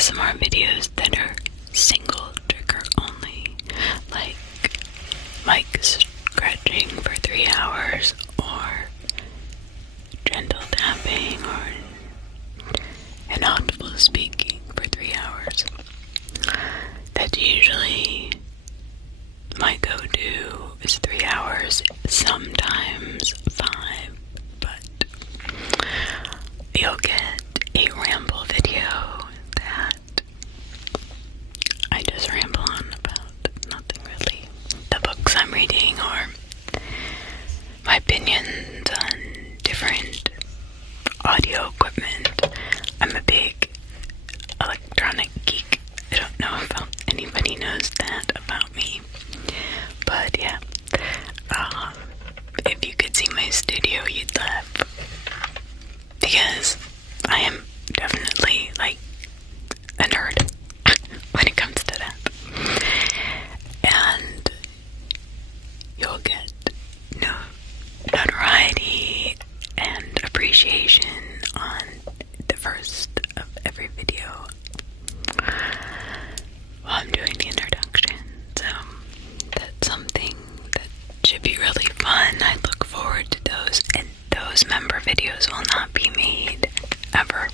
JodiAsmr videos that are single trigger only, like mic scratching for 3 hours, or gentle tapping, or inaudible speaking for 3 hours. That's usually my go-to is 3 hours, sometimes 5, but you'll get a ramble video that I just ramble on about nothing really. The books I'm reading, or my opinions on different audio equipment. I'm a big electronic geek. I don't know if anybody knows that about me, but yeah, if you could see my studio, you'd laugh, because I am definitely like a nerd when it comes to that, and you'll get notoriety and appreciation on the first of every video while I'm doing the introduction. So that's something that should be really fun. I look forward to those, and those member videos will not be made ever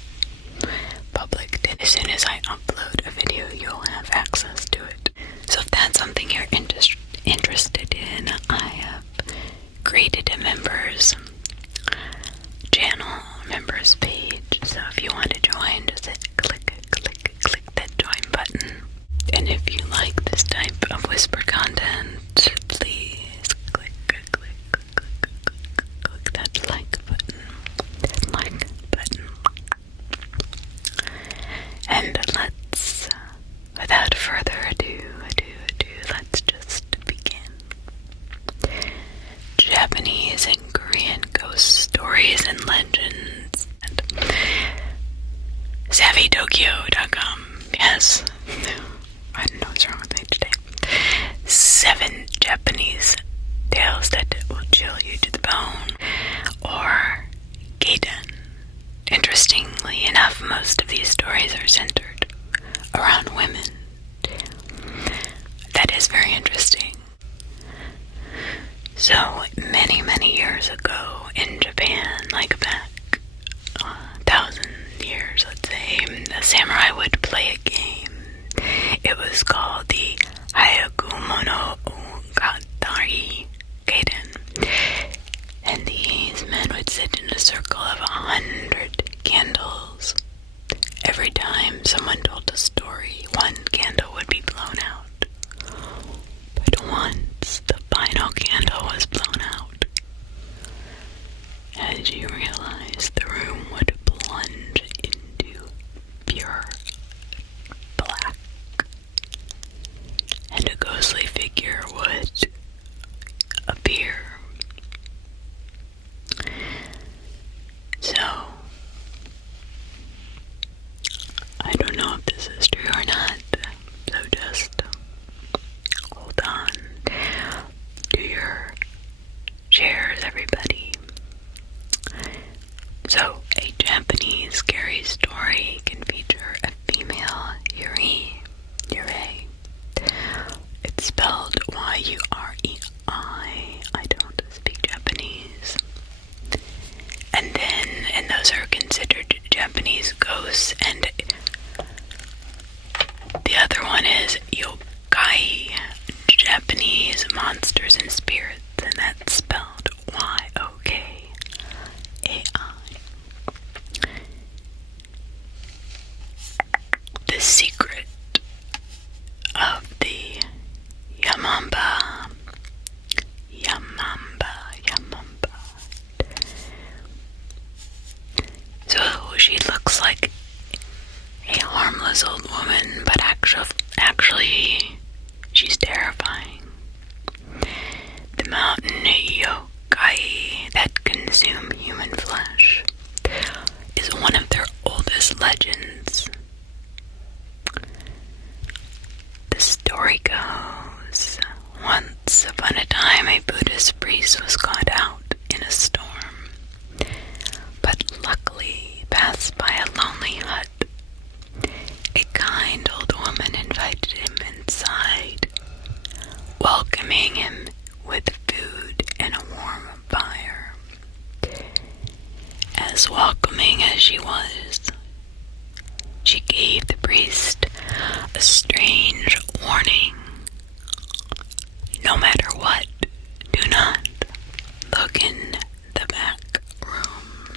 public. As soon as I upload a video, you'll have access to it. So if that's something you're interested in, I have created a members channel, members page. So if you want to join, just click that join button. And if you like this type of whisper content, please click that like button. And let's, without further ado, let's just begin. Japanese and Korean ghost stories and legends. And SavvyTokyo.com. Yes. I don't know what's wrong with me today. 7 Japanese tales that will chill you to the bone. Or Gaiden. Interestingly enough, most of these stories are centered around women. That is very interesting. So, many years ago in Japan, like back 1,000 years, let's say, the samurai would play a game. It was called the Hayakumono Ugatari Gaiden. And these men would sit in a circle of 100 candles. Every time someone told a story, one candle would be blown out. But once the final candle was blown out, as you realize, the room would plunge into pure black, and a ghostly figure would appear. So, I don't know if this is true or not, so just hold on. Do your shares, everybody. So, a Japanese scary story can feature a female Yurei. It's spelled Y-U-R-E-I. I don't speak Japanese. And those are considered Japanese ghosts, and the other one is yokai, Japanese monsters and spirits, and that's spelled Y-O-K-A-I. The secret of the Yamamba. So she looks like a harmless old woman, but actually she's terrifying. The mountain yokai that consume human flesh is one of their oldest legends. The story goes, once upon a time a Buddhist priest was caught out in a storm, but luckily passed by a lonely hut. A she gave the priest a strange warning. No matter what, do not look in the back room.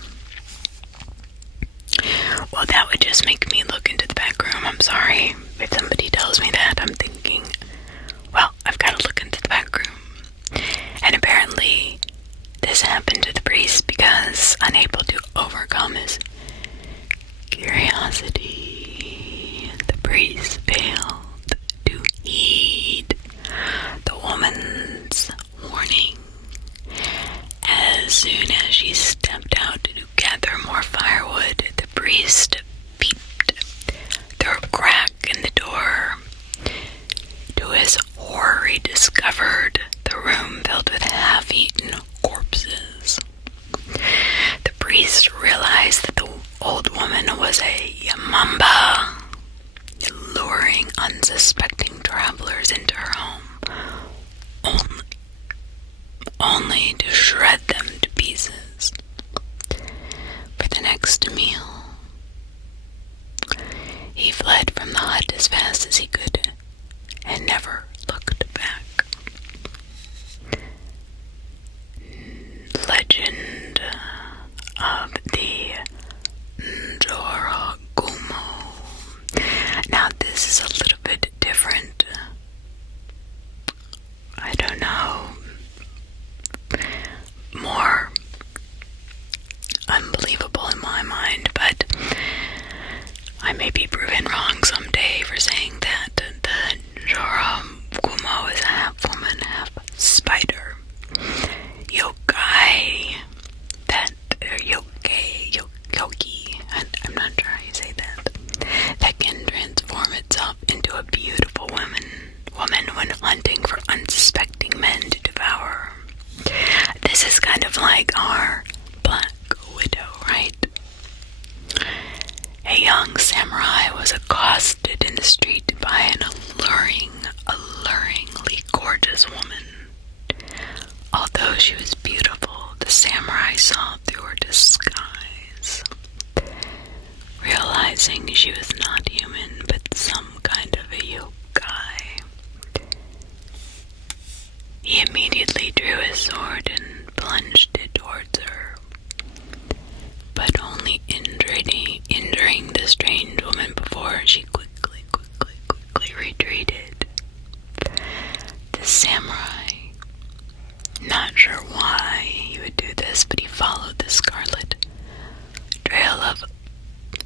Well, that would just make me look into the back room. I'm sorry. If somebody tells me that, I'm thinking, well, I've got to look into the back room. And apparently, this happened to the priest because, unable to overcome his curiosity, the priest failed to heed the woman's warning. As soon as she stepped out to gather more firewood, the priest peeped through a crack in the door. To his horror, he discovered the room filled with half-eaten corpses. The priest realized that the old woman was a Yamamba, luring unsuspecting travelers into her home, only to shred them to pieces for the next meal. He fled from the hut as fast as he could and never looked back. Legend of the Njorogumo. Now this is a little bit different. I don't know. More unbelievable in my mind, but I may be proven wrong someday for saying that the Njorogumo is a half-woman, half-spider. Yokai, yoki, I'm not sure how you say that can transform itself into a beautiful woman when hunting for unsuspecting men to devour. This is kind of like our Black Widow, right? A young samurai was accosted in the street by an alluringly gorgeous woman. Although she was beautiful, the samurai saw through her disguise. Realizing she was not human, but some kind of a yokai, he immediately drew his sword and plunged it towards her, but only injuring the strange woman before she quickly retreated. The samurai, not sure why he would do this, but he followed the scarlet trail of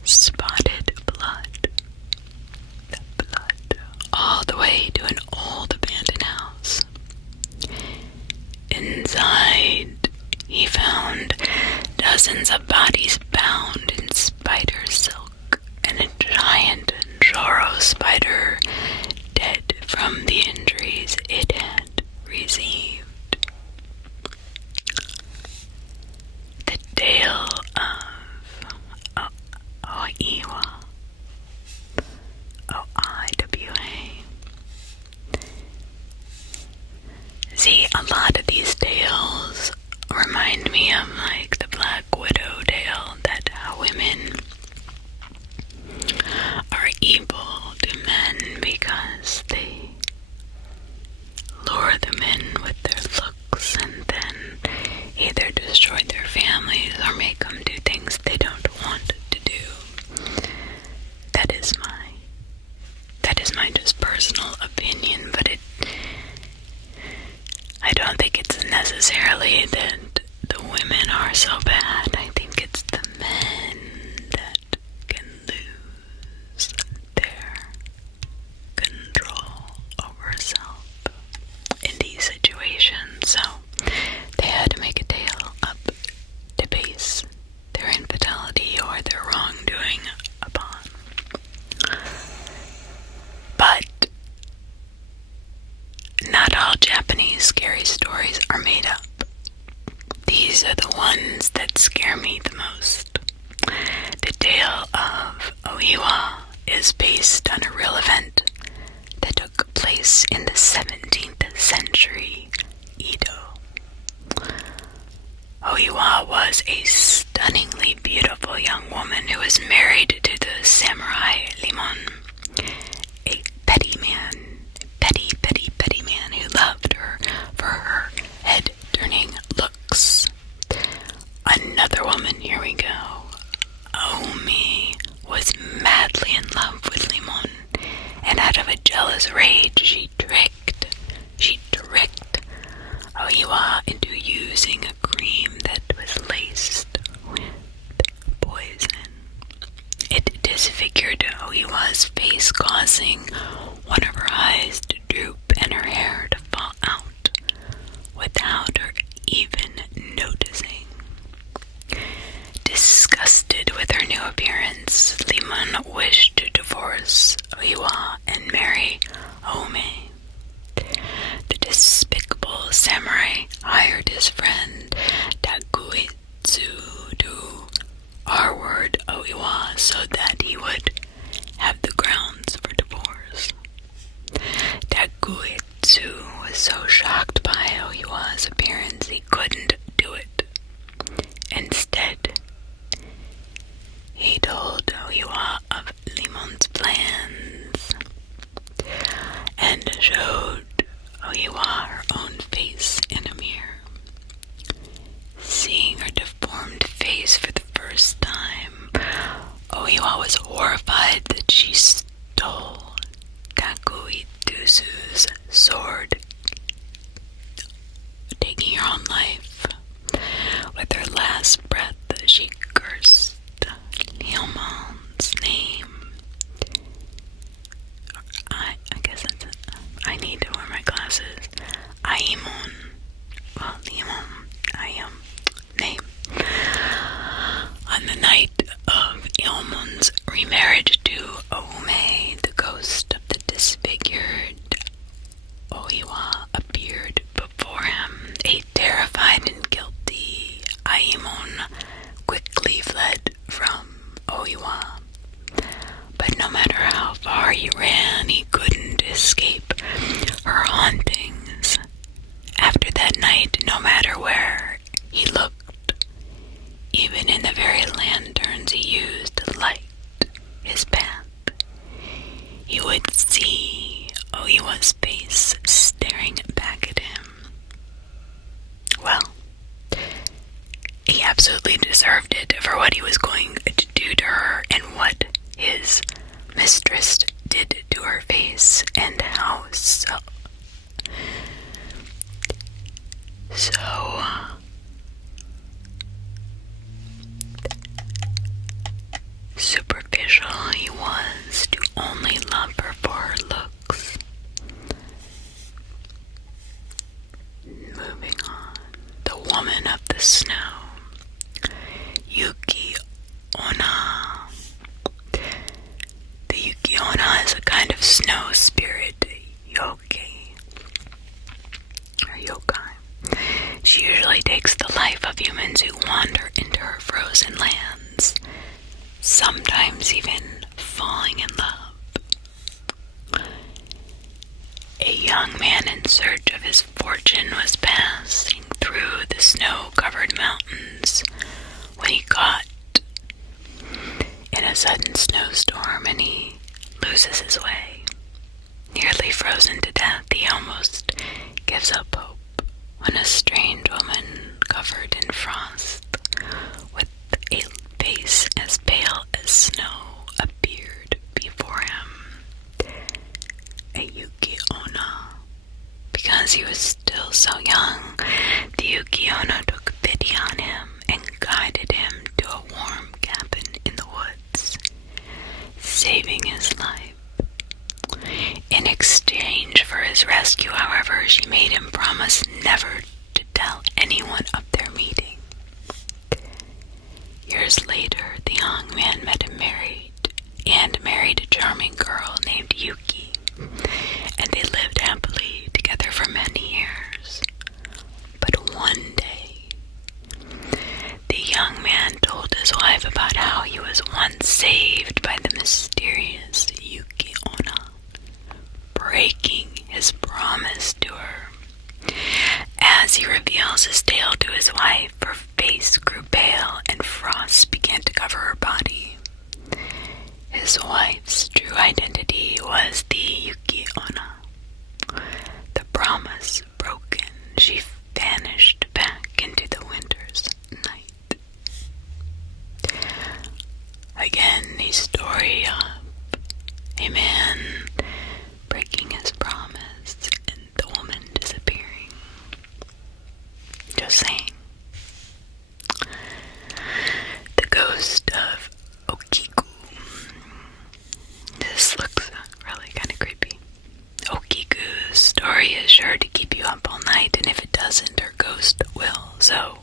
spotted blood, all the way to an old abandoned house. Inside, he found dozens of bodies bound in spider silk and a giant Njoro spider dead from the injuries it had received. The tale of Oiwa, O-I-W-A. See, a lot of these tales remind me of like the Black Widow tale, that women are evil to men because they lure them in with their looks and then either destroy their families or make them do things they don't want to do. That is my just personal opinion, but I don't think it's necessarily that the women are so bad. I think it's the men that can lose their control over self in these situations. So they had to make a tale up to base their infidelity or their wrongdoing upon. But not all Japanese scary stories are made up. These are the ones that scare me the most. The tale of Oiwa is based on a real event that took place in the 17th century Edo. Oiwa was a stunningly beautiful young woman who was married to the samurai Oiwa's rage, she tricked Oiwa into using a cream that was laced with poison. It disfigured Oiwa's face, causing one of her eyes to droop and her hair to fall out without her even noticing. Disgusted with her new appearance, Limon wished to divorce Oiwa and marry Ome. The despicable samurai hired his friend Takuitsu to R-word Oiwa so that he would have the grounds for divorce. Takuitsu was so shocked by Oiwa's appearance he couldn't do it. Instead, he told Oiwa of Limon's plans and showed Oiwa her own face in a mirror. Seeing her deformed face for the first time, Oiwa was horrified that she stole Takuitsu's sword, taking her own life. With her last breath, she cursed Limon's name. I guess that's it. I need to wear my glasses. Aimon. Well, Limon. Name. On the night of Ilmon's remarriage to Ome, the ghost of the disfigured Oiwa appeared before him. A terrified and guilty Aimon quickly fled from Oiwa. But no matter how far he ran, he couldn't escape her hauntings. After that night, no matter where he looked, even in the very lanterns he used to light his path, he would see Oiwa's face staring back at him. Well, he absolutely deserved it for what he was going to do to her and what his mistress did to her face, and how so superficial he was to only love her for her looks. Moving on, the woman of the snow, Yuki Onna. The Yuki Onna is a kind of snow spirit, yokai. She usually takes the life of humans who wander into her frozen lands, sometimes even falling in love. A young man in search of his fortune was passing through the snow-covered mountains when he caught in a sudden snowstorm and he loses his way. Nearly frozen to death, he almost gives up hope when a strange woman covered in frost with a face as pale as snow appeared before him. A Yuki Onna. Because he was still so young, the Yuki Onna took pity on him and guided him to a warm cabin in the woods, saving his life. In exchange for his rescue, however, she made him promise never to tell anyone of their meeting. Years later, the young man met and married a charming girl named Yuki, and they lived happily together for many years. But one day, the young man told his wife about how he was once saved by the mysterious Yuki Onna, breaking his promise to her. As he reveals his tale to his wife, her face grew pale and frost began to cover her body. His wife's true identity was the Yuki Onna. The promise broken, she vanished back into the winter's night. Again, a story of a man breaking keeping his promise and the woman disappearing. Just saying. The ghost of Okiku. This looks really kind of creepy. Okiku's story is sure to keep you up all night, and if it doesn't, her ghost will, so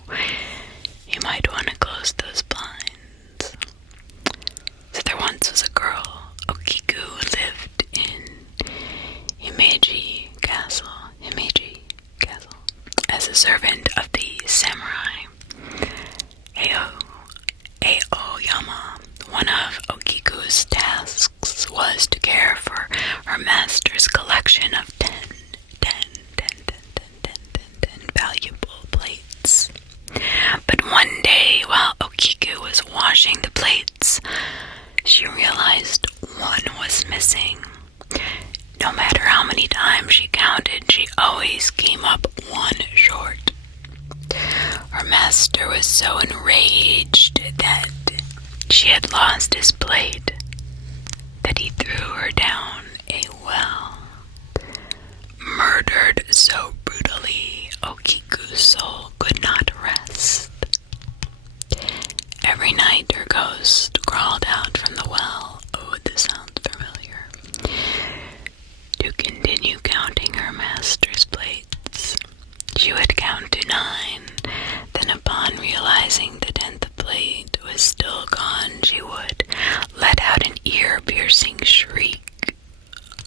you might want to close those blinds. So there once was a girl, Okiku, who lived in Himeji Castle, as a servant of the samurai Aoyama. One of Okiku's tasks was to care for her master's collection of 10 valuable plates. But one day, while Okiku was washing the plates, she realized one was missing. No matter how many times she counted, she always came up one short. Her master was so enraged that she had lost his plate that he threw her down a well. Murdered so brutally, Okiku's soul could not rest. Every night her ghost crawled out from the well. Oh, this sounds familiar. To continue counting her master's plates. She would count to 9. Then upon realizing the 10th plate was still gone, she would let out an ear-piercing shriek.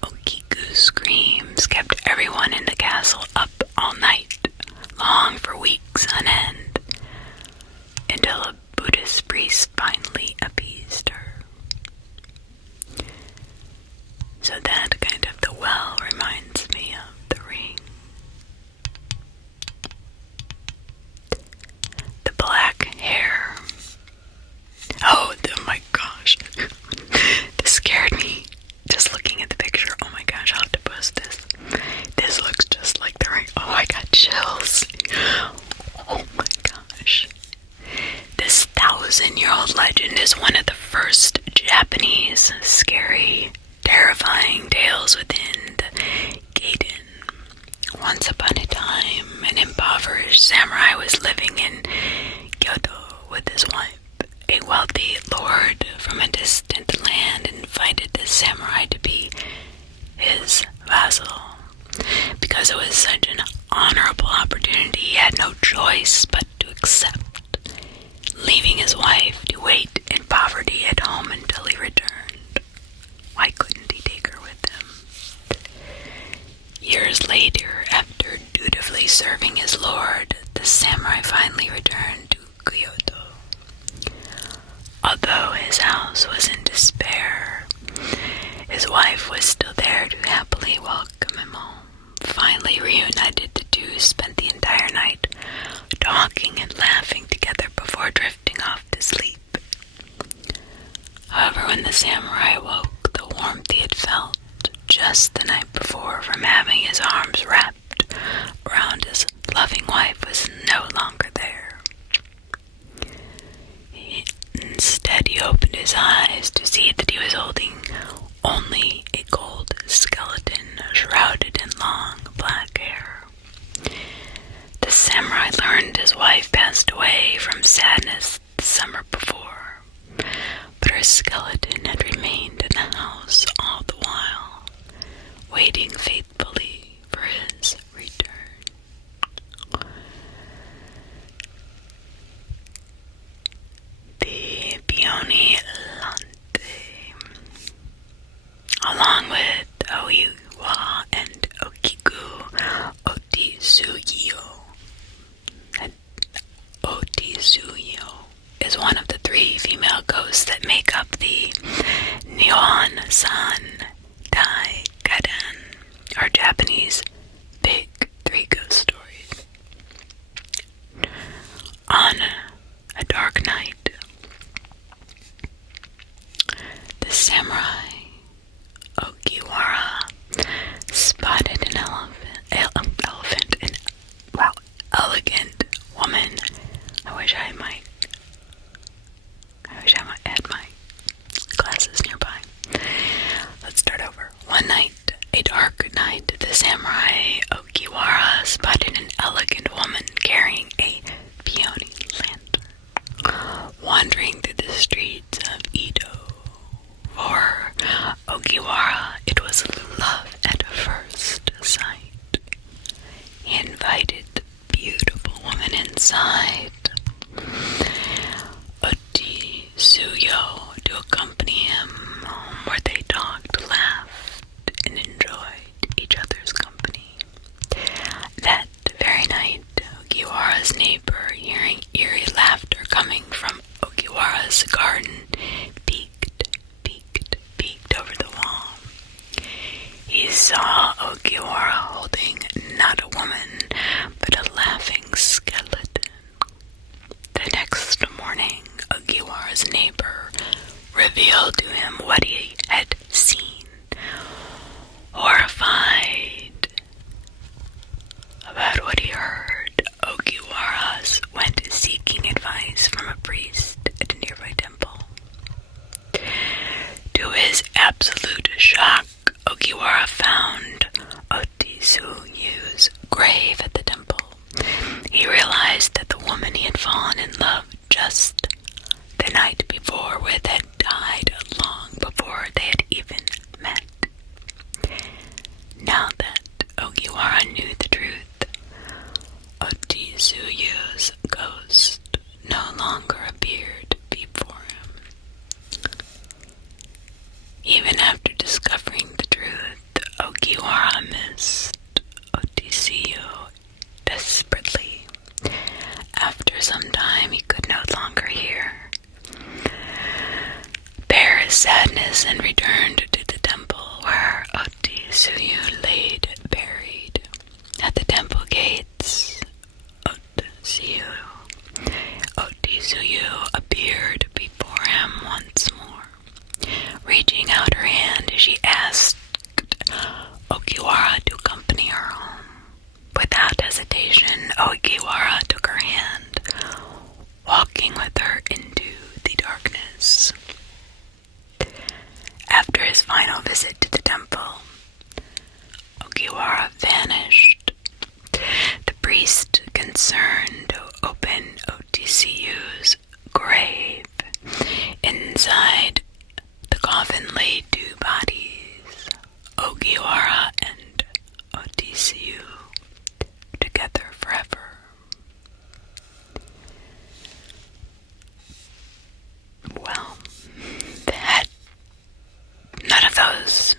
Okiku's screams kept everyone in the castle up all night, long for weeks on end, until a Buddhist priest finally appeased her. So that kind of the well reminds me of the ring. The black hair. Oh my gosh. This scared me. Just looking at the picture. Oh my gosh, I'll have to post this. This looks just like the ring. Oh, I got chills. Oh my gosh. This 1,000-year-old legend is one of the first Japanese scary, terrifying tales within the Gaiden. Once upon a time, an impoverished samurai was living in Kyoto with his wife. A wealthy lord from a distant land invited the samurai to be his vassal. Because it was such an honorable opportunity, he had no choice but to accept, leaving his wife to wait in poverty at home until he returned. Why couldn't he take her with him? Years later, after dutifully serving his lord, the samurai finally returned to Kyoto. Although his house was in despair, his wife was still there to happily welcome him home. Finally reunited, the two spent the entire night talking and laughing together before drifting off to sleep. However, when the samurai awoke, the warmth he had felt just the night before from having his arms wrapped around his loving wife was no longer there. Instead, he opened his eyes to see that he was holding only a gold skeleton shrouded in long black hair. The samurai learned his wife passed away from sadness the summer before, but her skeleton had remained in the house all the while, waiting faithfully for his return. The Peony Lante, along with Oiwa and Okiku, Otisuyo is one of the 3 female ghosts that make up the Nihon-san Dai Gaiden, or Japanese Big 3 Ghost Stories. On a dark night, the samurai Okiwara spotted an elegant woman. I wish I had my glasses nearby. Let's start over. One night, a dark where they talked, laughed, and enjoyed each other's company. That very night, Ogiwara's neighbor, hearing eerie laughter coming from Ogiwara's garden, peeked over the wall. He saw Ogiwara holding not a woman, but a laughing skeleton. The next morning, Ogiwara's neighbor revealed to him what he had seen. Horrified about what he heard, Ogiwara went seeking advice from a priest at a nearby temple. To his absolute shock, Ogiwara found Otisuyu's grave at the temple. He realized that the woman he had fallen in love just the night before with had died long before they had even met. Now that Ogiwara knew the truth, Otisuyu's ghost no longer appeared before him. Even after discovering the truth, Ogiwara missed Otisuyu desperately. After some time, he could no longer hear. Bear his sadness and returned to the temple where Otisuyu laid buried. At the temple gates, Otisuyu appeared before him once more. Reaching out her hand, she asked Ogiwara to accompany her home. Without hesitation, Ogiwara took her hand, walking with her into the darkness. After his final visit to the temple, Ogiwara vanished. The priest, concerned, opened Otisuyu's grave. Inside the coffin lay two bodies, Ogiwara and Otisuyu, together forever. Well, none of those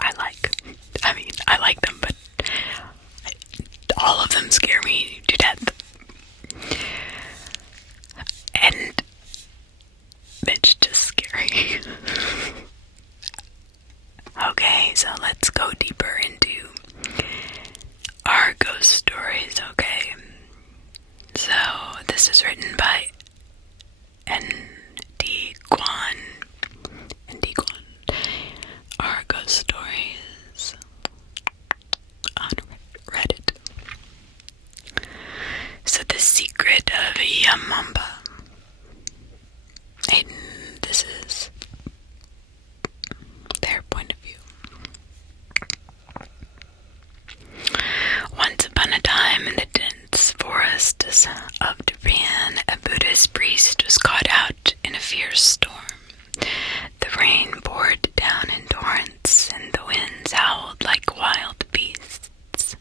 I like. I mean, I like them, but all of them scare me to death. And it's just scary. Okay, so let's go deeper into our ghost stories, okay? So, this is written by N.D. Kwan. Our ghost stories on Reddit. So, the secret of Yamamba. And this is their point of view. Once upon a time in the dense forests of Japan, a Buddhist priest was caught out in a fierce storm. The rain poured down in torrents, and the winds howled like wild beasts.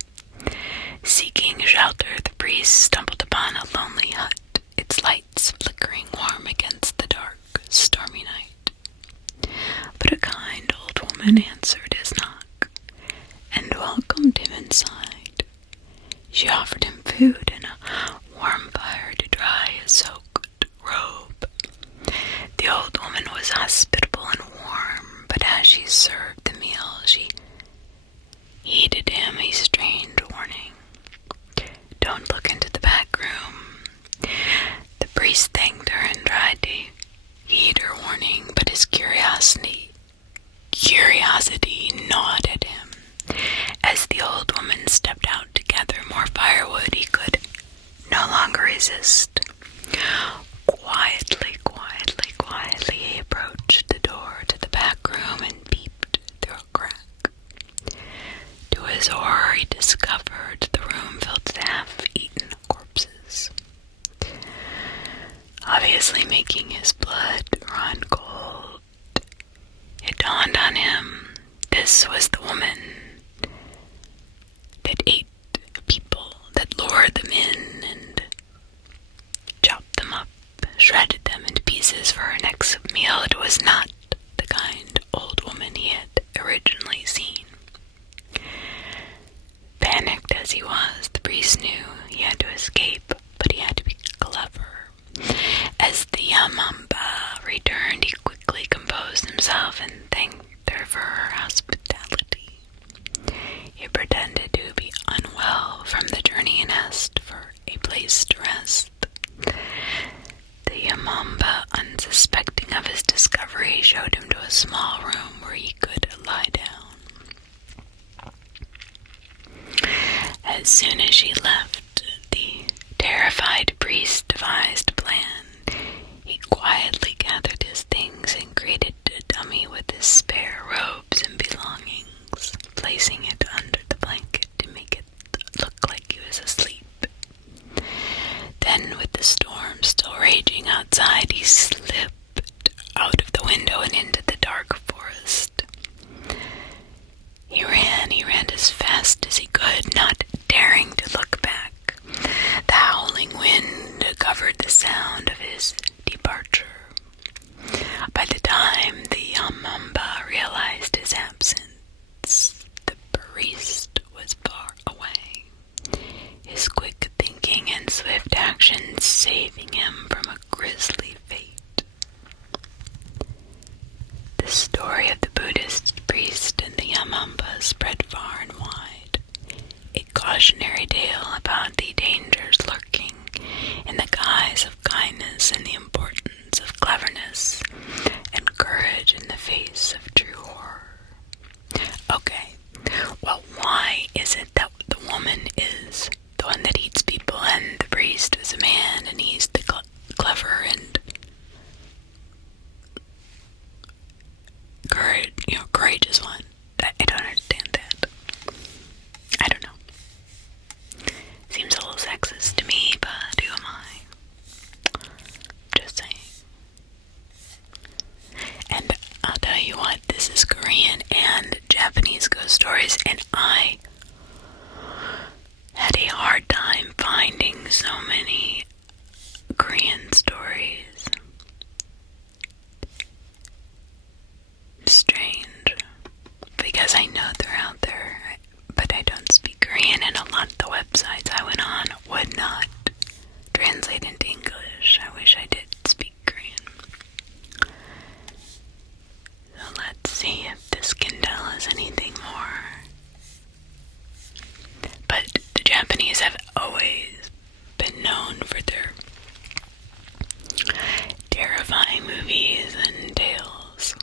Seeking shelter, the priest stumbled upon a lonely hut, its lights flickering warm against the dark, stormy night. But a kind old woman answered his knock and welcomed him inside. She offered him food and a warm fire to dry his soaked robe. The old woman was hospitable and warm, but as she served the meal, she heeded him a strange warning. Don't look into the back room. The priest thanked her and tried to heed her warning, but his curiosity gnawed at him. As the old woman stepped out to gather more firewood, he could no longer resist. Quietly, he approached the door to the back room and peeped through a crack. To his horror, he discovered the room filled with half-eaten corpses, obviously making his blood run cold. It dawned on him this was the woman that ate people, that lured them in and chopped them up, shredded them into pieces for her next meal. It was not the kind old woman off and thanked her for her hospitality. He pretended to be unwell from the journey and asked for a place to rest. The Yamamba, unsuspecting of his discovery, showed him to a small room where he could lie down. As soon as she left, the terrified priest devised a plan. He quietly gathered his things and created a dummy with his spare robes and belongings, placing it under the blanket to make it look like he was asleep. Then, with the storm still raging outside, he slipped out of the window and into the dark forest. He ran as fast as he could, not daring to look back. The howling wind covered the sound of his departure. By the time the Yamamba realized his absence, the priest was far away, his quick thinking and swift action saving him from a grisly fate. The story of the Buddhist priest and the Yamamba spread far and wide, a cautionary tale about the dangers lurking in the guise of kindness and the importance of cleverness and courage in the face of true horror. Okay, well, why is it that the woman is the one that eats people and the priest is a man and he's the clever and courageous one? I don't understand that. I don't know. Seems a little sexist to me, but who am I? Just saying. And I'll tell you what, this is Korean and Japanese ghost stories, and I had a hard time finding so many Korean stories. Strange, because I know they're out there, but I don't speak Korean, and a lot of the websites I went on would not translate into English. I wish I did speak Korean. So let's see if this can tell us anything more. But the Japanese have always been known for their terrifying movies and tales.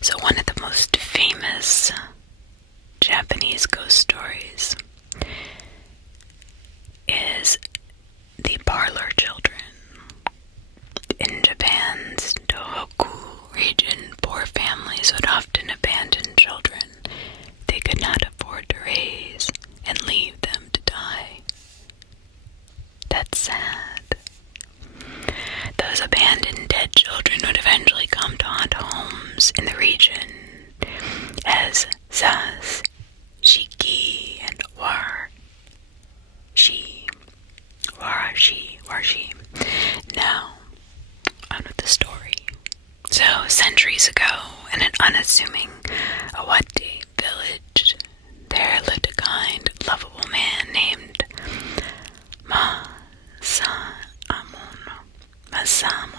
So one of the most famous Japanese ghost stories is the Parlor Children. In Japan's Tohoku region, poor families would often abandon children they could not afford to raise and leave them to die. That's sad. Those abandoned dead children would eventually come to haunt homes in the region as Sas, Shiki, and Warshi. Now, on with the story. So, centuries ago, in an unassuming Awate village, there lived a kind, lovable man named Masamon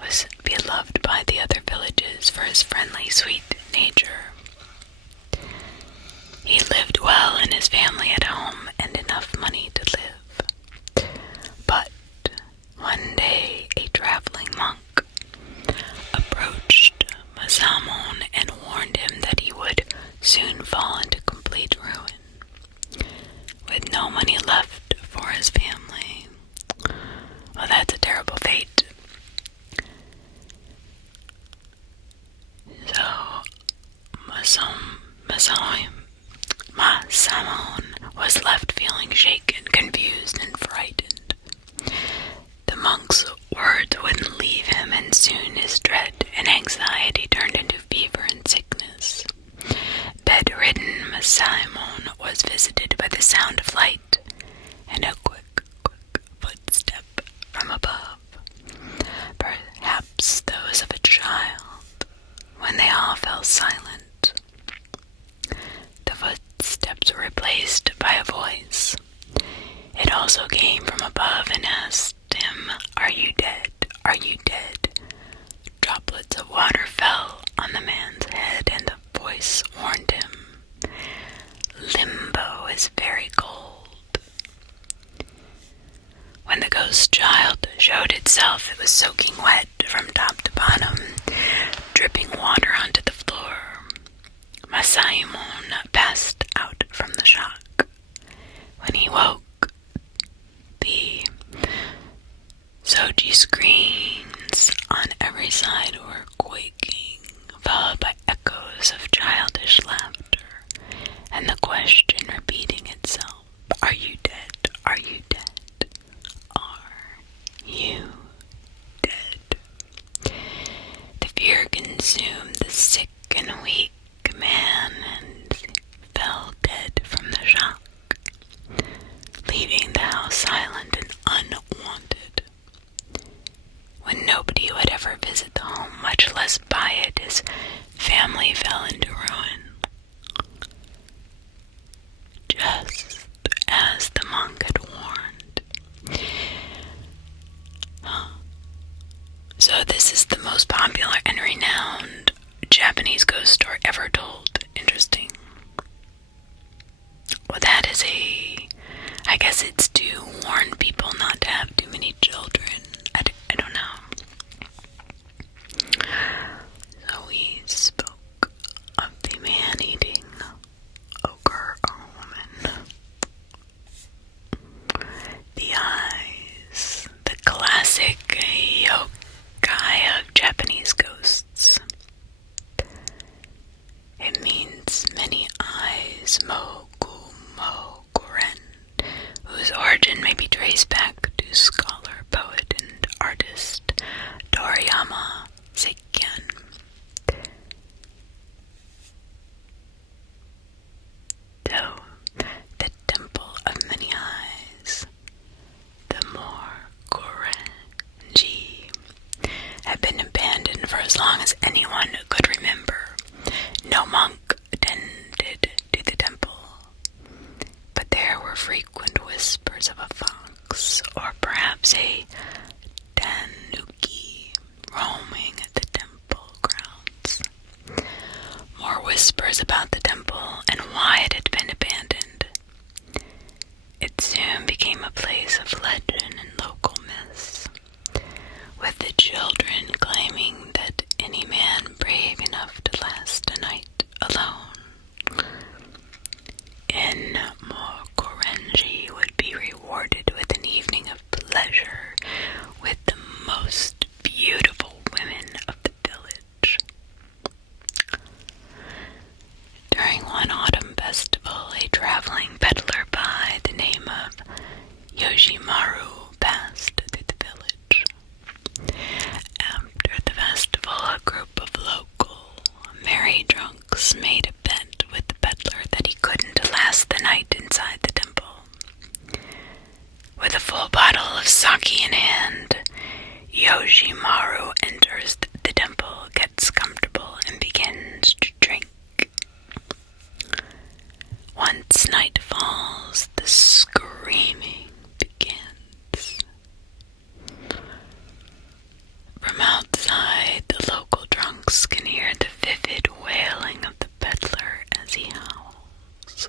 was beloved by the other villages for his friendly, sweet nature. He lived well and his family at home and enough money to live. But one day a traveling monk approached Masamon and warned him that he would soon fall into complete ruin, with no money left for his family. Well, that's a terrible fate. So, Masamon was left feeling shaken, confused, and frightened. The monk's words wouldn't leave him, and soon his dread and anxiety turned into fever and sickness. Bedridden, Masamon was visited by the sound of light and a quick footstep from above, perhaps those of a child. When they all fell silent, the footsteps were replaced by a voice. It also came from above and asked him, "Are you dead? Are you dead?" outside were quaking, followed by echoes of childish laughter, and the question repeating itself, "Are you dead? Are you dead? Are you dead?" The fear consumed the sick and weak man, and fell dead from the shock, leaving the house silent and unwanted. When nobody would ever visit the home, much less buy it, his family fell into ruin, just as the monk had warned. So this is the most popular and renowned Japanese ghost story ever told. Interesting. Well, that is I guess it's to warn people not to have too many children. I don't know. So we spoke of the man-eating ogre or woman. The eyes, the classic yokai of Japanese ghosts. It means many eyes, mogu moguren, whose origin may be traced back to scholar, poet, and artist Toriyama Seikyan. So, the temple of many eyes, the Mokurenji, had been abandoned for as long as anyone could remember. No monk attended to the temple, but there were frequent whispers of a fox, or perhaps a tanuki, roaming the temple grounds. More whispers about the temple and why it had been abandoned. It soon became a place of legend and local myths, with the children claiming that any man brave enough to last a night alone in Mokurenji would be rewarded with an evening of pleasure with the most beautiful women of the village. During one autumn festival, a traveling peddler by the name of Yoshimaru passed through the village. After the festival, a group of local merry drunks made a bet with the peddler that he couldn't last the night inside the temple. With a full bottle of sake in hand, Yoshimaru enters the temple, gets comfortable, and begins to drink. Once night falls, the screaming begins. From outside, the local drunks can hear the vivid wailing of the peddler as he howls.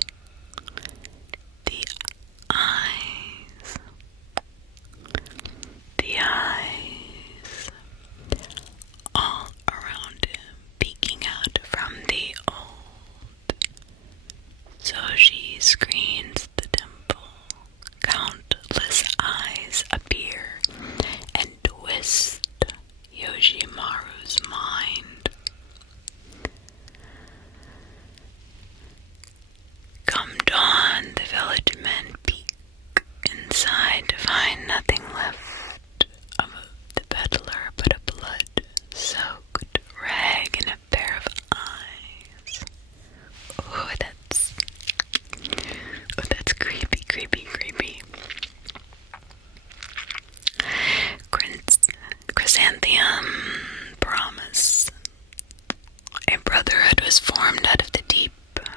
The eyes, all around him, peeking out from the old Soji screens the temple. Countless eyes appear and twist Yoshimaru's mind. Come dawn, the village men peek inside to find nothing left of the peddler but a blood-soaked rag and a pair of eyes. Oh, that's creepy, creepy, creepy. Chrysanthemum promise. A brotherhood was formed out of the deep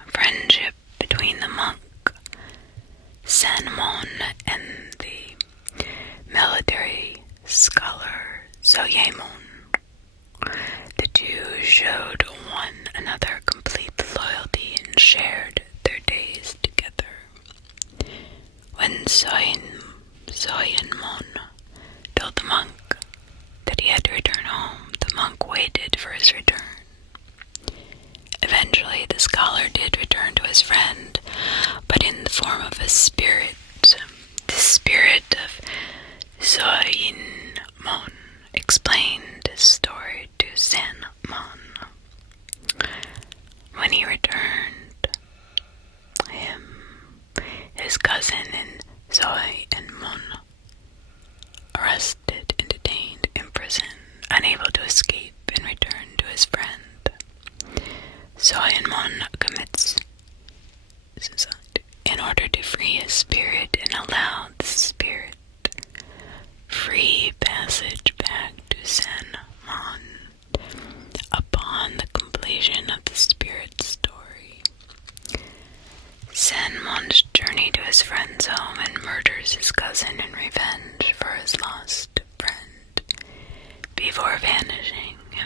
friendship between the monk Sanmon and the military scholar Soyemon. The two showed one another complete loyalty and shared their days together. When Soyemon told the monk that he had to return home, the monk waited for his return. Eventually, the scholar did return to his friend, but in the form of a spirit. The spirit of Soyemon explained his story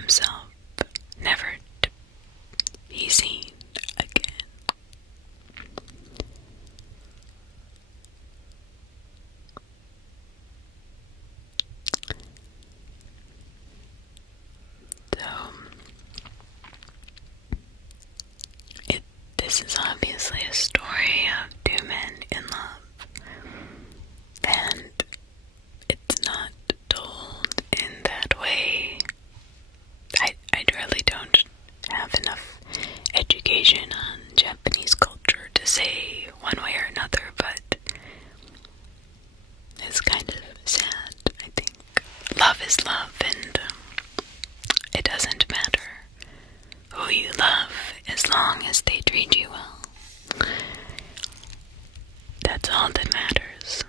himself, never to be seen again. So, this is obviously a story of two men in love, and it's not told in that way. I really don't have enough education on Japanese culture to say one way or another, but it's kind of sad. I think love is love, and it doesn't matter who you love as long as they treat you well. That's all that matters.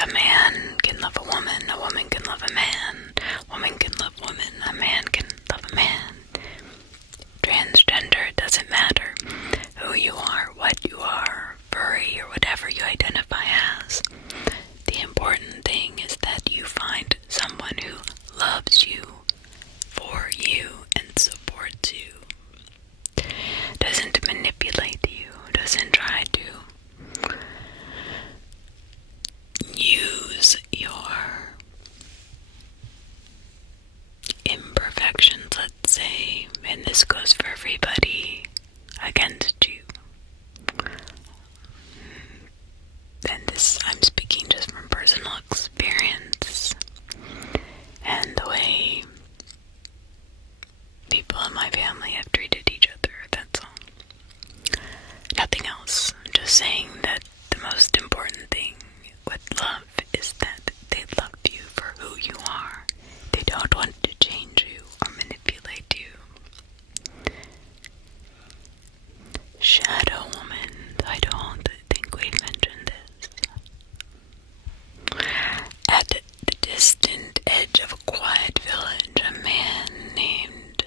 A man can love a woman can love a man, woman can love woman, a man can love a man. Transgender, it doesn't matter who you are, what you are, furry, or whatever you identify as. The important thing is that you find someone who loves you, for you, and supports you. Doesn't manipulate you, doesn't try to use your imperfections, let's say, and this goes for everybody, against you. And this, I'm speaking just from personal experience and the way people in my family have treated each other, that's all. Nothing else. I'm just saying that the most important thing with love is that they love you for who you are. They don't want to change you or manipulate you. Shadow woman, I don't think we've mentioned this. At the distant edge of a quiet village, a man named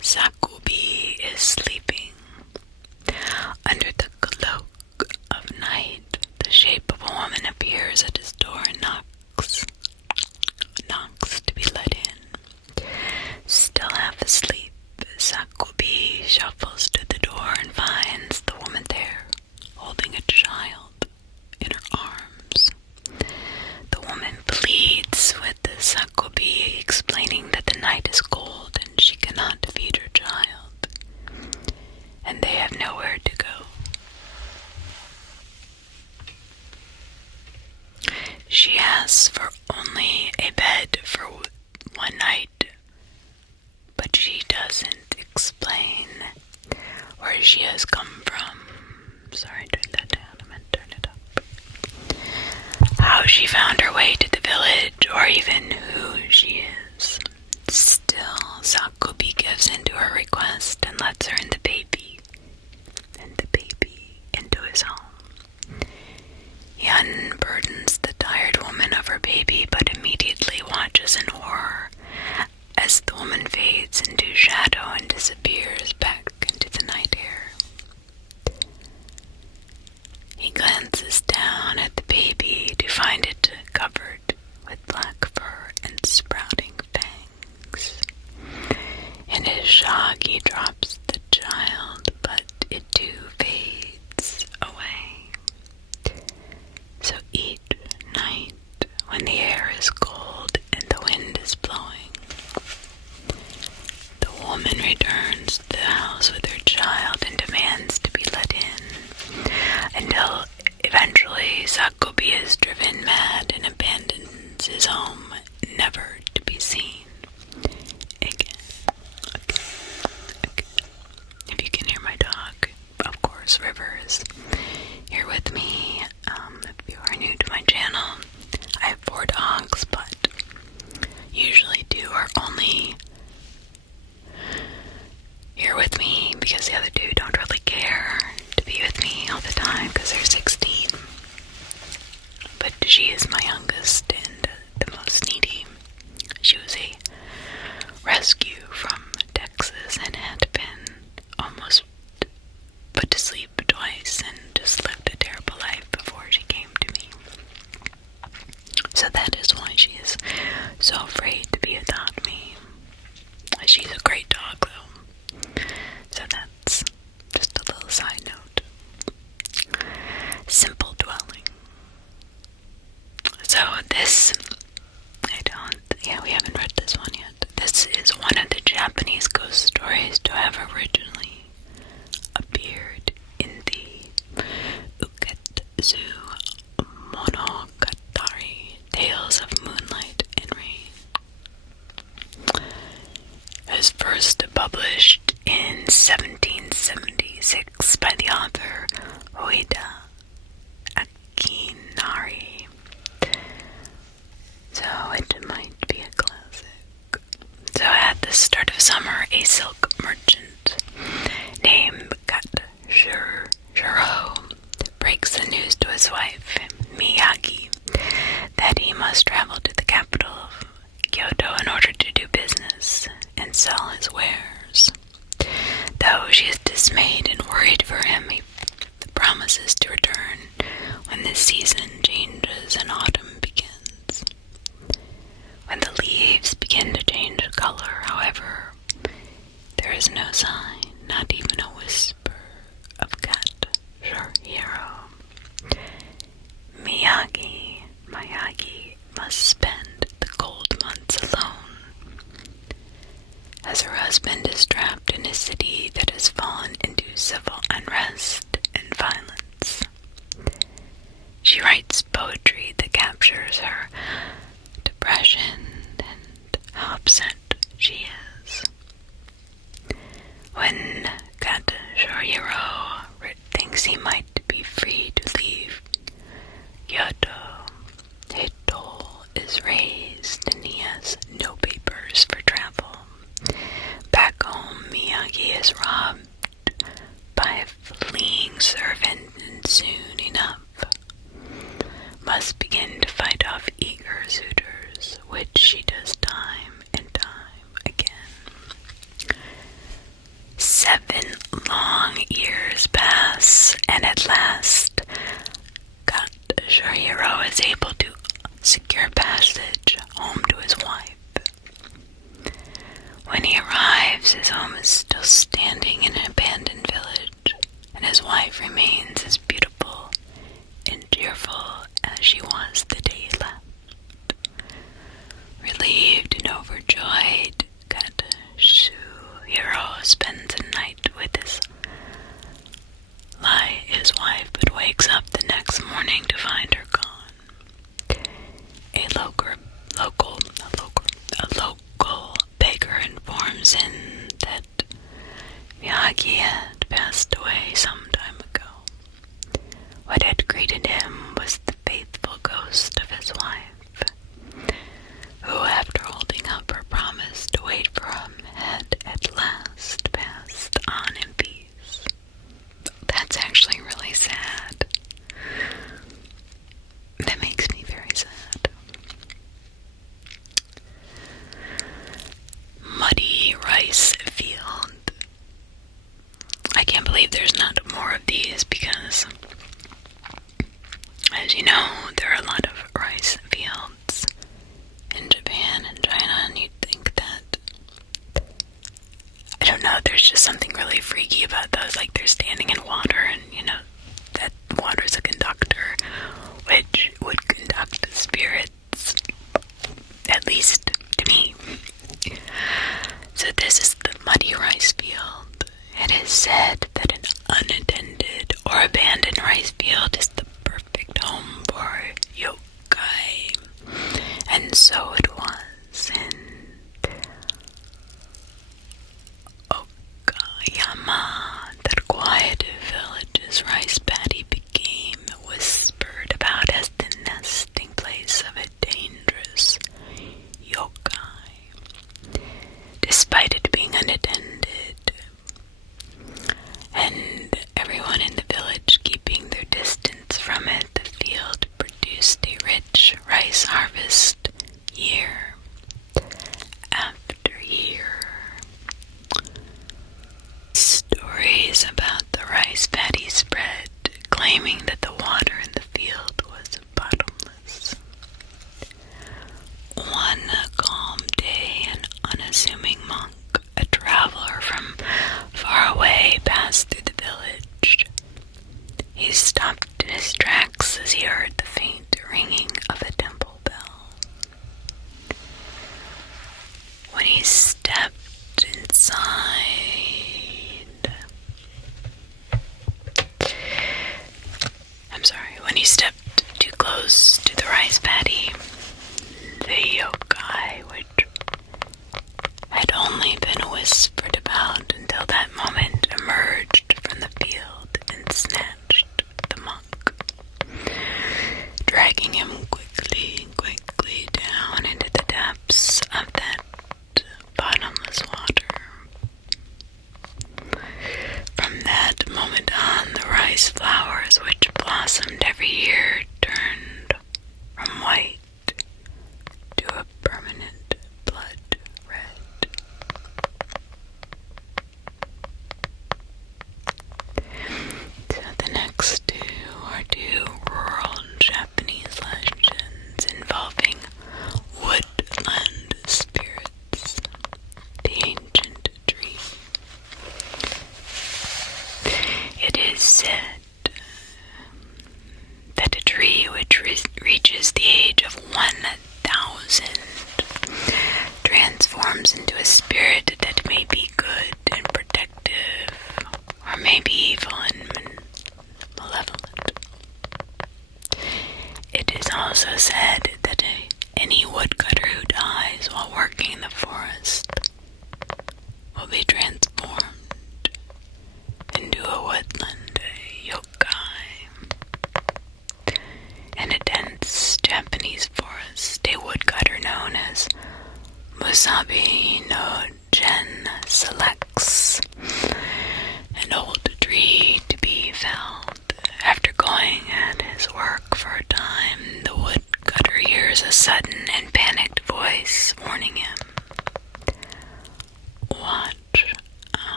Sakubi is sleeping. Under the cloak of night, the shape of a woman appears at his door and knocks to be let in. Still half asleep, Sakubi shuffles to the door and finds the woman there, holding a child in her arms. The woman pleads with the Sakubi, explaining that the night is cold and she cannot feed her child, and they have nowhere to go. She asks for only a bed for one night, but she doesn't explain where she has come from. Sorry, turn that down. I meant turn it up. How she found her way to the village, or even who she is. Still, Sakubi gives in to her request and lets her and the baby into his home. He unburdens the tired woman of her baby, but immediately watches in horror as the woman fades into shadow and disappears back into the night air. He glances down at the baby to find it covered with black fur and sprouting fangs. In his shock, he drops the child, but it too fades away. So each night, when the air is cold and the wind is blowing, the woman returns to the house with her child and demands to be let in, until eventually Sakubi is driven mad and abandons his home, never to be seen again. If you can hear my dog, of course, River is here with me. If you are new to my channel, I have 4 dogs, but usually 2 are only here with me because the other 2 don't really care to be with me all the time because they're 16. But she is my youngest and the most She's a great dog, though. So that's just a little side note. Simple dwelling. So this, we haven't read this one yet. This is one of the Japanese ghost stories to have originally appeared in the Uketsu Monogatari, Tales of Moonlight and Rain. It was first published in 1776 by the author Oida Akinari. So it might be a classic. So at the start of summer, a silk merchant named Katshiro breaks the news to his wife, Miyagi, that he must travel to the capital of Kyoto in order to do business and sell his wares. Though she is dismayed and worried for him, he promises to return when the season changes and autumn begins. When the leaves begin to change color, however, there is no sign, not even a whisper of Katshiro. Miyagi must spend the cold months alone, as her husband is trapped in a city that has fallen into civil unrest and violence. She writes poetry that captures her depression and how upset she is. When Katshiro thinks he might be free to leave Kyoto, a toll is raised and he has no papers for travel. Back home, Miyagi is robbed by a fleeing servant and soon enough must begin to fight off eager suitors, which she does time and time again. 7 long years pass, and at last, Katshiro is able to secure passage home to his wife. When he arrives, his home is still standing in an abandoned village, and his wife remains as beautiful and cheerful as she was the day he left. Relieved and overjoyed, Katshiro spends the night with his wife, but wakes up the next morning to find her gone. A local beggar informs him that Miyagi had passed away some time ago. What had greeted him was the faithful ghost of his wife, who, after holding up her promise to wait for him, had at last passed on in peace. That's actually really sad. That makes me very sad. Muddy rice field. I can't believe there's not more of these because, as you know, there are a lot of rice fields in Japan and China, and you'd think that, I don't know, there's just something really freaky about those, like they're standing in water and, that water's a conductor, which would conduct spirits, at least to me. So this is the muddy rice field. It is said that an unattended or abandoned rice field is the perfect home for yokai, and so it was in Okayama. That quiet village's rice paddy became whispered about as the nesting place of a dangerous yokai.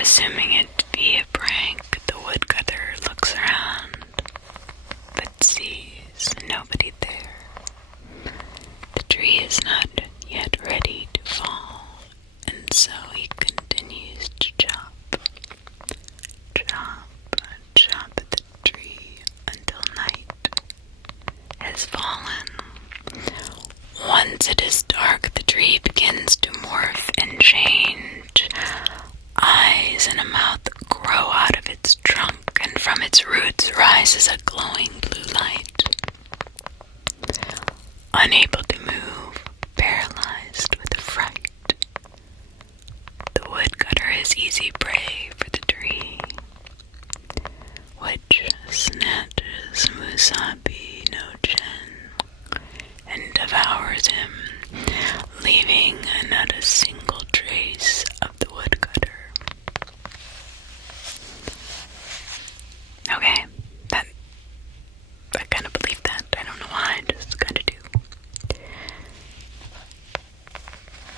assuming it to be a prank, the woodcutter looks around, but sees nobody there. The tree is not yet ready to fall, and so he continues to chop at the tree until night has fallen. Once it is dark, the tree begins to morph and change. Eyes and a mouth grow out of its trunk, and from its roots rises a glowing blue light. Unable to move, paralyzed with fright, the woodcutter is easy prey for the tree, which snatches Musabi no Chen and devours him, leaving not a single trace of the woodcutter. Okay, I kind of believe that. I don't know why, I just kind of do.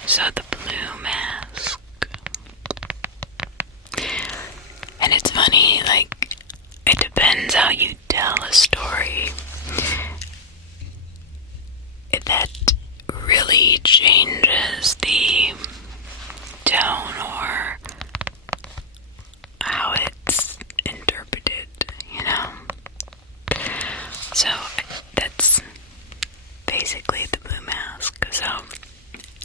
So the blue mask. And it's funny, like, it depends how you tell a story. That really changes the tone or how it's interpreted, you know? So that's basically the blue mask. So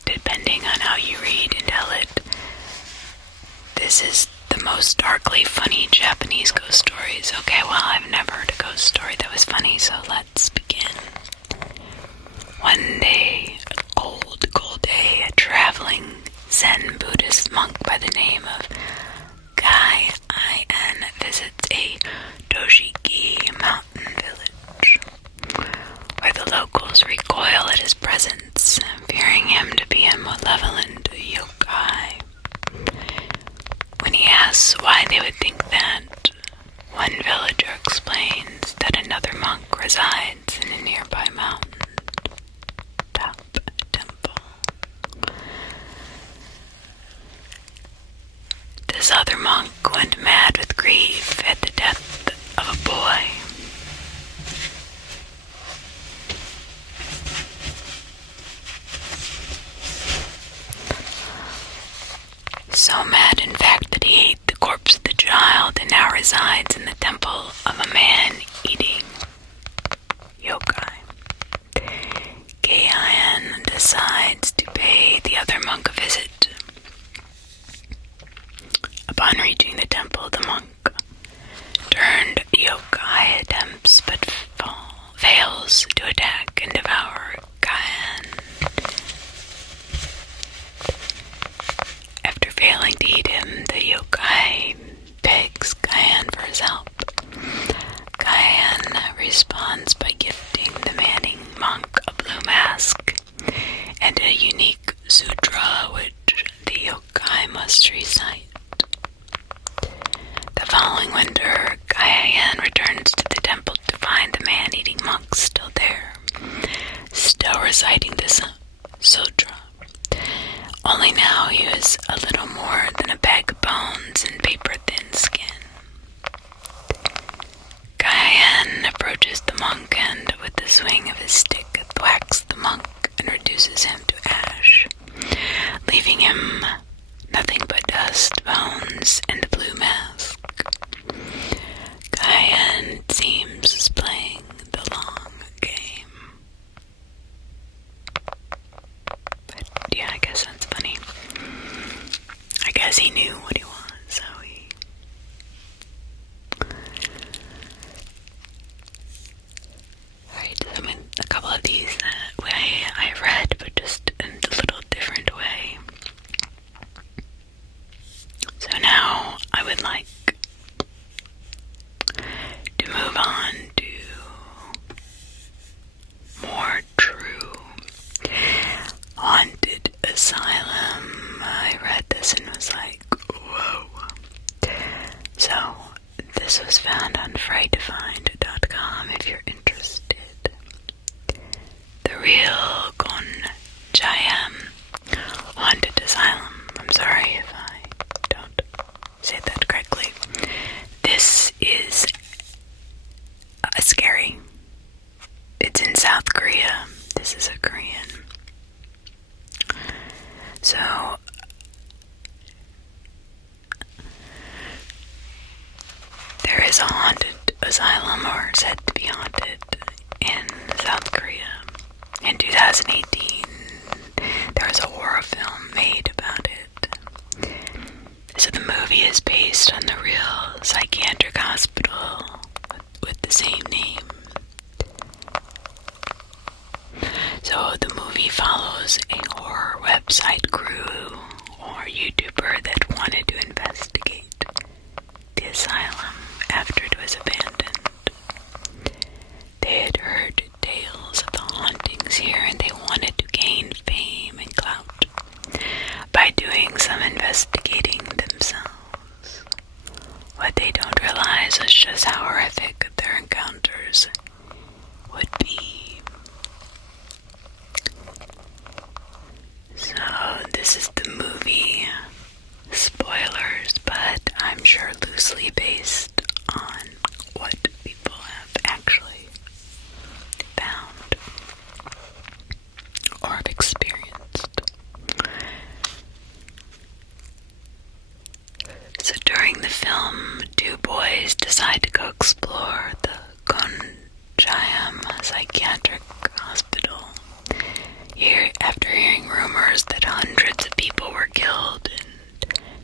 depending on how you read and tell it, this is the most darkly funny Japanese ghost stories. Okay, well, I've never heard a ghost story that was funny, so let's begin. One day, an old cold day, a traveling Zen Buddhist monk by the name of Gai In visits a Doshiki mountain village, where the locals recoil at his presence, fearing him to be a malevolent yokai. When he asks why they would think that, one villager explains that another monk resides in a nearby mountain top temple. This other monk went mad with grief at the death of a boy. So mad, in fact, that he ate the corpse of the child and now resides in the temple of a man-eating yokai. Gai decides to pay the other monk a visit. Upon reaching the temple, the monk turned yokai attempts but fails to attack and devour Gai. After failing to eat him, the yokai begs Gai for his help. Gai responds by gifting the manning monk a blue mask and a unique sutra which the yokai must recite. The following winter, Gai returns to the temple to find the man-eating monk still there, still reciting this sutra. Only now he is a little more than a bag of bones and paper-thin skin. Gai approaches the monk and, with the swing of his stick, thwacks the monk and reduces him to ash, leaving him nothing but dust, bones, and the blue mask. Gai seems is playing the long game. But yeah, I guess that's funny. I guess he knew what he was, so he... Alright, so a couple of these I read, but just in a little different way. So now I would like to move on to more true haunted asylum. I read this and was like, whoa. So, there is a haunted asylum, or said to be haunted, in South Korea. In 2018, there was a horror film made about it. So the movie is based on the real psychiatric hospital with the same name. So the movie follows a horror website crew or YouTuber that wanted to investigate the asylum after it was abandoned. They had heard tales of the hauntings here and they wanted to gain fame and clout by doing some investigating themselves. What they don't realize is just how horrific their encounters would be. So this is the movie. Spoilers, but I'm sure loosely based on what people have actually found or have experienced. So during the film, two boys decide to go explore the Gonjayam Psychiatric Hospital. After hearing rumors that hundreds of people were killed and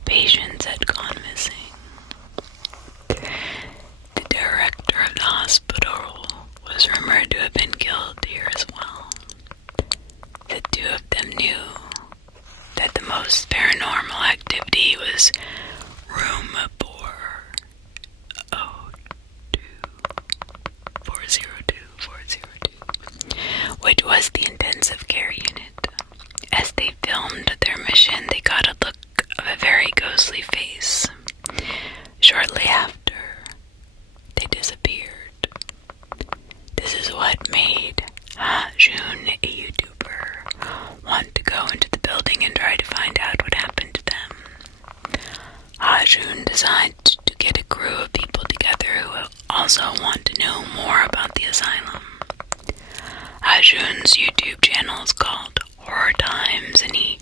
patients had gone missing. The director of the hospital was rumored to have been killed here as well. The two of them knew that the most paranormal activity was room 402, which was the intensive care unit. As they filmed their mission, they got a look of a very ghostly face. Shortly after, they disappeared. This is what made Ha-Jun, a YouTuber, want to go into the building and try to find out what happened to them. Ha-Jun decided to get a crew of people together who also want to know more about the asylum. Ha-Jun's YouTube channel is called Horror Times, and he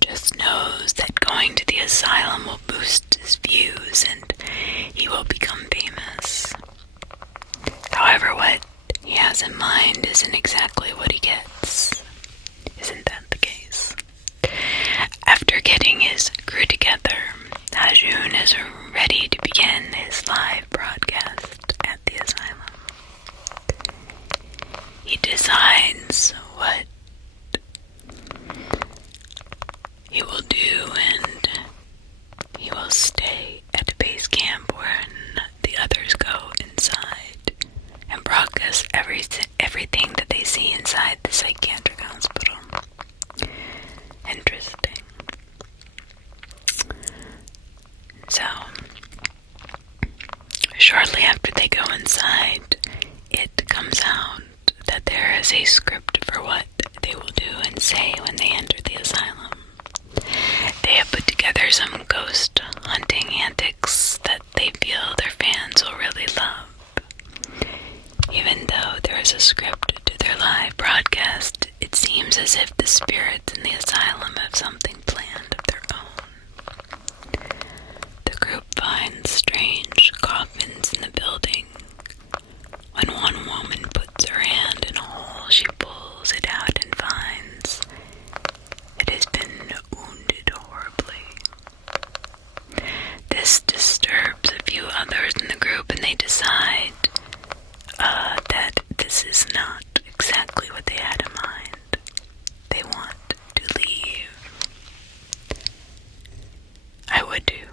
just knows that going to the asylum will boost his views and he will become famous. However, what he has in mind isn't exactly what he gets. Isn't that the case? After getting his crew together, Ha-Jun is ready to begin his live broadcast at the asylum. He decides what he will do, and he will stay at a base camp when the others go inside and broadcast everything that they see inside the psychiatric hospital. Interesting. So, shortly after they go inside, it comes out that there is a script for what they will do and say when they enter the asylum. They have put together some ghost hunting antics that they feel their fans will really love. Even though there is a script to their live broadcast, it seems as if the spirits in the asylum have something planned of their own. The group finds strange coffins in the building. When one woman puts her hand in a hole, she pulls it out and finds it has been wounded horribly. This disturbs a few others in the group, and they decide that this is not exactly what they had in mind. They want to leave. I would too.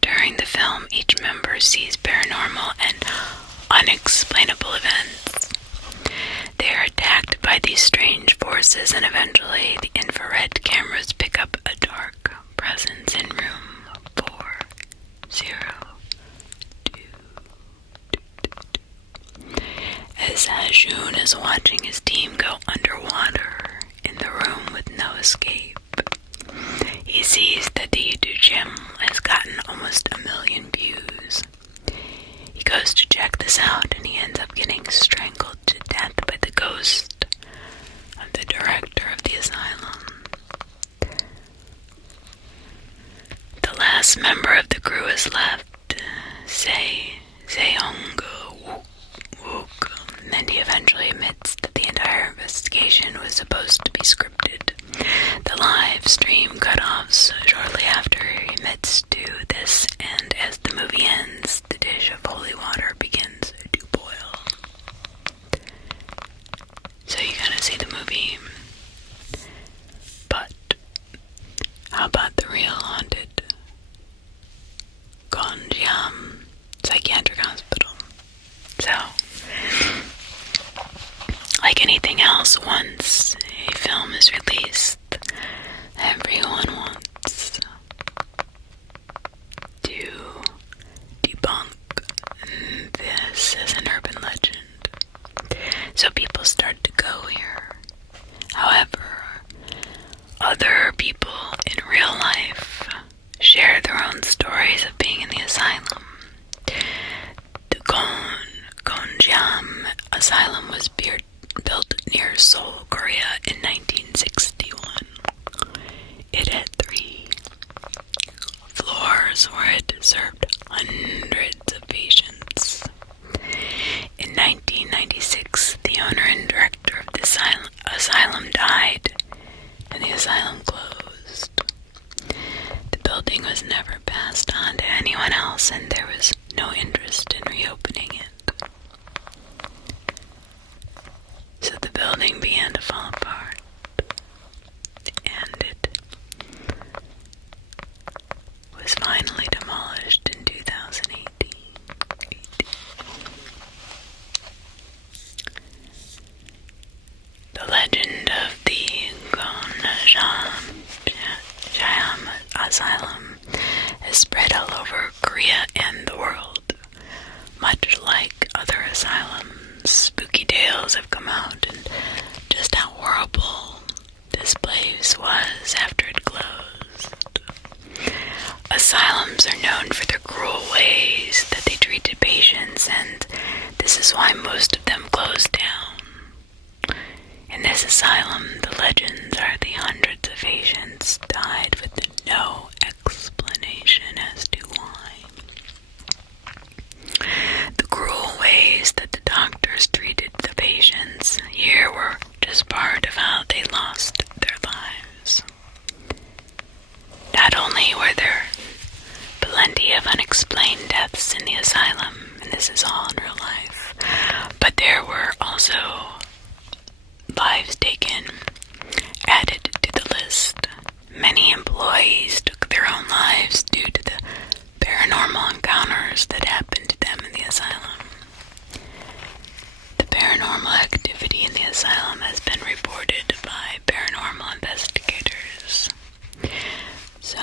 During the film, each member sees paranormal and unexplainable events. They are attacked by these strange forces, and eventually the infrared cameras pick up a dark presence in room 402. As Ha-Jun is watching his team go underwater in the room with no escape, he sees that the YouTube channel has gotten almost 1 million views. He goes to check this out, and he ends up getting strangled to death by the ghost of the director of the last member of the crew is left, Seongu Wook, and he eventually admits that the entire investigation was supposed to be scripted. The live stream cut-offs shortly after he admits to this, and as the movie ends, the dish of holy water begins to boil. So you gotta see the movie. But how about the real haunted Gonjiam Psychiatric Hospital? So, like anything else, once a film is released, everyone wants to debunk this as an urban legend. So people start to go here. However, other people in real life share their own stories of being in the asylum. The Gonjiam Asylum was built near Seoul, Korea in 1961. It had 3 floors where it served hundreds of patients. In 1996, the owner and director of the asylum died, and the asylum closed. The building was never passed on to anyone else, and there was no interest in reopening it. So the building began to fall apart, and it was finally demolished in 2018. The legend of the Gonjiam Asylum has spread all over Korea and the world. Much like other asylums, spooky tales have come out, and just how horrible this place was after it closed. Asylums are known for their cruel ways that they treated patients, and this is why most of them closed down. In this asylum, the legends are the hundreds of patients died with no explanation as to why. The cruel ways that the doctors treated the patients here were just part of how they lost their lives. Not only were there plenty of unexplained deaths in the asylum, and this is all in real life, but there were also lives taken added to the list. Many employees took their own lives due to the paranormal encounters that happened to them in the asylum. The paranormal activity in the asylum has been reported by paranormal investigators. So,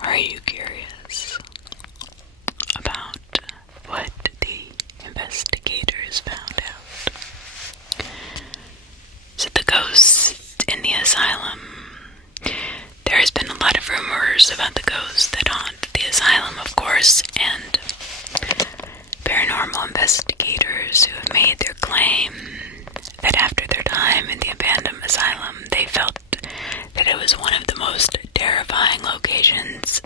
are you curious about what the investigators found out? So the ghosts in the asylum. There has been a lot of rumors about the ghosts that haunt the asylum, of course, and paranormal investigators who have made their claim that after their time in the abandoned asylum, they felt that it was one of the most terrifying locations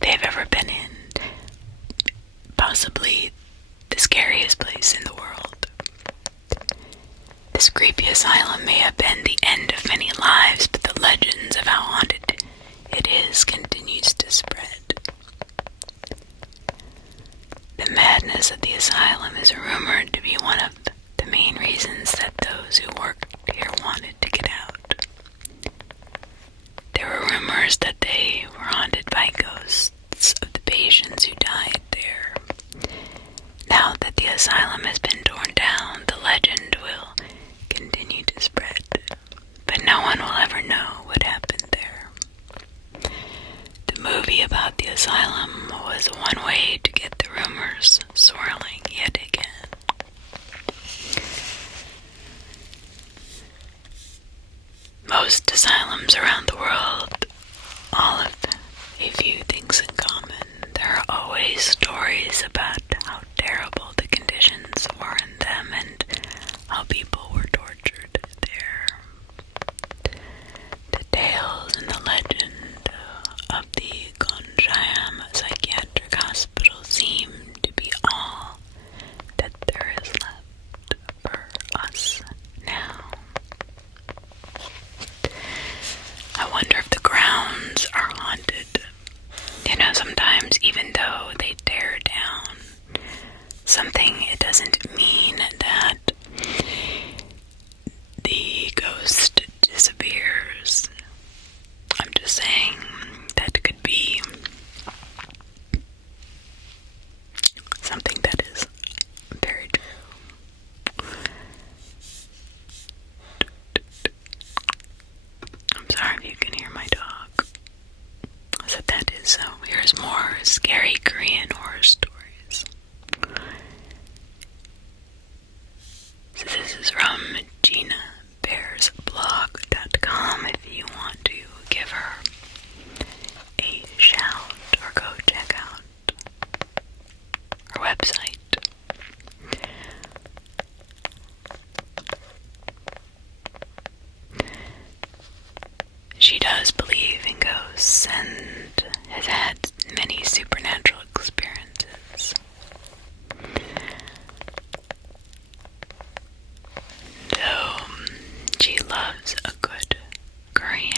they've ever been in. Possibly the scariest place in the world. This creepy asylum may have been the end of many lives, but the legends of how haunted it is continues to spread. The madness of the asylum is rumored to be one of the main reasons that those who worked here wanted to get out. There were rumors that they were haunted by ghosts of the patients who died there. Now that the asylum has been torn down, the legend will continue to spread, but no one will ever know what happened there. The movie about the asylum was one way to get the rumors swirling yet again. Most asylums around the world all have a few things in common. There are always stories about how terrible the conditions were in them and how people were tortured there. The tales and the legend of the Gonjiam doesn't mean that the ghost disappears. I'm just saying that could be something that is very true. I'm sorry if you can hear my dog. So that is so. Here's more scary Korean horror stories. So this is from GinaBearsBlog.com if you want to give her a shout or go check out her website. She does believe in ghosts and has had many supernatural experiences. So, she loves a good Korean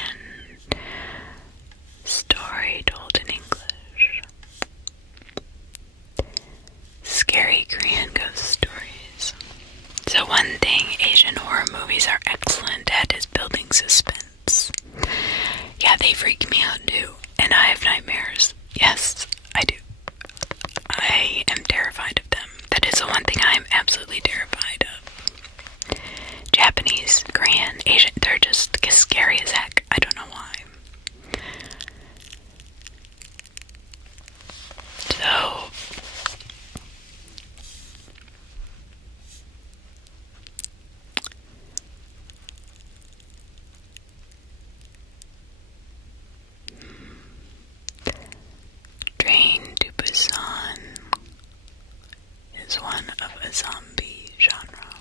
story told in English. Scary Korean ghost stories. So one thing Asian horror movies are excellent at is building suspense. Yeah, they freak me out too, and I have nightmares. Yes, I do. I am terrified of them. That is the one thing I am absolutely terrified of. Japanese, Korean, Asian, they're just scary as heck. I don't know why. So, Train to Busan is one of a zombie genre.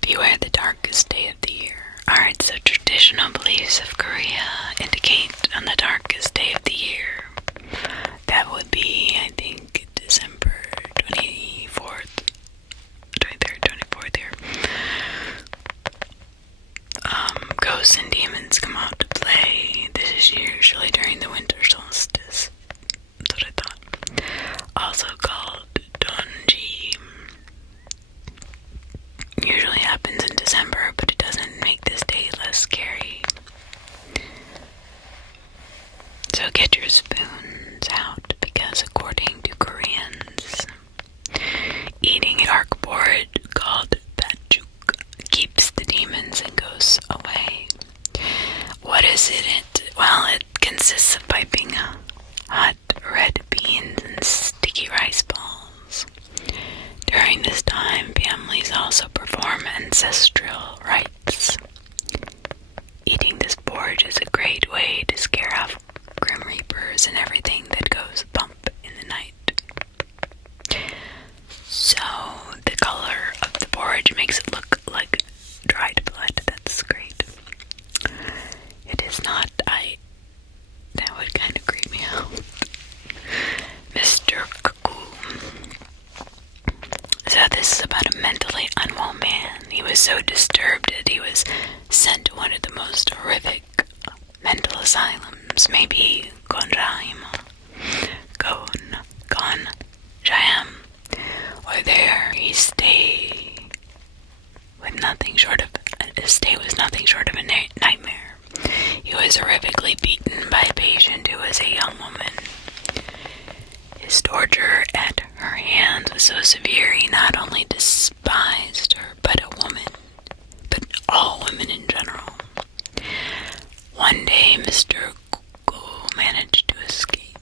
Beware the darkest day of the year. Alright, so traditional beliefs of Korea indicate on the darkest day of the year. That would be, I think, December 24th, 23rd, 24th here. Ghosts and demons come out to play. This is usually during the winter solstice. That's what I thought. Also called Donji. Usually happens in December, but it doesn't make this day less scary. So get your spoons out, because according to Koreans, eating a dark porridge called batjuk keeps the demons and ghosts away. What is it? Well, it consists of piping hot red beans and sticky rice balls. During this time, families also perform ancestral rites. Eating this porridge is a great way to scare off grim reapers and everything that goes bump in the night. So, the color of the porridge makes it look like dried blood. That's great. It is not, that would kind of creep me out. Mr. Cuckoo. So this is about a mentally unwell man. He was so disturbed that he was sent to one of the most horrific mental asylums, maybe Gonjaim, or there he stay with nothing short of his stay was nothing short of a nightmare. He was horrifically beaten by a patient who was a young woman. His torture at her hands was so severe he not only despised her, but all women in general. One day, Mr. Cuckoo managed to escape.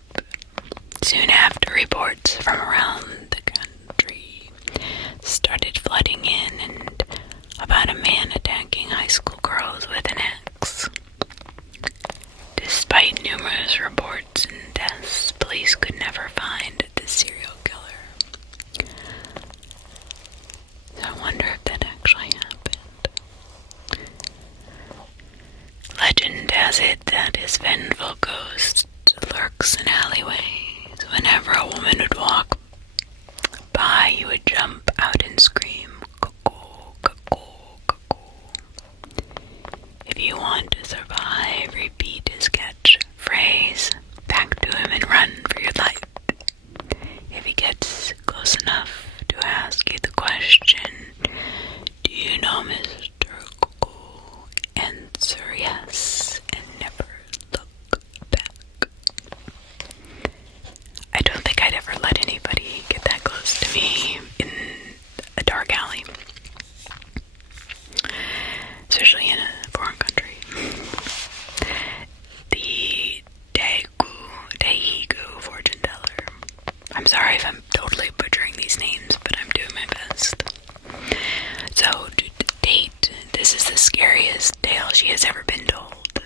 Soon after, reports from around the country started flooding in and about a man attacking high school girls with an axe. Despite numerous reports and deaths, police could never find the serial killer. So I wonder if that actually happened. Legend has it that his vengeful ghost lurks in alleyways. Whenever a woman would walk by, he would jump out and scream, "Cuckoo, cuckoo, cuckoo." If you want to survive, repeat his catchphrase back to him and run for your life. If he gets never been told.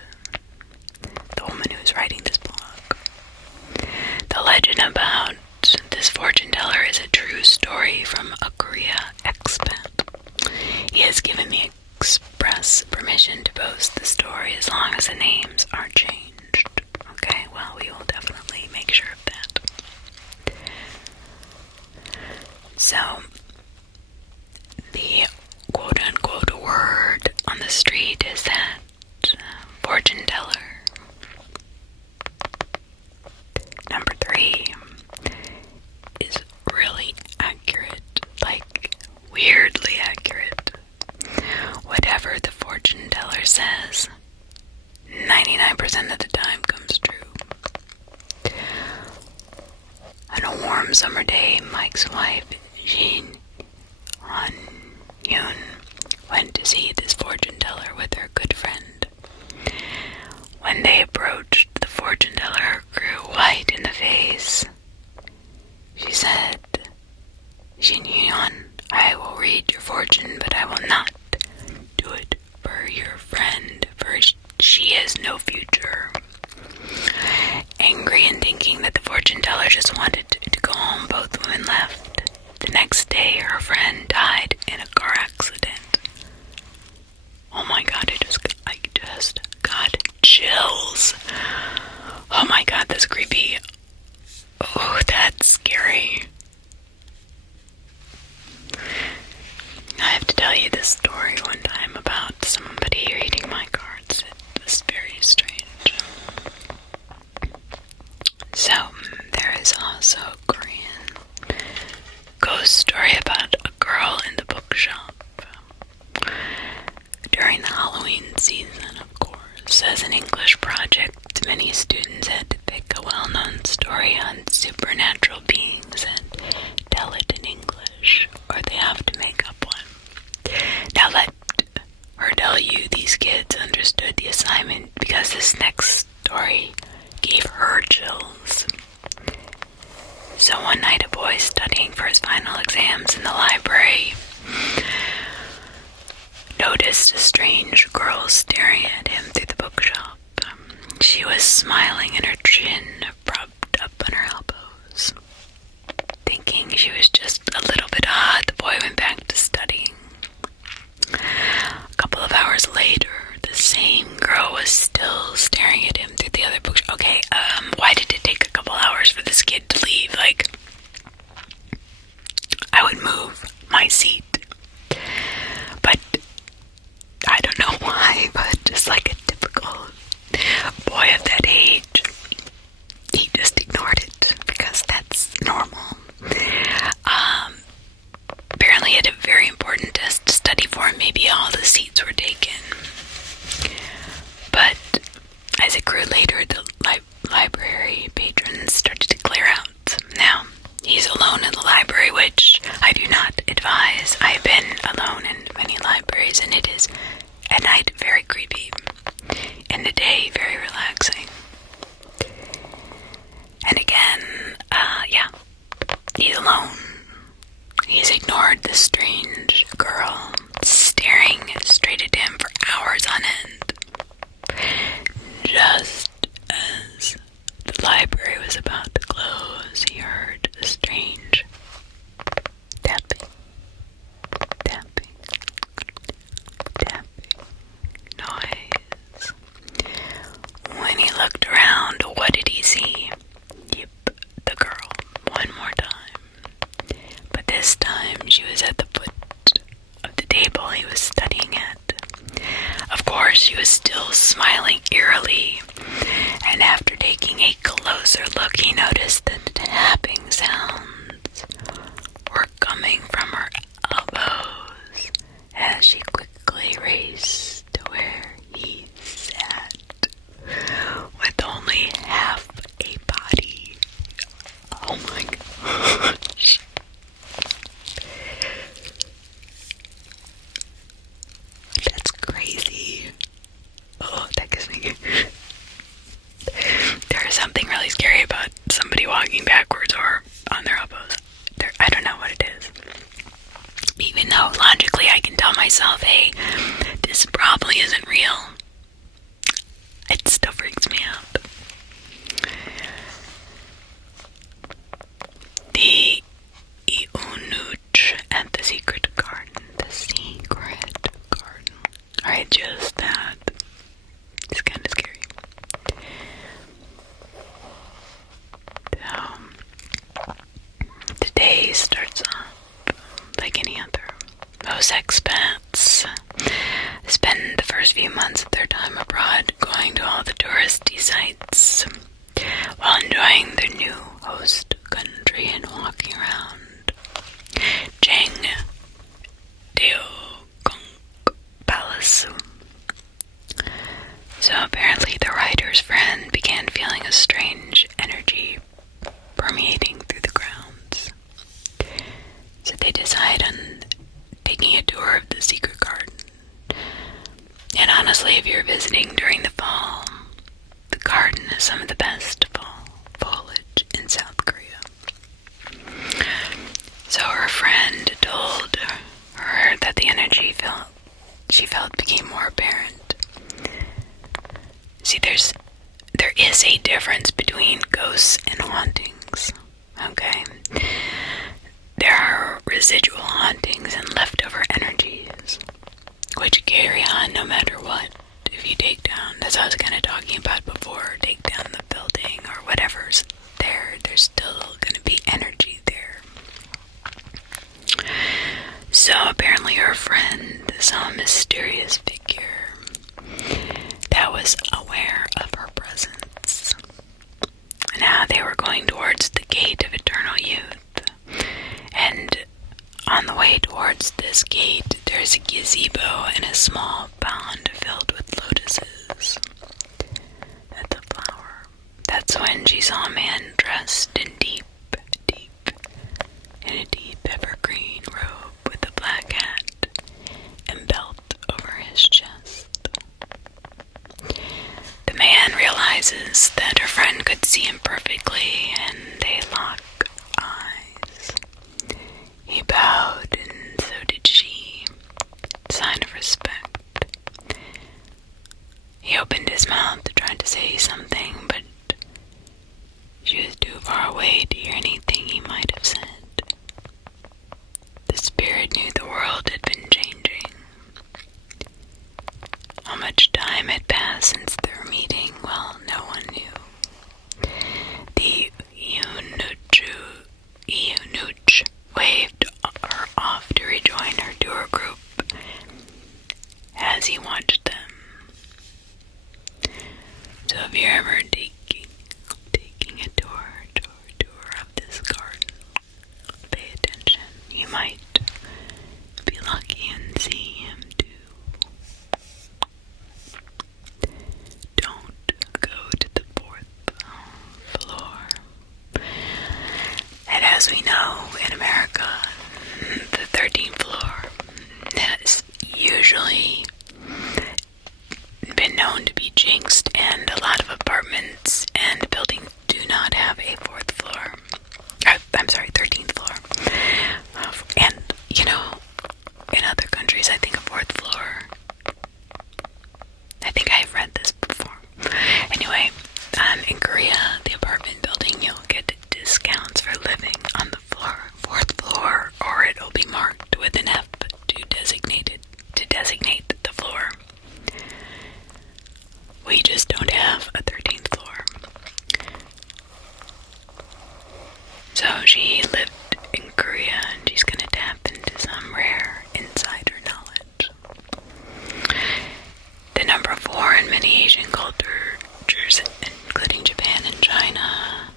The woman who's writing this blog. The legend about this fortune teller is a true story from a Korea expat. He has given me express permission to post the story as long as the names are changed. Okay, well, we will definitely make sure of that. So, the quote-unquote word on the street is that fortune teller. Number 3 is really accurate, like weirdly accurate. Whatever the fortune teller says, 99% of the time comes true. On a warm summer day, Mike's wife, Jin Hyun, went to see this fortune teller with her good friend. When they approached, the fortune teller grew white in the face. She said, Jin Hyun, I will read your fortune, but I will not do it for your friend, for she has no future. Angry and thinking that the fortune teller just wanted to go home, both women left. The next day, her friend died in a car accident. Oh my god, I just got chills. Oh my god, that's creepy. Oh, that's scary. I have to tell you this story one time about somebody reading my cards. It was very strange. So, there is also a Korean ghost story about a girl in the bookshop. During the Halloween season, of course, as an English project, many students had to pick a well-known story on supernatural beings and tell it in English, or they have to make up one. Now let her tell you these kids understood the assignment because this next story gave her chills. So one night a boy studying for his final exams in the library noticed a strange girl staring at him through the bookshop. She was smiling and her chin propped up on her elbows. Thinking she was just a little bit odd, the boy went back to studying. A couple of hours later, the same girl was still staring at him through the other books. Okay, why did it take a couple hours for this kid to leave? Like, I would move my seat. But, I don't know why, but just like a typical boy of that age, he just ignored it because that's normal. Apparently he had a very important test to study for, and maybe all the seats were taken. But as it grew later, the library patrons started to clear out. Now, he's alone in the library, which I do not advise. I've been alone in many libraries, and it is at night very creepy. In the day, very relaxing. And again, he's alone. He's ignored the strange girl staring straight at him for hours on end. Just as the library was about to close, he heard a strange tapping noise. When he looked around, what did he see? Yep, the girl, one more time. But this time, she was at the foot of the table he was studying at. Of course, she was still smiling eerily, and after taking a closer look, he noticed that the tapping sounds were coming from her elbows as she quickly raced to where he sat, with only half a body. Oh my gosh. That's crazy. Oh, that gives me... There is something really scary about So apparently the writer's friend began feeling a strange energy permeating through the grounds. So they decide on taking a tour of the secret garden. And honestly, if you're visiting during the fall, the garden is some of the best fall foliage in South Korea. So her friend told her that the energy she felt became more apparent. See, there is a difference between ghosts and hauntings, okay? There are residual hauntings and leftover energies, which carry on no matter what. If you take down, as I was kind of talking about before, take down the building or whatever's there, there's still going to be energy there. So apparently her friend saw a mysterious figure that was aware of her presence. Now they were going towards the gate of eternal youth, and on the way towards this gate, there's a gazebo and a small pond filled with lotuses. That's a flower. That's when she saw a man dressed in in a deep evergreen robe with a black hat and belt over his chest. The man realizes that her friend could see him perfectly, and they lock eyes. He bowed, and so did she. Sign of respect. He opened his mouth to try to say something, but she was too far away to hear anything he might have said. The spirit knew the world had been changing. How much time had passed since their meeting? Well, no one knew. The eunuch waved her off to rejoin her tour group as he watched them. So if you're ever taking a tour of this garden, pay attention. You might be lucky and see him too. Don't go to the 4th floor. And as we know, in America, the 13th floor has usually been known to be jinxed, and a lot of apartments and buildings do not have a 4th floor. I'm sorry, 13th floor. And, in other countries, I think a 4th floor. I think I've read this before. Anyway, in Korea, the apartment building, you'll get discounts for living on the 4th floor, or it'll be marked with an F to designate the floor. We just don't have a 13th floor. So she lived in Korea, and she's gonna tap into some rare insider knowledge. The number 4 in many Asian cultures, including Japan and China,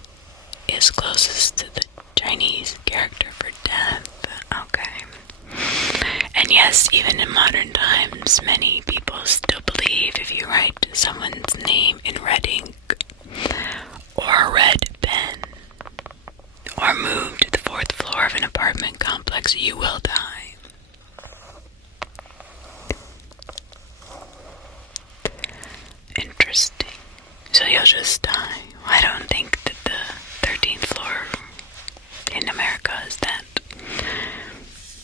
is closest to the Chinese character for death. Okay. And yes, even in modern times, many people still believe if you write someone's name in red ink or a red pen or move to the 4th floor of an apartment complex, you will die. Interesting. So you'll just die. I don't think that the 13th floor in America is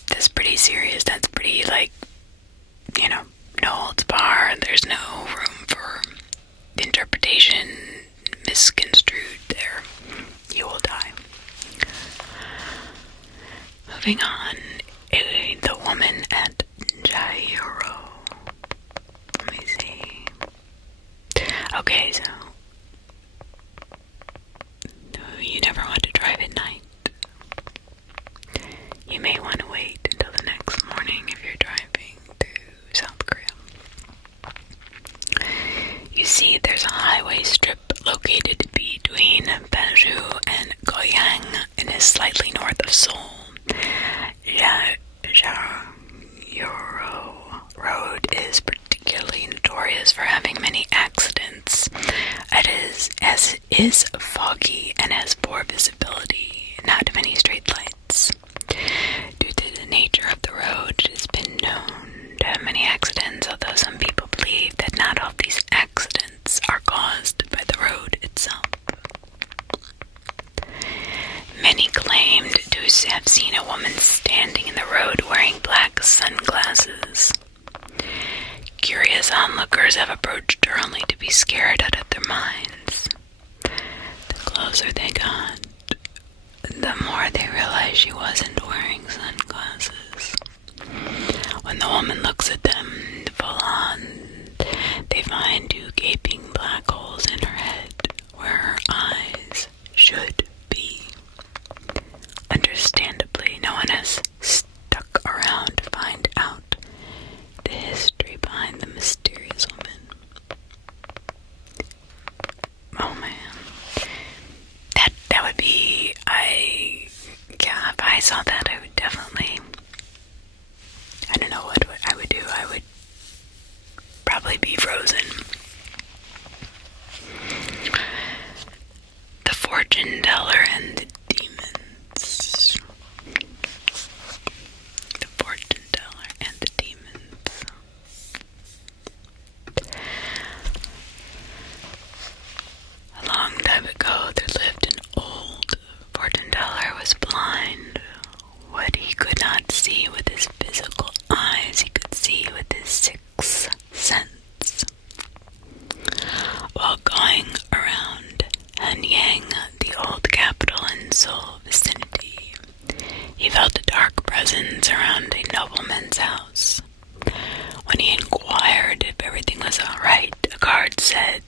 that's pretty serious. That's pretty, no holds barred. There's no room for interpretation, misconstrued there. You will die. Moving on, the woman at Jairo. Let me see. Okay, so you never want to drive at night. You may want to wait until the next morning if you're driving through South Korea. You see, there's a highway strip located between Paju and Goyang and is slightly north of Seoul. Jairo Road is particularly notorious for having many accidents is foggy and has poor visibility, not many street lights. Due to the nature of the road, it has been known to have many accidents, although some people believe that not all these accidents are caused by the road itself. Many claimed to have seen a woman standing in the road wearing black sunglasses. Curious onlookers have approached her only to be scared out of their minds. The closer they got, the more they realized she wasn't wearing sunglasses. When the woman looks at them full on, they find two gaping black holes in her head where her eyes should be. Understandably, no one has stuck around to find out the history behind the mysterious woman. Oh man. That would be, if I saw that, I would definitely, I don't know what I would do. I would probably be frozen. The fortune teller and the demons. The fortune teller and the demons. A long time ago, there lived an old fortune teller who was blind. What he could not see with his physical eyes, he could see with his sixth sense. While going around Hanyang, the old capital in Seoul vicinity, he felt a dark presence around a nobleman's house. When he inquired if everything was all right, a guard said,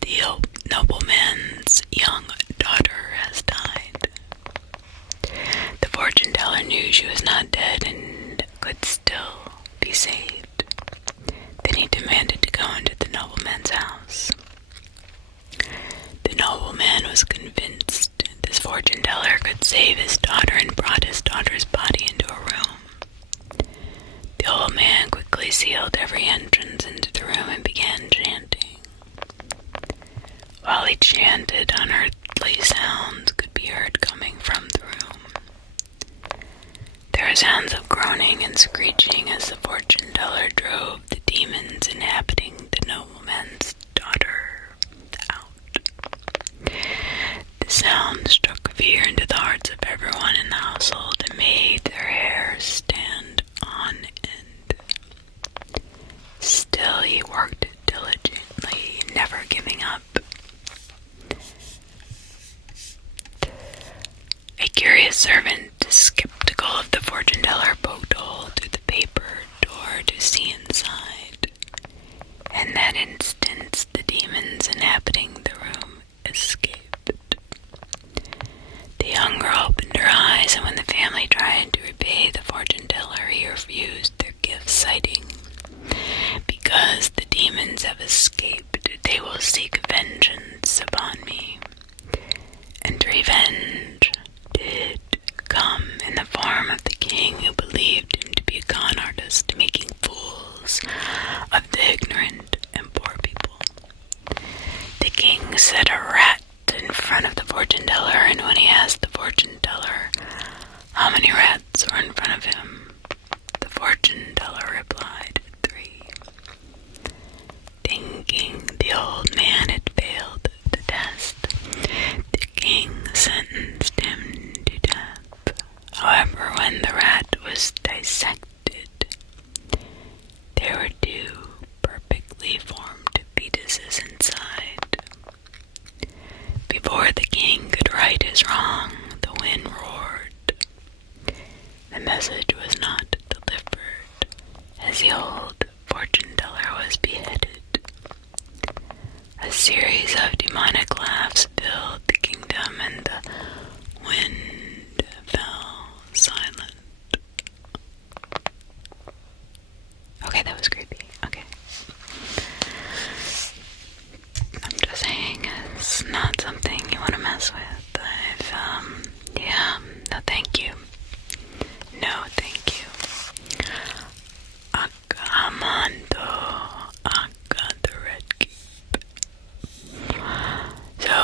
"The nobleman's young daughter has died." The fortune teller knew she was not dead and could still be saved. Then he demanded to go into the nobleman's house. The nobleman was convinced this fortune teller could save his daughter and brought his daughter's body into a room. The old man quickly sealed every entrance into the room and began chanting. While he chanted, unearthly sounds could be heard coming from the room. There were sounds of groaning and screeching as the fortune teller drove the demons inhabiting the nobleman's daughter out. The sound struck fear into the hearts of everyone in the household and made their hair stand on end. Still, he worked diligently, never giving up. A curious servant, skeptical of the fortune teller, poked a hole through the paper door to see inside. In that instant, the demons inhabiting the room escaped. The young girl opened her eyes, and when the family tried to repay the fortune teller, he refused their gift, citing, "Because the demons have escaped, they will seek vengeance upon me." And revenge did come in the form of the king, who believed him to be a con artist, making fools of the ignorant and poor people. The king set a rat in front of the fortune teller, and when he asked the fortune teller how many rats were in front of him, the fortune teller replied, 3. Thinking the old man had failed the test, the king sentenced him to death. However, when the rat was dissected, there were 2 perfectly formed fetuses inside. Before the king could right his wrong, the wind roared. The message was not delivered, as the old fortune teller was beheaded. A series of demonic laughs filled the kingdom, and the wind fell silent. Okay, that was creepy. Okay. I'm just saying, it's not something you want to mess with. No thank you. No thank you. Akamando, Aka the Red Keep. So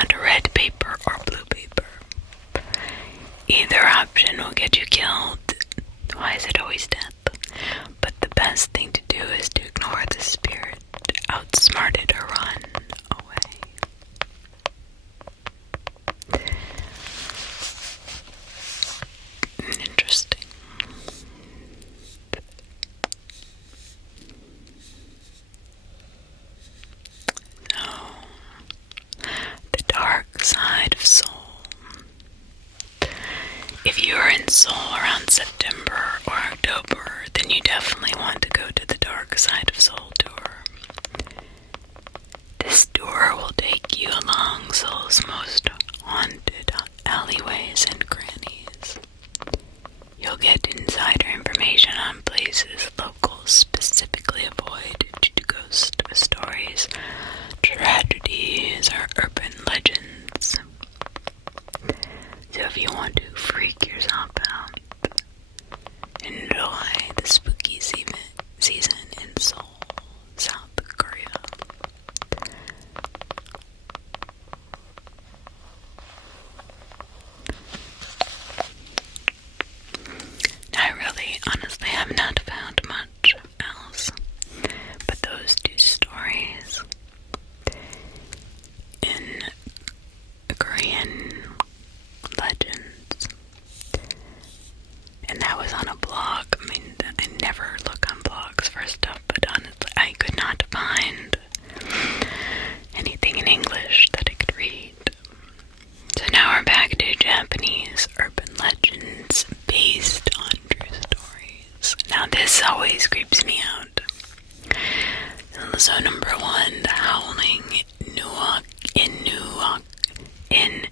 want red paper or blue paper. Either option will get you killed. Why is it always death? But the best thing to do is to ignore the spirit, outsmart it, or run away. Interesting. So, the dark side of Seoul. If you are in Seoul around September or October, then you definitely want to go to the Dark Side of Seoul tour. This tour will take you along Seoul's most haunted alleyways and crannies. You'll get insider information on places locals specifically avoid due to ghost stories, tragedies, or urban legends. So if you want to freak yourself out, enjoy the spooky season in Seoul, South Korea. I really, honestly, have not found much else but those two stories in Korean legends. And that was on a blog. I mean, I never look on blogs for stuff, but honestly, I could not find anything in English that I could read. So now we're back to Japanese urban legends based on true stories. Now this always creeps me out. So number one, the howling in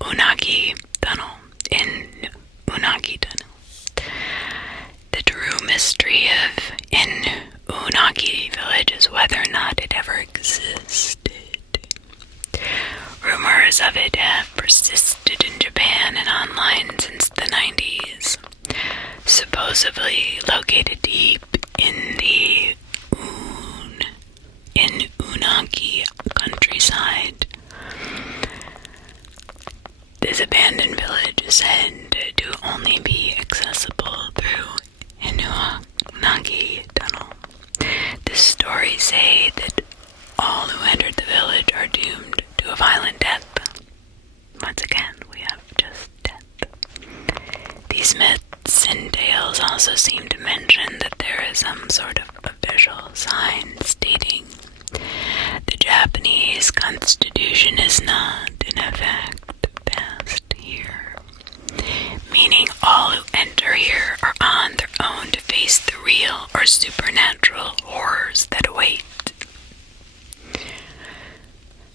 Unagi Tunnel. In Unagi Tunnel. The true mystery of in Unagi village is whether or not it ever existed. Rumors of it have persisted in Japan and online since the 90s. Supposedly located deep in the Unagi countryside, this abandoned village is said to only be accessible through Unagi Tunnel. The stories say that all who entered the village are doomed to a violent death. Once again, we have just death. These myths and tales also seem to mention that there is some sort of official sign stating the Japanese Constitution is not in effect past here, meaning all who enter here are on their own to face the real or supernatural horrors that await.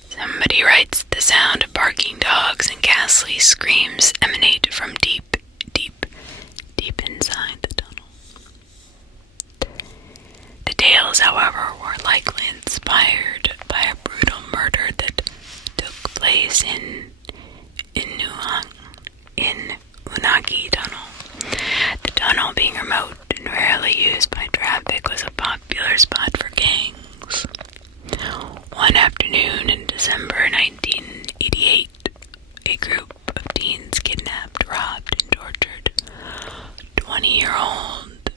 Somebody writes, the sound of barking dogs and ghastly screams emanate from deep inside the tunnel. The tales, however, were likely inspired by a brutal murder that took place in Unagi Tunnel. The tunnel, being remote and rarely used by traffic, was a popular spot for gangs. One afternoon in December 1988, a group of teens kidnapped, robbed, and tortured 20-year-old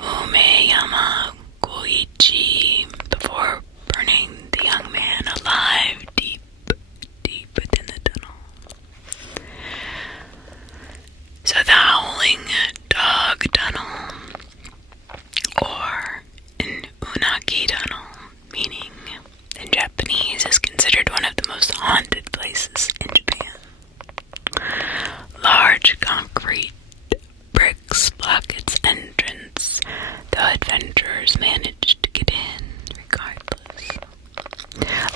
Umeyama Koichi before burning the young man alive deep within the tunnel. So the Howling Dog Tunnel, or an Unagi Tunnel, meaning in Japanese, is considered one of the most haunted places in Japan. Large concrete bricks block its entrance, though adventurers manage to get in regardless.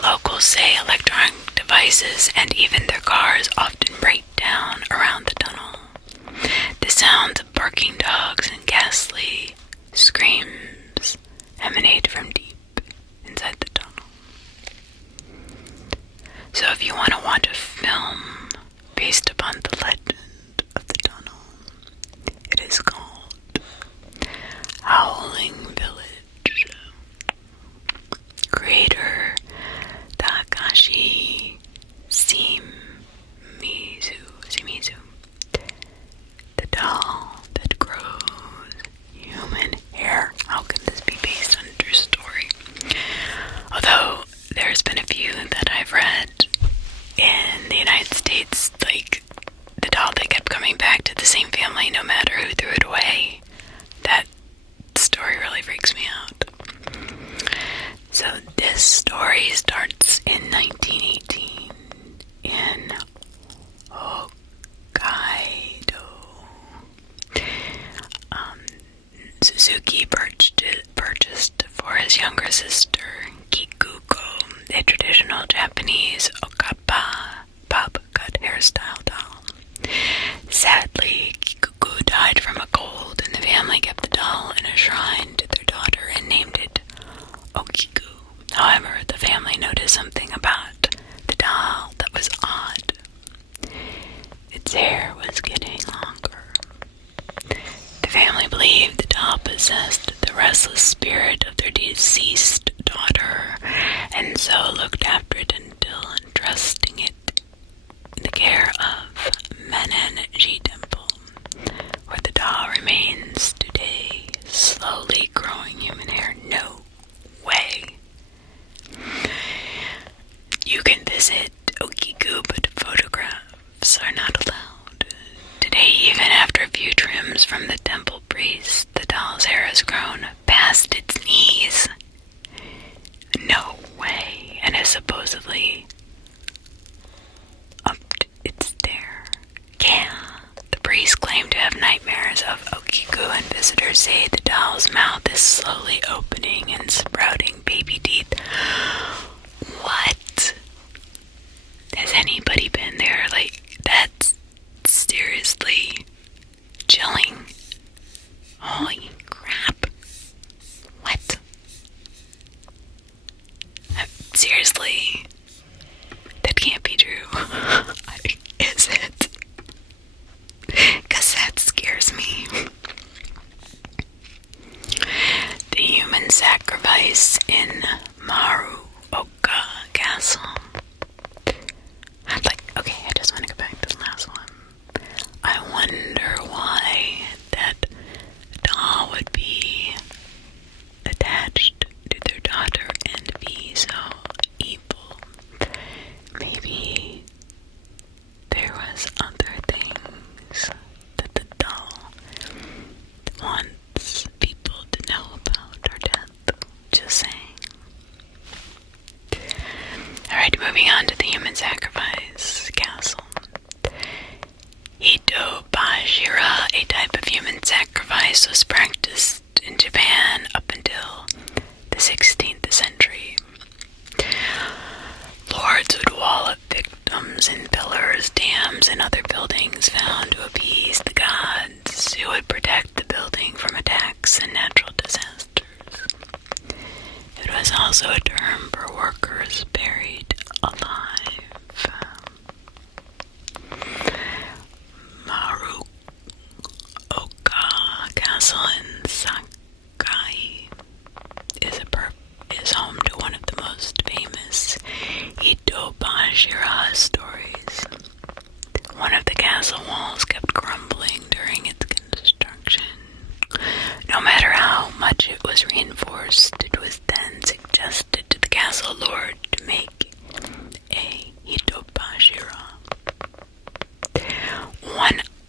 Locals say electronic devices and even their cars often break down around the tunnel. The sounds of barking dogs and ghastly screams emanate from deep inside the tunnel. So if you want to watch a film based upon the legend of the tunnel, it is called Howling Village. Creator Takashi family no matter who threw it away. That story really freaks me out. So this story starts in 1918 in Hokkaido. Suzuki purchased for his younger sister, Kikuko, a traditional Japanese okappa bob-cut hairstyle doll. Sadly, Kikuko died from a cold, and the family kept the doll in a shrine to their daughter and named it Okiku. However, the family noticed something about the doll that was odd. Its hair was getting longer. The family believed the doll possessed the restless spirit of their deceased daughter, and so looked after it until entrusting it in the care of Menenji Temple, where the doll remains today, slowly growing human hair. No way. You can visit Okiku, but photographs are not allowed. Today, even after a few trims from the temple priest, the doll's hair has grown past its knees. No way. And is supposedly up its there. Yeah. The priest claimed to have nightmares of Okiku, and visitors say the doll's mouth is slowly opening and sprouting baby teeth. What? Has anybody been there? Like, that's seriously chilling. Holy crap. What? Seriously? That can't be true. Is it? Because that scares me. The human sacrifice in Maruoka Castle. Okay, I just want to go back to the last one. I wonder why that doll would be attached to their daughter and be so evil. Maybe there was other things that the doll wants people to know about her death. Just saying. Alright, moving on to the human sacrifice castle. Hitobashira, a type of human sacrifice, was practiced in Japan up until the 16th century. Lords would wall up victims in pillars, dams, and other buildings found to appease the gods who would protect the building from attacks and natural disasters. It was also a term for workers buried alive. Maruoka Castle in Sakai is home to one of the most famous Hitobashira stories. One of the castle walls kept crumbling during its construction. No matter how much it was reinforced, it was then suggested to the castle lord to make a Hitobashira.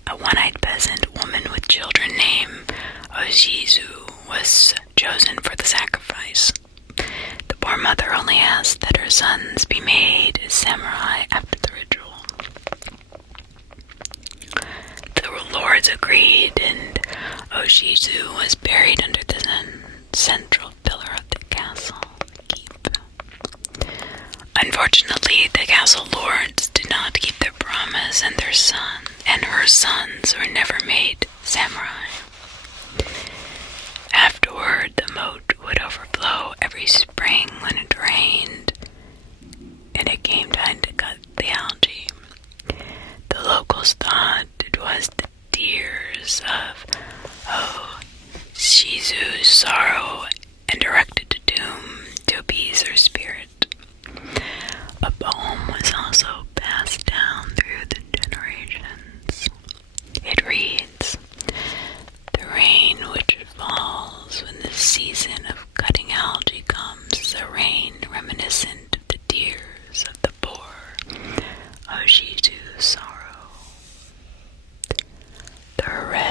A one-eyed peasant woman with children named Oshizu was chosen for the sacrifice. The poor mother only asked that her sons be made samurai after the ritual. The lords agreed, and Oshizu was buried under the central pillar of the castle keep. Unfortunately, the castle lords did not keep their promise, and her sons were never made samurai. Afterward, the moat would overflow every spring when it rained, and it came time to cut the algae. The locals thought it was the tears of Shizu's sorrow and erected a tomb to appease her spirit. A poem was also passed down through the generations. It reads, "The rain which falls when the season of cutting algae comes is a rain reminiscent of the tears of the poor Oshizu's sorrow." The red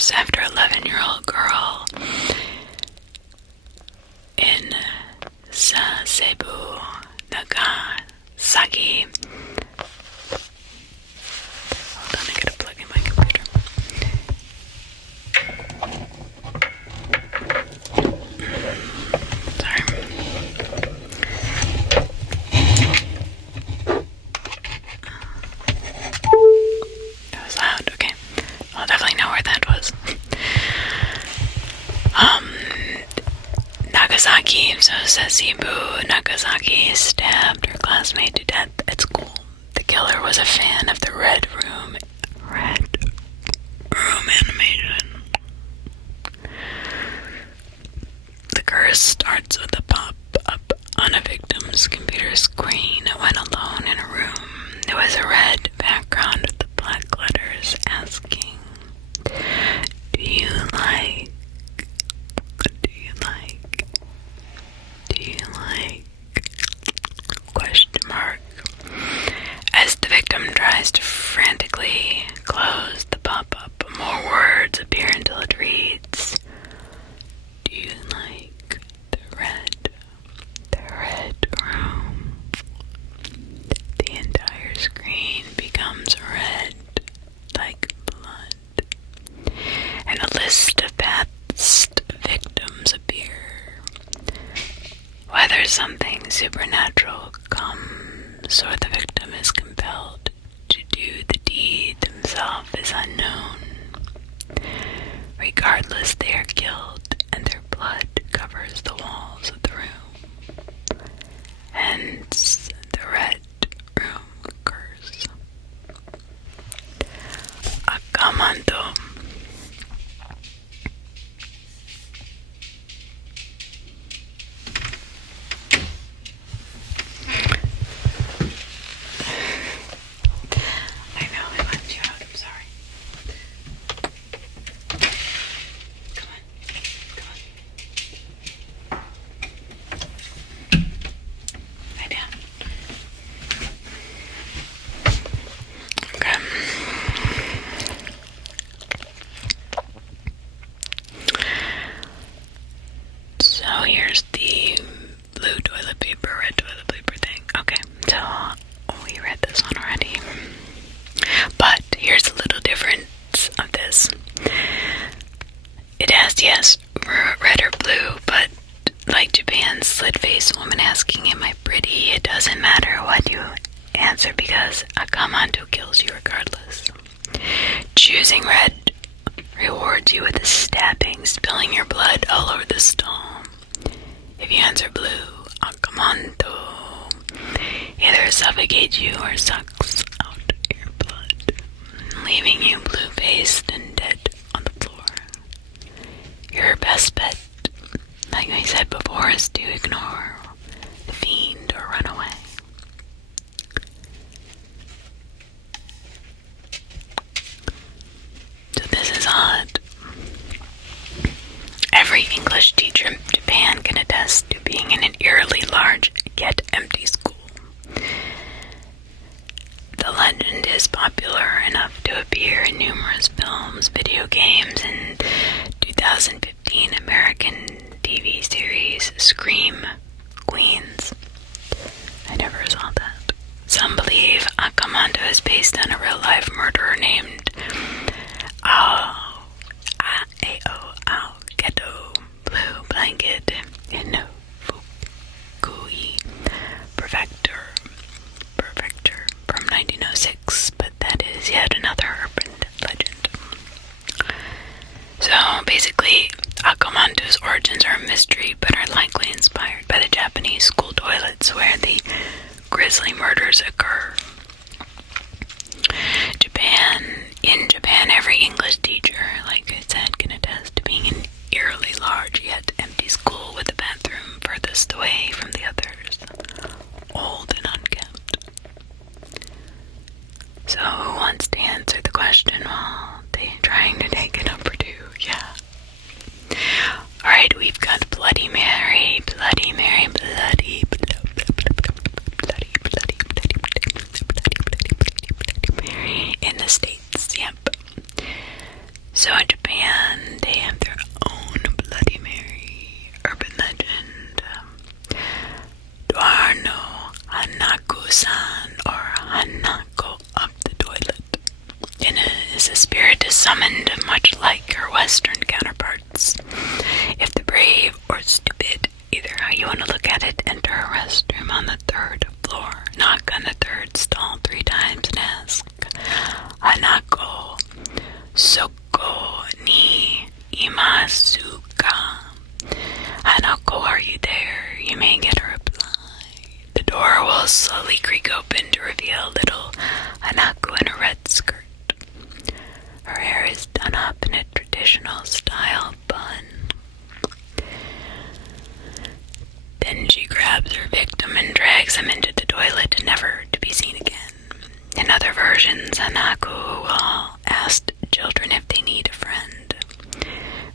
hours after 11-year-old girl in Sasebo, Nagasaki. Hold on, I gotta plug in my computer. Sorry. That was loud, okay. I'll definitely know where that was. Nagasaki, so Sasebo, Nagasaki stabbed her classmate to death at school. The killer was a fan of the Red Room animation. The curse starts with a pop-up on a victim's computer screen when alone in a room. There was a red background with the black letters asking, Do you like? Question mark. As the victim tries to frantically close the pop-up, more words appear until it reads, Do you like the red room? The entire screen becomes red like blood, and a list of past victims appear. Whether something supernatural comes or the victim is compelled to do the deed themselves is unknown. Regardless, they are killed and their blood covers the walls of the room. Hence, the Red Room curse. Akamanto. So here's the blue toilet paper, red toilet paper thing. Okay, so we read this one already. But here's a little difference of this. It has, yes, red or blue, but like Japan's slit-faced woman asking, Am I pretty? It doesn't matter what you answer because a Akamanto kills you regardless. Choosing red rewards you with a stabbing, spilling your blood all over the stall. If you answer blue, Akamanto either suffocates you or sucks out your blood, leaving you blue-faced and dead on the floor. Your best bet, like I said before, is to ignore the fiend or run away. So this is odd. Every English teacher in Japan can attest to being in an eerily large yet empty school. The legend is popular enough to appear in numerous films, video games, and 2015 American TV series Scream Queens. I never saw that. Some believe Akamanto is based on a real-life murderer named Ghetto Blue Blanket in Fukui Prefecture from 1906, but that is yet another urban legend. So basically, Akamanto's origins are a mystery, but are likely inspired by the Japanese school toilets where the grisly murders occur. In Japan, every English teacher, like I said, can attest to being an eerily large yet empty school with the bathroom furthest away from the others, old and unkept. So who wants to answer the question while they're trying to take a number 2? Yeah. Alright, we've got Bloody Mary, Bloody Mary, Bloody Mary in the States, yep. Imasuka. Hanako, are you there? You may get a reply. The door will slowly creak open to reveal little Hanako in a red skirt. Her hair is done up in a traditional style bun. Then she grabs her victim and drags him into the toilet, never to be seen again. In other versions, Hanako will ask children if they need a friend.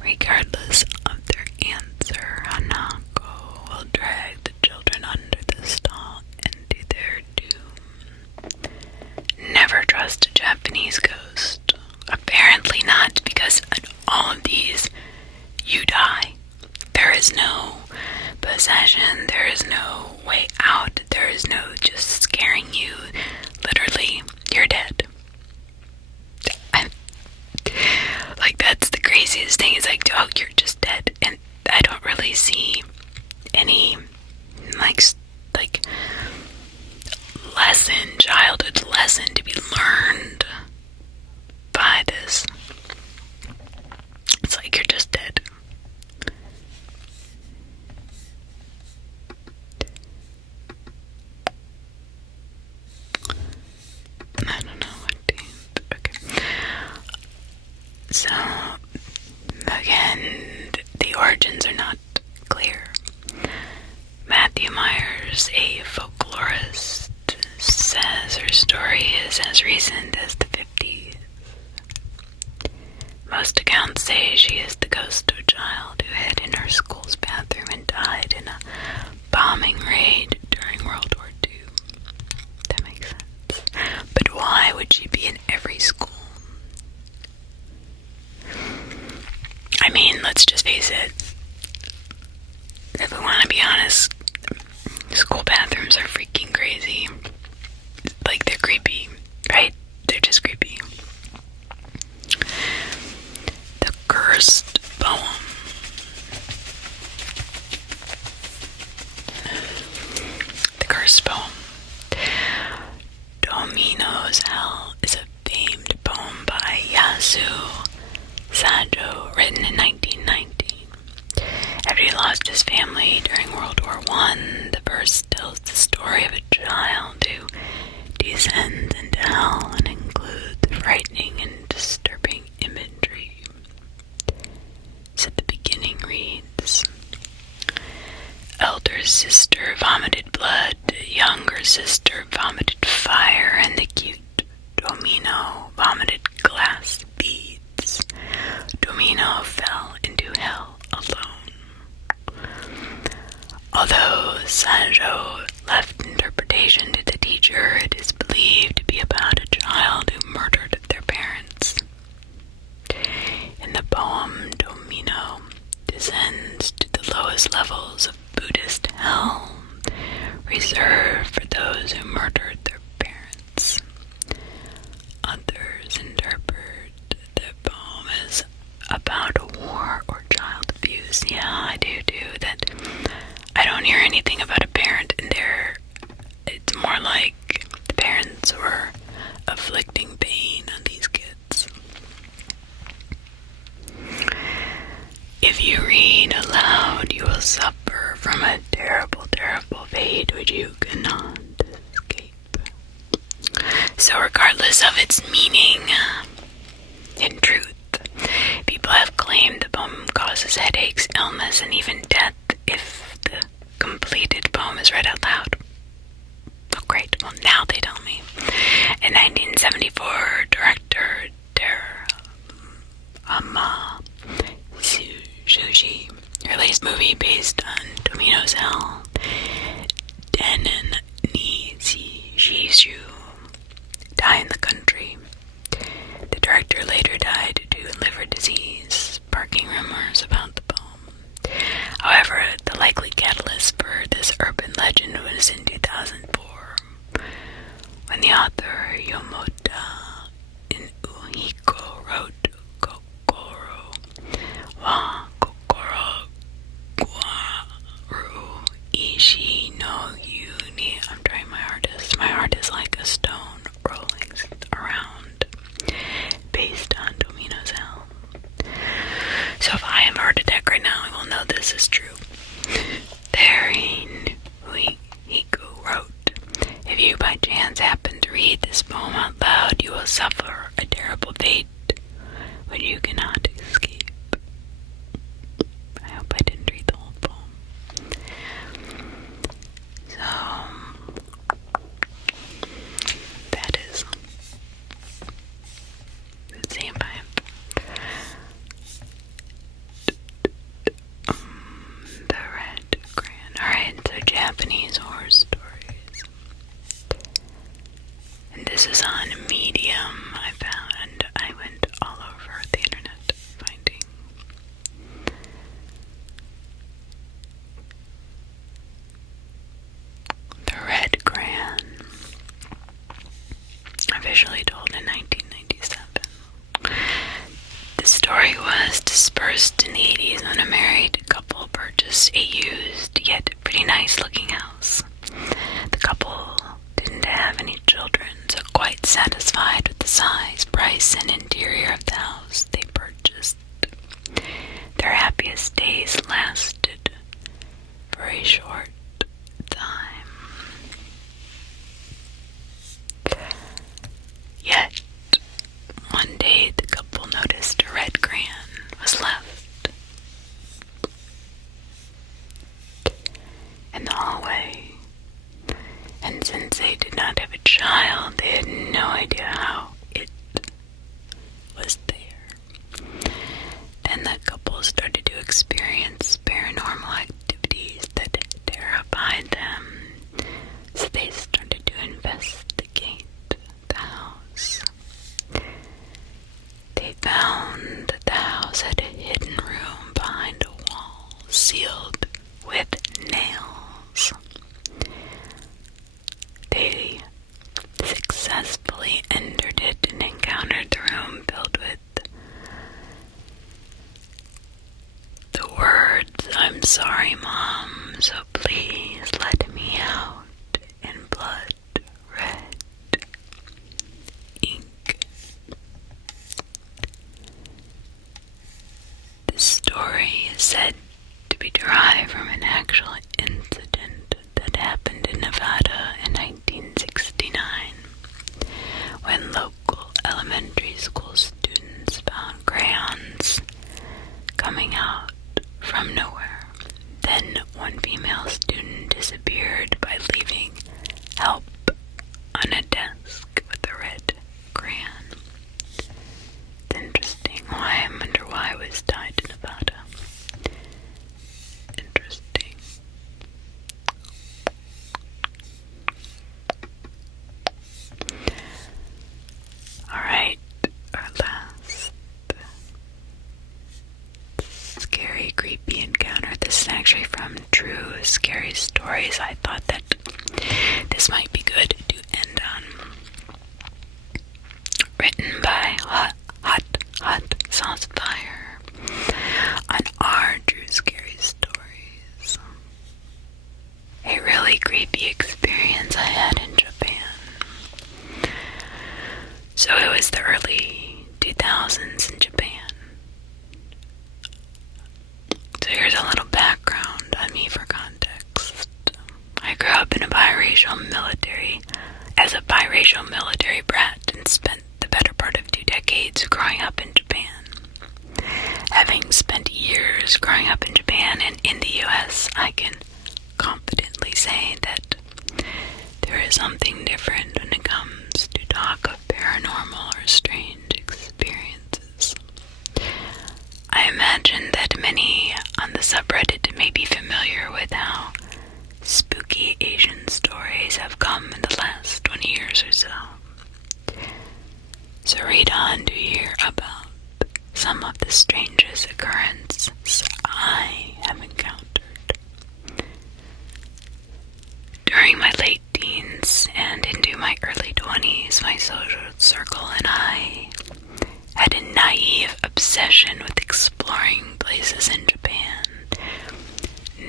Regardless of their answer, Hanako will drag the children under the stall and to their doom. Never trust a Japanese ghost. Apparently not, because in all of these, you die. There is no possession, there is no way out, there is no just scaring you. Literally, you're dead. Like, that's the craziest thing, is like, oh, you're just dead. And I don't really see any, like lesson, childhood lesson to be learned by this. It's like, you're just dead. I don't know what to... Okay. So, again, the origins are not clear. Matthew Myers, a folklorist, says her story is as recent as the 50s. Most accounts say she is the ghost of a child who hid in her school's bathroom and died in a bombing raid during World War II. That makes sense. But why would she be in every school? I mean, let's just face it. If we want to be honest, school bathrooms are freaking crazy. Like, they're creepy, right? They're just creepy. The Cursed Poem. The Cursed Poem. Domino's Hell is a famed poem by Yasu Sajo, written in 1919. After he lost his family during World War I, the verse tells the story of a child who descends into hell and includes frightening and disturbing imagery. So the beginning reads, elder sister vomited blood, younger sister vomited fire, and the cute Domino vomited glass beads. Domino fell into hell alone. Although Sanjo left interpretation to the teacher, it is believed to be about a child who murdered their parents. In the poem, Domino descends to the lowest levels of Buddhist hell, reserved for those who murdered their parents. Others interpret the poem as about a war or child abuse. Yeah, I do that. I don't hear anything about a parent in there. It's more like the parents were inflicting pain on these kids. If you read aloud, you will suffer from a terrible, terrible fate which you cannot escape. So regardless of its meaning, in truth, people have claimed the poem causes headaches, illness, and even death if the completed poem is read out loud. Oh great, well now they tell me. In 1974, director Ama Shuji released a movie based on Domino's Hell. Denon ni Shishu died in the country. The director later died due to liver disease, sparking rumors about the poem. However, the likely catalyst for this urban legend was in 2004, when the author Yomota Inuhiko wrote Kokoro wa Kokoro Gwaru was a used yet pretty nice looking house. The couple didn't have any children, so quite satisfied with the size, price, and interior of the house they purchased. Their happiest days lasted for a short time. Yet, one day the couple noticed a red crayon was left in the hallway, and since they did not have a child, they had no idea how it was there. Then the couple started to experience paranormal activities that terrified them, so they started to investigate the house. They found that the house had a hidden room behind a wall sealed with nails. They successfully entered it and encountered the room filled with the words, "I'm sorry, Mom, so please let me out," in blood red ink. This story is said to be derived from an actual incident that happened in Nevada in 1969, when local elementary school students found crayons coming out from nowhere. Then one female student disappeared by leaving help on a desk with a red crayon. It's interesting. I wonder why it was tied to Nevada. Interesting. Alright, our last scary, creepy encounter. This is actually from True Scary Stories. I thought that this might be good to end on. Written by Hot Sauce Fire on our True Scary Stories. A really creepy experience I had in Japan. So it was the early 2000s in Japan. So here's a little background on me for context. I grew up in a biracial military brat and spent the better part of 2 decades growing up in Japan. Having spent years growing up in Japan and in the US, I can confidently say that there is something different when it comes to talk of paranormal or strange experiences. I imagine that many on the subreddit may be familiar with how spooky Asian stories have come in the last 20 years or so. So read on to hear about some of the strangest occurrences I have encountered. During my late teens and into my early 20s, my social circle and I had a naive obsession with exploring places in Japan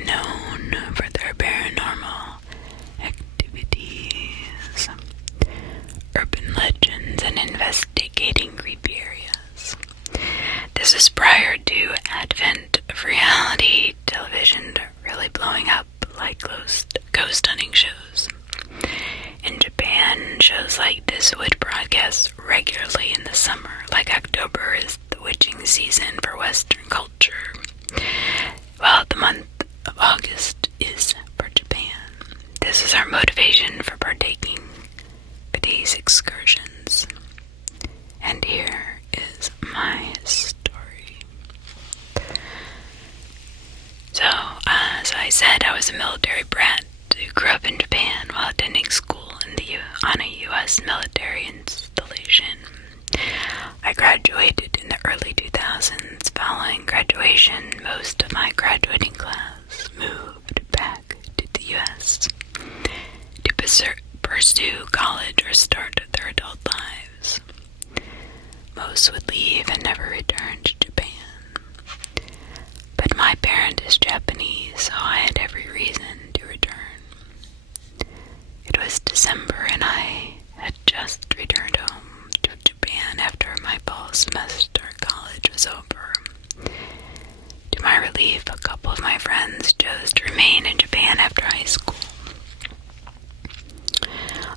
known for their paranormal activities, urban legends, and investigating creepy areas. This is prior to advent of reality television really blowing up like ghost hunting shows. In Japan, shows like this would broadcast regularly in the summer, like October is the witching season for Western culture, while the month of August is for Japan. This is our motivation for partaking in these excursions. And here is my story. So, as I said, I was a military brat who grew up in Japan while attending school on a U.S. military installation. I graduated in the early 2000s. Following graduation, most of my graduating class moved back to the U.S. to pursue college or start their adult lives. Most would leave and never return to Japan. But my parent is Japanese, relief, a couple of my friends chose to remain in Japan after high school.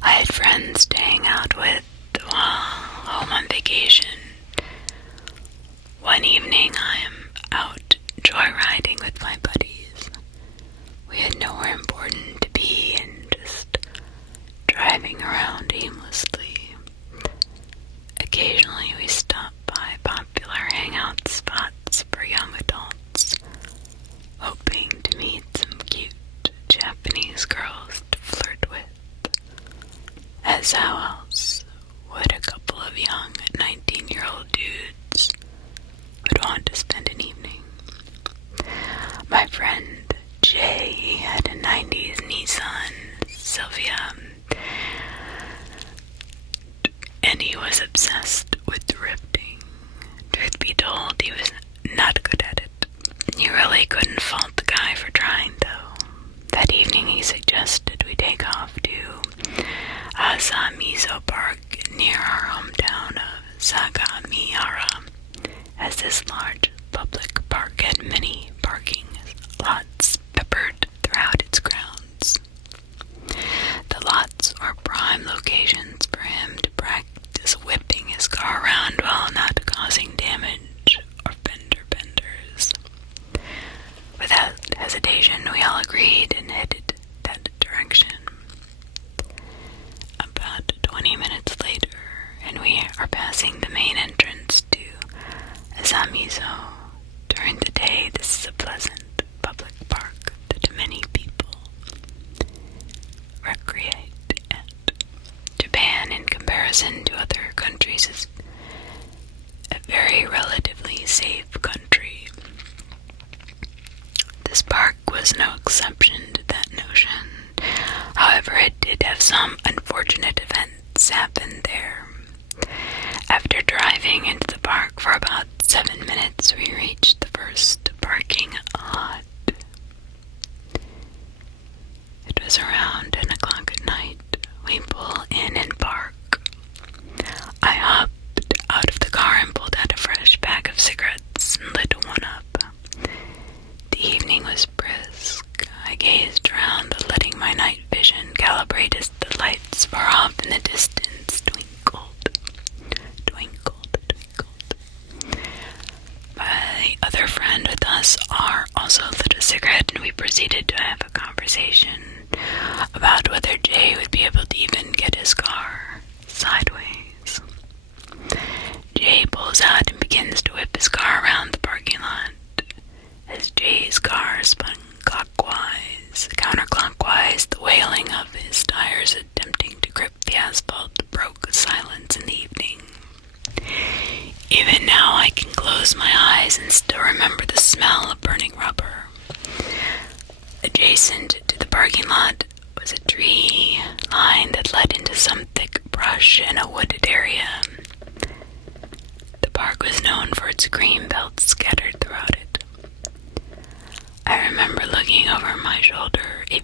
I had friends staying out with while home on vacation. One evening, I am out joyriding with my buddies. We had nowhere important to be and just driving around aimlessly. Occasionally, we stopped by popular hangout spots for young adults, hoping to meet some cute Japanese girls to flirt with. As how else would a couple of young 19-year-old dudes would want to spend an evening? My friend Jay had a 90s Nissan Silvia, and he was obsessed with drifting. Truth be told, he was not good at it. You really couldn't fault the guy for trying, though. That evening he suggested we take off to Asamizo Park near our hometown of Sagamihara, as this large public park had many parking lots peppered throughout its grounds. The lots were prime locations for him to practice whipping his car around while not causing damage or fender benders. Without hesitation, we all agreed and headed that direction. About 20 minutes later, and we are passing the main entrance to Asamizo. During the day, this is a pleasant public park that many people recreate at. Japan, in comparison to other countries, is a very relatively safe country. This park was no exception to that notion. However, it did have some unfortunate events happen there. After driving into the park for about 7 minutes, we reached the first parking lot. It was around 10 o'clock at night. We pull in and park. I hopped out of the car and pulled out a fresh pack of cigarettes and lit one up. The evening was brisk. I gazed around, letting my night vision calibrate as the lights far off in the distance twinkled. My other friend with us also lit a cigarette, and we proceeded to have a conversation about whether Jay would be able to even get his car sideways. Jay pulls out and begins to whip his car around the parking lot. As Jay's car spun counterclockwise, the wailing of his tires attempting to grip the asphalt broke silence in the evening. Even now I can close my eyes and still remember the smell of burning rubber. Adjacent to the parking lot was a tree line that led into some thick brush and a wooded area. The park was known for its green belts scattered throughout it. I remember looking over my shoulder a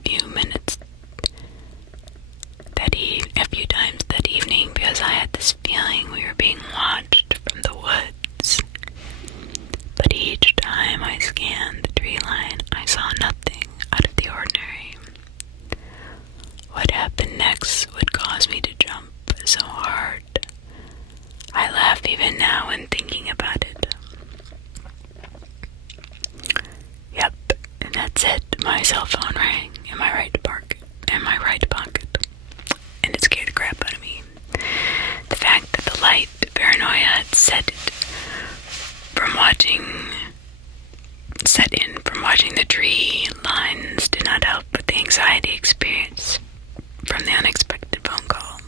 few times that evening because I had this feeling we were being watched from the woods. But each time I scanned the tree line, I saw nothing out of the ordinary. What happened next would cause me to jump so hard. I laugh even now when thinking about it. Yep, and that's it. My cell phone rang in my right pocket, and it scared the crap out of me. The fact that the light paranoia had set in from watching the tree lines did not help with the anxiety experienced from the unexpected phone call.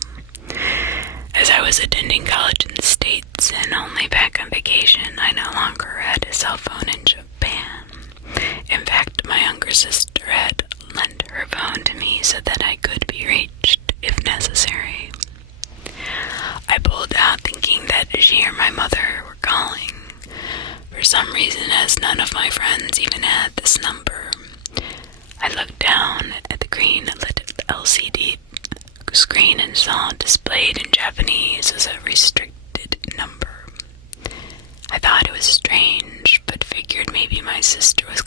As I was attending college in the States and only back on vacation, I no longer had a cell phone in Japan. In fact, my younger sister had lent her phone to me so that I could be reached if necessary. I pulled out thinking that she or my mother were calling. For some reason, as none of my friends even had this number, I looked down at the green lit LCD screen and saw displayed in Japanese as a restricted number. I thought it was strange, but figured maybe my sister was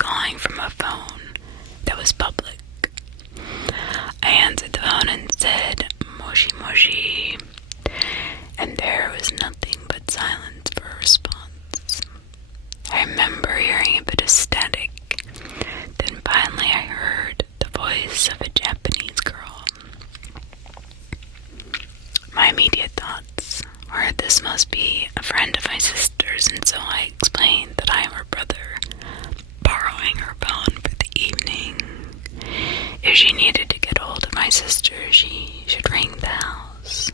remember hearing a bit of static. Then finally I heard the voice of a Japanese girl. My immediate thoughts were this must be a friend of my sister's, and so I explained that I am her brother, borrowing her phone for the evening. If she needed to get hold of my sister, she should ring the house.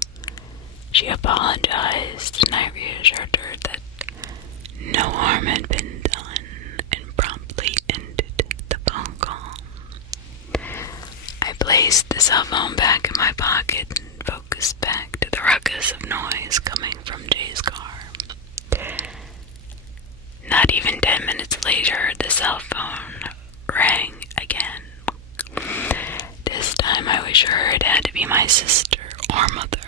She apologized, and I reassured her that no harm had been done, and promptly ended the phone call. I placed the cell phone back in my pocket and focused back to the ruckus of noise coming from Jay's car. Not even 10 minutes later, the cell phone rang again. This time I was sure it had to be my sister or mother.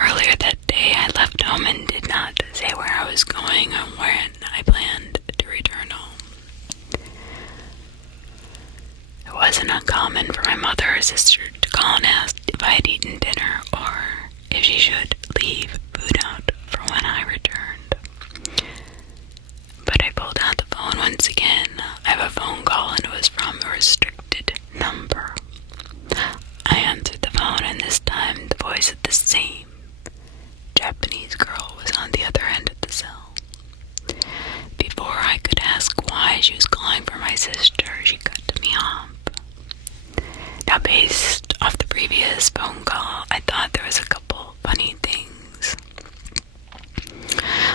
Earlier that day, I left home and did not say where I was going or when I planned to return home. It wasn't uncommon for my mother or sister to call and ask if I had eaten dinner or if she should leave food out for when I returned. But I pulled out the phone once again. I have a phone call and it was from a restricted number. I answered the phone, and this time the voice of the same Japanese girl was on the other end of the cell. Before I could ask why she was calling for my sister, she cut me off. Now, based off the previous phone call, I thought there was a couple funny things.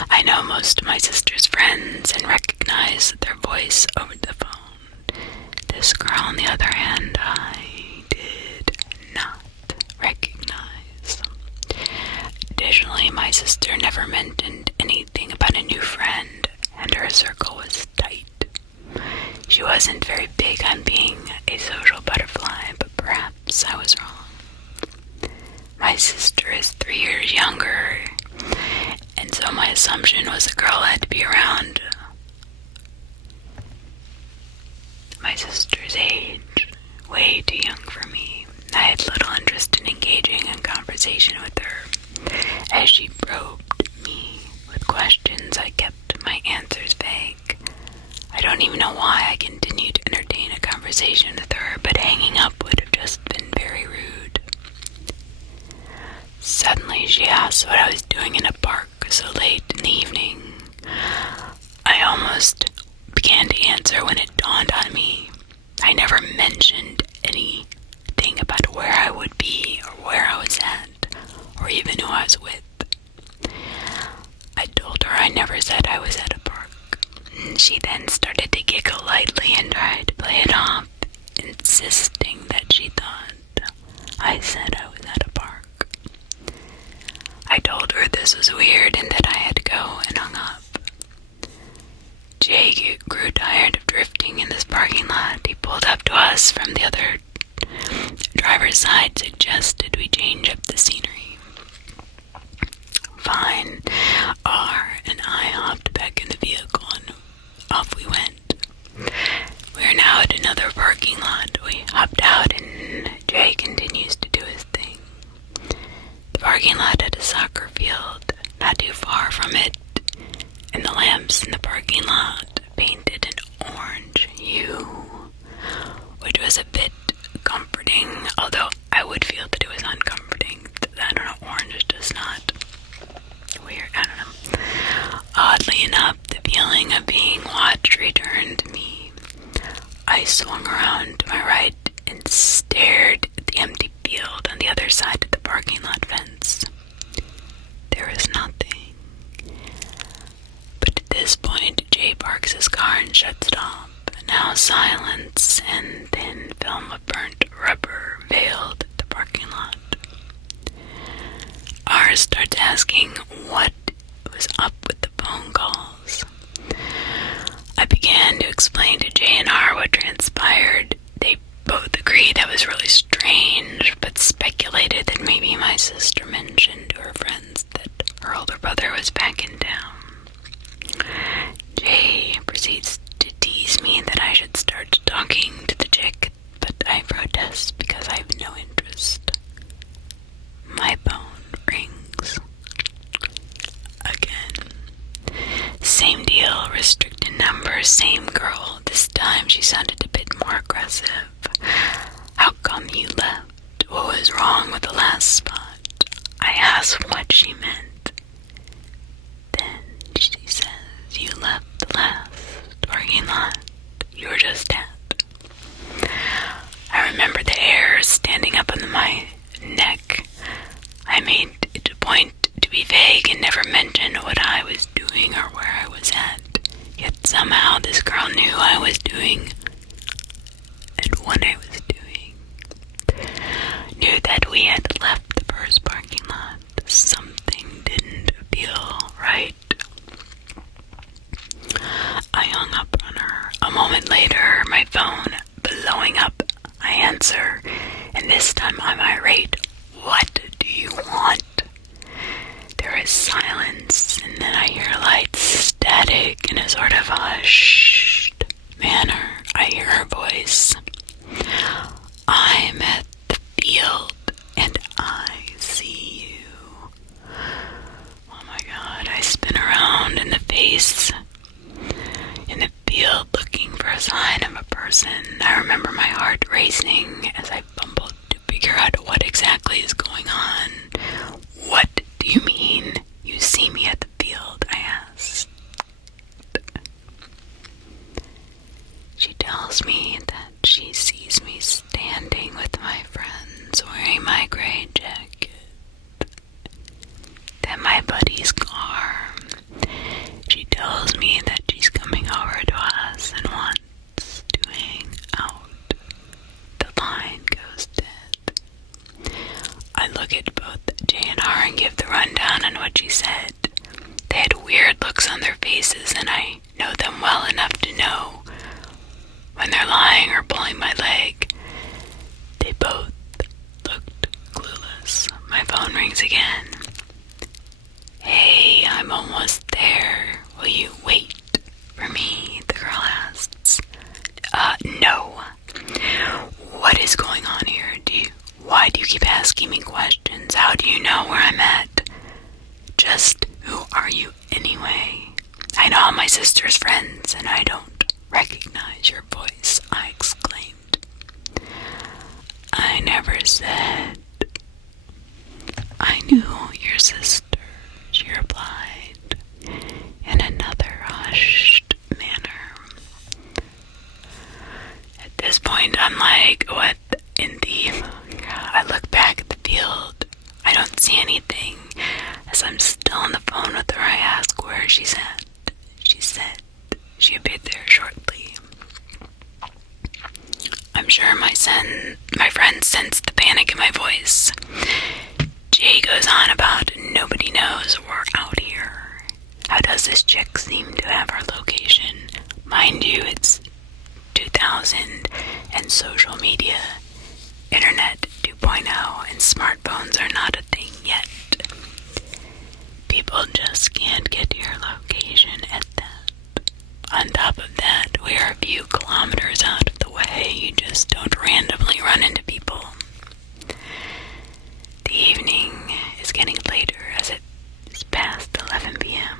I know most of my sister's friends and recognize their voice over the phone. This girl, on the other hand, I did not recognize. Additionally, my sister never mentioned anything about a new friend, and her circle was tight. She wasn't very big on being a social butterfly, but perhaps I was wrong. My sister is 3 years younger, and so my assumption was the girl had to be around my sister's age, way too young for me. I had little interest in engaging in conversation with her. As she probed me with questions, I kept my answers vague. I don't even know why I continued to entertain a conversation with her, but hanging up would have just been very rude. Suddenly she asked what I was doing in a park so late in the evening. I almost began to answer when it dawned on me. I never mentioned anything about where I would be or where I was at, or even who I was with. I told her I never said I was at a park. She then started to giggle lightly and tried to play it off, insisting that she thought I said I was at a park. I told her this was weird and that I had to go, and hung up. Jay grew tired of drifting in this parking lot. He pulled up to us from the other driver's side, suggested we change up the scenery. Fine. R and I hopped back in the vehicle and off we went. We are now at another parking lot. We hopped out and Jay continues to do his thing. The parking lot had a soccer field not too far from it, and the lamps in the parking lot painted an orange hue, which was a bit comforting, although I would feel that it was uncomforting. I don't know, orange does not. Weird, I don't know. Oddly enough, the feeling of being watched returned to me. I swung around to my right and stared at the empty field on the other side of the parking lot fence. There was nothing. But at this point, Jay parks his car and shuts it off. Now silence and thin film of burnt rubber veiled the parking lot. R starts asking what was up with the phone calls. I began to explain to Jay and R what transpired. They both agreed that was really strange, but speculated that maybe my sister mentioned to her friends that her older brother was back in town. Jay proceeds to tease me that I should start talking to the chick, but I protest because I have no interest. My phone rings. Again. Same deal, restricted numbers same girl. This time she sounded a bit more aggressive. How come you left? What was wrong with the last spot? I asked what she meant. Then she says, you left the last parking lot you were just at. I remember the hair standing up on my neck. I made it a point to be vague and never mention what I was doing or where I was at. Yet somehow this girl knew I was doing and what I was doing. Knew that we had left the first parking lot. Something didn't feel right. I hung up on her. A moment later, my phone blowing up. I answer, and this time I'm irate. What do you want? There is silence, and then I hear lights, static, in a sort of hushed manner. I hear her voice. I'm at the field, and I see you. Oh my God, I spin around in the face, in the field, looking for a sign of a person. I remember my heart racing as I fumbled to figure out what exactly is going on. What do you mean you see me at the field? I asked. She tells me that she sees me standing with my friends wearing my gray jacket. That my buddy's car. She tells me that she's coming over to us and wants to hang out. The line goes dead. I look at both Jay and R and give the rundown on what she said. They had weird looks on their faces, and I know them well enough to know when they're lying or pulling my leg. They both looked clueless. My phone rings again. Hey, I'm almost there. Will you wait for me? The girl asks. No. What is going on here? Why do you keep asking me questions? How do you know where I'm at? Just who are you anyway? I know all my sister's friends, and I don't recognize your voice, I exclaimed. I never said I knew your sister, she replied in another hushed manner. At this point, I'm like, what in the... I look back at the field. I don't see anything. As I'm still on the phone with her, I ask where she's at. She said she'd be there shortly. I'm sure my friend sensed the panic in my voice. Jay goes on about nobody knows we're out here. How does this chick seem to have her location? Mind you, it's 2000 and social media, internet 2.0, and smartphones are not a thing yet. People just can't get your location at that. On top of that, we are a few kilometers out of the way. You just don't randomly run into people. The evening is getting later as it is past 11 p.m.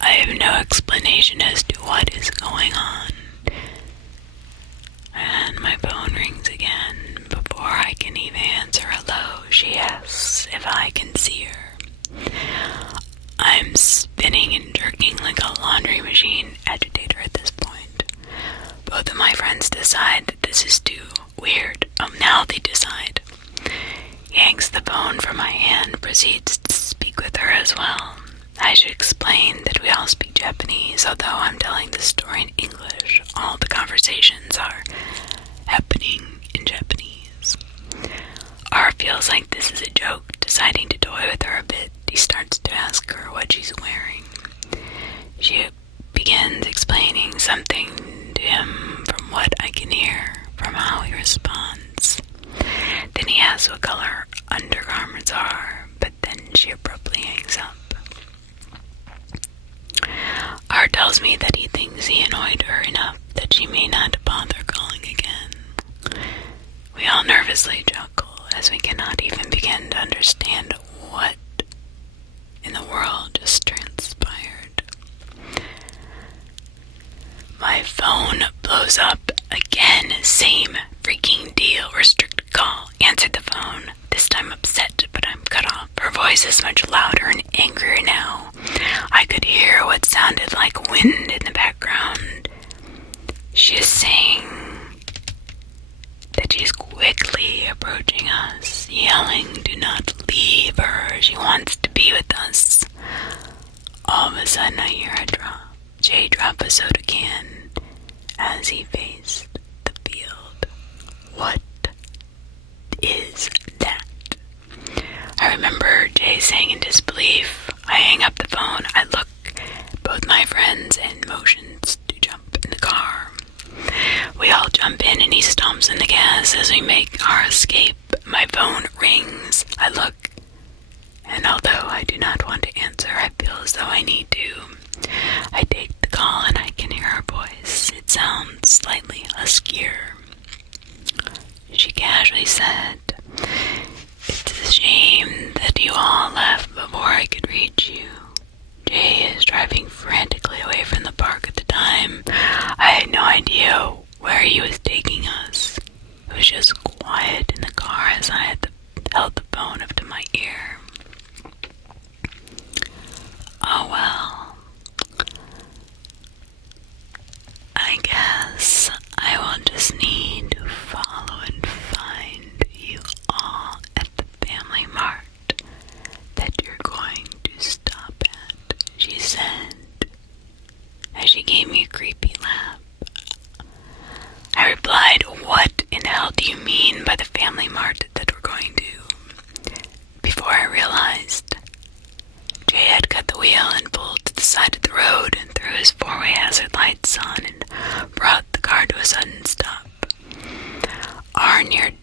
I have no explanation as to what is going on. And my phone rings again. Before I can even answer hello, she asks if I can see her. I'm spinning and jerking like a laundry machine agitator at this point. Both of my friends decide that this is too weird. Now they decide. Yanks the phone from my hand, proceeds to speak with her as well. I should explain that we all speak Japanese, although I'm telling this story in English. All the conversations are happening in Japanese. R feels like this is a joke, deciding to toy with her a bit. He starts to ask her what she's wearing. She begins explaining something to him from what I can hear, from how he responds. Then he asks what color her undergarments are, but then she abruptly hangs up. R tells me that he thinks he annoyed her enough that she may not bother calling again. We all nervously chuckle as we cannot even begin to understand what in the world just transpired. My phone blows up again. Same freaking deal. Restricted call. Answered the phone. This time upset, but I'm cut off. Her voice is much louder and angrier now. I could hear what sounded like wind in the background. She is saying that she's quickly approaching us, yelling, "Do not leave her. She wants to be with us." All of a sudden, I hear a drop. Jay drop a soda can as he faced the field. What is that? I remember Jay saying in disbelief. I hang up the phone. I look at both my friends and motions to jump in the car. We all jump in and he stomps in the gas as we make our escape. My phone rings. I look, and although I do not want to answer, I feel as though I need to. I take the call and I can hear her voice. It sounds slightly huskier. She casually said, "It's a shame that you all left before I could reach you." Jay is driving frantically away from the park at the time. I had no idea where he was taking us. It was just quiet in the car as I held the phone up to my ear. Oh well. I guess I will just need to follow and find you all at the family mart that you're going to stop at, she said, as she gave me a creepy laugh. I replied, "What in hell do you mean by the family mart that we're going to?" Before I realized, Jay had cut the wheel and pulled to the side of the road and threw his four-way hazard lights on and brought the car to a sudden stop. Our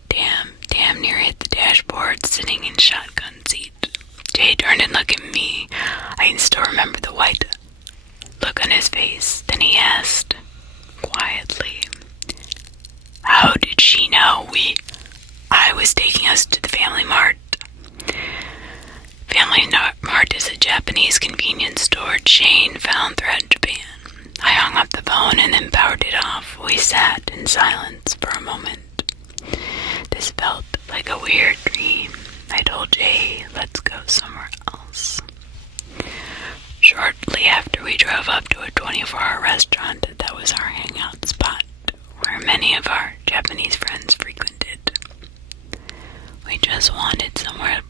damn near hit the dashboard, sitting in shotgun seat. Jay turned and looked at me. I can still remember the white look on his face. Then he asked, quietly, "How did she know I was taking us to the Family Mart?" Family Mart is a Japanese convenience store chain found throughout Japan. I hung up the phone and then powered it off. We sat in silence for a moment. This felt like a weird dream. I told Jay, "Let's go somewhere else." Shortly after, we drove up to a 24-hour restaurant that was our hangout spot, where many of our Japanese friends frequented. We just wanted somewhere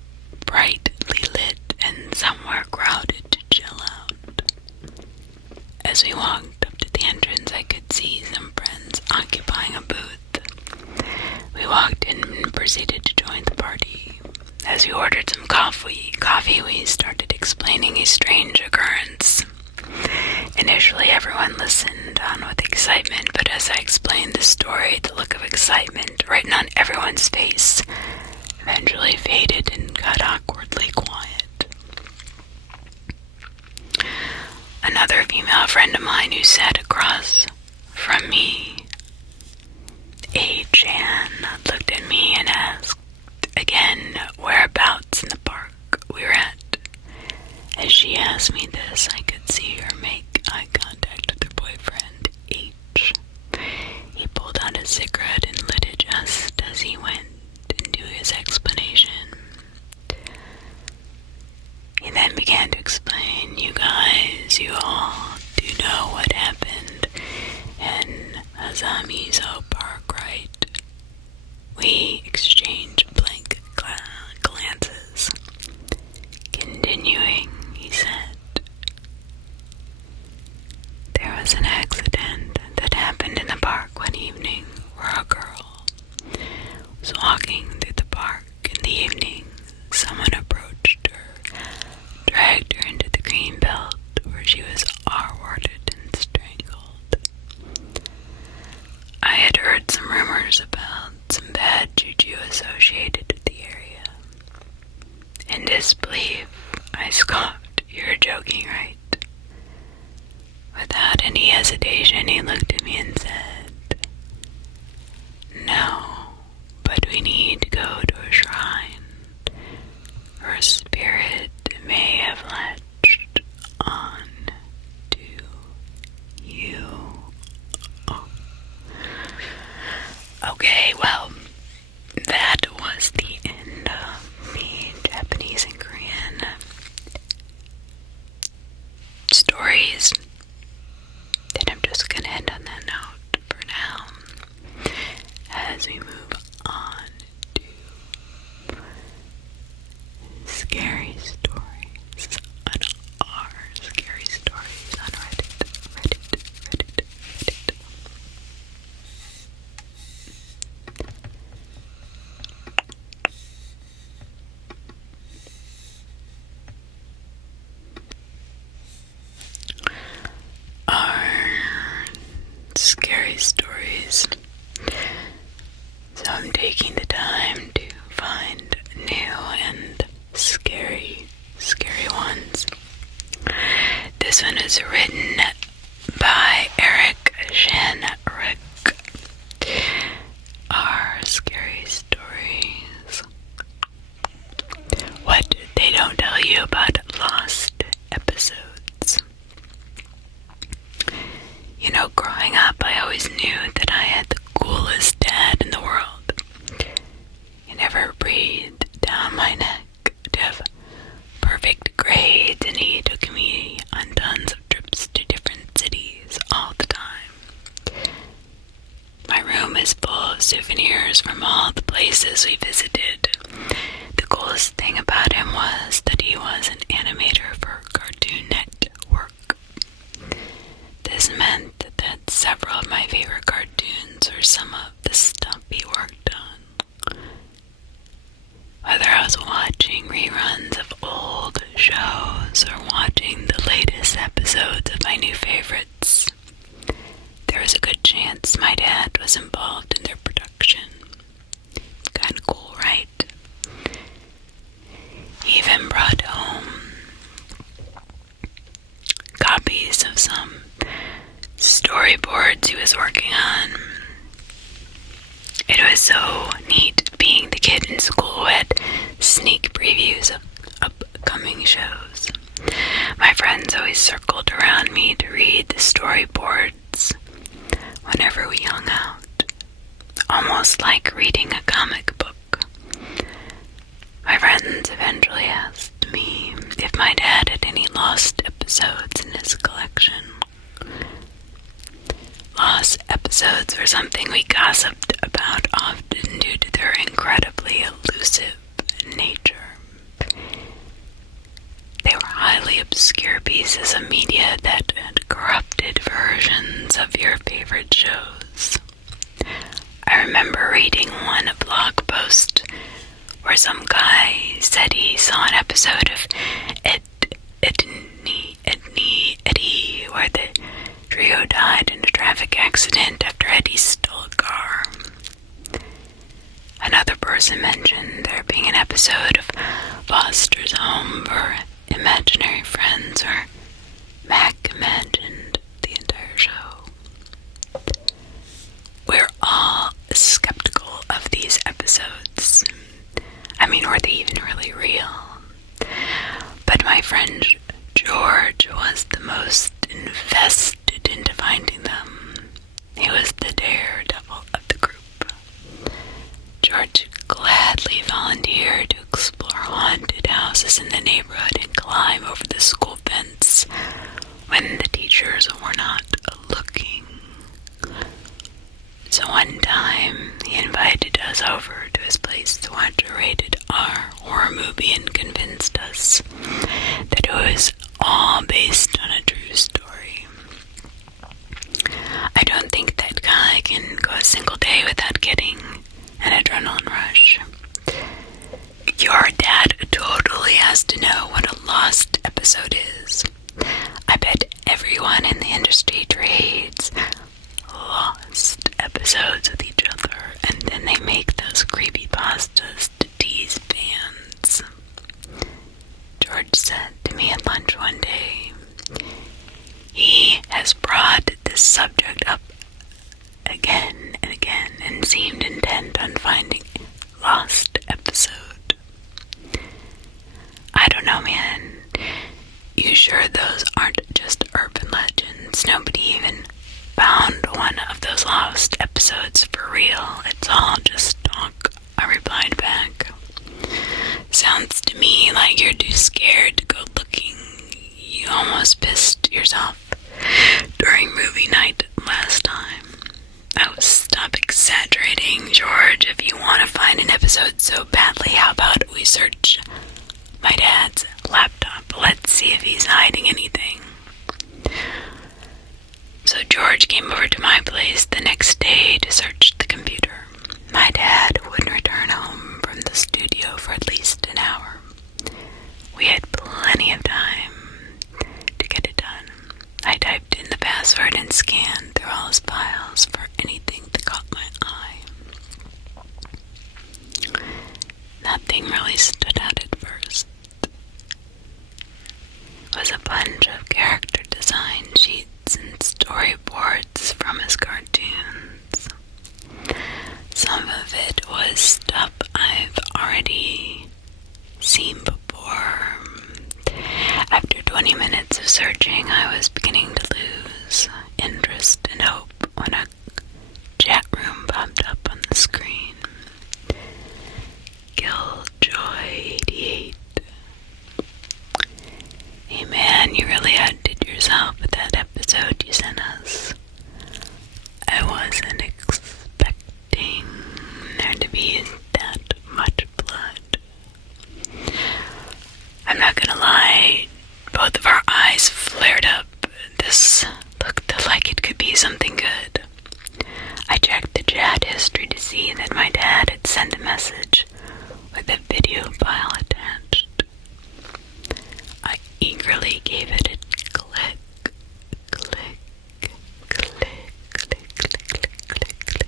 brightly lit and somewhere crowded to chill out. As we walked up to the entrance, I could see some friends occupying a booth. We walked in and proceeded to join the party. As we ordered some coffee, we started explaining a strange occurrence. Initially, everyone listened on with excitement, but as I explained the story, the look of excitement written on everyone's face eventually faded and got awkwardly quiet. Another female friend of mine who sat across from me, Jan, looked at me and asked again whereabouts in the park we were at. As she asked me this, I could see her make eye contact with her boyfriend, H. He pulled out a cigarette and lit it just as he went into his explanation. He then began to explain, "You guys, you all do know what happened in Azamizo Park, right?" We exchanged blank glances. Continuing, he said, "There was an accident that happened in the park one evening where a girl was walking through the park in the evening. Someone approached her, dragged her into the green belt where she was R-worded and strangled. I had heard some rumors about some bad juju associated with the area. In disbelief, I scoffed, "You're joking, right?" Without any hesitation, he looked at me and said, "No, but we need to go to a shrine. Her spirit may have latched on to you Okay, well, that was the end of me Japanese and Korean stories. And I'm just gonna end on that note for now as we move on to scary stories on our scary stories on Reddit. Our scary stories. So I'm taking the time to find new and scary ones. This one is written by Eric Shanrick. Our scary stories. What they don't tell you about lost episodes. You know, growing up, I always knew that I had the coolest dad in the world. He never breathed down my neck to have perfect grades, and he took me on tons of trips to different cities all the time. My room is full of souvenirs from all the places we visited. The coolest thing about him was that he was an animator for Cartoon Network. This meant that several of my favorite cartoons were some of the stuff he worked on. Whether I was watching reruns of old shows or watching the latest episodes of my new favorites, there was a good chance my dad was involved in their production. Kinda cool, right? He even brought home copies of some storyboards he was working on. It was so neat being the kid in school who had sneak previews of upcoming shows. My friends always circled around me to read the storyboards whenever we hung out, almost like reading a comic book. My friends eventually asked me if my dad had any lost episodes in his collection. Lost episodes were something we gossiped about often due to their incredibly elusive nature. They were highly obscure pieces of media that had corrupted versions of your favorite shows. I remember reading one blog post where some guy said he saw an episode of Eddie, where the trio died in a traffic accident after Eddie stole a car. Another person mentioned there being an episode of Foster's Home for Imaginary Friends, where Mac imagined the entire show. We're all skeptical of these episodes. I mean, were they even really real? But my friend George was the most invested into finding them. He was the daredevil of the group. George gladly volunteered to explore haunted houses in the neighborhood and climb over the school fence when the teachers were not looking. So one time, he invited us over to his place to watch a rated R horror movie and convinced us that it was all based on a true story. I don't think that guy can go a single day without getting an adrenaline rush. Your dad totally has to know what a lost episode is. I bet everyone in the industry trades lost episodes with each other, and then they make those creepypastas to tease fans. George said to me at lunch one day, he has brought this subject up again and again and seemed intent on finding a lost episode. I don't know, man. You sure those aren't just urban legends? Nobody even found one of those lost episodes for real. real. It's all just talk," I replied back. "Sounds to me like you're too scared to go looking. You almost pissed yourself during movie night last time." "Oh, stop exaggerating, George. If you want to find an episode so badly, how about we search my dad's laptop? Let's see if he's hiding anything." So George came over to my place the next day to search the computer. My dad wouldn't return home from the studio for at least an hour. We had plenty of time to get it done. I typed in the password and scanned through all his files for anything that caught my eye. Nothing really stood out at first. It was a bunch of character design sheets and storyboards from his cartoons. Some of it was stuff I've already seen before. After 20 minutes of searching, I was beginning to lose interest and hope when a chat room popped up on the screen. Killjoy88. "Hey man, you really outdid yourself with that episode you sent us. I wasn't expecting there to be that much blood." I'm not gonna lie, both of our eyes flared up. This looked like it could be something good. I checked the chat history to see that my dad had sent a message with a video file attached. I eagerly gave it a click, click, click, click, click, click, click, click, click.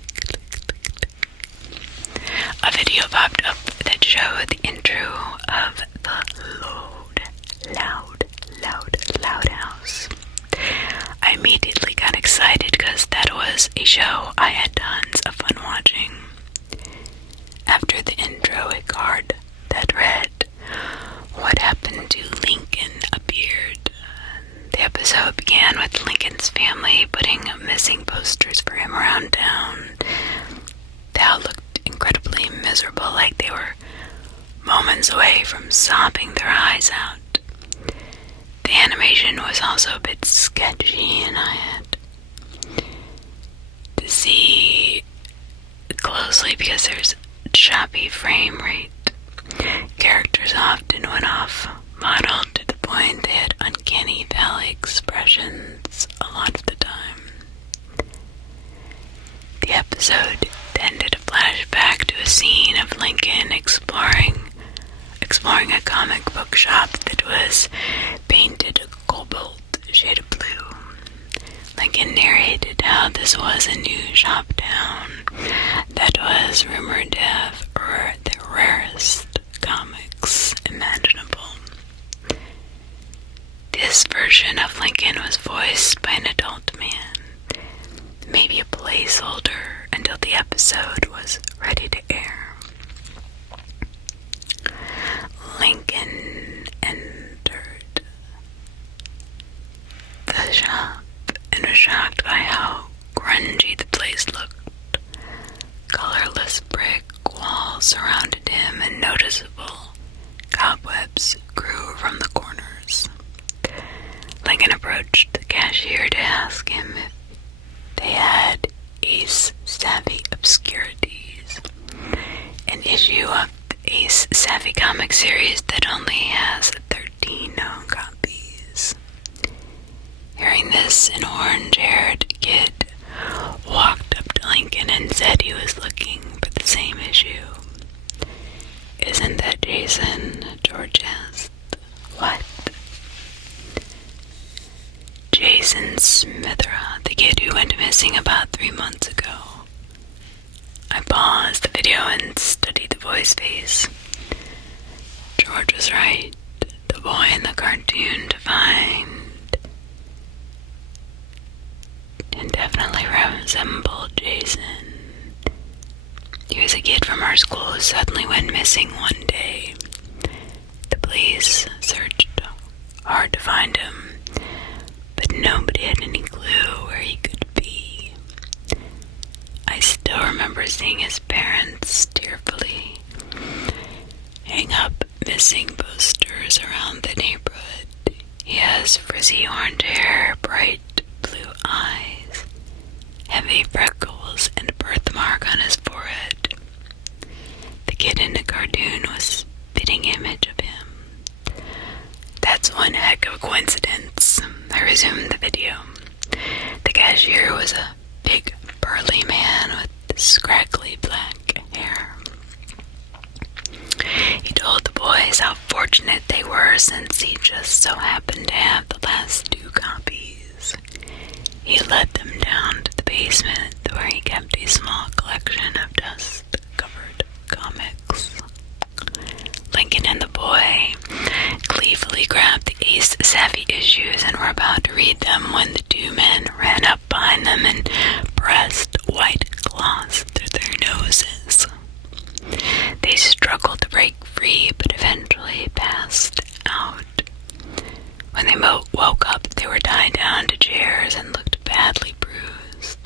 A video popped up that showed the intro of the Loud House. I immediately got excited because that was a show I had tons of fun watching. After the intro, a card that read, "What happened to Lincoln?" appeared. The episode began with Lincoln's family putting missing posters for him around town. They all looked incredibly miserable, like they were moments away from sobbing their eyes out. The animation was also a bit sketchy, and I had to see closely because there's choppy frame rate. Characters often went off model to the point they had uncanny valley expressions a lot of the time. The episode ended a flashback to a scene of Lincoln exploring a comic book shop that was painted a cobalt shade of blue. Lincoln narrated how this was a new shop town that was rumored to have the rarest comics imaginable. This version of Lincoln was voiced by an adult man, maybe a placeholder until the episode was ready to air. Lincoln entered the shop and was shocked by how grungy the place looked. Colorless brick walls surrounded him and noticeable cobwebs grew from the corners. Lincoln approached the cashier to ask him if they had Ace Savvy Obscurities, an issue of the Ace Savvy comic series that only has 13 known copies. Hearing this, an orange-haired kid walked up to Lincoln and said he was looking for the same issue. "Isn't that Jason?" George asked. "What?" "Jason Smithera, the kid who went missing about 3 months ago." I paused the video and studied the boy's face. George was right. The boy in the cartoon defined and definitely resembled Jason. He was a kid from our school who suddenly went missing one day. The police searched hard to find him, but nobody had any clue where he could be. I still remember remember seeing his parents tearfully hang up missing posters around the neighborhood. He has frizzy orange hair, bright blue eyes, heavy freckles, and a birthmark on his forehead. The kid in the cartoon was a fitting image of him. That's one heck of a coincidence. I resumed the video. The cashier was a big, burly man with scraggly black hair. He told the boys how fortunate they were since he just so happened to have the last 2 copies. He led them down to the basement where he kept a small collection of dust-covered comics. Lincoln and the boy gleefully grabbed the Ace Savvy issues and were about to read them when the 2 men ran up behind them and pressed white gloss through their noses. They struggled to break free, but eventually passed out. When they woke up, they were tied down to chairs and looked badly bruised.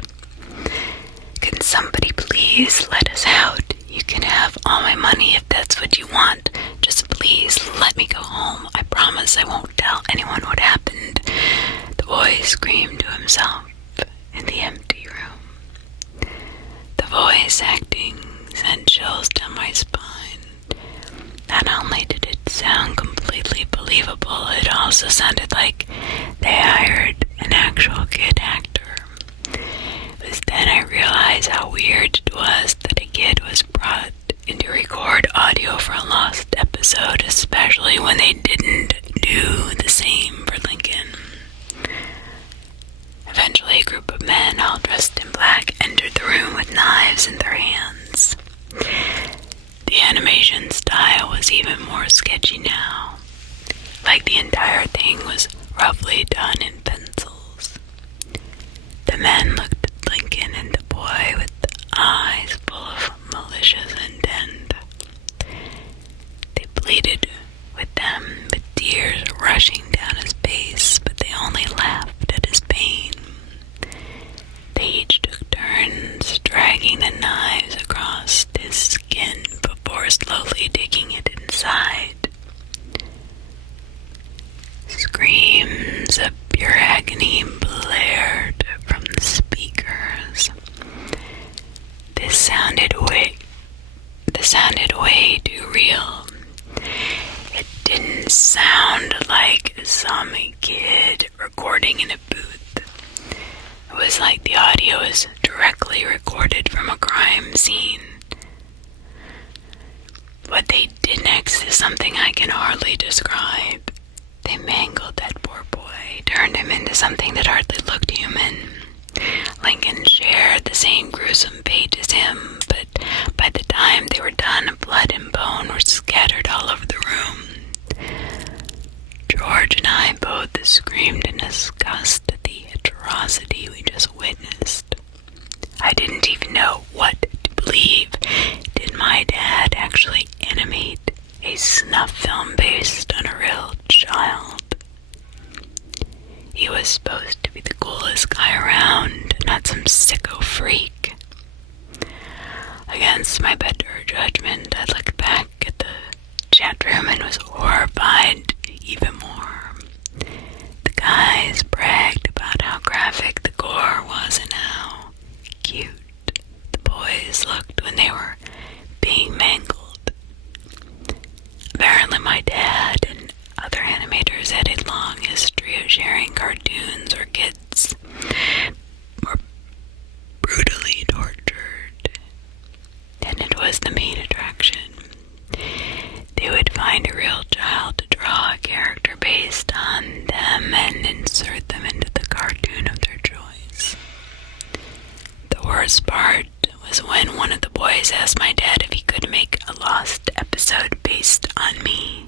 "Can somebody please let us out? You can have all my money if that's what you want. Just please let me go home. I promise I won't tell anyone what happened," the boy screamed to himself in the empty room. The voice acting sent chills down my spine. Not only did it sound completely believable, it also sounded like they hired an actual kid actor. It was then I realized how weird it was that a kid was brought in to record audio for a lost episode, especially when they didn't do the same for Lincoln. Eventually, a group of men, all dressed in black, entered the room with knives in their hands. The animation style was even more sketchy now, like the entire thing was roughly done in pencils. The men looked at Lincoln and the boy with eyes full of malicious intent. They pleaded with them, with tears rushing down his face, but they only laughed at his pain. They each took turns dragging the knives across his skin before slowly digging it inside. Screams of pure agony blared from the speakers. This sounded way too real. It didn't sound like some kid recording in a booth. It was like the audio was directly recorded from a crime scene. What they did next is something I can hardly describe. They mangled that poor boy, turned him into something that hardly looked human. Lincoln shared the same gruesome fate as him, but by the time they were done, blood and bone were scattered all over the room. George and I both screamed in disgust at the atrocity we just witnessed. I didn't even know what to believe. Did my dad actually animate a snuff film based on a real child? He was supposed to be the coolest guy around, not some sicko freak. Against my better judgment, I looked back at the chat room and was horrified even more. The guys bragged about how graphic the gore was and how cute the boys looked when they were being mangled. Apparently my dad and other animators had a long history of sharing cartoons where kids were brutally tortured, and it was the main attraction. They would find a real child to draw a character based on them and insert them into the cartoon of their choice. The worst part was when one of the boys asked my dad if he could make a lost episode based on me.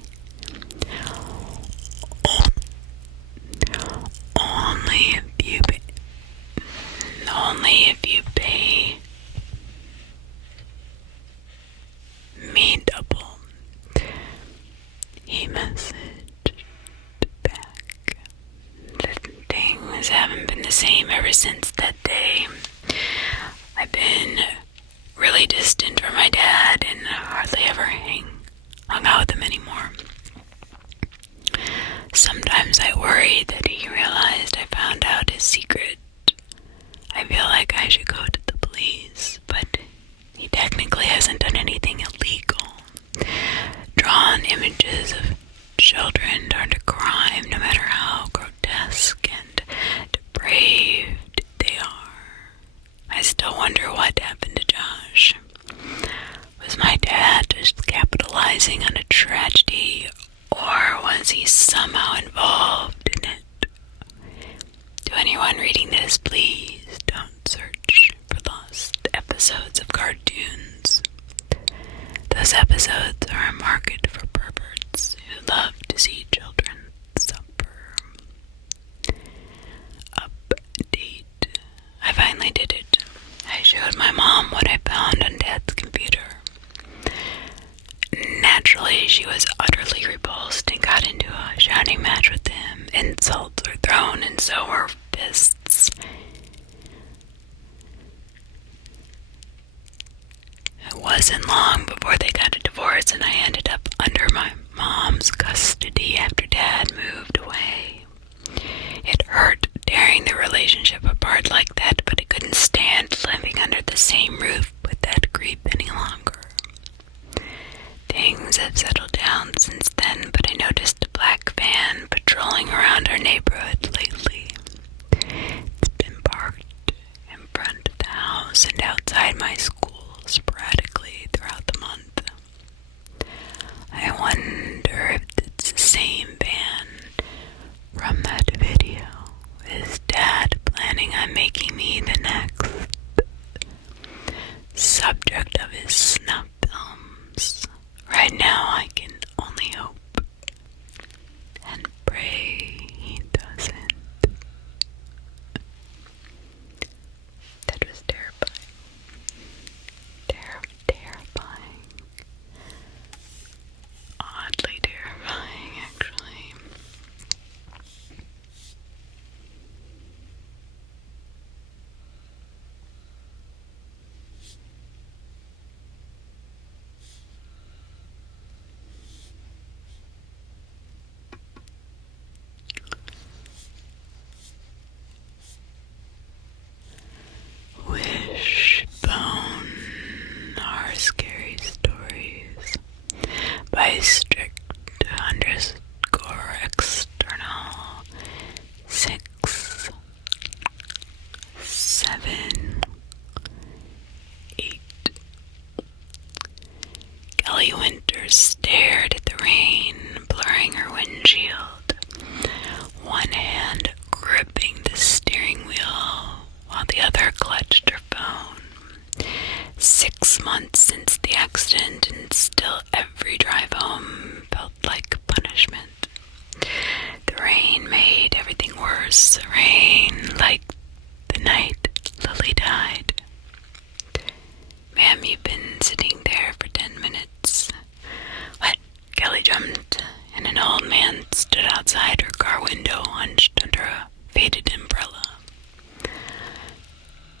Only if you pay me double, he messaged back. Things haven't been the same ever since that day. I've been day that he realized I found out his secret, I feel like I should go to the police, but he technically hasn't done anything illegal. Drawn images of children aren't a crime, no matter how grotesque and depraved they are. I still wonder what happened to Josh. Was my dad just capitalizing on a tragedy, or was he somehow involved in it? To anyone reading this, please don't search for lost episodes of cartoons. Those episodes are a market for perverts who love to see children suffer. Update. I finally did it. I showed my mom what I found on Dad's computer. Naturally, she was utterly repulsed and got into a shouting match with him. Insults were thrown and so were fists. It wasn't long before they got a divorce and I ended up under my mom's custody after Dad moved away. It hurt tearing the relationship apart like that, but I couldn't stand living under the same roof with that creep any longer. Things have settled down since then, but I noticed a black van patrolling around our neighborhood lately. It's been parked in front of the house and outside my school sporadically throughout the month. I wonder if it's the same van from that video. Is Dad planning on making me the next subject of his snuff films? Right now, I can only hope and pray he doesn't. That was terrifying. Terrifying. Oddly terrifying, actually. Wishbone are scary stories by strict_external 6, 7, 8. Kelly Winters stared at the rain, blurring her windshield, one hand gripping the steering wheel while the other clutched her phone. 6 months since the accident, and still every drive home felt like punishment. The rain made everything worse. Rain like the night Lily died. Ma'am, you've been sitting there for 10 minutes. What? Kelly jumped, and an old man stood outside her car window, hunched under a faded umbrella.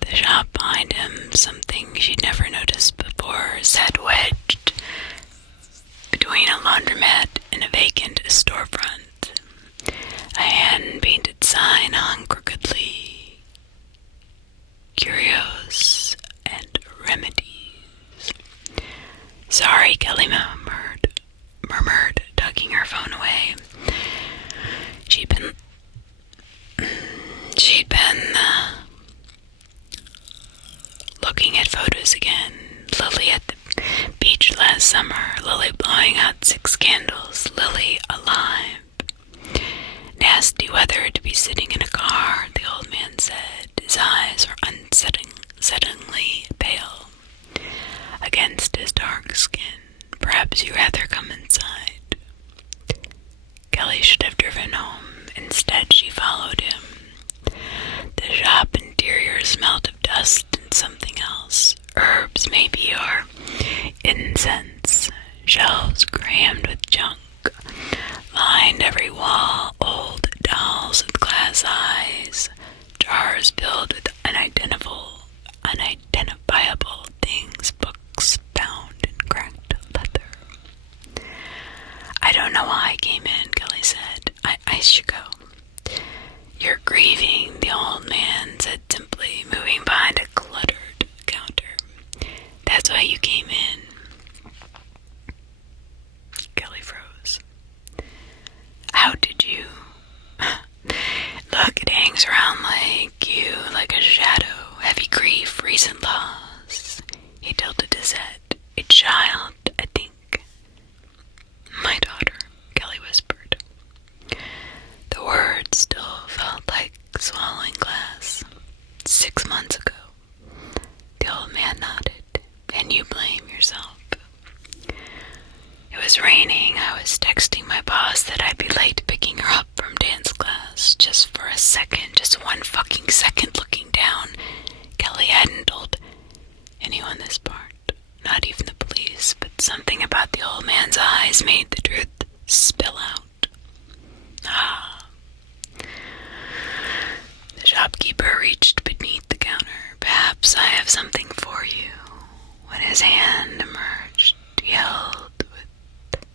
The shop behind him, something she'd never noticed before, sat wedged between a laundromat and a vacant storefront. A hand-painted sign hung crookedly. Curios and remedies. Sorry, Kelly murmured, tucking her phone away. She'd been looking at photos again. Lily at the beach last summer. Lily blowing out 6 candles. Lily alive. Nasty weather to be sitting in a car, the old man said. His eyes were unsettlingly pale against his dark skin. Perhaps you'd rather come inside. Kelly should have driven home. Instead, she followed him. The shop interior smelled of dust and something else. Herbs, maybe, or incense. Shelves crammed with junk lined every wall. Old dolls with glass eyes. Jars filled with unidentifiable things. Books bound in cracked leather. I don't know why I came in, Kelly said. I should go. night you came in. Kelly froze. How did you? Look, it hangs around like a shadow. Heavy grief, recent loss. He tilted his head. A child, I think. My daughter, Kelly whispered. The words still felt like swallowing glass. 6 months ago. The old man nodded. And you blame yourself. It was raining. I was texting my boss that I'd be late picking her up from dance class. Just for a second, just one fucking second looking down. Kelly hadn't told anyone this part. Not even the police. But something about the old man's eyes made the truth spill out. The shopkeeper reached beneath the counter. Perhaps I have something for you. When his hand emerged, yelled with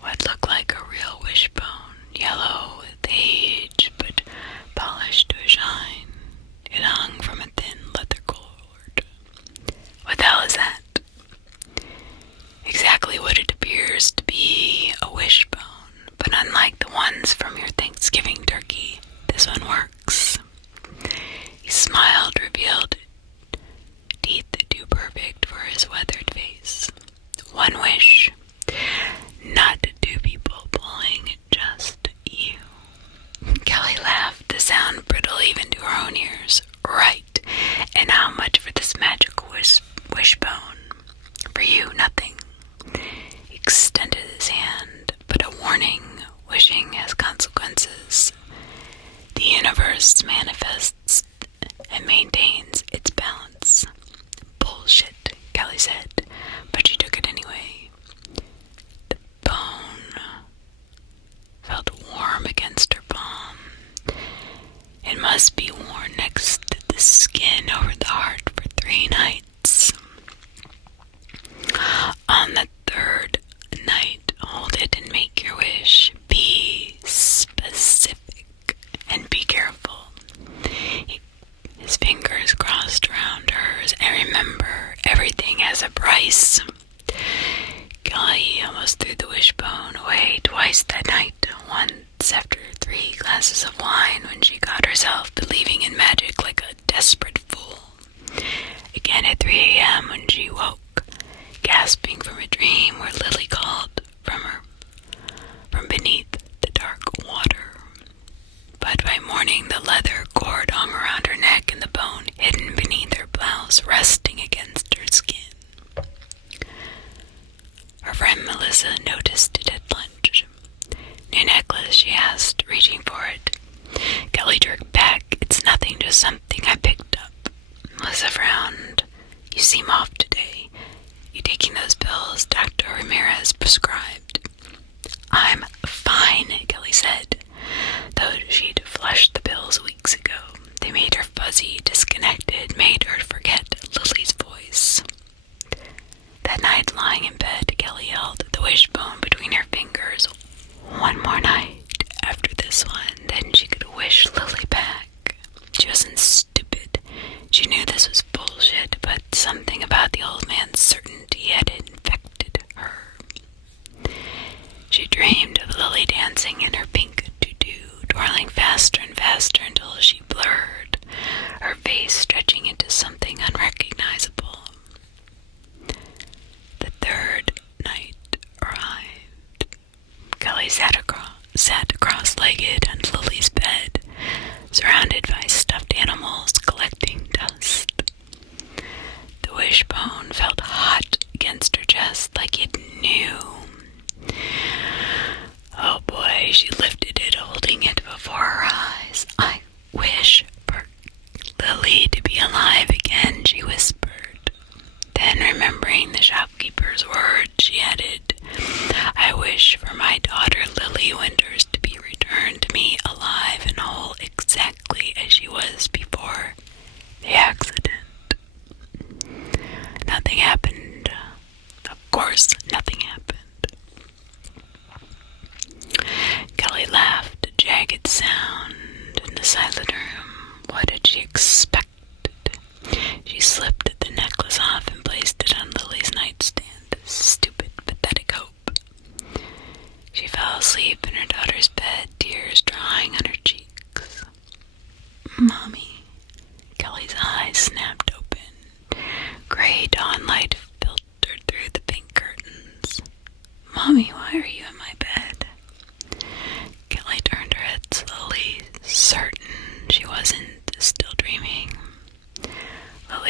what looked like a real wishbone, yellow with age, but polished to a shine. It hung from a thin leather cord. What the hell is that? Exactly what it appears to be, a wishbone, but unlike the ones from your Thanksgiving turkey, this one works. He smiled, revealed teeth too perfect for his weathered face. One wish. Not 2 people pulling, just you. Kelly laughed, the sound brittle even to her own ears. Right. And how much for this magical wishbone? For you, nothing. He extended his hand, but a warning. Wishing has consequences. The universe manifests and maintains its balance. Bullshit, Kelly said, but she took it anyway. The bone felt warm against her palm. It must be worn next to the skin over the heart for 3 nights. On the 3rd night, hold it and make your wish. Be specific and be careful. His fingers crossed around hers, and remember, everything has a price. Kelly almost threw the wishbone away twice that night. Once after 3 glasses of wine, when she got herself believing in magic like a desperate fool. Again at 3 a.m. when she woke, gasping from a dream where Lily called from beneath the dark water. But by morning, the leather cord hung around her neck and the bone hidden beneath her blouse, resting against her skin. Her friend Melissa noticed it at lunch. New necklace, she asked, reaching for it. Kelly jerked back. It's nothing, just something I picked up. Melissa frowned. You seem off today. You taking those pills Dr. Ramirez prescribed? I'm fine, Kelly said. Though she'd flushed the pills weeks ago, they made her fuzzy, disconnected, made her forget Lily's voice. That night, lying in bed, Kelly held the wishbone between her fingers. One more night after this one, then she could wish Lily back. She wasn't stupid. She knew this was bullshit, but something about the old man's certainty had infected her. She dreamed of Lily dancing in her pink tutu, twirling faster and faster until she blurred, her face stretching into something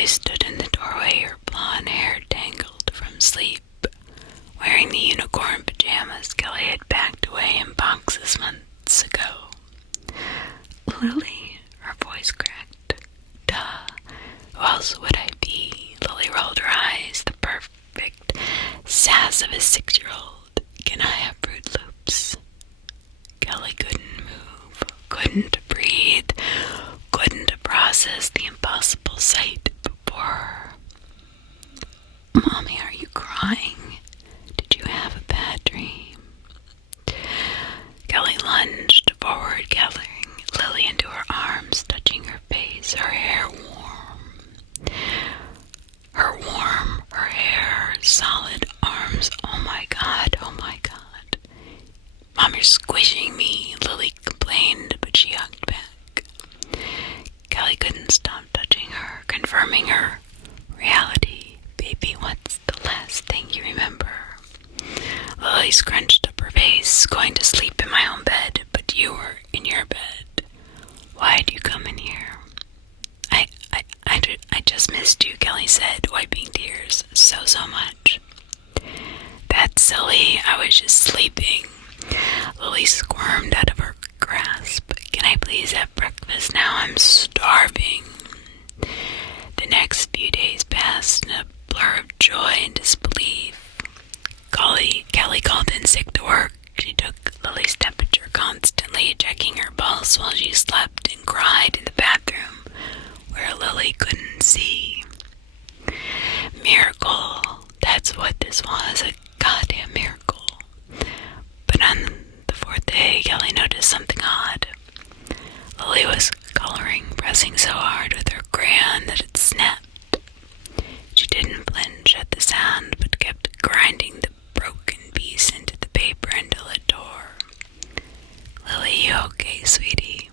Lily stood in the doorway, her blonde hair tangled from sleep, wearing the unicorn pajamas Kelly had packed away in boxes months ago. Lily, her voice cracked. Duh, who else would I be? Lily rolled her eyes, the perfect sass of a 6-year-old. Can I have Fruit Loops? Kelly couldn't move, couldn't breathe, couldn't process the impossible sight before her. Mommy, are you crying? Did you have a bad dream? Kelly lunged forward, gathering Lily into her arms, touching her face, her hair warm. Her hair, solid arms. Oh my God. Mom, you're squishing me, Lily complained, but she hugged back. Kelly couldn't stop touching her, confirming her reality. Baby, what's the last thing you remember? Lily scrunched up her face. Going to sleep in my own bed, but you were in your bed. Why'd you come in here? I just missed you, Kelly said, wiping tears so much. That's silly. I was just sleeping. Lily squirmed out of her grasp. Can I please have breakfast now? I'm starving. The next few days passed in a blur of joy and disbelief. Kelly called in sick to work. She took Lily's temperature constantly, checking her pulse while she slept and cried in the bathroom where Lily couldn't see. Miracle. That's what this was, a goddamn miracle. But on the 4th day, Kelly noticed something odd. Lily was coloring, pressing so hard with her crayon that it snapped. She didn't flinch at the sound, but kept grinding the broken piece into the paper until it tore. Lily, you okay, sweetie?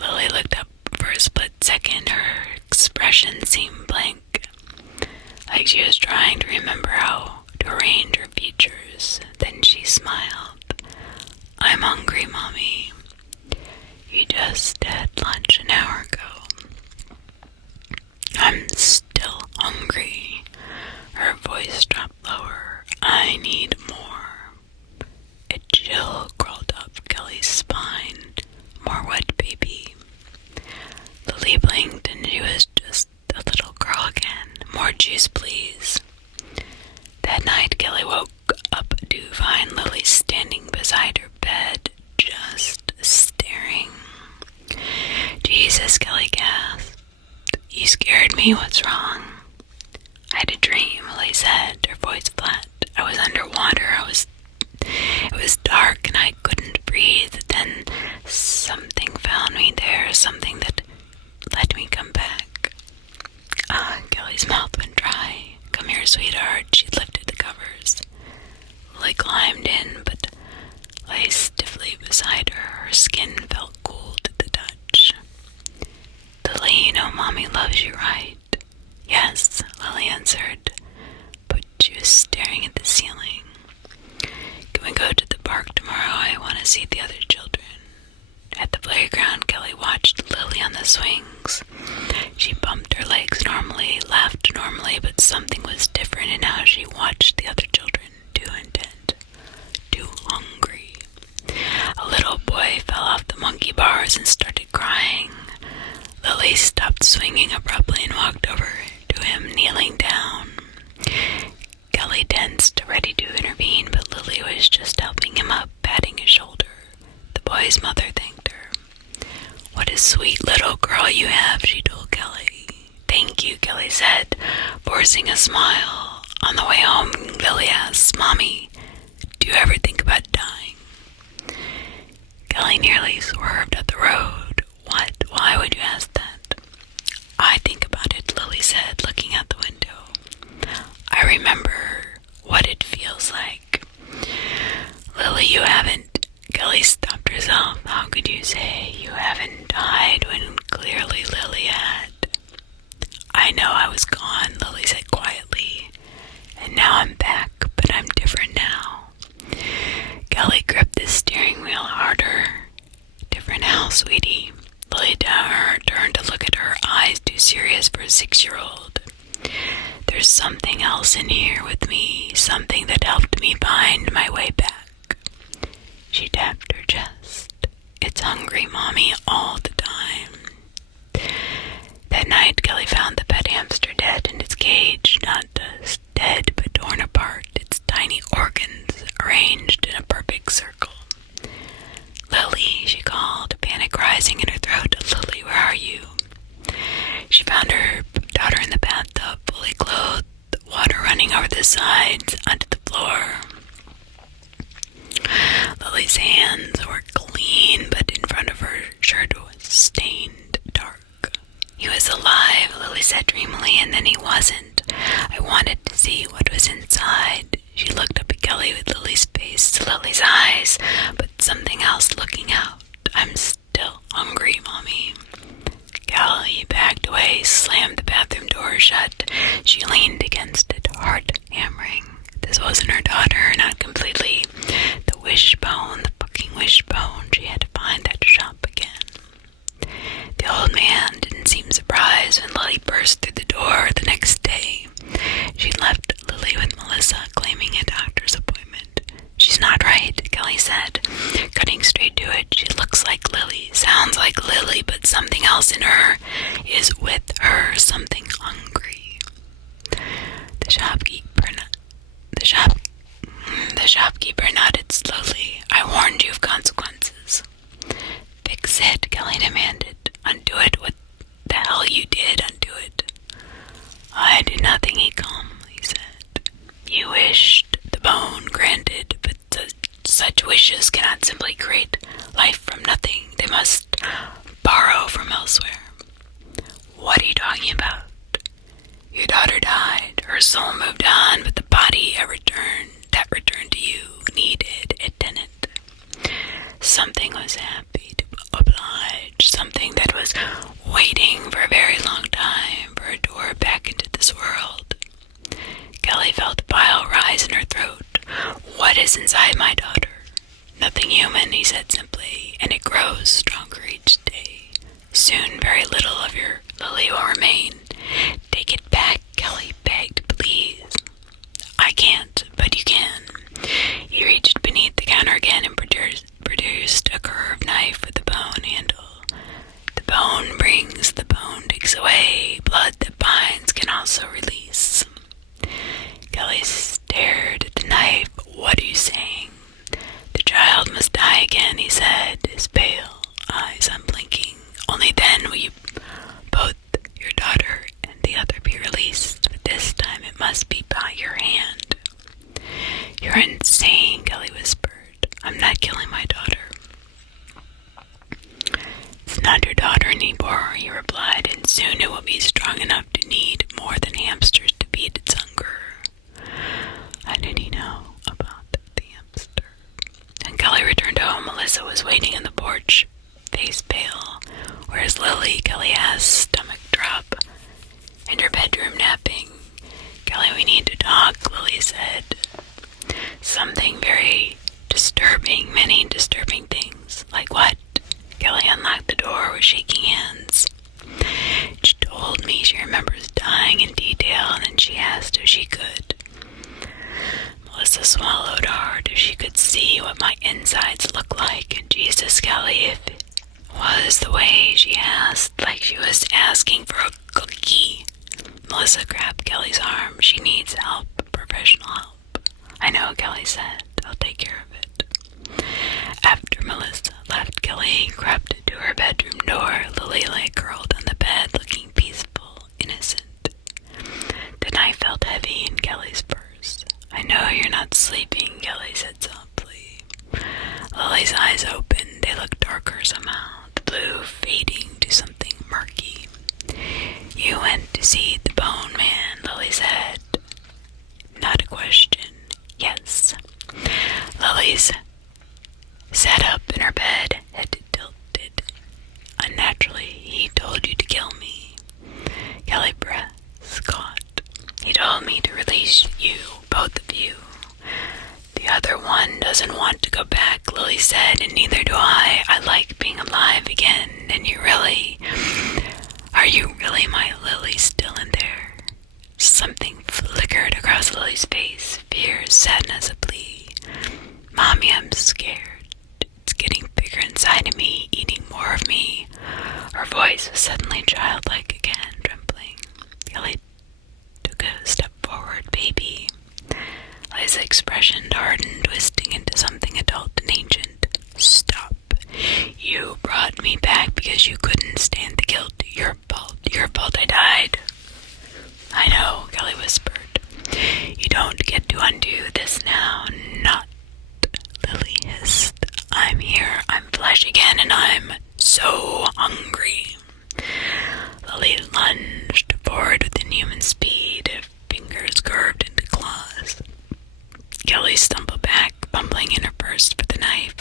Lily looked up for a split second. Her expression seemed blank, like she was trying to remember how to arrange her features. Then she smiled. I'm hungry, Mommy. You just had lunch an hour ago. I'm still hungry. Her voice dropped lower. I need more. A chill crawled up Kelly's spine. More what, baby? Lily blinked and she was just a little girl again. More juice, please. That night, Kelly woke up to find Lily standing beside her bed, just staring. Jesus, Kelly gasped. You scared me. What's wrong? I had a dream, Lily said, her voice flat. I was underwater. It was dark and I couldn't breathe. Then something found me there, something that let me come back. Kelly's mouth went dry. Come here, sweetheart. She lifted the covers. Lily climbed in, but lay stiffly beside her. Her skin felt cool to the touch. Lily, you know Mommy loves you, right? Yes, Lily answered, but she was staring at the ceiling. Can we go to the park tomorrow? I want to see the other children. At the playground, Kelly watched Lily on the swings. She bumped her legs normally, laughed normally, but something was different in how she watched the other children. Too intent, too hungry. A little boy fell off the monkey bars and started crying. Lily stopped swinging abruptly and walked over to him, kneeling down. Kelly tensed, ready to intervene, but Lily was just helping him up, patting his shoulder. The boy's mother thanked her. What a sweet little girl you have, she told Kelly. Thank you, Kelly said, forcing a smile. On the way home, Lily asked, Mommy, do you ever think about dying? Kelly nearly swerved at the road. What? Why would you ask that? I think about it, Lily said, looking out the window. I remember what it feels like. Lily, you haven't. Kelly stopped herself. How could you say you haven't died when clearly Lily had? I know I was gone, Lily said quietly. And now I'm back, but I'm different now. Kelly gripped the steering wheel harder. Different now, sweetie. Lily turned to look at her, eyes too serious for a 6-year-old. There's something else in here with me, something that helped me find my way back. She tapped her chest. It's hungry, Mommy, all the time. That night, Kelly found the pet hamster dead in its cage, not just dead, but torn apart, its tiny organs arranged in a perfect circle. Lily, she called, panic rising in her throat. Lily, where are you? She found her daughter in the bathtub, fully clothed, water running over the sides onto the floor. Lily's hands were clean, but in front of her shirt was stained dark. He was alive, Lily said dreamily, and then he wasn't. I wanted to see what was inside. She looked up at Kelly with Lily's face to Lily's eyes, but something else looking out. I'm still hungry, Mommy. Kelly backed away, slammed the bathroom door shut. She leaned against it, heart hammering. This wasn't her daughter, not completely. The wishbone, the fucking wishbone. She had to find that shop again. The old man didn't seem surprised when Lily burst through the door the next day. She left Lily with Melissa, claiming a doctor's appointment. She's not right, Kelly said, cutting straight to it. She looks like Lily, sounds like Lily, but something else in her is with her, something hungry. The shopkeeper nodded slowly. I warned you of consequences. Fix it, Kelly demanded. Undo it. What the hell you did? Undo it. I did nothing, he calmly said. You wished the bone granted, but such wishes cannot simply create life from nothing. They must borrow from elsewhere. What are you talking about? Your daughter died. Her soul moved on, but the body that returned to you needed a tenant. Something was happy to oblige, something that was waiting for a very long time for a door back into this world. Kelly felt bile rise in her throat. What is inside my daughter? Nothing human, he said simply, and it grows stronger each day. Soon very little of your Lily will remain. Take it back, Kelly begged, please. I can't, but you can. He reached beneath the counter again and produced a curved knife with a bone handle. The bone brings, the bone takes away. Blood that binds can also release. Kelly stared at the knife. What are you saying? The child must die again, he said, his pale eyes unblinking. Only then will you both, your daughter and the other, be released, but this time it must be by your hand. You're insane, Kelly whispered. I'm not killing my daughter. It's not your daughter anymore, he replied, and soon it will be strong enough to need more than hamsters to feed its hunger. How did he know about the hamster? When Kelly returned home, Melissa was waiting on the porch, face pale. Where's Lily? Kelly asked, stomach drop. In her bedroom, napping. Kelly, we need to talk, Lily said. Something very disturbing, many disturbing things. Like what? Kelly unlocked the door with shaking hands. She told me she remembers dying in detail, and then she asked if she could. Melissa swallowed hard. If she could see what my insides look like. And Jesus, Kelly, if it was the way she asked, like she was asking for a cookie. Melissa grabbed Kelly's arm. She needs help, professional help. I know, Kelly said. I'll take care of it. After Melissa left, Kelly crept to her bedroom door. Lily lay curled on the bed, looking peaceful, innocent. The knife felt heavy in Kelly's purse. I know you're not sleeping, Kelly said softly. Lily's eyes opened. They looked darker somehow, the blue fading to something murky. You went to see the bone man, Lily said. Not a question. Yes. Lily's sat up in her bed, head tilted. Unnaturally, he told you to kill me. Kelly breaths caught. He told me to release you, both of you. The other one doesn't want to go back, Lily said, and neither do I. I like being alive again, and you really Are you really my Lily still in there? Something flickered across Lily's face. Fear, sadness, a plea. Mommy, I'm scared. It's getting bigger inside of me, eating more of me. Her voice was suddenly childlike again, trembling. Kelly took a step forward. Baby. Lily's expression hardened, twisting into something adult and ancient. Stop. You brought me back because you couldn't stand the guilt. Your fault. Your fault I died. I know, Kelly whispered. You don't get to undo this now. Not. Lily hissed. I'm here. I'm flesh again, and I'm so hungry. Lily lunged forward with inhuman speed, fingers curved into claws. Kelly stumbled back, fumbling in her purse for the knife.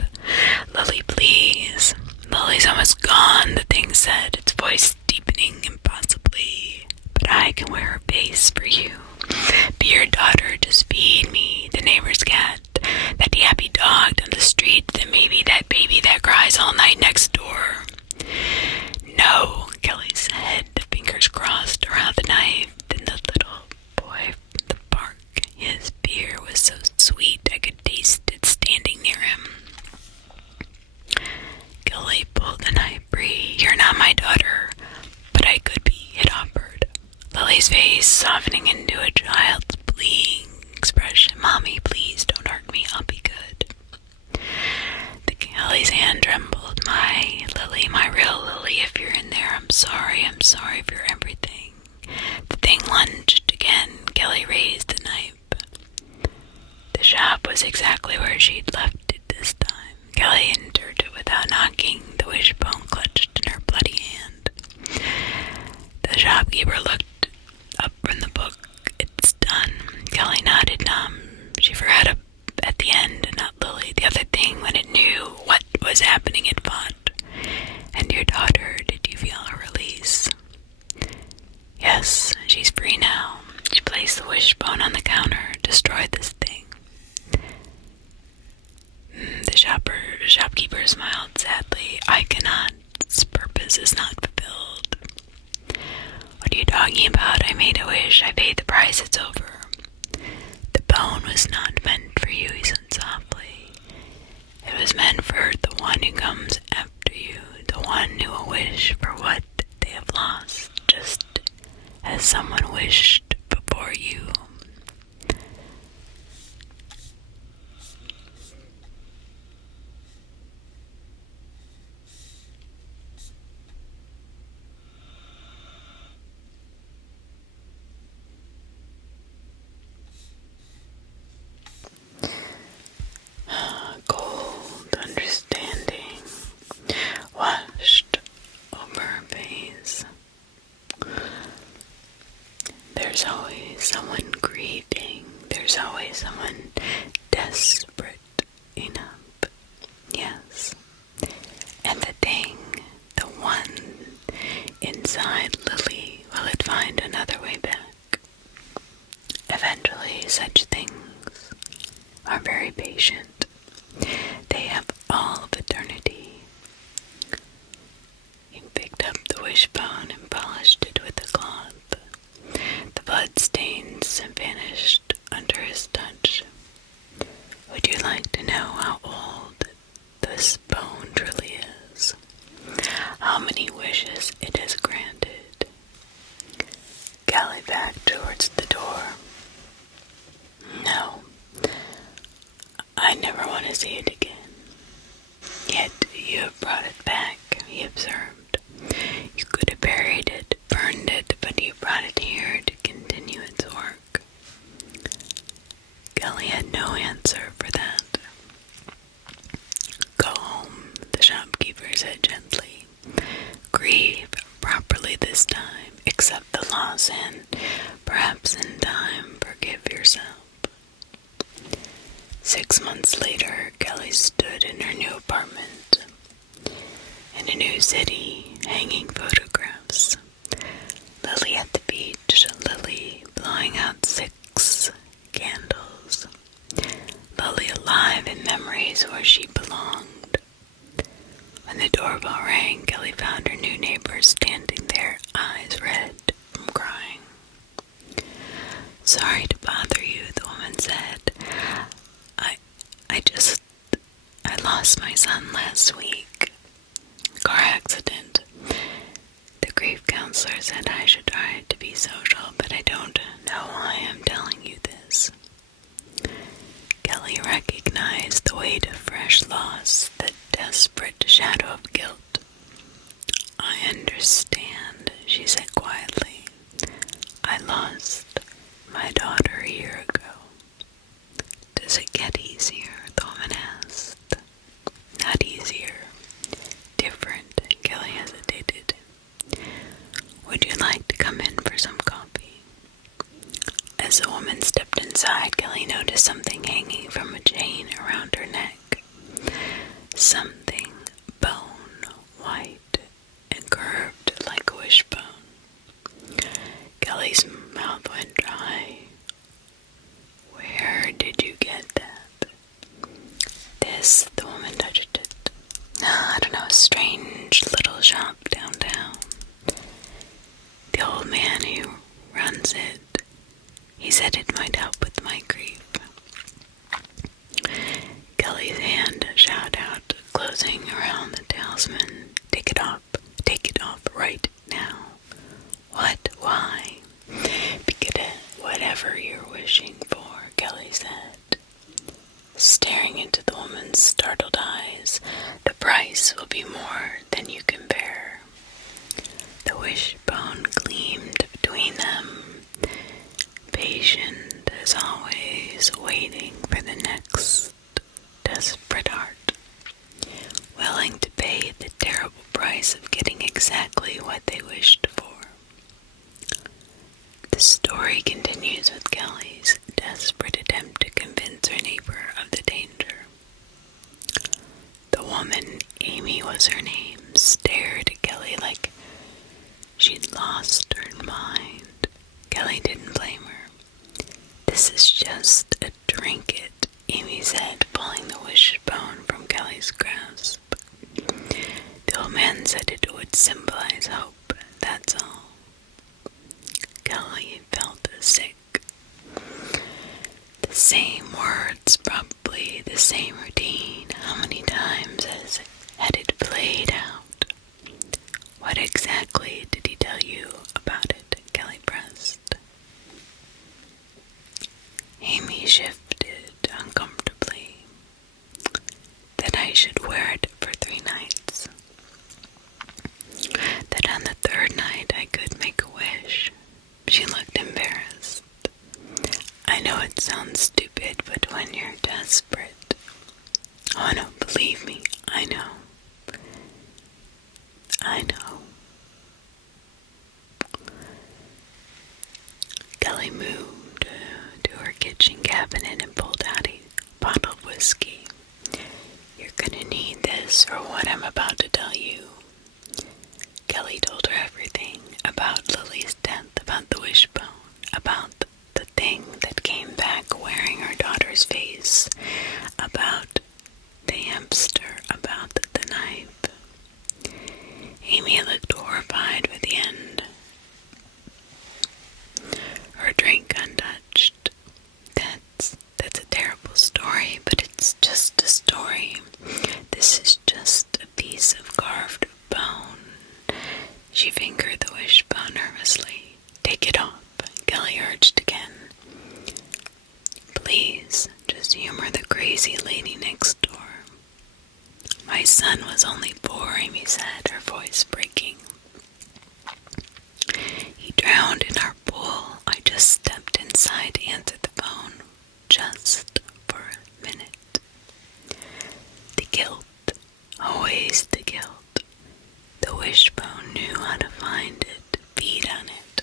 Lily, please. Lily's almost gone, the thing said, its voice deepening impossibly. But I can wear a face for you. Be your daughter, just feed me. The neighbor's cat, that yappy dog down the street, then maybe that baby that cries all night next door. No, Kelly said, the fingers crossed around the knife. Then the little boy from the park, his beer was so sweet I could taste it standing near him. Kelly pulled the knife free. You're not my daughter, but I could be, it offered. Lily's face softening into a child's pleading expression. Mommy, please don't hurt me. I'll be good. The Kelly's hand trembled. My Lily, my real Lily, if you're in there, I'm sorry for everything. The thing lunged again. Kelly raised the knife. The shop was exactly where she'd left it this time. Kelly entered it without knocking, the wishbone clutched in her bloody hand. The shopkeeper looked up from the book. It's done. Kelly nodded numb. She forgot at the end, not Lily. The other thing, when it knew what was happening, it fought. And your daughter, did you feel a release? Yes, she's free now. She placed the wishbone on the counter, destroyed this thing. The shopkeeper smiled sadly. I cannot. Its purpose is not fulfilled. What are you talking about? I made a wish. I paid the price. It's over. The bone was not meant for you, he said softly. It was meant for the one who comes after you, the one who will wish for what they have lost, just as someone wished before you. Cold understanding washed over her face. There's always someone grieving. There's always someone desperate enough. Yes. And the thing, the one inside Lily, will it find another way back? Eventually, such things are very patient. They have all of eternity. He picked up the wishbone and polished it with a cloth. The blood stains vanished under his touch. Would you like to know how old this bone truly is? How many wishes it has granted? Kelly backed towards the door. No. I never want to see it again. Yet you have brought it back, he observed. You could have buried it, burned it, but you brought it here to continue its work. Kelly had no answer for that. Go home, the shopkeeper said gently. Grieve properly this time, accept the loss, and perhaps in time forgive yourself. 6 months later, Kelly stood in her new apartment in a new city, hanging photographs. Lily at the beach, Lily blowing out 6 candles. Lily alive in memories where she belonged. When the doorbell rang, Kelly found her new neighbor standing there, eyes "Sorry to bother you," the woman said. I lost my son last week. Car accident. The grief counselor said I should try to be social, but I don't know why I'm telling you this. Kelly recognized the weight of fresh loss, the desperate shadow of guilt. "I understand," she said quietly. "I lost my daughter a year ago." "Does it get easier?" the woman asked. "Not easier. Different," Kelly hesitated. "Would you like to come in for some coffee?" As the woman stepped inside, Kelly noticed something hanging from a chain around her neck. Something bone, white, and curved like a wishbone. Kelly's mouth went dry. "Where did you get that?" "This," the woman touched it. "I don't know, a strange little shop downtown. The old man who runs it, he said it might help with my grief." Kelly's hand shot out, closing around the talisman. Take it off right now." "What? Why?" "Because whatever you're wishing for," Kelly said, staring into the woman's startled eyes. "The price will be more than you can bear." The wishbone gleamed between them, patient as always, waiting for the next desperate heart, willing to pay the terrible price of getting exactly what they wished for. The story continues with Kelly's desperate attempt to convince her neighbor of the danger. The woman, Amy was her name, stared at Kelly like she'd lost her mind. Kelly didn't blame her. "This is just a trinket," Amy said, pulling the wishbone from Kelly's grasp. "The old man said it would symbolize hope, that's all." Kelly felt sick. The same words, probably the same routine. How many times had it played out? "What exactly did he tell you about it?" Kelly pressed. Amy shifted uncomfortably. "That I should wear it for 3 nights. That on the 3rd night I could make a wish." She looked embarrassed. "I know it sounds stupid, but when you're desperate..." "Oh no, believe me, I know. I know." Kelly moved to her kitchen cabinet and pulled out a bottle of whiskey. "You're gonna need this for what I'm about to tell you." Kelly told her everything about Lily's death, about the wishbone, about the thing that came back wearing her daughter's face, about the hamster, about the knife. Amy looked horrified with the end, her drink untouched. That's a terrible story, but it's just a story. This is just a piece of carved bone." She fingered the wishbone nervously. "Take it off," Kelly urged again. "Please, just humor the crazy lady next door." "My son was only 4, Amy said, her voice breaking. "He drowned in our pool. I just stepped inside to answer the phone, just for a minute." The guilt, always the guilt. The wishbone knew how to find it, feed on it.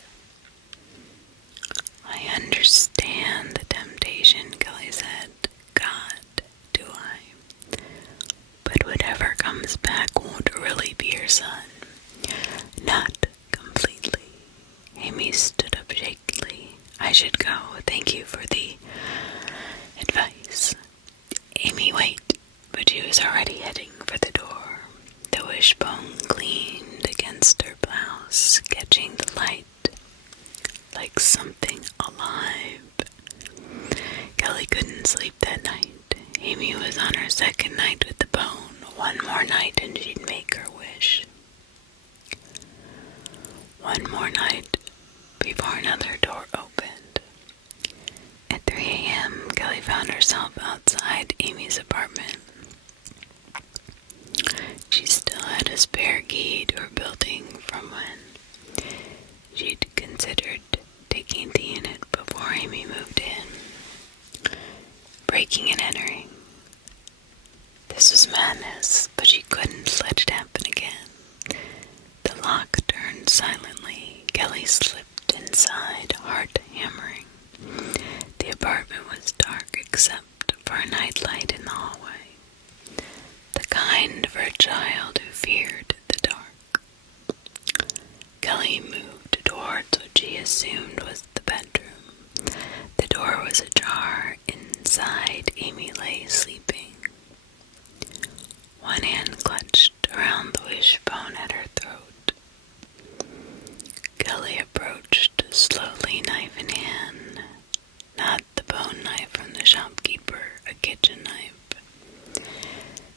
"I understand the temptation," Kelly said. "God, do I? But whatever comes back won't really be your son. Not completely." Amy stood up shakily. "I should go. Thank you for the advice." "Amy, wait." But she was already heading for the door. The wishbone gleamed against her blouse, catching the light like something alive. Kelly couldn't sleep that night. Amy was on her second night with the bone. One more night and she'd make her wish. One more night before another door opened. At 3 a.m., Kelly found herself outside Amy's apartment. She still had a spare key to her building from when she'd considered taking the unit before Amy moved in. Breaking and entering. This was madness, but she couldn't let it happen again. The lock turned silently. Kelly slipped inside, heart hammering. The apartment was dark except for a nightlight in the hallway. The kind for a child who feared the dark. Kelly moved towards what she assumed was the bedroom. The door was ajar. Inside, Amy lay sleeping. One hand clutched around the wishbone at her throat. Kelly approached slowly, knife in hand. Not the bone knife from the shopkeeper, a kitchen knife.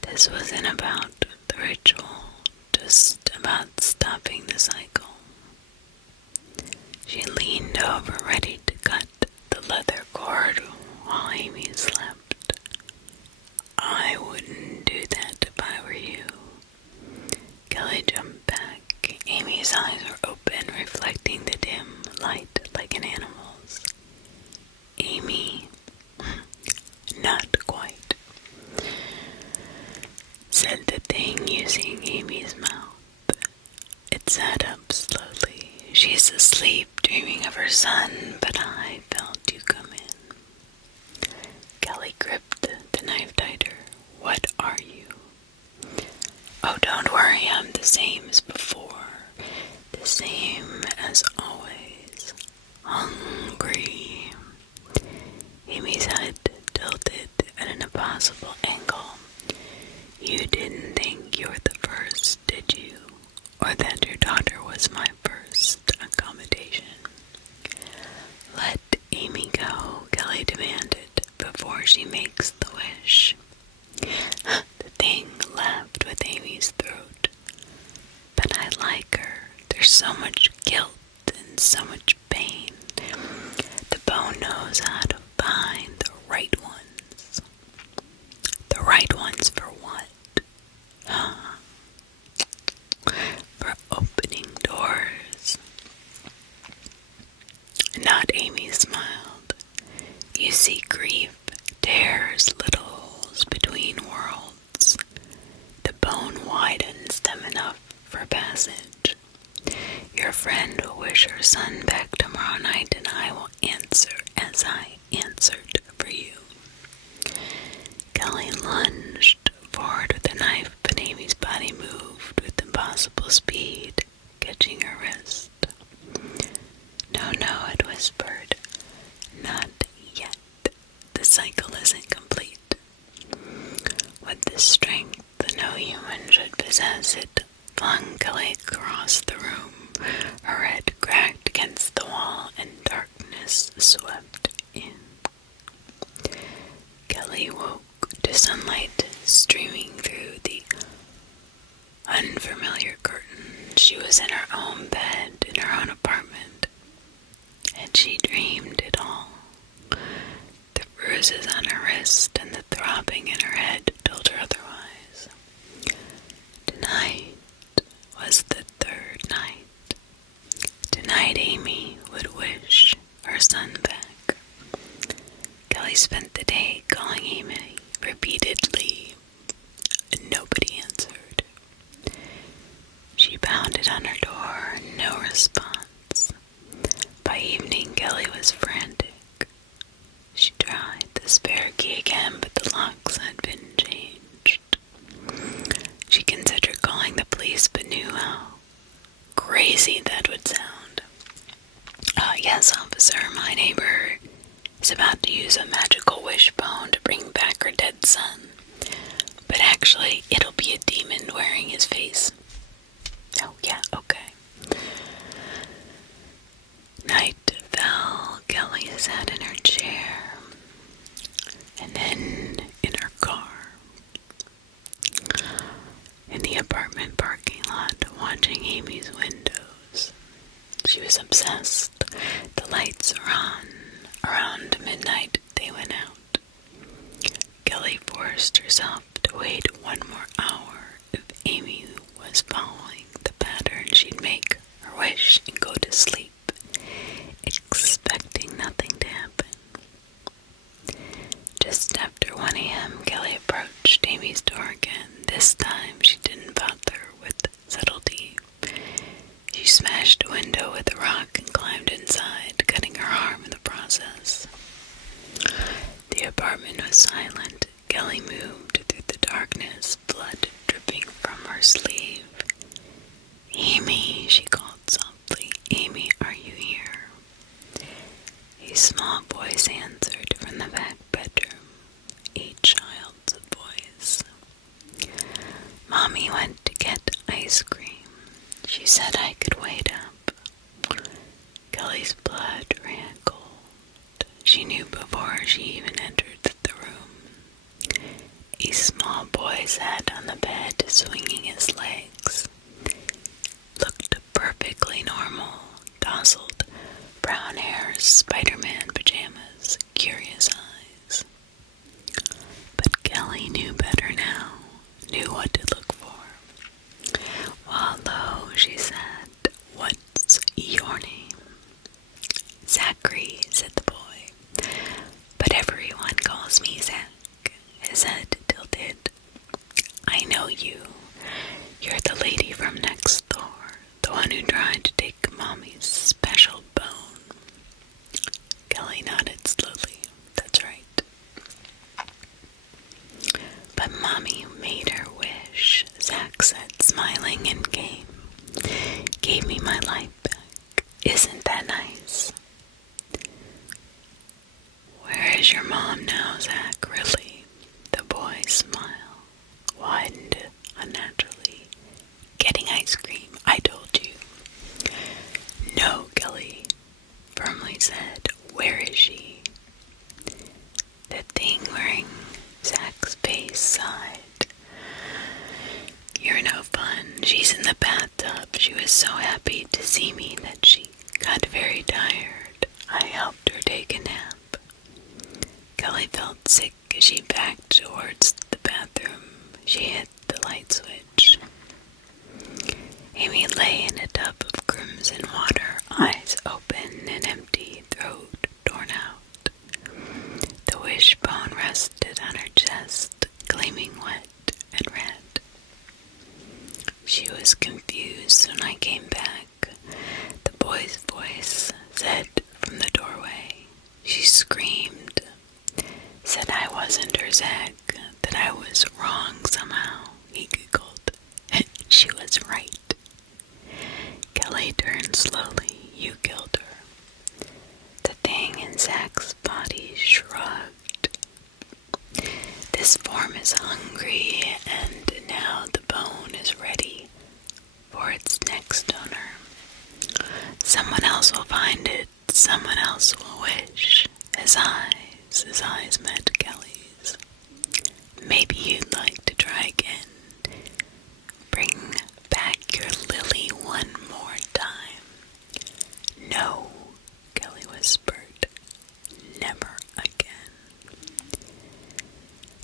This wasn't about the ritual, just about stopping the cycle. She leaned over, ready to cut the leather cord while Amy slept. I wouldn't do that if I were you. Kelly jumped back. Amy's eyes were open, reflecting the dim light like an animal's. Amy, not quite, said the thing using Amy's mouth. It sat up slowly. She's asleep, dreaming of her son, but I felt you come in. Kelly gripped the knife tighter. What are you? Oh, don't worry, I'm the same as before. The same as always. Hungry. Amy's head tilted at an impossible angle. You didn't think you were the first, did you? Or that your daughter was my first accommodation? Let Amy go, Kelly demanded, before she makes the wish. The thing laughed with Amy's throat. But I like her. There's so much guilt and so much pain. The bone knows how to find the right ones. The right ones for what? For opening doors. Not Amy smiled. You see, grief tears little holes between worlds. The bone widens them enough for passage. Your friend will wish her son back tomorrow night, and I will answer as I answered for you. Kelly lunged forward with the knife, but Amy's body moved with impossible speed, catching her wrist. No, it whispered. Not yet. The cycle isn't complete. With the strength no human should possess, it flung Kelly across the room. Her head cracked against the wall, and darkness swept in. Kelly woke to sunlight streaming through the unfamiliar curtain. She was in her own bed, in her own apartment. Had she dreamed it all? The bruises on her wrist and the throbbing in her head told her otherwise. Tonight was the third night. Tonight Amy would wish her son back. Kelly spent the day calling Amy repeatedly. Nobody answered. She pounded on her door, no response. By evening, Kelly was frantic. She tried the spare key again, but the locks had been changed. She considered calling the police, but knew how crazy that would sound. Yes, officer, my neighbor is about to use a magical wishbone to bring back her dead son. But actually, it'll be a demon wearing his face. Oh, yeah, okay. Night sat in her chair and then in her car in the apartment parking lot watching Amy's windows. She was obsessed. The lights are on. Around midnight, they went out. Kelly forced herself to wait one more hour. If Amy was following the pattern, she'd make her wish and go to sleep, expecting nothing to happen. Just after 1 a.m., Kelly approached Amy's door again. This time, she didn't bother with subtlety. She smashed a window with a rock and climbed inside, cutting her arm in the process. The apartment was silent. Kelly moved through the darkness, blood dripping from her sleeve. "Amy," she called softly. "Amy, are you here?" A small voice answered from the back bedroom. A child's voice. "Mommy went to get ice cream. She said I could wait up." Kelly's blood ran cold. She knew before she even entered the room. A small boy sat on the bed, swinging his legs. Looked perfectly normal. Tousled brown hair, Spider-Man pajamas, curious eyes. But Kelly knew better now, knew what to look for. "Hello," she said. "What's your name?" "Zachary," said the boy. "But everyone calls me Zach." His head tilted. "I know you. You're the lady from next door, the one who tried to take Mommy's special bone." Kelly nodded slowly. "That's right." "But Mommy made her wish," Zach said, smiling, and gave me my life back. Isn't that nice? "Where is your mom now, Zach?" "Really?" The boy's smile widened unnaturally. "Getting ice cream, I told you." "No," Kelly firmly said. "Where is she?" The thing wearing Zach's face sighed. "You're no fun. She's in the bathtub. She was so happy to see me that she got very tired. I helped her take a nap." Kelly felt sick as she backed towards the bathroom. She hit the light switch. Amy lay in a tub of crimson water, eyes open and empty, throat torn out. The wishbone rested on her chest, gleaming wet and red. She was confused when I came back. The boy's voice said from the doorway. She screamed, said I wasn't her Zach, that I was wrong somehow. He giggled. She was right. Kelly turned slowly. You killed her. The thing in Zach's body shrugged. This form is hungry, and now the bone is ready for its next owner. Someone else will find it. Someone else will wish. His eyes met Kelly's. Maybe you'd like to try again. Bring back your Lily one more time. No, Kelly whispered. Never again.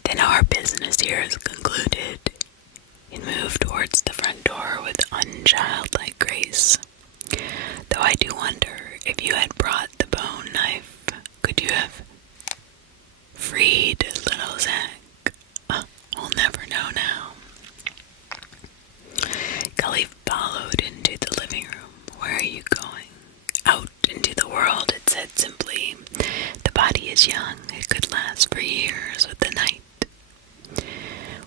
Then our business here is concluded. It moved towards the front door with unchildlike grace. Though I do wonder, if you had brought the bone knife, could you have freed little Zach? We'll never know now. Kelly followed into the living room. Where are you going? Out into the world, it said simply. The body is young. It could last for years with the night.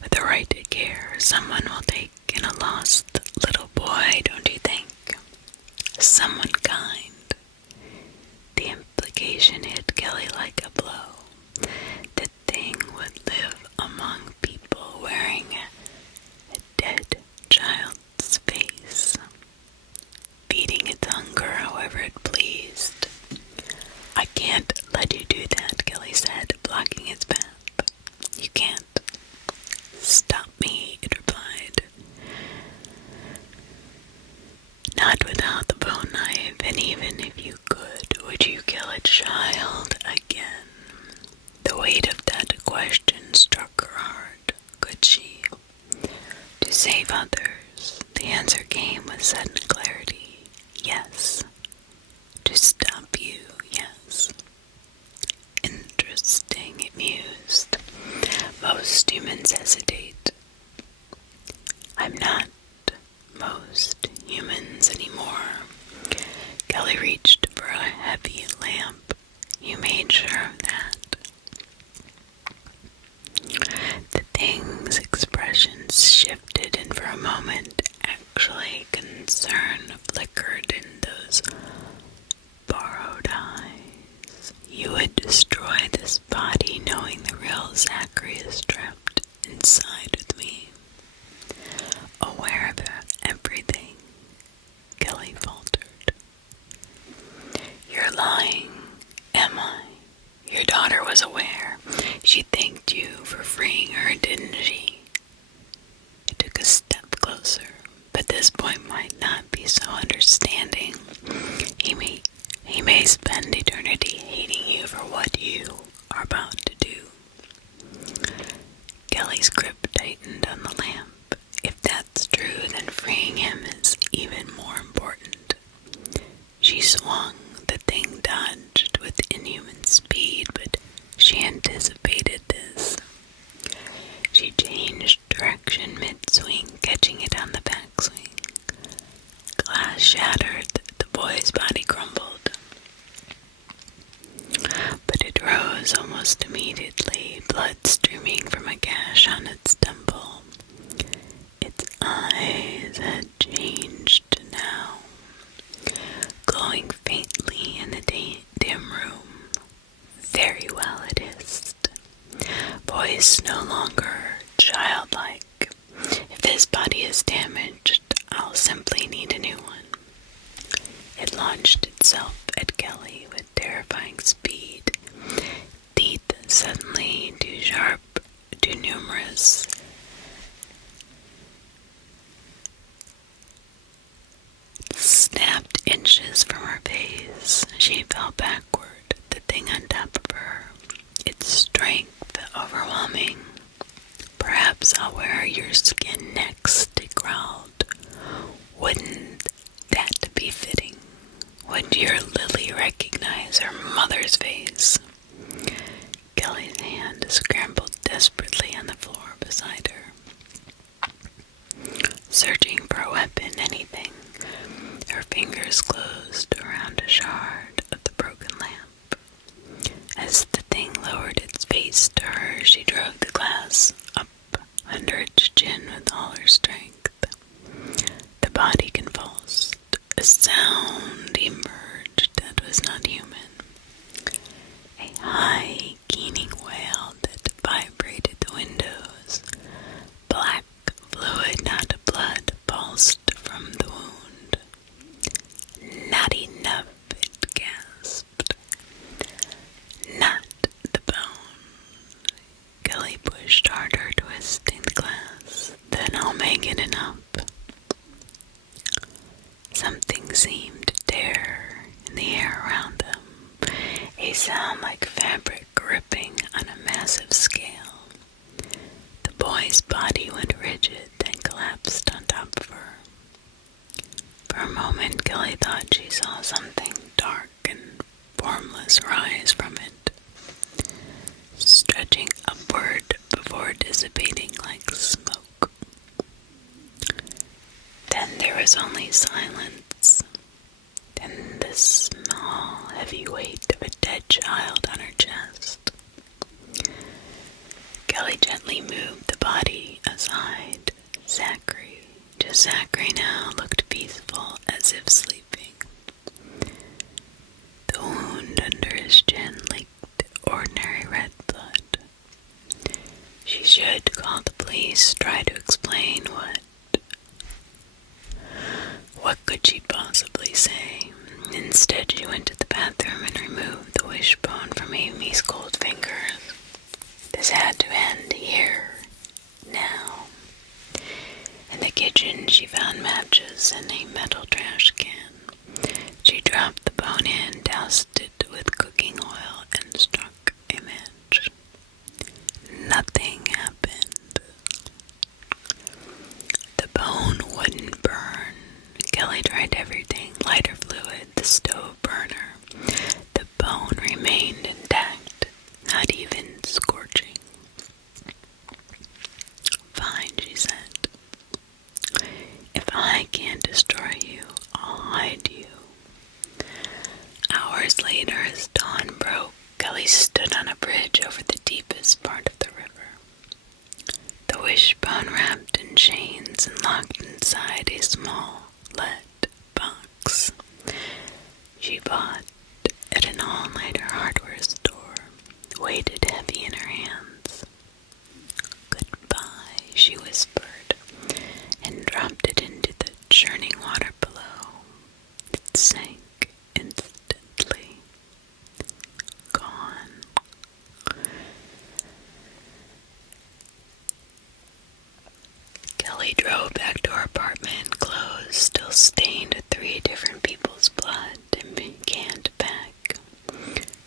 With the right care, someone will take in a lost little boy, don't you think? Someone kind. The implication hit Kelly like a blow. The thing would live among people wearing a dead child's face, feeding its hunger however it pleased. I can't You can't stop me, it replied. Not without the bone knife, and even if you could, would you kill a child again? The weight of that question struck her hard. Could she? To save others, the answer came with sudden clarity. Yes. To stop you, yes. Interesting, it mused. Most humans hesitate. I'm not most humans anymore. Kelly reached for a heavy lamp. You made sure of that. The thing's expression shifted, and for a moment, actually, concern flickered in those borrowed eyes. You would destroy this body knowing the real Zachary is trapped inside with me. Aware of everything, Kelly faltered. You're lying. Am I? Your daughter was aware. She thanked you for freeing her, didn't she? It took a step closer, but this point might not be so understanding. He may spend eternity hating you for what you are about to do. Kelly's grip tightened on the lamp. If that's true, then freeing him is even more important. She swung. The thing dodged with inhuman speed, but she anticipated this. She changed direction mid-swing, catching it on the backswing. Glass shattered. The boy's body crumbled. But it rose almost immediately, blood streaming from a gash on its temple. Its eyes had changed now, glowing faintly in the dim room. Very well, it hissed. Voice no longer childlike. If this body is damaged, I'll simply need a new one. It launched itself at Kelly with terrifying speed. Teeth suddenly too sharp, too numerous. Snapped inches from her face. She fell backward, the thing on top of her. Its strength overwhelming. Perhaps I'll wear your skin next, it growled. Wouldn't that be fitting? Would your Lily recognize her mother's face? Kelly's hand scrambled desperately on the floor beside her, searching for a weapon, anything. Her fingers closed around a shard of the broken lamp. As the thing lowered its face to her, she drove the glass up under its chin with all her strength. The body convulsed. A sound emerged that was not human. A high, keening wail that vibrated the windows. Black fluid, not blood, pulsed from the wound. Not enough, it gasped. Not the bone. Kelly pushed harder, twisting the glass. Then I'll make it enough. Something seemed to tear in the air around them. A sound like fabric ripping on a massive scale. The boy's body went rigid, then collapsed on top of her. For a moment, Kelly thought she saw something dark and formless rise from it, stretching upward before dissipating like smoke. Then there was only silence. Then the small, heavy weight of a dead child on her chest. Kelly gently moved the body aside. Zachary, just Zachary now, looked peaceful as if sleeping. The wound under his chin leaked ordinary red blood. She should call the police, try to explain what. What could she possibly say? Instead, she went to the bathroom and removed the wishbone from Amy's cold fingers. This had to end, Kelly stood on a bridge over the deepest part of the river. The wishbone wrapped in chains and locked inside a small lead box she bought at an all-nighter hardware store, weighted heavy in her hands. "Goodbye," she whispered, and dropped it into the churning water below. It sank instantly. Gone. Kelly drove back to her apartment, clothes still stained with 3 different people's blood, and began to pack.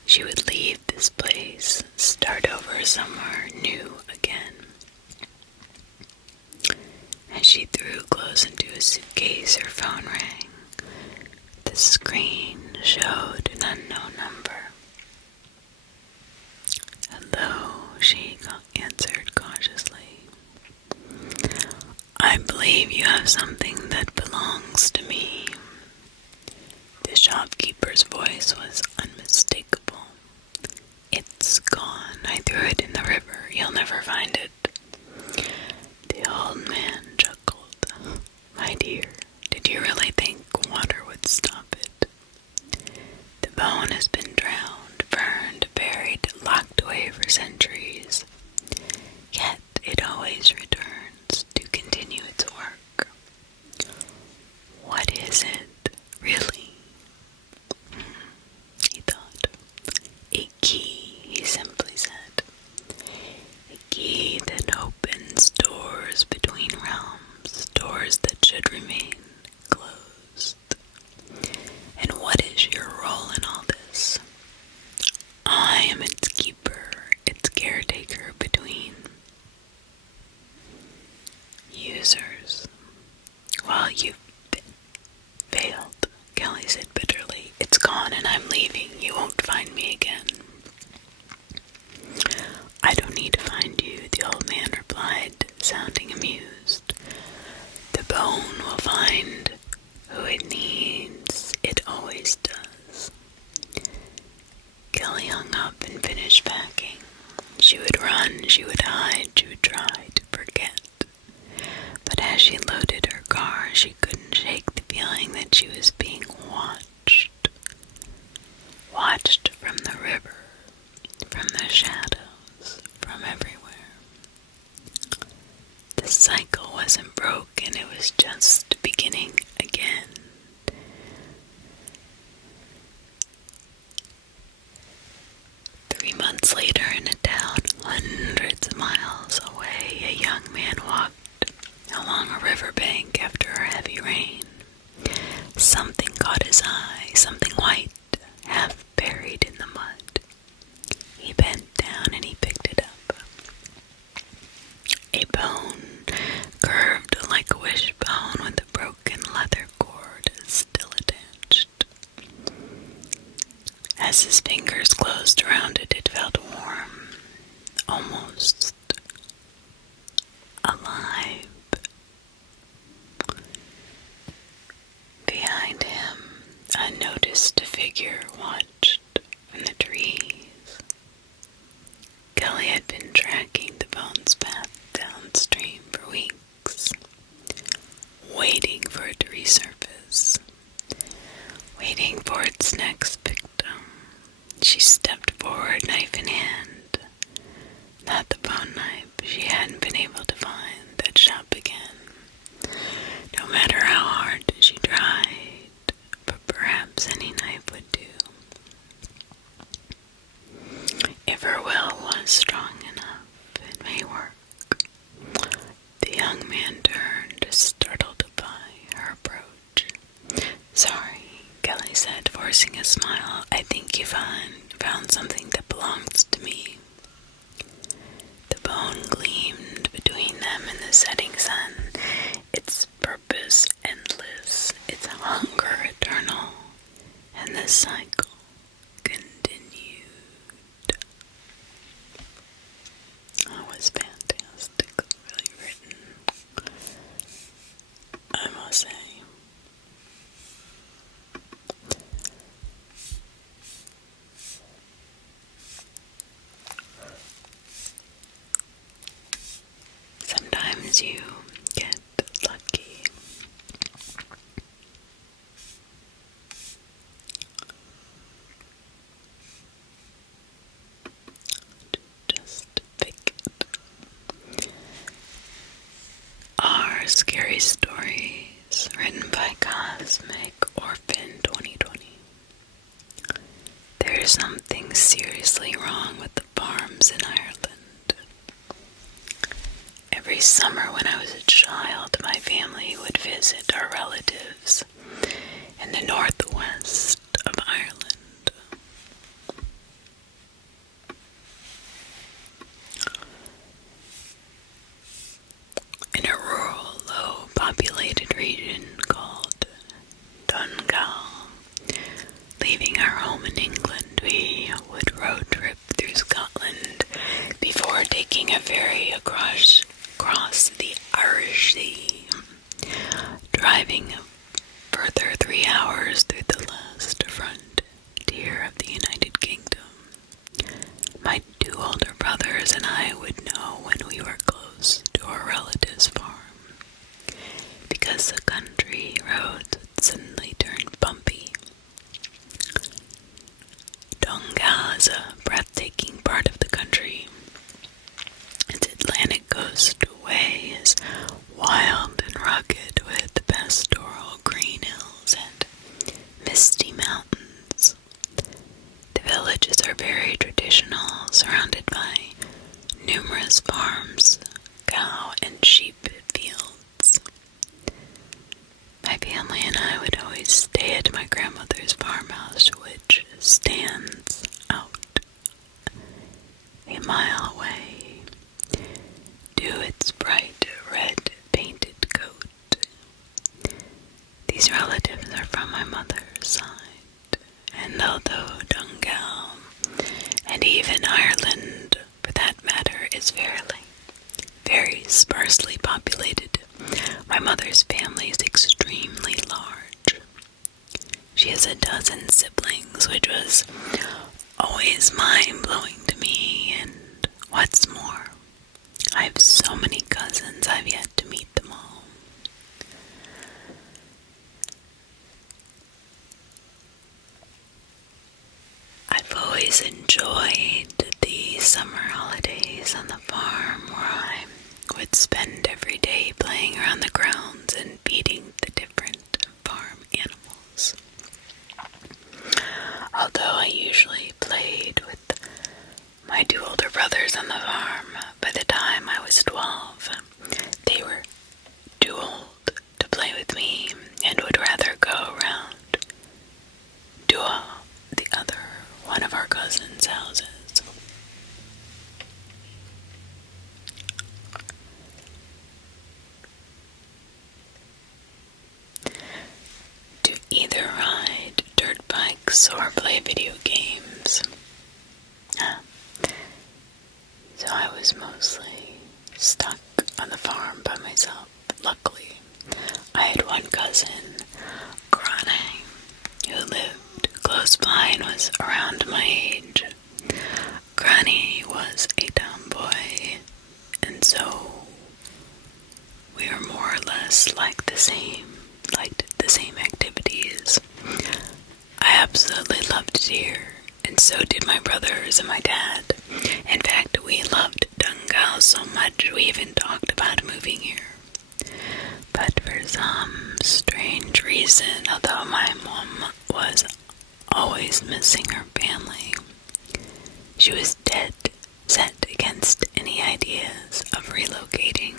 She would leave this place, start over somewhere new again. As she threw clothes into a suitcase, her phone rang. The screen showed an unknown number. "Hello," she answered cautiously. "I believe you have something that belongs to me." The shopkeeper's voice was unmistakable. "It's gone. I threw it in the river. You'll never find it." The old man chuckled. "My dear, did you really think water would stop it? The bone has been drowned, burned, buried, locked away for centuries. Yet it always returns to continue its work. What is it, really?" He thought. "A key," he simply said. "A key that opens doors between realms, doors that should remain closed. And what is your role in all this?" "I am its keeper, its caretaker between users." "Well, you've failed," Kelly said bitterly. "It's gone and I'm leaving. You won't find me again." "I don't need to find you," the old man replied, sounding amused. "The bone will find who it needs. It always does." Kelly hung up and finished packing. She would run, she would hide, she would try to forget. But as she loaded her car, she couldn't shake the feeling that she was being watched. Watched from the river, from the shadows, from everywhere. The cycle wasn't broken, it was just beginning again. Three months later, in a town hundreds of miles away, a young man walked along a riverbank after a heavy rain. Something caught his eye, something white, half buried in the mud. He bent down and he picked it up. A bone, curved like a wishbone with a broken leather cord still attached. As his fingers closed around it, it felt warm, almost alive. Behind him, unnoticed, a figure watched from the trees. Kelly had been tracking the bone's path downstream for weeks, waiting for it to resurface, waiting for its next victim. She stepped forward, knife in hand. Not the bone knife. She hadn't been able to find that shop again, no matter how hard she tried, but perhaps any knife would do. If her will was strong enough, it may work. The young man turned, startled by her approach. "Sorry," Kelly said, forcing a smile. "I think you found something that belongs to me." The bone gleamed between them in the setting sun, its purpose endless, its hunger eternal, and the cycle continued. That was fantastically written, I must say. as you get lucky. Just pick it. Are scary stories written by Cosmic Orphan 2020. There is something seriously wrong with the farms in Ireland. Every summer when I was a child, my family would visit our relatives in the northwest of Ireland. In a rural, low-populated region called Donegal. Leaving our home in England, we would road trip through Scotland before taking a ferry across the Irish Sea, driving a further 3 hours through the last frontier of the United Kingdom. My 2 older brothers and I would know when we were close to our relative's farm, because the country roads would suddenly turn bumpy. Donegal is a breathtaking part of the country. Its Atlantic coast way is wild and rugged, with pastoral green hills and misty mountains. The villages are very traditional, surrounded by numerous farms, cow and sheep fields. My family and I would always stay at my grandmother's farmhouse, which stands out a mile away, to its bright red painted coat. These relatives are from my mother's side, and although Donegal, and even Ireland for that matter, is very sparsely populated, my mother's family is extremely large. She has a dozen siblings, which was always mind-blowing to me, and what's more, I have so many cousins I've yet to meet them all. I've always enjoyed the summer holidays on the farm, where I would spend every day playing around the grounds and feeding the different farm animals. Although I usually played with my 2 older brothers on the farm, by the time I was 12, they were too old to play with me and would rather go around to the other one of our cousins' houses. To either ride dirt bikes or play video games. So I was mostly stuck on the farm by myself. Luckily, I had one cousin, Granny, who lived close by and was around my age. Granny was a tomboy, and so we were more or less liked the same activities. I absolutely loved deer, and so did my brothers and my dad. In fact, we loved Donegal so much we even talked about moving here. But for some strange reason, although my mom was always missing her family, she was dead set against any ideas of relocating.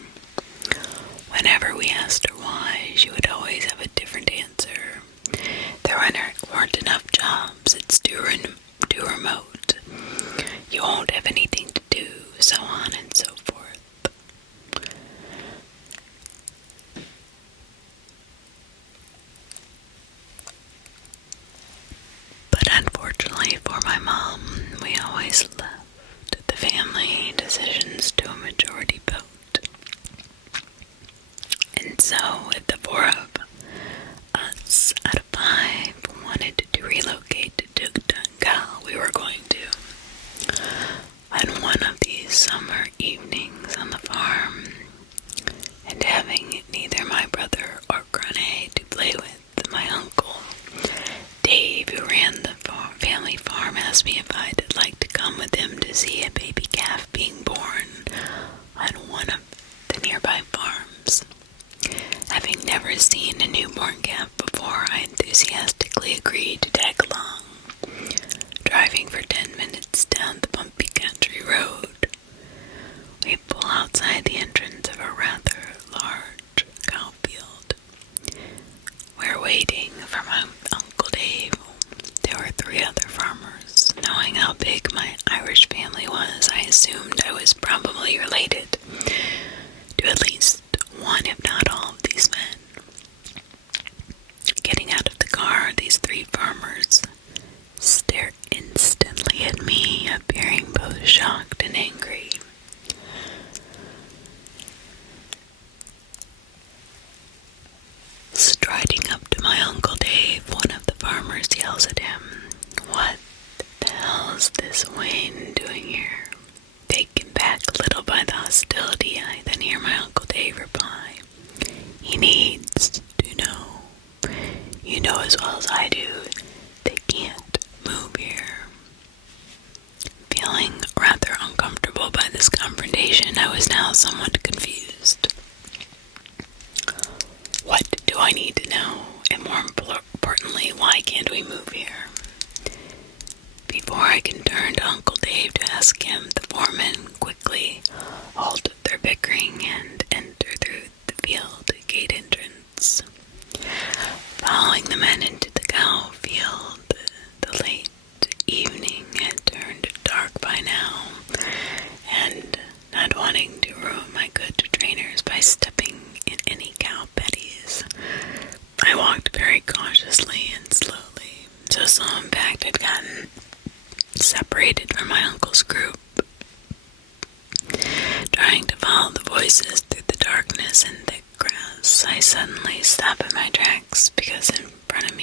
Whenever we asked her why, she would always have a different answer. There weren't enough jobs, it's too remote, you won't have anything to do, so on and so forth. But unfortunately for my mom, we always left the family decisions to a majority vote. And so, if the 4 of us out of 5 wanted to relocate to Donegal, we were going to. On one of these summer evenings on the farm, like to come with him to see a baby calf being born on one of the nearby farms. Having never seen a newborn calf before, I enthusiastically agreed to tag along. Driving for 10 minutes down the bumpy country road, we pull outside the entrance of a rather large cow field. We're waiting for my Uncle Dave. There were 3 other farmers. Knowing how big my Irish family was, I assumed I was probably related to at least one, if not all, of these men. Getting out of the car, these 3 farmers stare instantly at me, appearing both shocked and angry. Striding up to my Uncle Dave, one of the farmers yells at him, "What the hell's this Wayne doing here?" Taken back a little by the hostility, I then hear my Uncle Dave reply, "He needs to know. You know as well as I do, they can't move here." Feeling rather uncomfortable by this confrontation, I was now somewhat confused. What do I need to know? And more importantly, why can't we move here? Before I can turn to Uncle Dave to ask him, the foremen quickly halt their bickering and enter through the field gate entrance. Following the men into the cow field, the late evening had turned dark by now, and not wanting to ruin my good trainers by stepping in any cow patties, I walked very cautiously and slowly, so slow in fact I'd gotten separated from my uncle's group. Trying to follow the voices through the darkness and thick grass, I suddenly stop in my tracks because in front of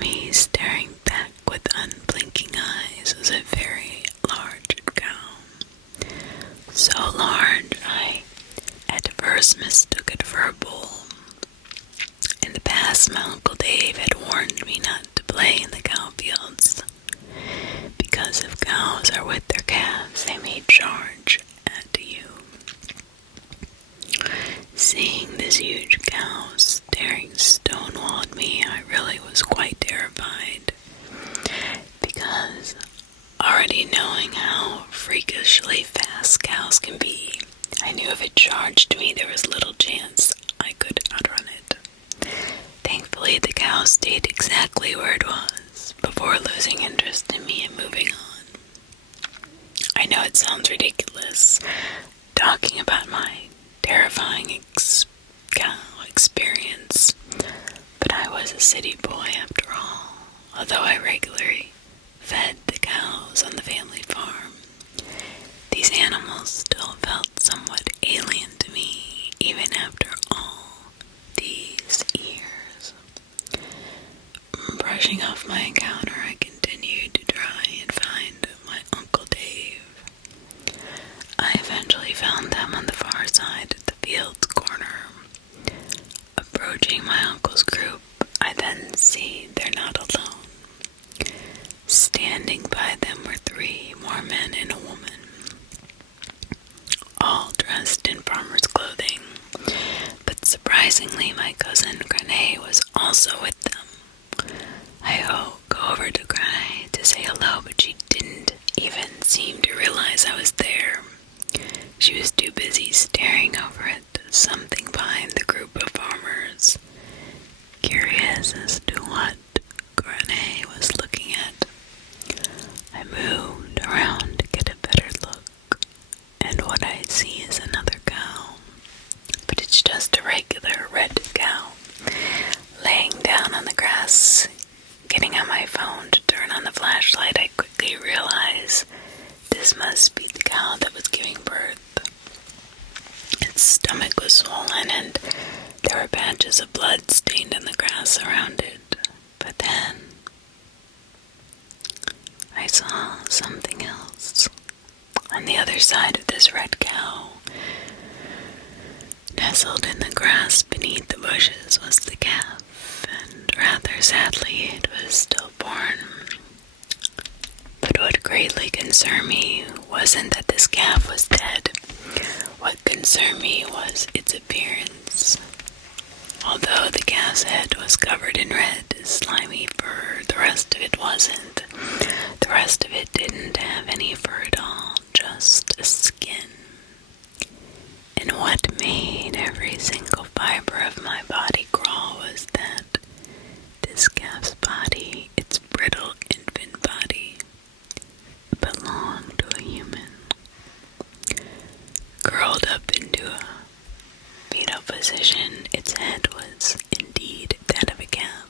me, staring back with unblinking eyes, was a very large cow. So large, I at first mistook it for a bull. In the past, my Uncle Dave had warned me not to play in the cow fields, because if cows are with their calves, they may charge at you. Seeing this huge cow staring stonewall at me, I really was quite terrified, because already knowing how freakishly fast cows can be, I knew if it charged me, there was little chance I could outrun it. Thankfully, the cow stayed exactly where it was, before losing interest in me and moving on. I know it sounds ridiculous, talking about my terrifying cow experience, but I was a city boy after all. Although I regularly fed the cows on the family farm, these animals still felt somewhat alien to me, even after all these years. Brushing off my encounter, I continued to try and find my Uncle Dave. I eventually found them on the far side of the field's corner. Approaching my uncle's group, I then see they're not alone. Standing by them were 3 more men and a woman, all dressed in farmer's clothing. But surprisingly, my cousin Grenay was also with them. I go over to Grenay to say hello, but she didn't even seem to realize I was there. She was too busy staring over at something behind the group of farmers, curious as to what Grenay was looking at. I moved around to get a better look, and what I see is another cow. But it's just a regular red cow, laying down on the grass. Getting on my phone to turn on the flashlight, I quickly realize this must be the cow that was giving birth. Its stomach was swollen, and there were patches of blood stained on the grass around it. But then I saw something else. On the other side of this red cow, nestled in the grass beneath the bushes, was the calf, and rather sadly, it was stillborn. greatly concerned me wasn't that this calf was dead. What concerned me was its appearance. Although the calf's head was covered in red, slimy fur, the rest of it wasn't. The rest of it didn't have any fur at all, just a skin. And what made every single fiber of my body crawl was that this calf's body, its brittle infant body, belonged to a human. Curled up into a fetal position, its head was indeed that of a calf.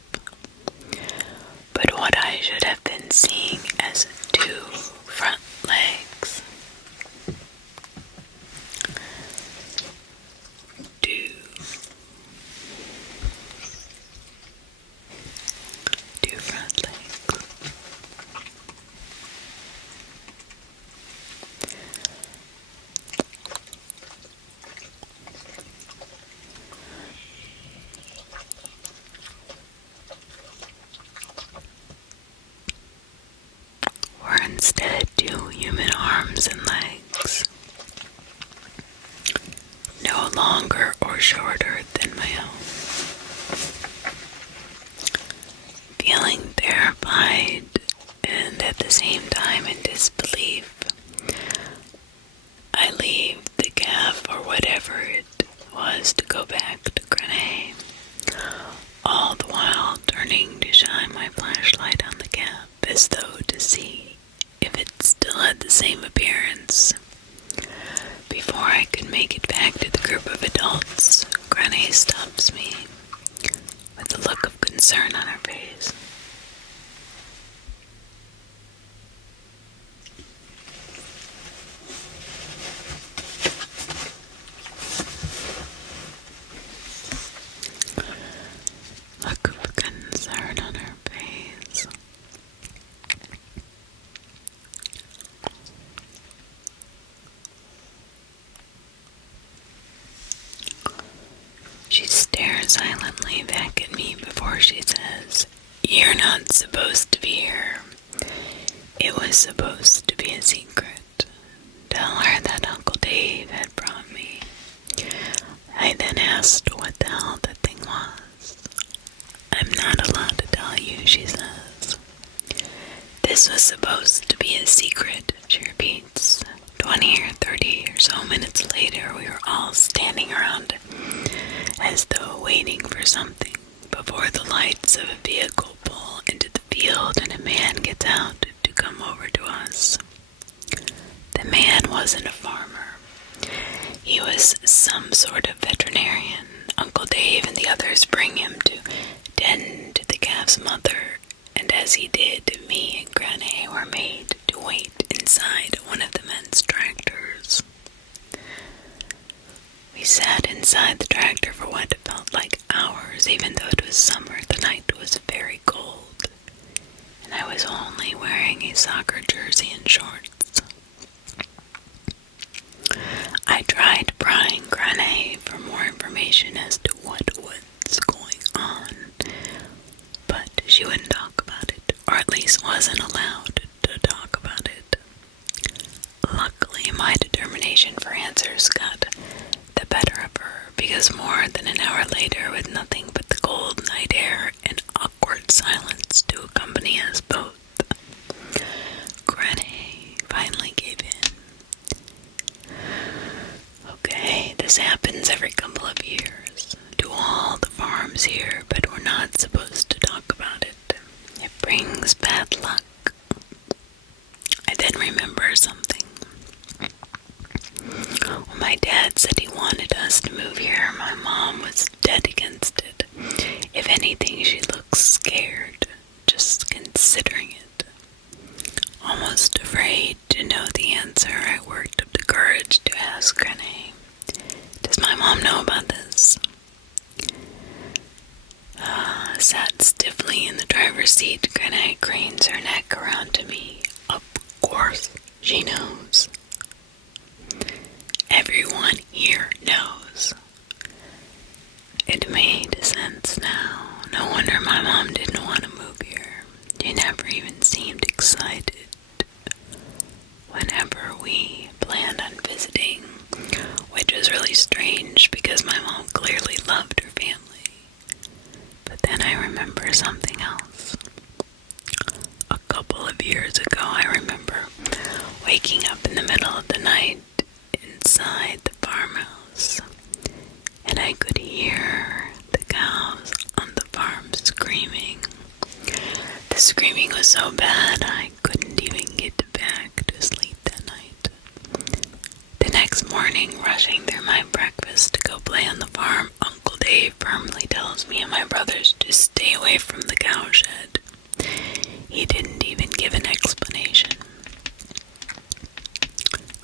But what I should have been seeing as two front legs, two front legs. Were instead two human arms and legs, no longer or shorter than my own. Feeling terrified and at the same time in disbelief, I leave the calf or whatever it was to go back to Grenade, all the while turning to shine my flashlight on the calf as though to see if it still had the same appearance. Before I could make it back to the group of adults, Granny stops me with a look of concern on her face. Look of concern on her face. She stares silently back at me before she says, "You're not supposed to be here. It was supposed to be a secret. Tell her that Uncle Dave had brought me." I then asked what the hell that thing was. "I'm not allowed to tell you," she says. "This was supposed to be a secret," she repeats. 20 or 30 or so minutes later, we were all standing around as though waiting for something before the lights of a vehicle pull into the field and a man gets out to come over to us. The man wasn't a farmer. He was some sort of veterinarian. Uncle Dave and the others bring him to tend to the calf's mother, and as he did, me and Granny were made to wait inside one of the men's tractors. We sat inside the tractor for what felt like hours, even though it was summer. The night was very cold, and I was only wearing a soccer jersey and shorts. I tried prying Granny for more information as to what was going on, but she wouldn't talk about it, or at least wasn't allowed to talk about it. Luckily, my determination for answers got the better of her, because more than an hour later, with nothing but the cold night air and awkward silence to accompany us both, Granny finally gave in. "Okay, this happens every couple of years to all the farms here, but we're not supposed to talk about it. It brings bad luck." I then remember something. When my dad said he wanted us to move here, my mom was dead against it. If anything, she looks scared, just considering it. Almost afraid to know the answer, I worked up the courage to ask Granny, "Does my mom know about this?" Sat stiffly in the driver's seat, Granny cranes her neck around to me. Of course she knows. Everyone here knows. It made sense now. No wonder my mom didn't want to move here. She never even seemed excited. waking up in the middle of the night inside the farmhouse, and I could hear the cows on the farm screaming. The screaming was so bad I couldn't even get back to sleep that night. The next morning, rushing through my breakfast to go play on the farm, Uncle Dave firmly tells me and my brothers to stay away from the cowshed. He didn't even give an explanation.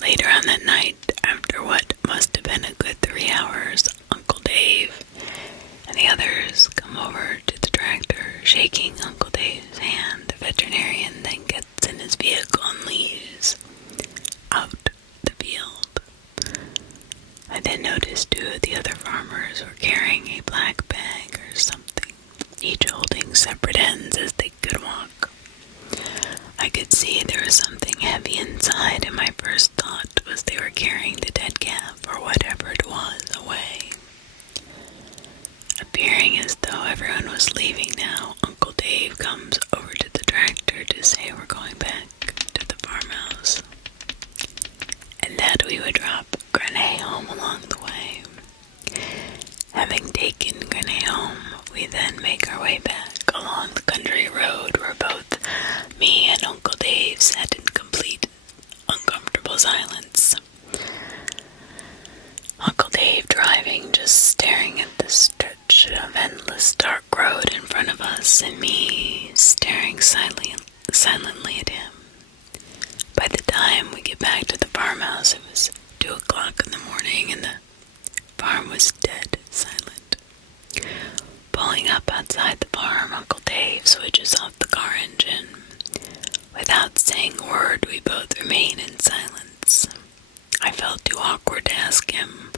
Later on that night, after what must have been a good 3 hours, Uncle Dave and the others come over to the tractor, shaking Uncle Dave's hand. The veterinarian then gets in his vehicle and leaves out the field. I then noticed 2 of the other farmers were carrying a black bag or something, each holding separate ends as they could walk. I could see there was something heavy inside, and my first thought was they were carrying the dead calf or whatever it was away. Appearing as though everyone was leaving now, Uncle Dave comes over to the tractor to say we're going back to the farmhouse, and that we would drop Grenay home along the way. Having taken Grenay home, we then make our way back along the country road where both me and Uncle Dave sat in complete uncomfortable silence. Uncle Dave driving, just staring at the stretch of endless dark road in front of us, and me staring silently at him. By the time we get back to the farmhouse, it was 2 o'clock in the morning, and the farm was dead silent. Pulling up outside the farm, Uncle Dave switches off the car engine. Without saying a word, we both remain in silence. I felt too awkward to ask him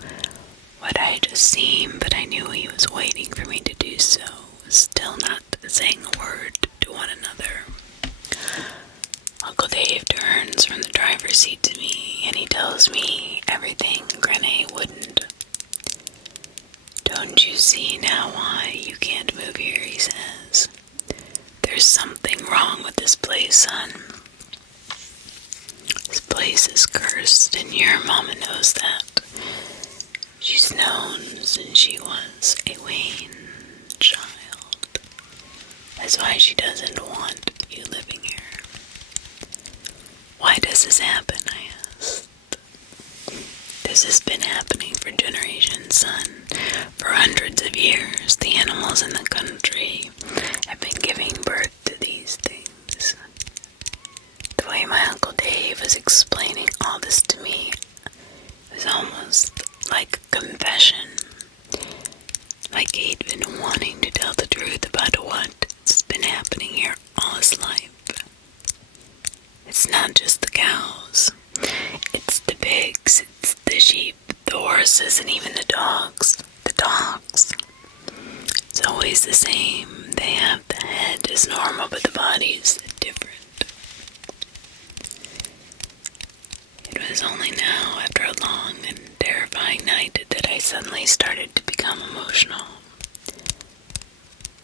what I had just seen, but I knew he was waiting for me to do so, still not saying a word to one another. Uncle Dave turns from the driver's seat to me, and he tells me everything Grenay wouldn't. "Don't you see now why you can't move here?" he says. "There's something wrong with this place, son. This place is cursed, and your mama knows that. She's known since she was a weaned child. That's why she doesn't want you living here." "Why does this happen?" I asked. "This has been happening for generations, son. For hundreds of years, the animals in the country have been giving birth to these things." The way my Uncle Dave was explaining all this to me was almost like a confession. Like he'd been wanting to tell the truth about what's been happening here all his life. It's not just the cows. It's the pigs, it's the sheep, the horses, and even the dogs. The dogs. It's always the same. They have the head is normal, but the body is different. It was only now, after a long and terrifying night, that I suddenly started to become emotional.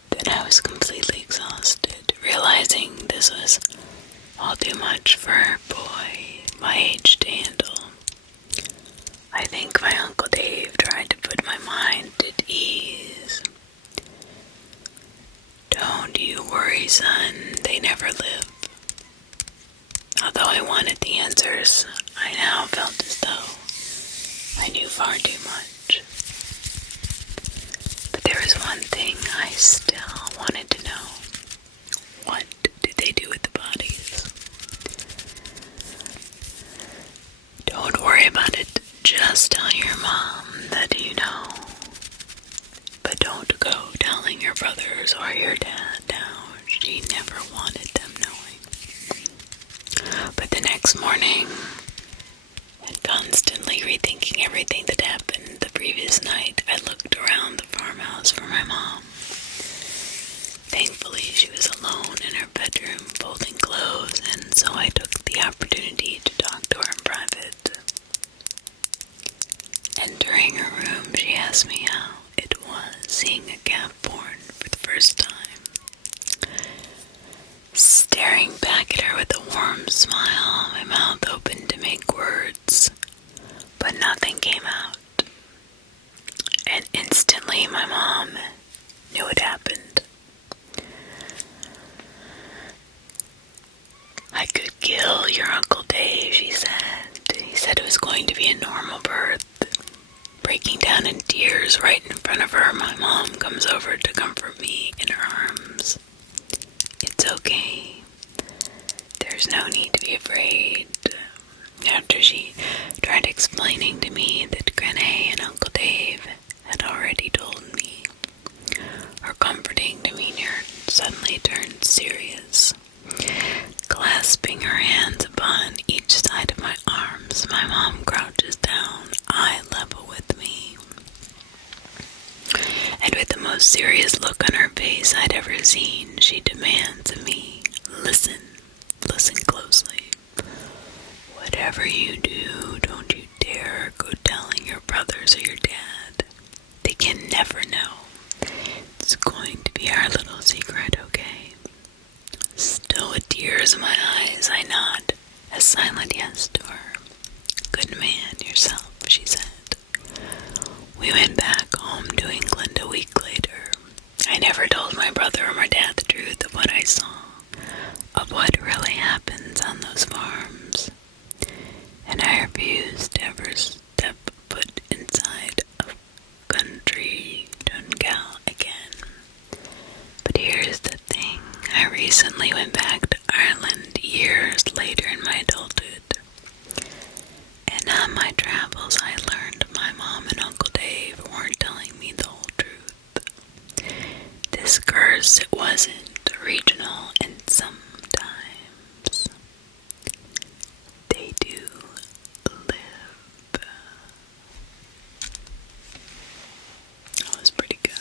Then I was completely exhausted, realizing this was all too much for a boy my age to handle. I think my Uncle Dave tried to put my mind at ease. "Don't you worry, son, they never live." Although I wanted the answers, I now felt as though I knew far too much. But there was one thing I still wanted to know. What did they do with the bodies? "Don't worry about it. Just tell your mom that you know. But don't go telling your brothers or your dad now. She never wanted them knowing." But the next morning, and constantly rethinking everything that happened the previous night, I looked around the farmhouse for my mom. Thankfully, she was alone in her bedroom folding clothes, and so I took the opportunity to talk to her in private. Entering her room, she asked me how it was seeing a calf born for the first time. Staring back at her with a warm smile, my mouth opened to kill your Uncle Dave, she said. He said it was going to be a normal birth. Breaking down in tears right in front of her, my mom comes over to comfort me in her arms. It's okay. There's no need to be afraid. After she tried explaining to me that Grenay and Uncle Dave had already told me, her comforting demeanor suddenly turned serious. Clasping her hands upon each side of my arms, my mom crouches down, eye level with me. And with the most serious look on her face I'd ever seen, she demands of me, listen closely. Whatever you do, don't you dare go telling your brothers or your dad. They can never know. It's going to be our little secret, okay? Still with tears in my eyes, I nod a silent yes to her. Good man yourself, she said. We went back home to England a week later. I never told my brother or my dad the truth of what I saw, of what really happens on those farms. And I refused to ever step foot inside a country Donegal again. But here's the thing. I recently went back to Ireland years later in my adulthood. And on my travels, I learned my mom and Uncle Dave weren't telling me the whole truth. This curse, it wasn't regional, and sometimes they do live. That was pretty good.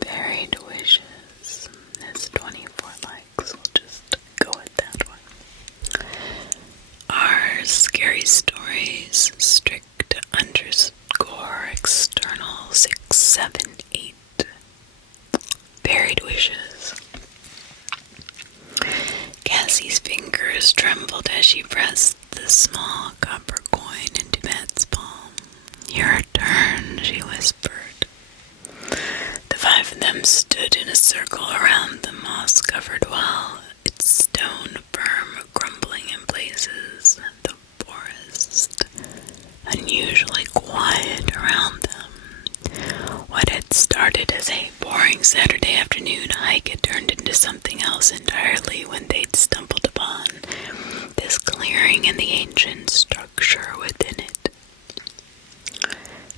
Buried wishes. There's 24 likes. We'll just go with that one. Our scary stories, strict underscore external 678. Buried wishes. Cassie's fingers trembled as she pressed the small copper coin into Matt's palm. Your turn, she whispered. The 5 of them stood in a circle around the moss-covered wall, its stone firm crumbling in places, the forest unusually quiet around them. What had started as a boring Saturday afternoon hike had turned into something else entirely when they'd stumbled upon this clearing and the ancient structure within it.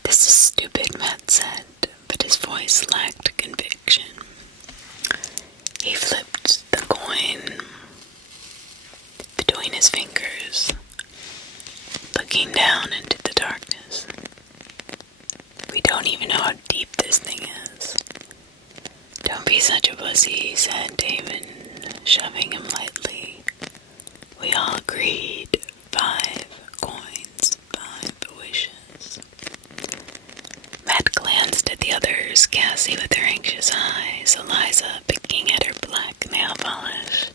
This is stupid, Matt said, but his voice lacked conviction. He flipped the coin between his fingers, looking down into the darkness. We don't even know how deep this thing is. Don't be such a pussy, said David, shoving him lightly. We all agreed. 5 coins, 5 wishes. Matt glanced at the others, Cassie with her anxious eyes, Eliza picking at her black nail polish,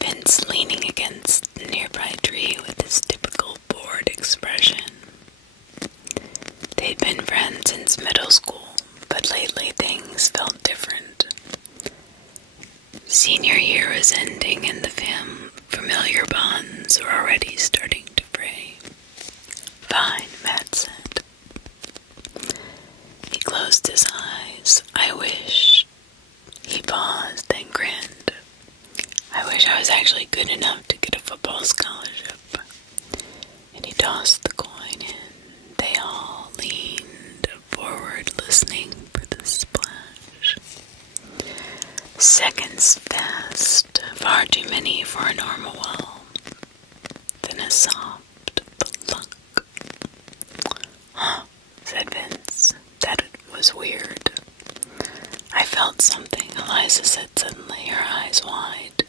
Vince leaning against the nearby tree with his typical bored expression. They'd been friends since middle school, but lately things felt different. Senior year was ending and the familiar bonds were already starting to fray. Fine, Matt said. He closed his eyes. I wish. He paused, then grinned. I wish I was actually good enough to get a football scholarship. And he tossed the coin in. They all leaned forward, listening for the splash. Seconds passed, far too many for a normal well. Then a soft plunk. Huh, said Vince. That was weird. I felt something, Eliza said suddenly, her eyes wide,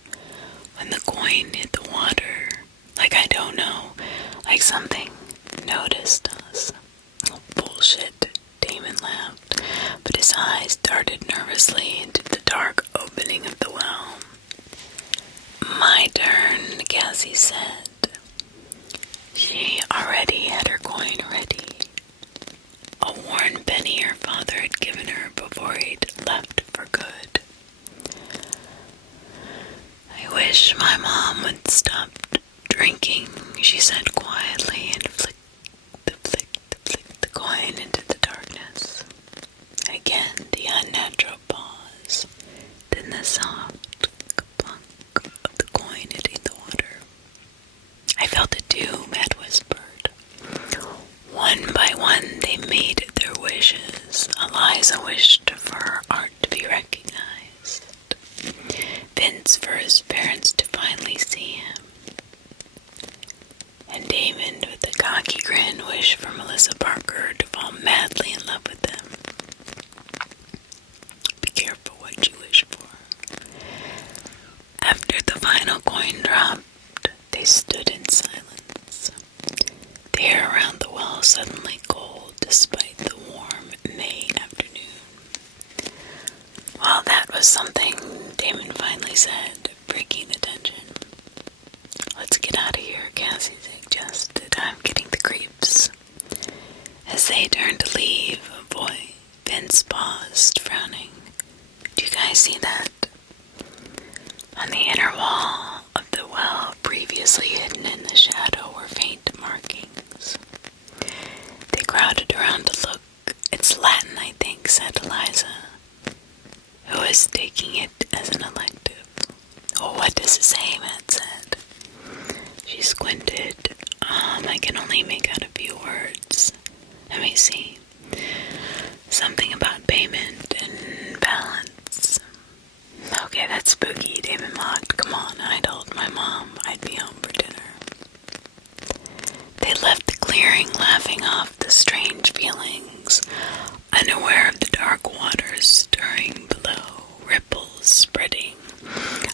when the coin hit the water, like like I don't know, like something noticed us. Oh, bullshit, Damon laughed, but his eyes darted nervously into the dark opening of the well. My turn, Cassie said. She already had her coin ready. A worn penny her father had given her before he'd left for good. I wish my mom would stop drinking, she said quietly, and flicked the coin into the darkness. Again, the unnatural pause, then the soft plunk of the coin hitting the water. I felt it too, Matt whispered. One by one, they made their wishes. Eliza wished for her art to be recognized. Vince for his parents to finally see him. And Damon, with a cocky grin, wished for Melissa Parker to fall madly in love with him. Be careful what you wish for. After the final coin dropped, they stood in silence. The air around the well suddenly cold despite the warm May afternoon. Well, that was something, Damon finally said, breaking the tension. Let's get out of here, Cassie suggested. I'm getting the creeps. As they turned to leave, Vince paused, frowning. Do you guys see that? On the inner wall of the well, previously hidden in the shadow, were faint markings. They crowded around to look. It's Latin, I think, said Eliza, who was taking it as an elective. Oh, what does it say, Matt said. She squinted. I can only make out a few words. Let me see. Something about payment and balance. Okay, that's spooky, Damon mocked. Come on, I told my mom I'd be home for dinner. They left the clearing, laughing off the strange feelings, unaware of the dark waters stirring below, ripples spreading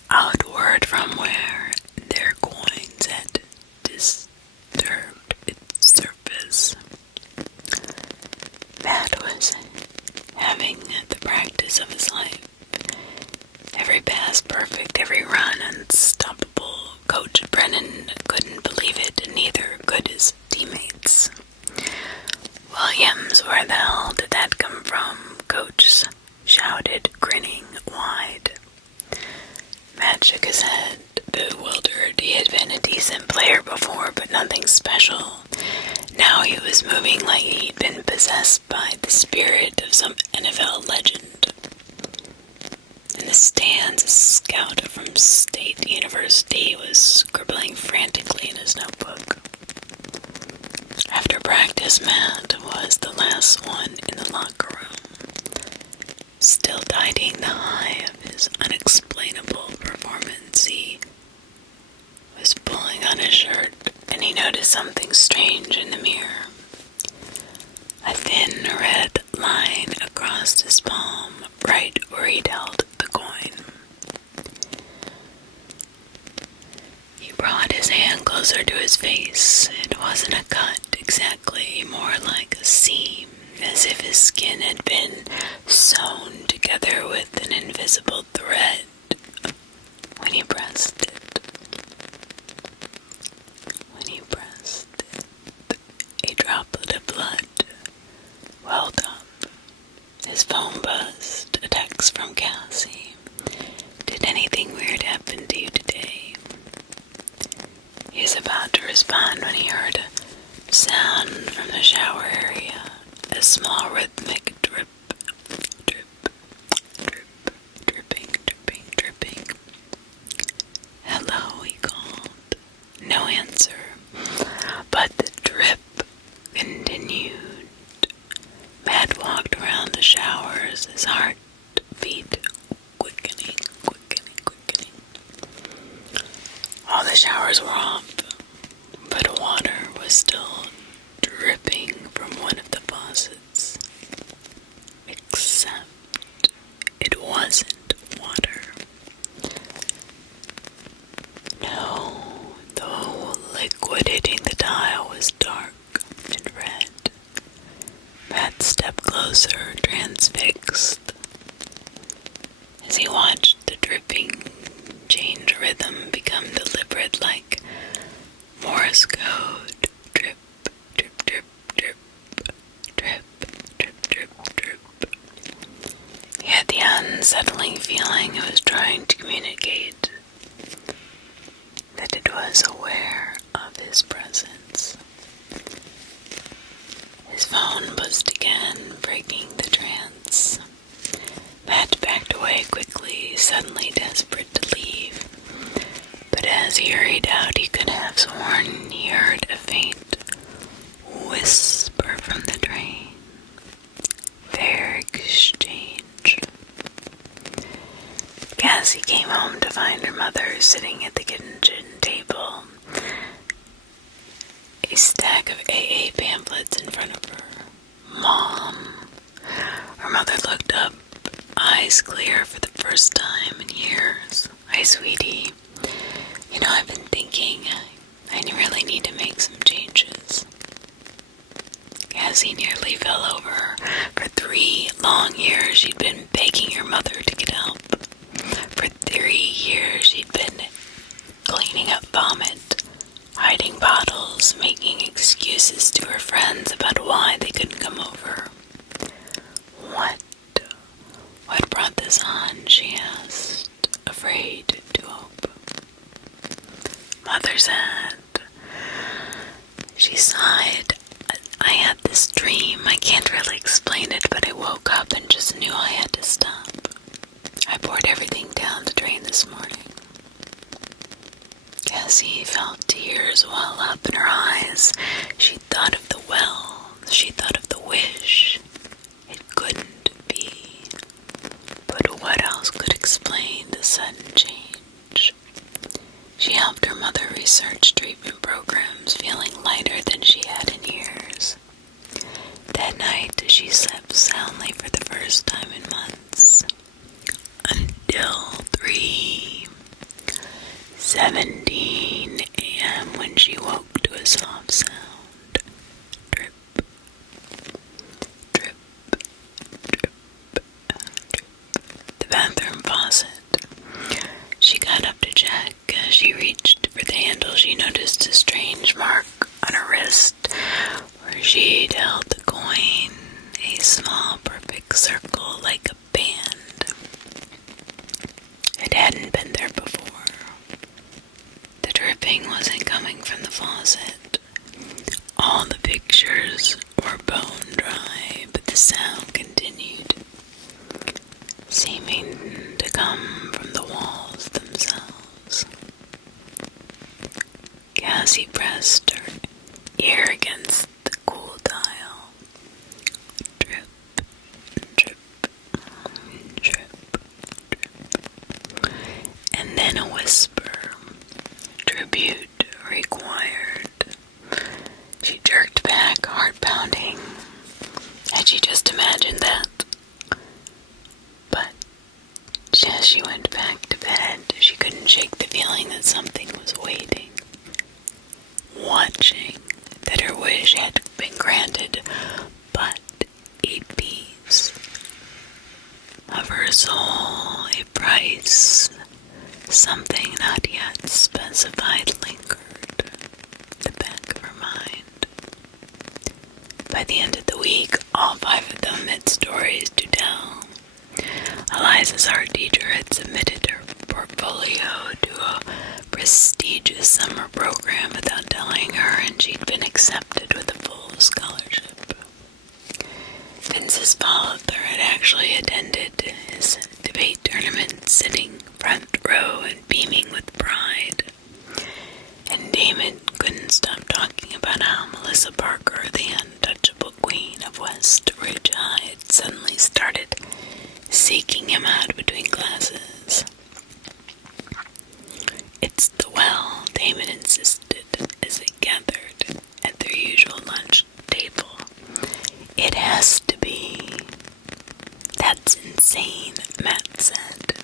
outward from where their coins had disturbed its surface. Matt was having the practice of his life. Every pass perfect, every run unstoppable. Coach Brennan couldn't believe it, and neither could his teammates. Williams, where the hell did that come from? Coach shouted, grinning wide. Matt shook his head, bewildered. He had been a decent player before, but nothing special. Now he was moving like he'd been possessed by the spirit of some NFL legend. In the stands, a scout from State University was scribbling frantically in his notebook. After practice, Matt was the last one in the locker room, still riding the high of his unexplainable performance. He was pulling on his shirt, and he noticed something strange in the mirror. A thin red line across his palm, right where he'd held the coin. He brought his hand closer to his face. It wasn't a cut exactly, more like a seam, as if his skin had been sewn together with an invisible thread when he pressed it. A droplet of blood welled up. His phone buzzed. A text from Cassie. Did anything weird happen to you today? He was about to respond when he heard a sound from the shower area. A small rhythmic drip, drip, drip, dripping, dripping, dripping. Hello, he called. No answer. But the drip continued. Matt walked around the showers, his heart beat quickening. All the showers were off, but water was still dripping from one of the faucets. closer, transfixed, as he watched the dripping change rhythm become deliberate like Morse code. Drip, drip, drip, drip, drip, drip, drip, drip. He had the unsettling feeling it was trying to communicate that it was aware of his presence. His phone buzzed again, breaking the trance. Matt backed away quickly, suddenly desperate to leave. But as he hurried out, he could have sworn he heard a faint whisper from the train. Their exchange. Cassie came home to find her mother sitting at the kitchen table, a stack of AA pamphlets in front of her. "Mom." Her mother looked up, eyes clear for the first time in years. "Hi, sweetie. You know, I've been thinking I really need to make some changes." Cassie nearly fell over. For 3 long years, she'd been begging her mother to get help. For 3 years, she'd been cleaning up vomit, hiding bottles, making excuses to her friends about why they couldn't come over. What brought this on, she asked, afraid to hope. Mother said. She sighed. "I had this dream. I can't really explain it, but I woke up and just knew I had to stop. I poured everything down the drain this morning." Cassie felt tears well up in her eyes. She thought of the well. She thought of the wish. It couldn't be. But what else could explain the sudden change? She helped her mother research treatment programs, feeling lighter than she had in years. That night, she slept soundly for the first time in months. Until 3:17 a.m. when she woke to a soft sound. Drip, drip, drip, drip. The bathroom faucet. She got up to check. As she reached for the handle, she noticed a strange mark on her wrist where she'd held the coin, a small perfect circle like a band. It hadn't been there before. The dripping wasn't coming from the faucet. All the pictures were bone dry, but the sound continued, seeming to come from the walls themselves. Cassie pressed her ear against the cool dial. Drip, drip, drip, drip. And then a whisper. Tribute required. She jerked back, heart pounding. Had she just imagined that? But as she went back to bed, she couldn't shake the feeling that something was waiting, watching, that her wish had been granted, but a piece of her soul, a price, something not yet specified, lingered at the back of her mind. By the end of the week, all 5 of them had stories to tell. Eliza's art teacher had submitted her portfolio to a prestigious summer program without telling her, and she'd been accepted with a full scholarship. Vince's father had actually attended his debate tournament, sitting front row and beaming with pride. And Damon couldn't stop talking about how Melissa Parker, the untouchable queen of West Ridge High, had suddenly started seeking him out between classes. "It's the well," Damon insisted as they gathered at their usual lunch table. "It has to be." "That's insane," Matt said.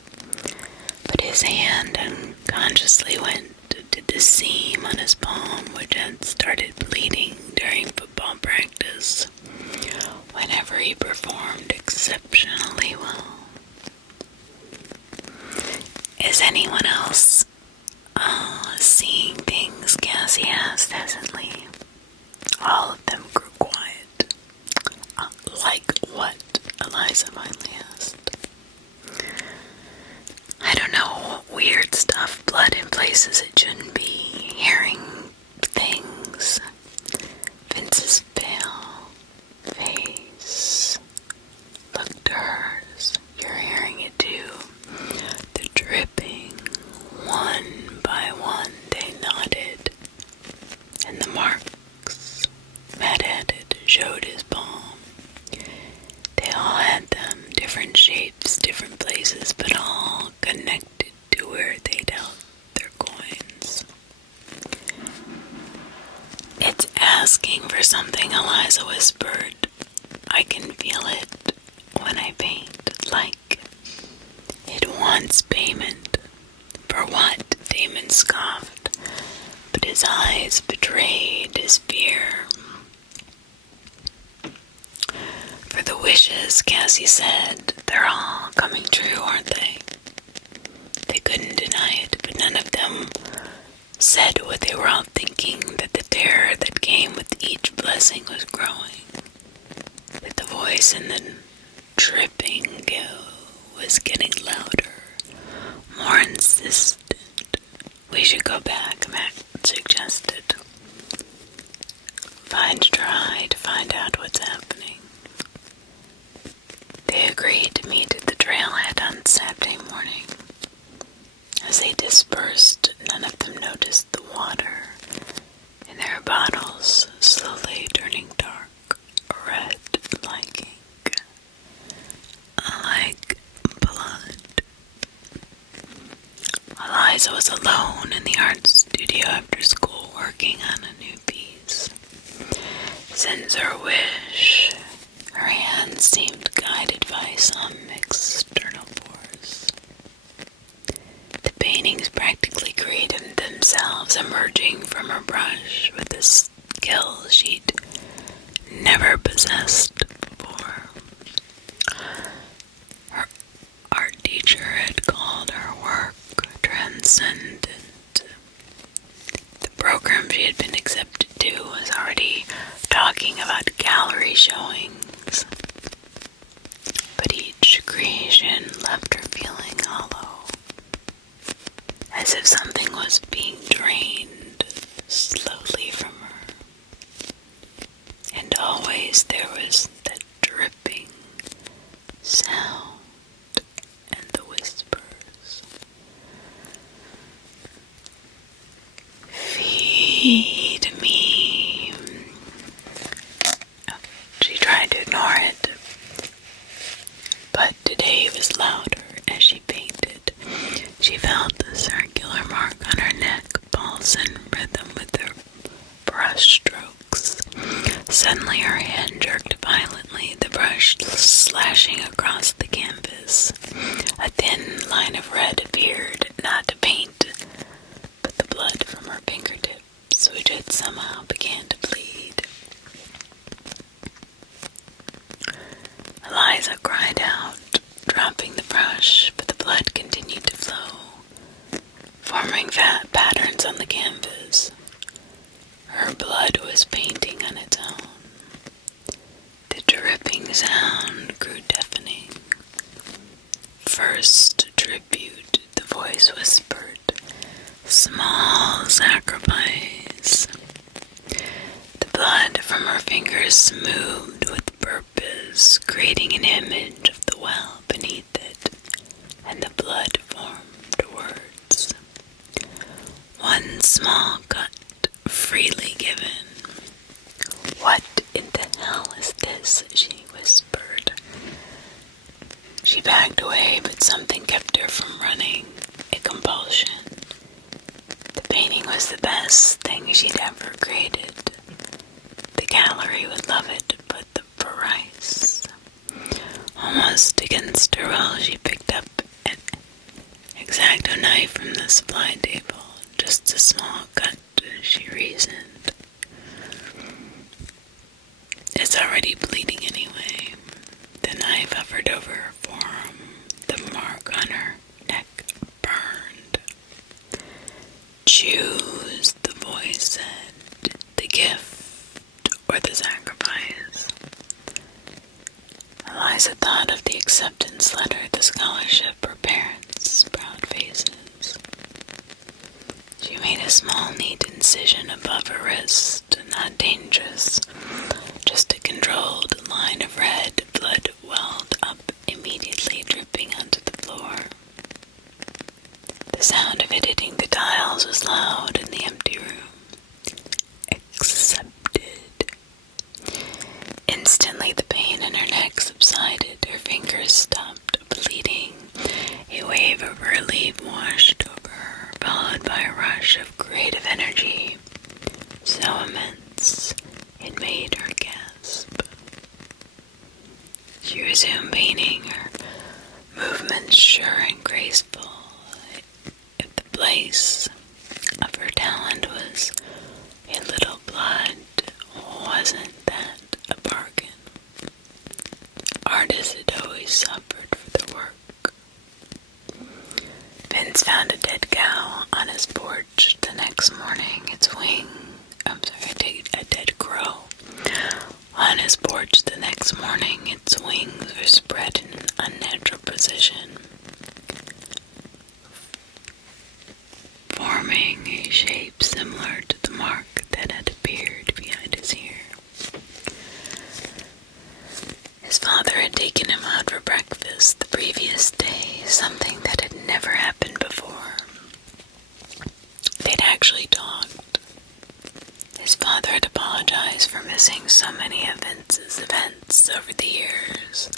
But his hand unconsciously went to the seam on his palm, which had started bleeding during football practice. Whenever he She performed exceptionally well. Is anyone else seeing things Cassie asked hesitantly? All of them grew quiet. Like what? Eliza finally asked. I don't know, weird stuff, blood in places it shouldn't be, hearing things. Vince's pale face looked to hers. You're hearing it too. The dripping, one by one, they nodded. And the marks Matt added showed his palm. They all had them, different shapes, different places, but all connected to where they'd held their coins. It's asking for something, Eliza whispered. I can feel it when I paint, like it wants payment. For what? Damon scoffed, but his eyes betrayed his fear. For the wishes, Cassie said. They're all coming true, aren't they? They couldn't deny it, but none of them said what they were all thinking, that the terror that came with each blessing was growing, that the voice in the dripping was getting louder, more insistent. We should go back, Matt suggested. Try to find out what's happening. They agreed to meet at the trailhead on Saturday morning. As they dispersed, none of them noticed the water in their bottles slowly turning dark red like ink, like blood. Eliza was alone in the art studio after school working on a new piece. Since her wish, her hands seemed guided by some external force. The paintings practically created themselves, emerging from her brush with a skill she'd never possessed before. Her art teacher had called her work transcendent. The program she had been accepted to was already talking about gallery showings, but each creation left her feeling hollow, as if something was being drained slowly from her. And always there was that dripping sound and the whispers. Feed me. She tried to ignore it, but today it was louder as she painted. She felt the circular mark on her neck pulse in rhythm with her brush strokes. Suddenly her hand jerked violently, the brush slashing across the canvas. A thin line of red appeared, not to paint, but the blood from her fingertips, which had somehow began to bleed. Eliza cried out, dropping the brush, but the blood continued to flow, forming fat patterns on the canvas. Her blood was painting on its own. The dripping sound grew deafening. First tribute, the voice whispered, small sacrifice. The blood from her fingers moved with purpose, creating an image of the well beneath it, and the blood formed words. One small cut, freely given. What in the hell is this? She whispered. She backed away, but something kept her from running. A compulsion. The painting was the best thing she'd ever created. The gallery would love it, but the price. Almost against her will, she picked up an X-Acto knife from the supply table. Just a small cut, she reasoned. It's already bleeding anyway. knife hovered over her forearm. The mark on her neck burned. Choose, the voice said, the gift or the sacrifice. Eliza thought of the acceptance letter, the scholarship, her parents' proud faces. She made a small, neat incision above her wrist, not dangerous, just a controlled line of red. Blood welled up immediately, dripping onto the floor. The sound of it hitting the tiles was loud in the empty room. Accepted. Instantly, the pain in her neck subsided. Her fingers stopped bleeding. A wave of relief washed over her, followed by a rush of creative energy, so immense it made her gasp. She resumed painting, her movements sure and graceful. If the place of her talent was a little blood, wasn't that a bargain? Artists had always suffered for their work. Vince found a dead cow on his porch the next morning. A dead crow. On his porch the next morning, its wings were spread in an unnatural position, forming a shape similar to the mark that had appeared behind his ear. His father had taken him out for breakfast the previous day, something that had never happened before. They'd actually talked. His father had apologized for missing so many of Vince's events over the years,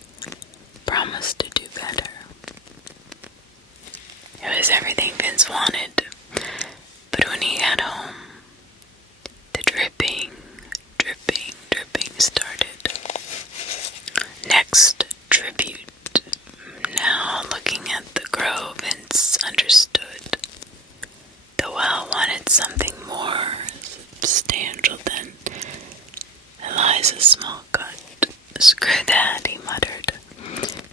promised to do better. It was everything Vince wanted, but when he got home, the dripping started. Next, tribute. Now, looking at the grove, Vince understood. The well wanted something more substantial than Eliza's small cut. Screw that, he muttered,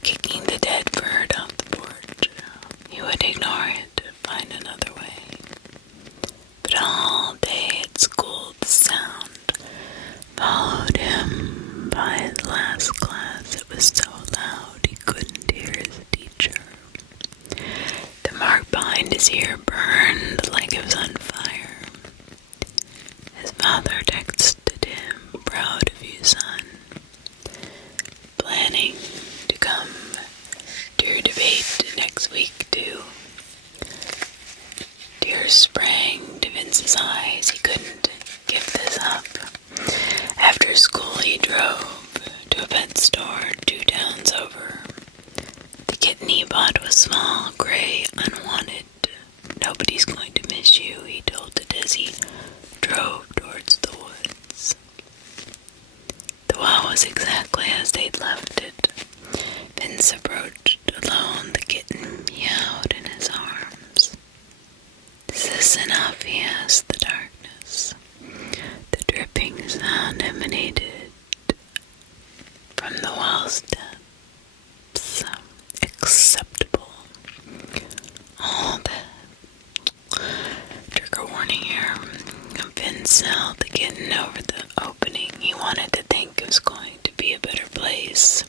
kicking the dead bird off the porch. He would ignore it, find another way. But all day at school, the sound followed him by his last class. It was so loud he couldn't hear his teacher. The mark behind his ear burned like it was on fire. His father texted him, "Proud of you, son. Planning to come to your debate next week, too." Tears sprang to Vince's eyes. He couldn't give this up. After school, he drove to a pet store 2 towns over. The kitten he bought was small, gray, unwanted. "Nobody's going to miss you," he told it as he drove towards the woods. The well was exactly as they'd left it. Vince approached alone. The kitten meowed in his arms. "Is this enough?" he asked the darkness. The dripping sound emanated from the well's depths. Acceptable. All that. Trigger warning here. Vince held the kitten over the opening. He wanted to think it was going to be a better place.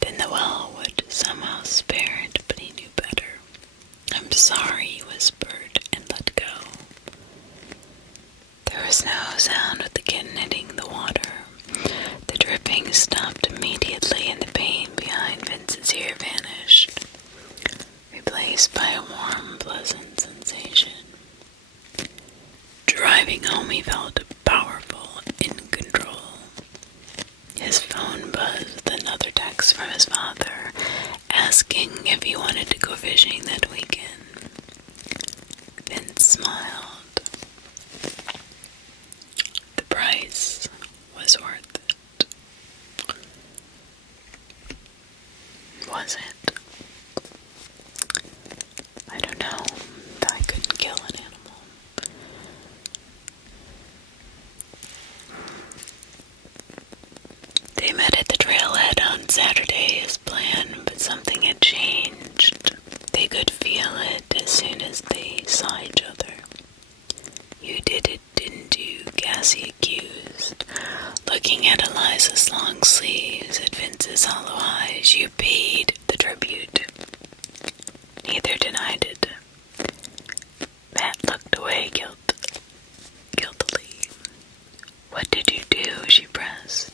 Then the well would somehow spare it, but he knew better. "I'm sorry," he whispered, and let go. There was no sound of the kitten hitting the water. The dripping stopped immediately, and the pain behind Vince's ear vanished, replaced by a warm, pleasant sensation. Driving home, he felt powerful, in control. His phone buzzed with another text from his father, asking if he wanted to go fishing that weekend. Vince smiled. The price was worth it. Was it? I don't know. I couldn't kill an animal. They met at the trailhead on Saturday. His Looking at Eliza's long sleeves, at Vince's hollow eyes, you paid the tribute. Neither denied it. Matt looked away guiltily. What did you do? She pressed.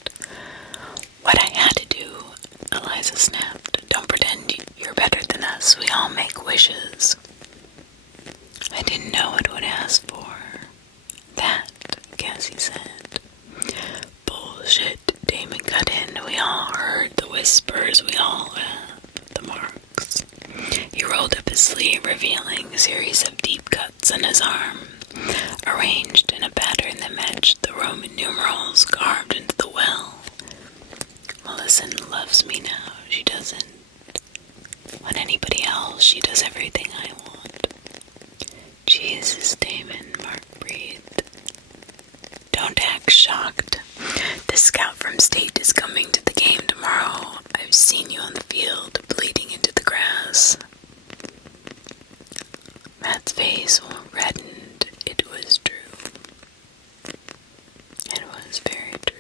What I had to do, Eliza snapped. Don't pretend you're better than us. We all make wishes. I didn't know what it would ask for. That, Cassie said. Bullshit, Damon cut in. We all heard the whispers. We all the marks. He rolled up his sleeve, revealing a series of deep cuts on his arm, arranged in a pattern that matched the Roman numerals carved into the well. Melissa loves me now. She doesn't want anybody else. She does everything I want. Jesus, Damon, Mark breathed. Don't act shocked. The scout from state is coming to the game tomorrow. I've seen you on the field, bleeding into the grass. Matt's face reddened. It was true. It was very true.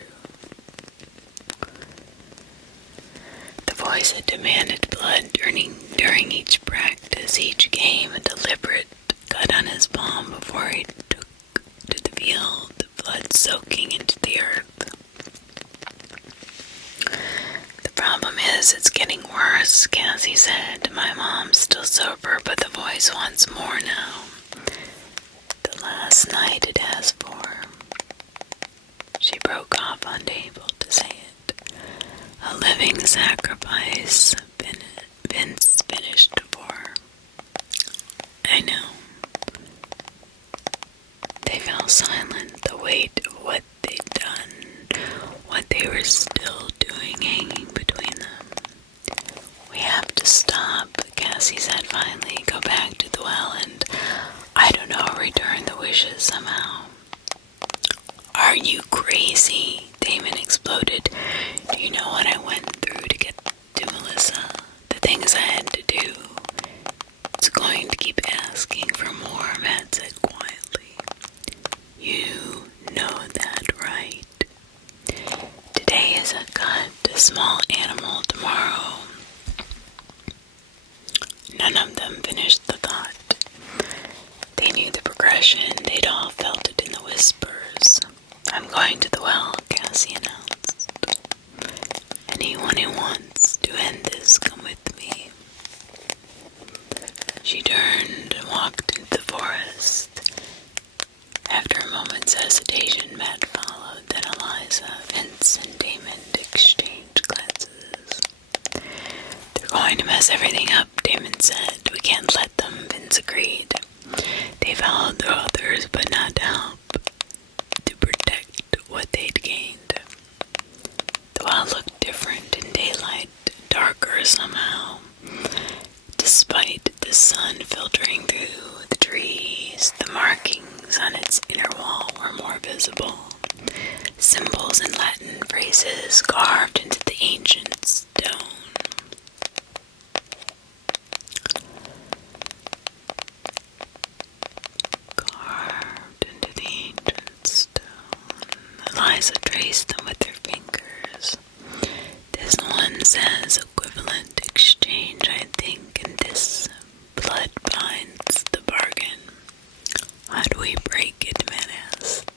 The voice had demanded blood during each practice, each game, a deliberate cut on his palm before he took to the field, blood soaking into the earth. The problem is, it's getting worse, Cassie said. My mom's still sober, but the voice wants more now. The last night it asked for. She broke off, unable to say it. A living sacrifice, Vince finished for. I know. They fell silent, the weight of what they'd done, what they were still doing hanging between them. We have to stop, Cassie said finally. Go back to the well and, I don't know, return the wishes somehow. Are you crazy? Damon exploded. Do you know what I went through to get to Melissa? The things I had to do. It's going to keep asking for more, Matt said quietly. You know that, right? Today is a cut, a small animal tomorrow. None of them finished the thought. They knew the progression. They'd all felt it in the whispers. I'm going to the well, Cassie announced. Anyone who wants to end this, come with me. She turned and walked into the forest. After a moment's hesitation, Matt followed. Then Eliza, Vince, and Damon exchanged glances. They're going to mess everything up, Damon said. We can't let them, Vince agreed. They followed their others, but not to help, to protect what they'd gained. The well looked different in daylight, darker somehow. Despite the sun filtering through the trees, the markings on its inner wall were more visible. Symbols and Latin phrases carved into the ancient stone. Carved into the ancient stone. Eliza traced them with her fingers. This one says equivalent exchange, I think, and this blood binds the bargain. How do we break it, Matt asked.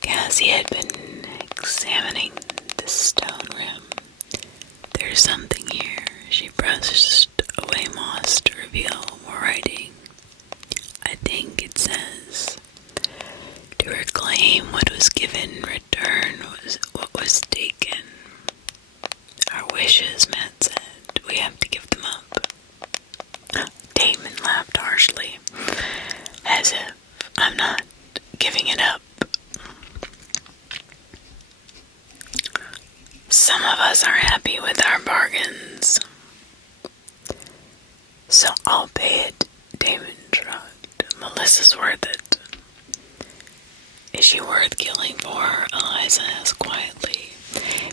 Cassie had been examining the stone rim. There's something here. She brushed away moss to reveal more writing. I think it says, to reclaim what was given, return what was taken. Our wishes, Matt said. We have to give them up. Damon laughed harshly, as if I'm not giving it up. Some of us are happy with our bargains. So I'll pay it, Damon shrugged. Melissa's worth it. Is she worth killing for? Eliza asked quietly.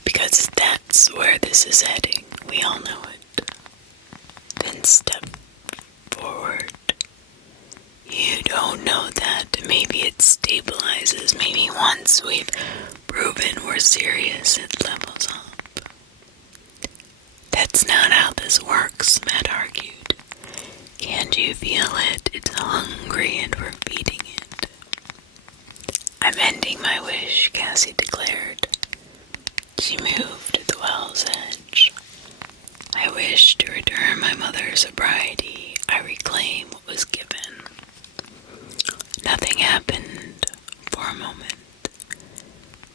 Because that's where this is heading. We all know it. Then stepped forward. You don't know that. Maybe it's destabilizes. Maybe once we've proven we're serious, it levels up. That's not how this works, Matt argued. Can't you feel it? It's hungry and we're feeding it. I'm ending my wish, Cassie declared. She moved to the well's edge. I wish to return my mother's sobriety. I reclaim what was given. Nothing happened for a moment.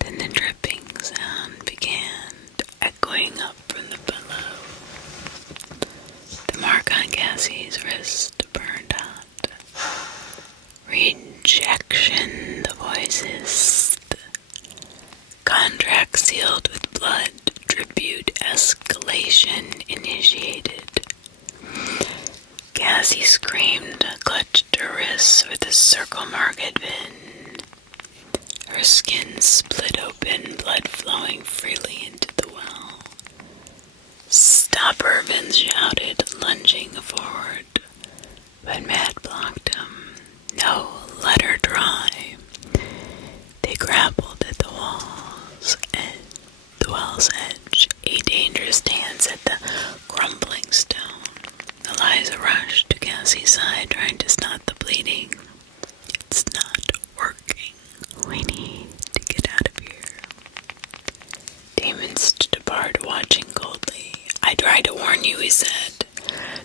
Then the dripping sound began, echoing up from the pillow. The mark on Cassie's wrist burned hot. Rejection, the voice hissed. Contract sealed with blood. Tribute escalation initiated. Cassie screamed, clutched her wrists with a circle mark had been. Her skin split open, blood flowing freely into the well. Stop her, Vince shouted, lunging forward. But Matt blocked him. No, let her dry. They grappled at the well's edge, a dangerous dance at the crumbling stone. Eliza rushed to Cassie's side, trying to stop the bleeding. It's not working. We need to get out of here. Damon stood apart, watching coldly. I tried to warn you, he said.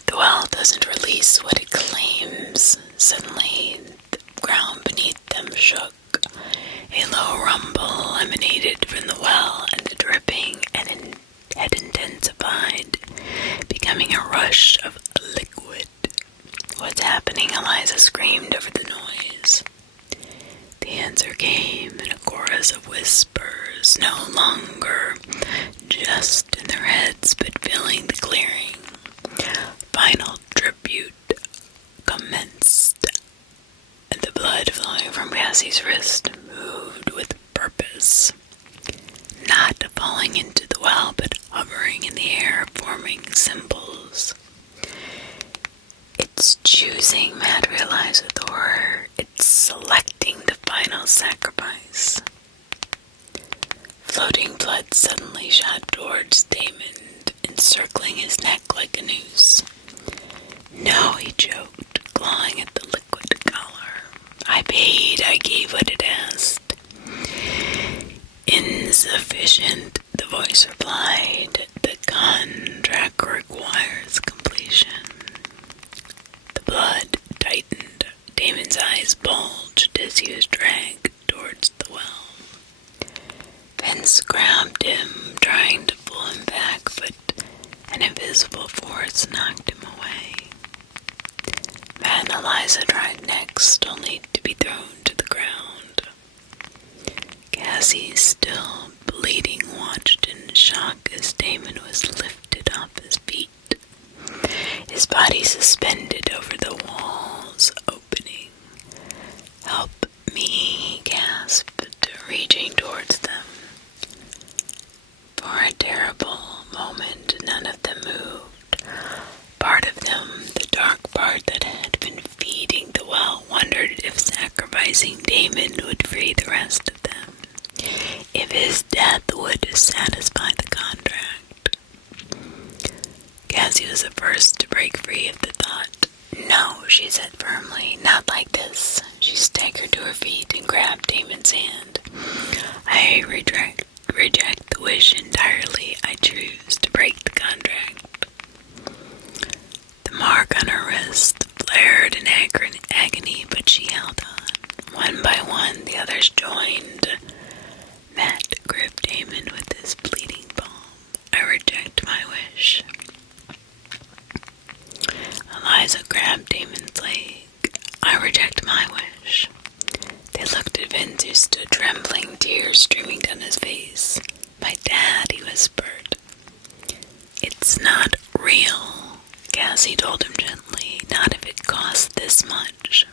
The well doesn't release what it claims. Suddenly, the ground beneath them shook. A low rumble emanated from the well, and the dripping had intensified, becoming a rush of liquid. What's happening? Eliza screamed over the noise. The answer came in a chorus of whispers, no longer just in their heads, but filling the clearing. Final tribute commenced, and the blood flowing from Cassie's wrist moved with purpose. Not falling into the well, but hovering in the air, forming symbols. It's choosing, Matt realized with horror. It's selecting the final sacrifice. Floating blood suddenly shot towards Damon, encircling his neck like a noose. No, he choked, clawing at the liquid collar. I paid, I gave what it asked. Insufficient, the voice replied. The contract requires completion. The blood tightened. Damon's eyes bulged as he was dragged towards the well. Vince grabbed him, trying to pull him back, but an invisible force knocked him away. Matt and Eliza tried next, only to be thrown to the ground. Cassie, still bleeding, watched in shock as Damon was lifted off his feet, his body suspended over the wall's opening. Help me, he gasped, reaching towards them. For a terrible moment, none of them moved. Part of them, the dark part that had been feeding the well, wondered if sacrificing Damon would free the rest of them. If his death would satisfy the contract. Cassie was the first to break free of the thought. No, she said firmly, not like this. She staggered to her feet and grabbed Damon's hand. I reject the wish entirely. I choose to break the contract. The mark on her wrist flared in agony, but she held on. One by one, the others joined. Matt gripped Damon with his bleeding palm. I reject my wish. Eliza grabbed Damon's leg. I reject my wish. They looked at Vince, who stood trembling, tears streaming down his face. My dad, he whispered. It's not real, Cassie told him gently. Not if it costs this much.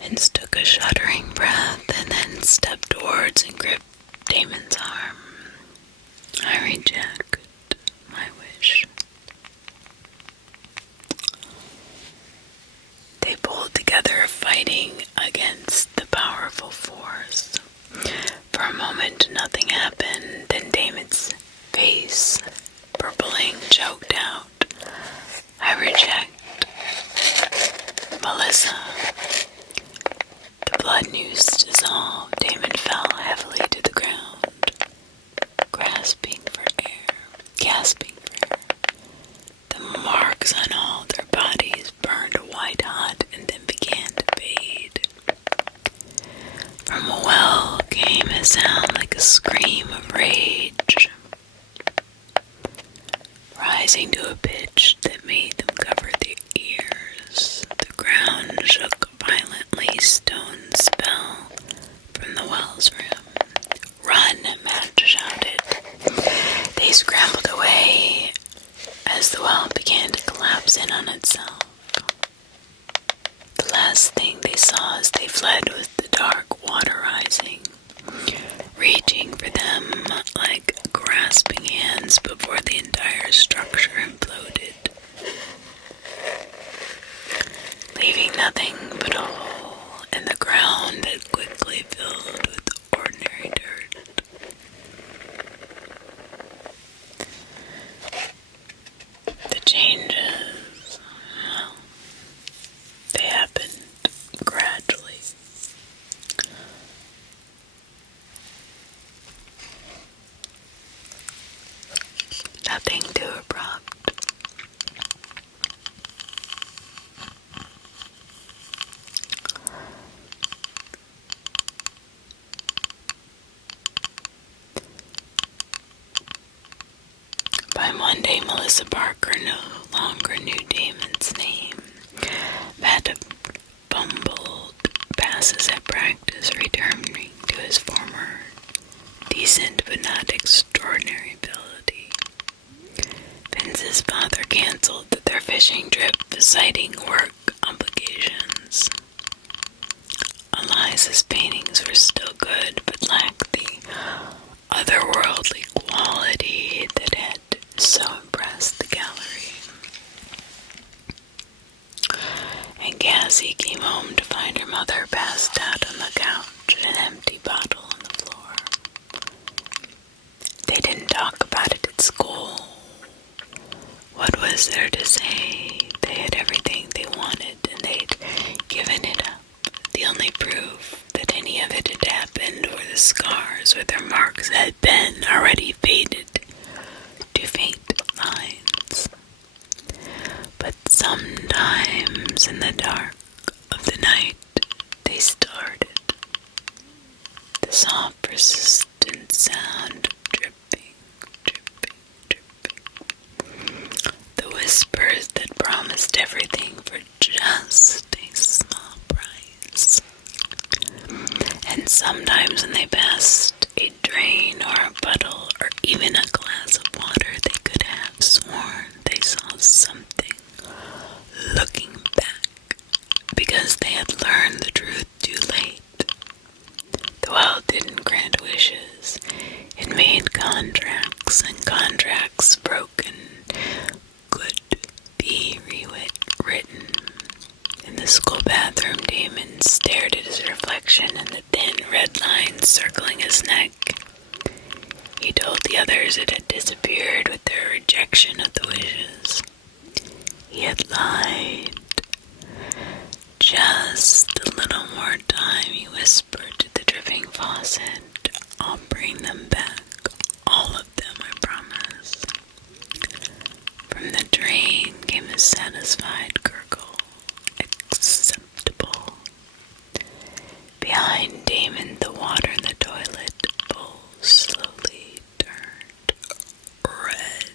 Vince took a shuddering breath and then stepped towards and gripped Damon's arm. I reject my wish. They pulled together, fighting against nothing happened, and Damon's face, purpling, choked out. I reject. Melissa. The blood news dissolved. Damon fell heavily to the ground, gasping for air. The marks on all their bodies burned white hot and then began to fade. From a well came a sound like a scream of rage, rising to a pitch that made them cover their ears. The ground shook violently. Stones fell from the well's rim. "Run!" Matt shouted. They scrambled away as the well began to collapse in on itself. The last thing they saw as they fled was the dark water rising, reaching for them like grasping hands before the entire structure imploded, leaving nothing but a hole in the ground that quickly filled with ordinary dirt. The changes, well, they happened gradually. Nothing too abrupt. By Monday, Melissa Parker no longer knew Damon's name. Matt fumbled passes at practice, returning to his former decent but not extraordinary ability. Vince's father canceled their fishing trip, citing work obligations. Eliza's paintings were still good, but lacked the otherworldly quality that had so impressed the gallery. And Cassie came home to find her mother passed out on the couch and an empty bottle on the floor. They didn't talk about it at school. What was there to say? They had everything they wanted, and they'd given it up. The only proof that any of it had happened were the scars where their marks had been already faded to faint lines. But sometimes in the dark of the night, they started. The soft, persistent sound of dripping, dripping, dripping. The whispers that promised everything for just a small price. And sometimes when they passed a drain or a puddle or even a glass of water, they could have sworn they saw something looking back, because they had learned the truth too late. The well didn't grant wishes. It made contracts, and contracts broken could be rewritten. In the school bathroom, Damon stared at his reflection in the thin red lines circling his neck. He told the others it had disappeared with their rejection of the wishes. He had lied. Just a little more time, he whispered to the dripping faucet. I'll bring them back. All of them, I promise. From the drain came a satisfied gurgle. Acceptable. Behind Damon, the water in the toilet bowl slowly turned red.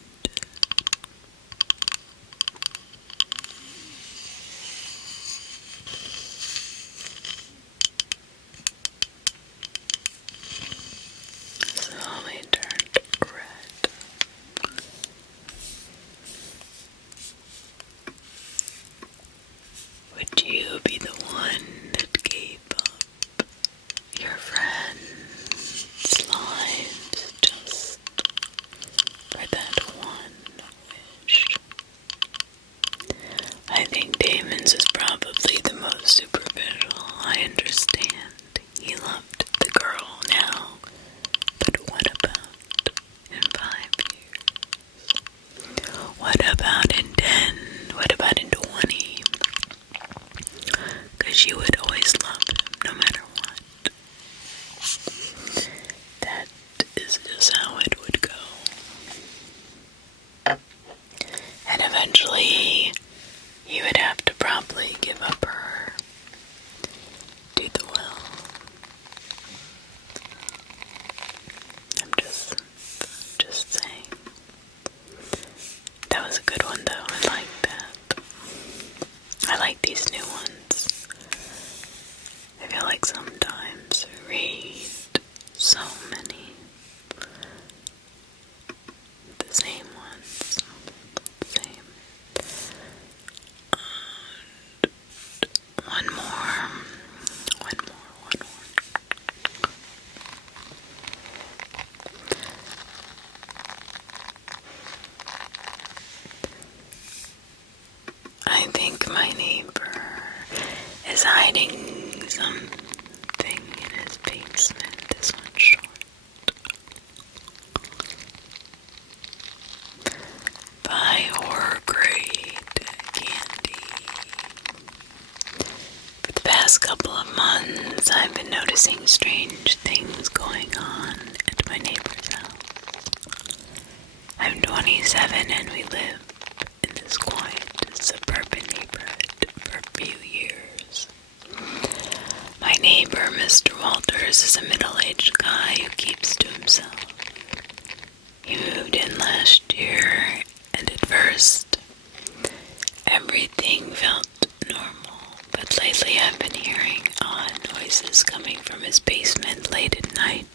basement late at night.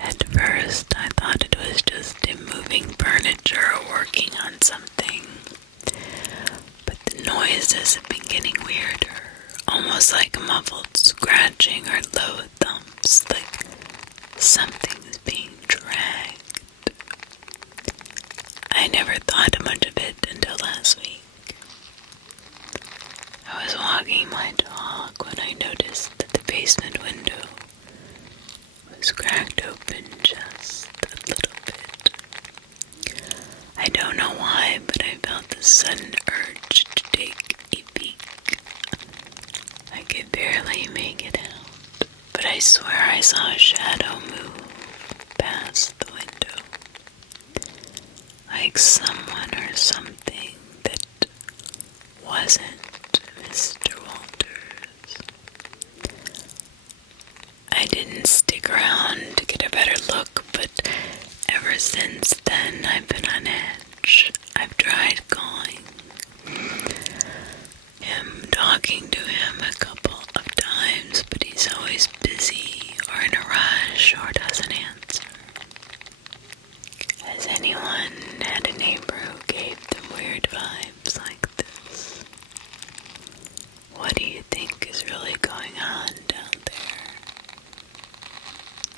At first, I thought it was just him moving furniture or working on something. But the noises have been getting weirder, almost like muffled scratching or low thumps, like something's being dragged. I never thought much of it until last week. I was walking my dog when I noticed that the basement window was cracked open just a little bit. I don't know why, but I felt the sudden urge to take a peek. I could barely make it out, but I swear I saw a shadow move past the window, like someone or something that wasn't Mr. Walters. I didn't stick around to get a better look, but ever since then I've been on edge. I've tried calling him, talking to him a couple of times, but he's always busy or in a rush or doesn't answer. Has anyone had a neighbor who gave them weird vibes like this? What do you think is really going on down there?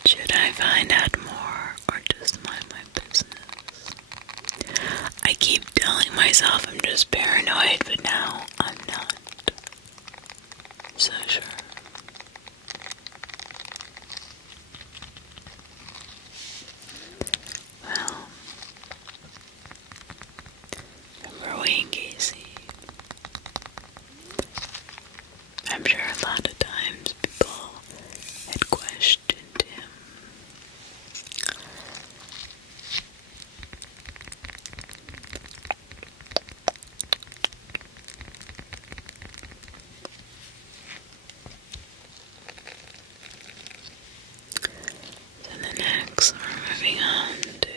Should I find out more or just mind my business? I keep telling myself I'm just paranoid, but now I'm not so sure. Well, remember Wayne Casey? I'm sure a lot of times people had questioned him. So the next we're moving on to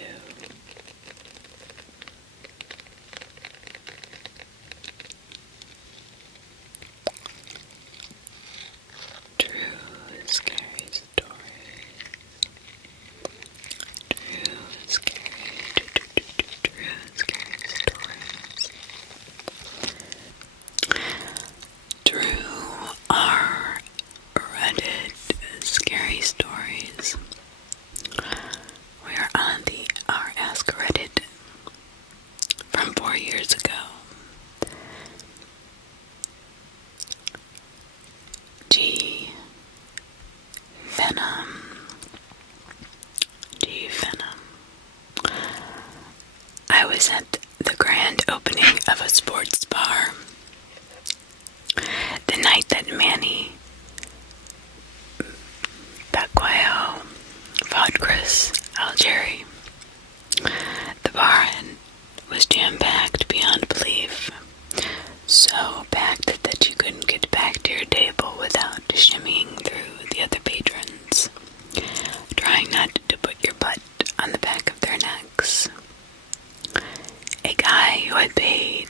True Scary Stories. True Scary Stories. True are Reddit scary stories. We are on the our Ask Reddit from 4 years ago. G Venom. I was at the grand opening of a sports bar the night that Manny Pacquiao fought Chris Algieri. The bar was jam-packed beyond belief, so packed that you couldn't get back to your table without shimmying through the other patrons, trying not to put your butt on the back of their necks. A guy who had paid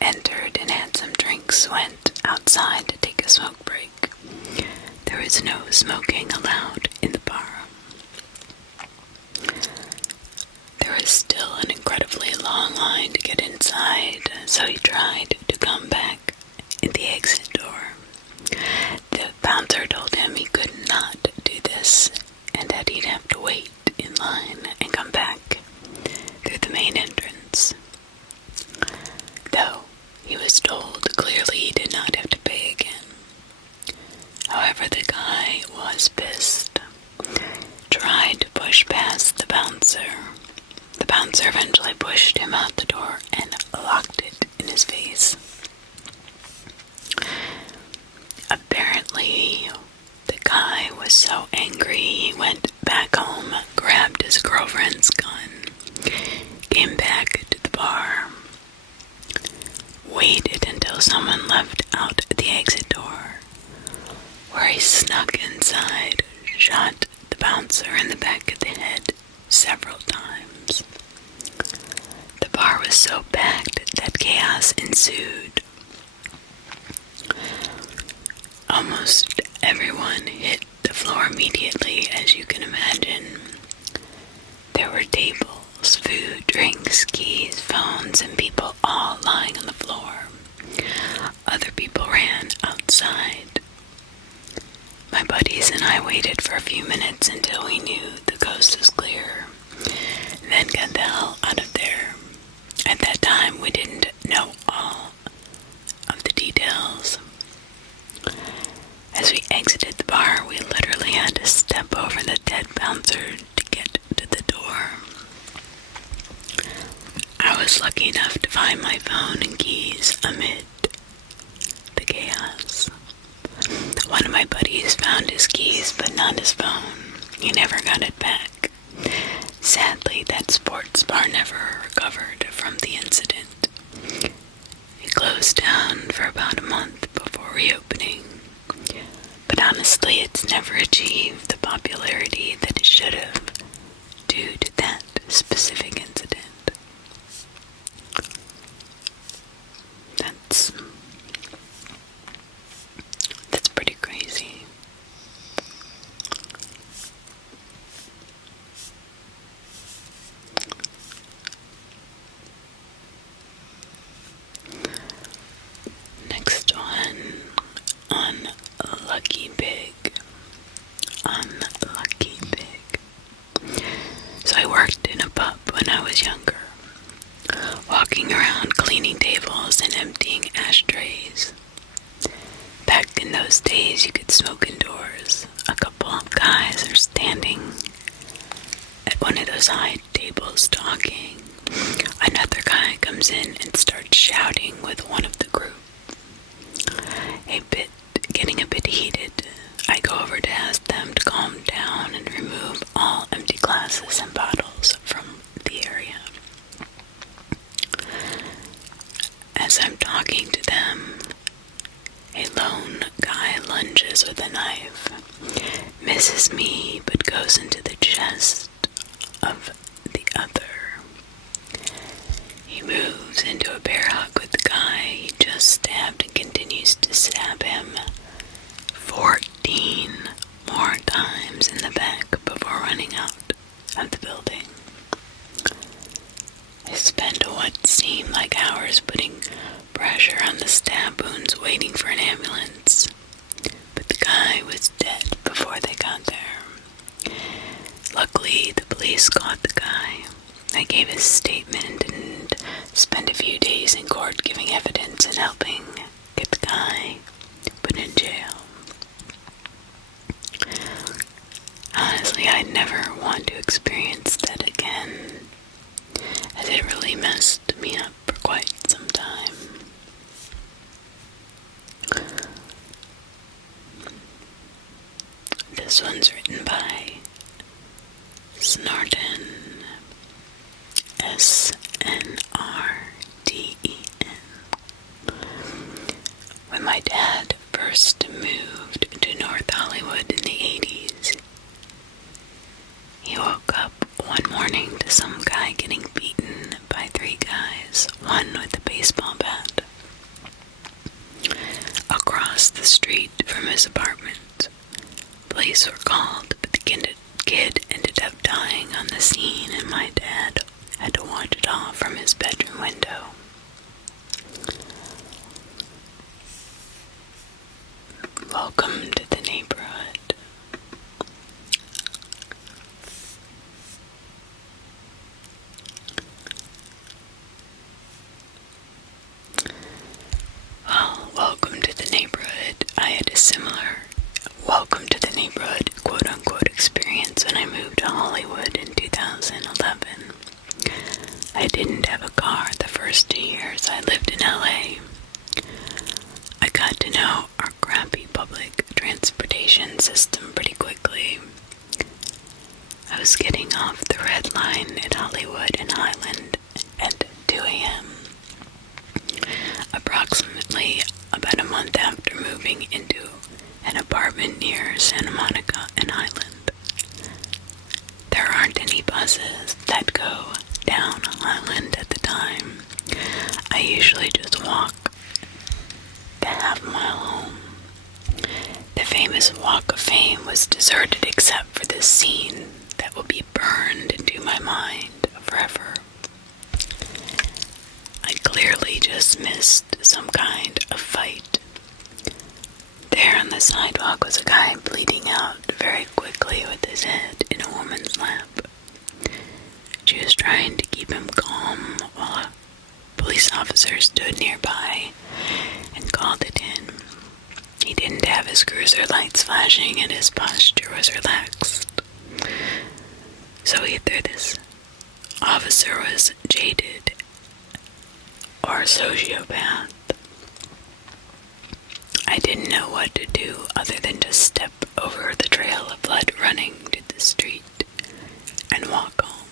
entered and had some drinks, went outside to take a smoke break. There was no smoking allowed in the bar. There was still an incredibly long line to get inside, so he tried to come back in the exit door. The bouncer told him he could not do this and that he'd have to wait in line and come back through the main entrance. Though he was told clearly he did not have to pay again. However, the guy was pissed, tried to push past the bouncer. The bouncer eventually pushed him out the door and locked it in his face. Apparently, the guy was so angry he went back home, grabbed his girlfriend's gun, came back to the bar, waited until someone left out the exit door, where he snuck inside, shot the bouncer in the back of the head several times. The bar was so packed that chaos ensued. Almost everyone hit the floor immediately, as you can imagine. There were tables, food, drinks, keys, phones, and people all lying on the floor. Other people ran outside. My buddies and I waited for a few minutes until we knew the coast was clear, then got the hell out of there. At that time, we didn't know all of the details. As we exited the bar, we literally had to step over the dead bouncer to get to the door. I was lucky enough to find my phone and keys amid the chaos. One of my buddies found his keys, but not his phone. He never got it back. Sadly, that sports bar never recovered from the incident. It closed down for about a month before reopening. But honestly, it's never achieved the popularity that it should have due to that specific incident. That's pretty crazy. Next one, Unlucky Pig. Unlucky Pig. So I worked in a pub when I was younger, walking around cleaning tables and emptying ashtrays. Back in those days, you could smoke indoors. A couple of guys are standing at one of those high tables talking. Another guy comes in and starts shouting with one of the group. Getting a bit heated, I go over to ask them to calm down and remove all empty glasses and bottles from the area. As I'm talking to them, a lone guy lunges with a knife, misses me, but goes into the chest of the other. He moves into a bear hug with the guy he just stabbed and continues to stab him 14 more times in the back before running out of the building. I spent what seemed like hours putting pressure on the stab wounds, waiting for an ambulance, but the guy was dead before they got there. Luckily, the police caught the guy. I gave his statement and spent a few days in court giving evidence and helping get the guy put in jail. Honestly, I'd never want to experience that again, as it really messed me up for quite some time. This one's written by Snarden, Snrden. When my dad first moved to North Hollywood in the 80s, he woke up one morning to some guy getting beaten by 3 guys, one with a baseball bat, across the street from his apartment. Police were called, but the kid ended up dying on the scene, and my dad had to watch it all from his bedroom window. Welcome to the neighborhood. Well, welcome to the neighborhood. I had a similar welcome to the neighborhood quote-unquote experience when I moved to Hollywood in 2011. I didn't have a car the first 2 years I lived in LA. I got to know our crappy public transportation system pretty quickly. I was getting off the red line at Hollywood and Highland at 2 a.m. Approximately about a month after moving into an apartment near Santa Monica and Highland. There aren't any buses that go down Highland at the time. I usually just walk the half-mile home. The famous Walk of Fame was is deserted except for this scene that will be burned into my mind forever. I clearly just missed some kind of fight. There on the sidewalk was a guy bleeding out very quickly with his head in a woman's lap. She was trying to keep him calm while a police officer stood nearby and called it in. He didn't have his cruiser lights flashing and his posture was relaxed. So either this officer was jaded or a sociopath. I didn't know what to do other than just step over the trail of blood running to the street and walk home.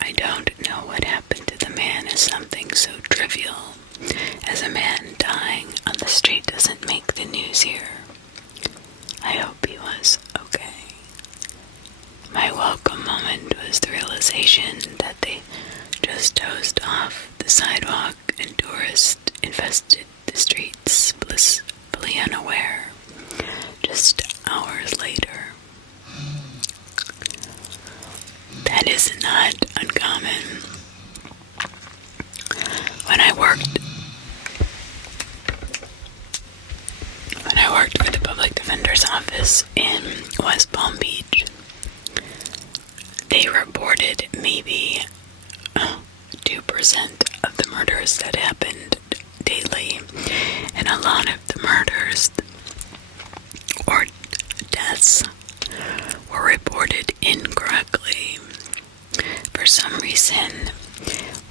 I don't know what happened to the man as something so trivial as a man dying on the street doesn't make the news here. I hope he was okay. My welcome moment was the realization that they just dozed off the sidewalk and tourists infested the streets, blissfully unaware, just hours later. That is not uncommon. When I worked for the public defender's office in West Palm Beach, they reported maybe 2% of the murders that happened daily, and a lot of the murders or deaths were reported incorrectly. For some reason,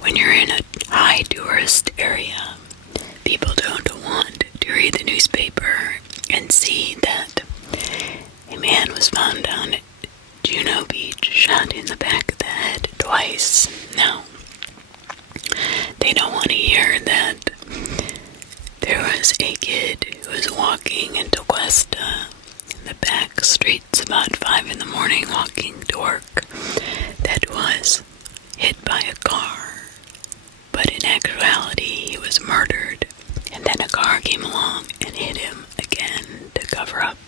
when you're in a high tourist area, people don't want to read the newspaper and see that a man was found on Juno Beach, shot in the back of the head twice. No. They don't want to hear that there was a kid who was walking into Cuesta in the back streets about 5 in the morning walking to work that was hit by a car. But in actuality, he was murdered, and then a car came along and hit him again to cover up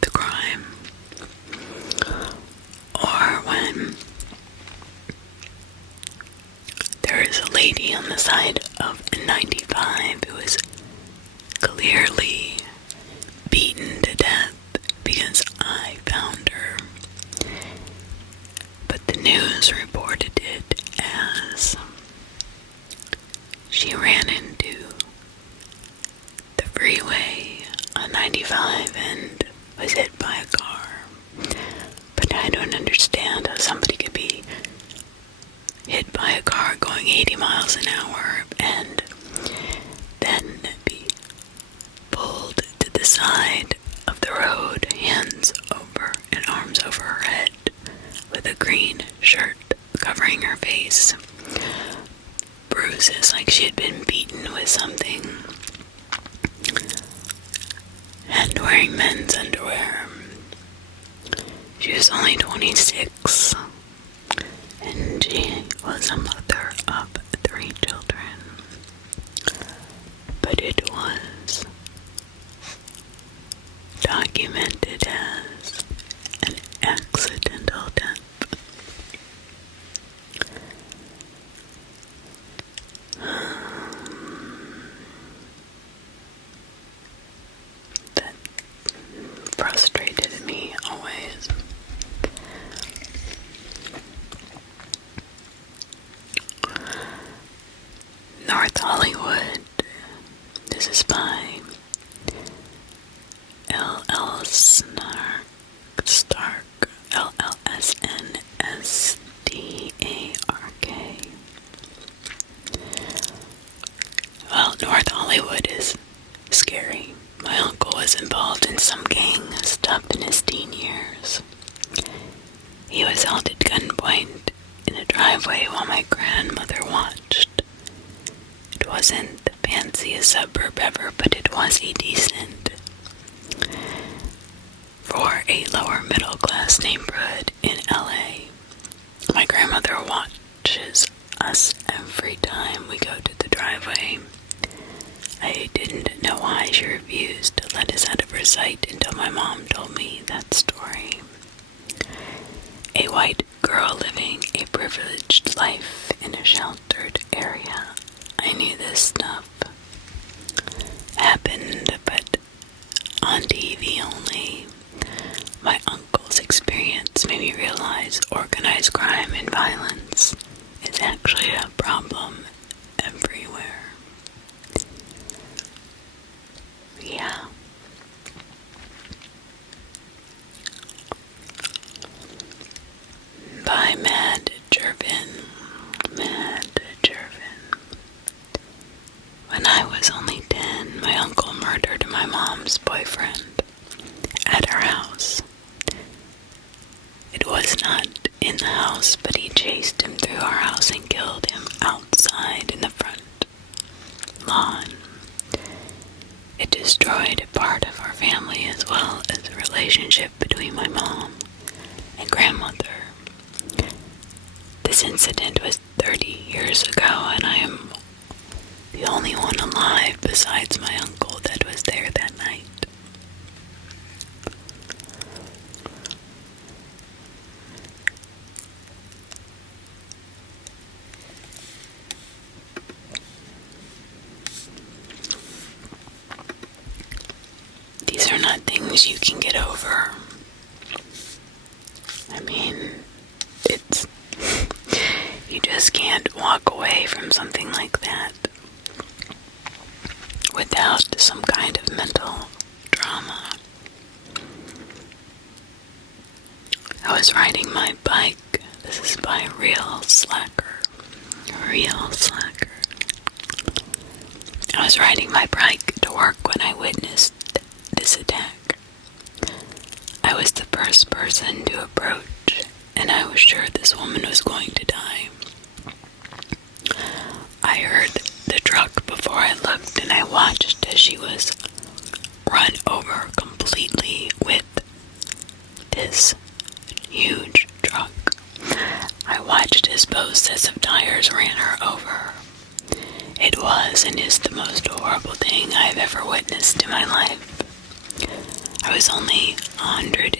the crime. Or when there is a lady on the side of 95 who is clearly beaten to death because I found her. But the news reported it as she ran into the freeway on 95 and was hit by a car. But I don't understand how somebody could be hit by a car going 80 miles an hour and then be pulled to the side of the road, hands over and arms over her head, with a green shirt covering her face, bruises like she had been beaten with something, and wearing men's underwear. She was only 26, and she was a mother of 3 children. But it was documented as an accidental death. That frustrated me always. North Hollywood. This is by L.L. Stark, L-L-S-N-S-D-A-R-K. Well, North Hollywood is scary. My uncle was involved in some gang stuff in his teen years. He was held at gunpoint in a driveway while my grandmother watched. It wasn't the fanciest suburb ever, but it was a decent for a lower middle class neighborhood in LA. My grandmother watches us every time we go to the driveway. I didn't know why she refused to let us out of her sight until my mom told me that story. A white girl living a privileged life in a sheltered area. I knew this stuff happened, but on TV only. My uncle's experience made me realize organized crime and violence is actually a problem everywhere. Yeah. By Mad Jervin. When I was only 10, my uncle murdered my mom's boyfriend at her house. It was not in the house, but he chased him through our house and killed him outside in the front lawn. It destroyed a part of our family as well as the relationship between my mom and grandmother. This incident was 30 years ago, and I am the only one alive besides my uncle that was there that night. These are not things you can get over. I mean, you just can't walk away from something like that without some kind of mental trauma. I was riding my bike. This is by a real slacker. I was riding my bike to work when I witnessed this attack. I was the first person to approach, and I was sure this woman was going to die. I heard the truck before I looked, and I watched as she was run over completely with this huge truck. I watched as both sets of tires ran her over. It was and is the most horrible thing I have ever witnessed in my life. I was only 100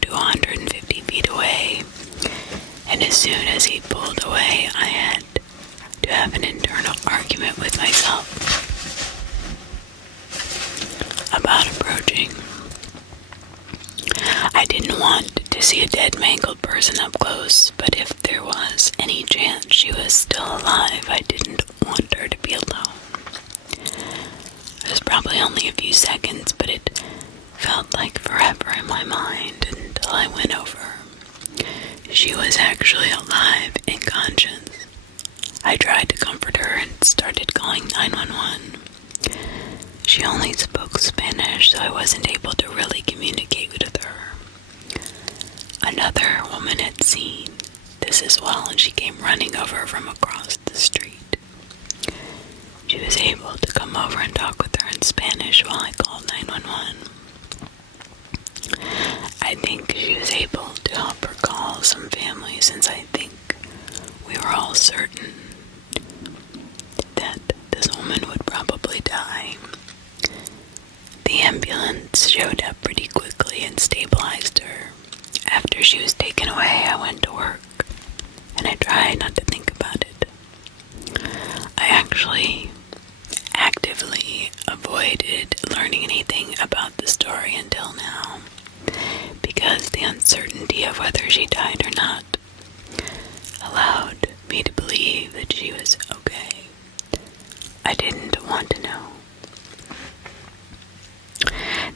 to 150 feet away, and as soon as he pulled away, I had to have an internal argument with myself about approaching. I didn't want to see a dead, mangled person up close, but if there was any chance she was still alive, I didn't want her to be alone. It was probably only a few seconds, but it felt like forever in my mind until I went over. She was actually alive and conscious. I tried to comfort her and started calling 911. She only spoke Spanish, so I wasn't able to really communicate with her. Another woman had seen this as well, and she came running over from across the street. She was able to come over and talk with her in Spanish while I called 911. I think she was able to help her call some family, since I think we were all certain that this woman would probably die. The ambulance showed up pretty quickly and stabilized her. After she was taken away, I went to work, and I tried not to think about it. I actually actively avoided learning anything about the story until now, because the uncertainty of whether she died or not allowed me to believe that she was okay. I didn't want to know.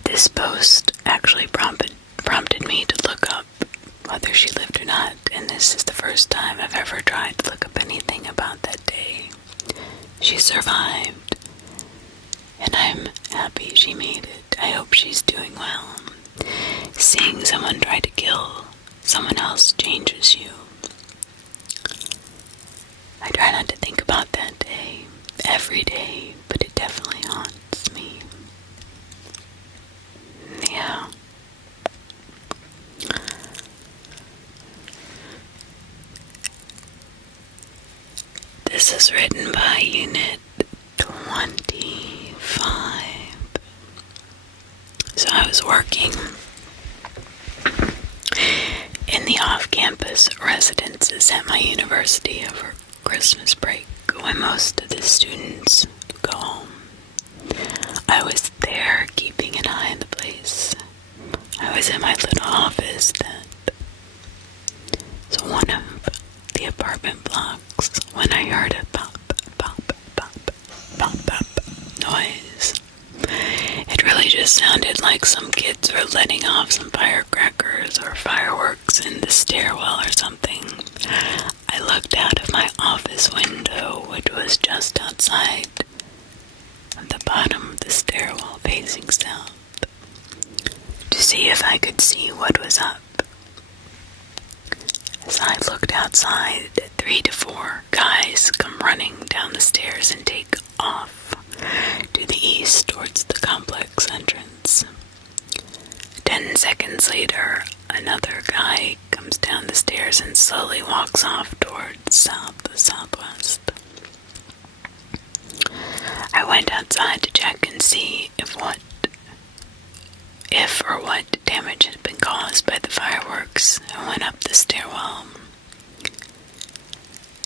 This post actually prompted me to look up whether she lived or not, and this is the first time I've ever tried to look up anything about that day. She survived, and I'm happy she made it. I hope she's doing well. Seeing someone try to kill someone else changes you. I try not to think about that day every day, but it definitely haunts me. Yeah. This is written by Unit 20. So I was working in the off-campus residences at my university over Christmas break when most of the students go home. I was there keeping an eye on the place. I was in my little office that was one of the apartment blocks when I heard a pop, pop, pop, pop, pop noise. It really just sounded like some kids were letting off some firecrackers or fireworks in the stairwell or something. I looked out of my office window, which was just outside of the bottom of the stairwell facing south, to see if I could see what was up. As I looked outside, 3 to 4 guys come running down the stairs and take off to the east towards the complex entrance. 10 seconds later, another guy comes down the stairs and slowly walks off towards southwest. I went outside to check and see if or what damage had been caused by the fireworks, and went up the stairwell.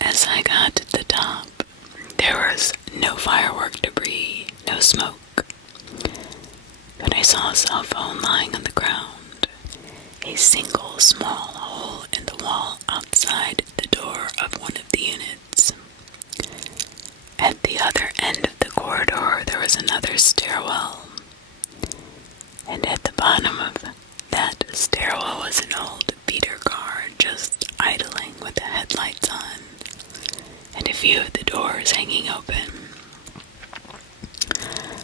As I got to the top, there was no firework debris, no smoke, but I saw a cell phone lying on the ground, a single small hole in the wall outside the door of one of the units. At the other end of the corridor, there was another stairwell, and at the bottom of that stairwell was an old beater car just idling with the headlights on, and a few of the doors hanging open.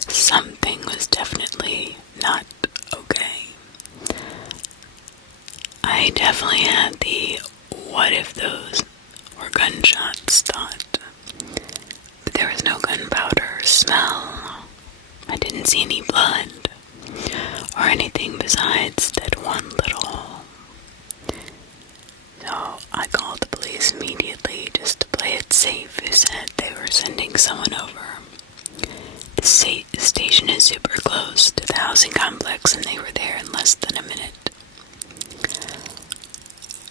Something was definitely not okay. I definitely had the what if those were gunshots thought, but there was no gunpowder smell. I didn't see any blood or anything besides that one little hole. So I called the police immediately just to play it safe, who said they were sending someone over. The station is super close to the housing complex, and they were there in less than a minute.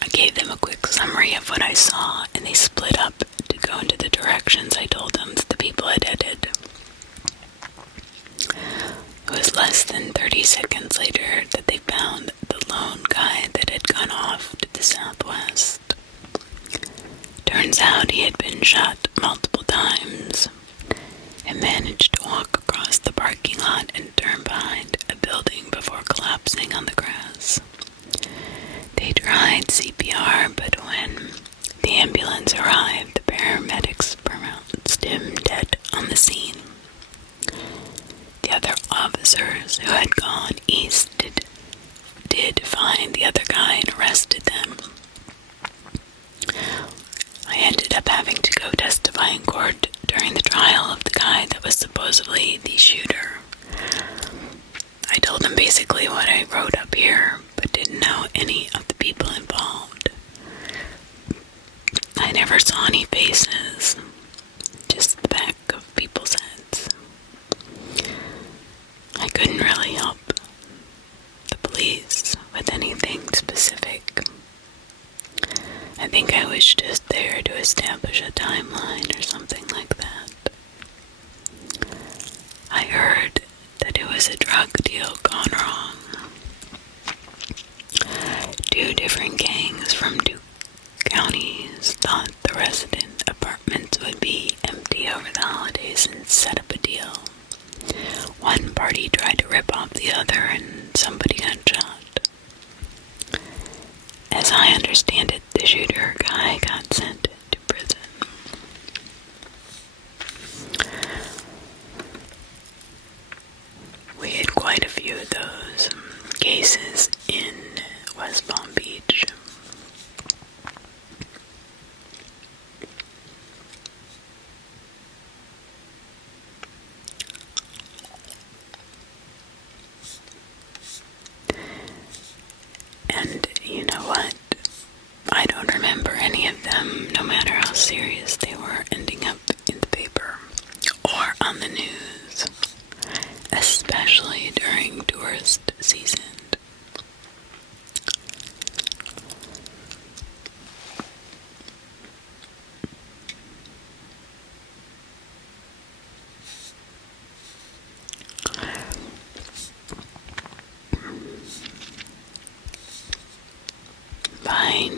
I gave them a quick summary of what I saw, and they split up to go into the directions I told them that the people had headed. It was less than 30 seconds later that they found the lone guy that had gone off to the southwest. Turns out he had been shot multiple times and managed to walk across the parking lot and turn behind a building before collapsing on the grass. They tried CPR, but when the ambulance arrived, the paramedics pronounced him dead on the scene. The other officers who had gone east did find the other guy and arrested them. I ended up having to go testify in court during the trial of the guy that was supposedly the shooter. I told them basically what I wrote up here, but didn't know any of the people involved. I never saw any faces, just the back of people's heads. I couldn't really help the police with anything specific. I think I was just there to establish a timeline or something like that. I heard that it was a drug deal gone wrong. 2 different gangs from 2 counties thought the resident apartments would be empty over the holidays and set up a deal. One party tried to rip off the other and somebody got shot. As I understand it, the shooter guy got sent to prison. We had quite a few of those cases in West Palm Beach. And you know what? I don't remember any of them, no matter how serious they were, ending up in the paper or on the news, especially during tourist by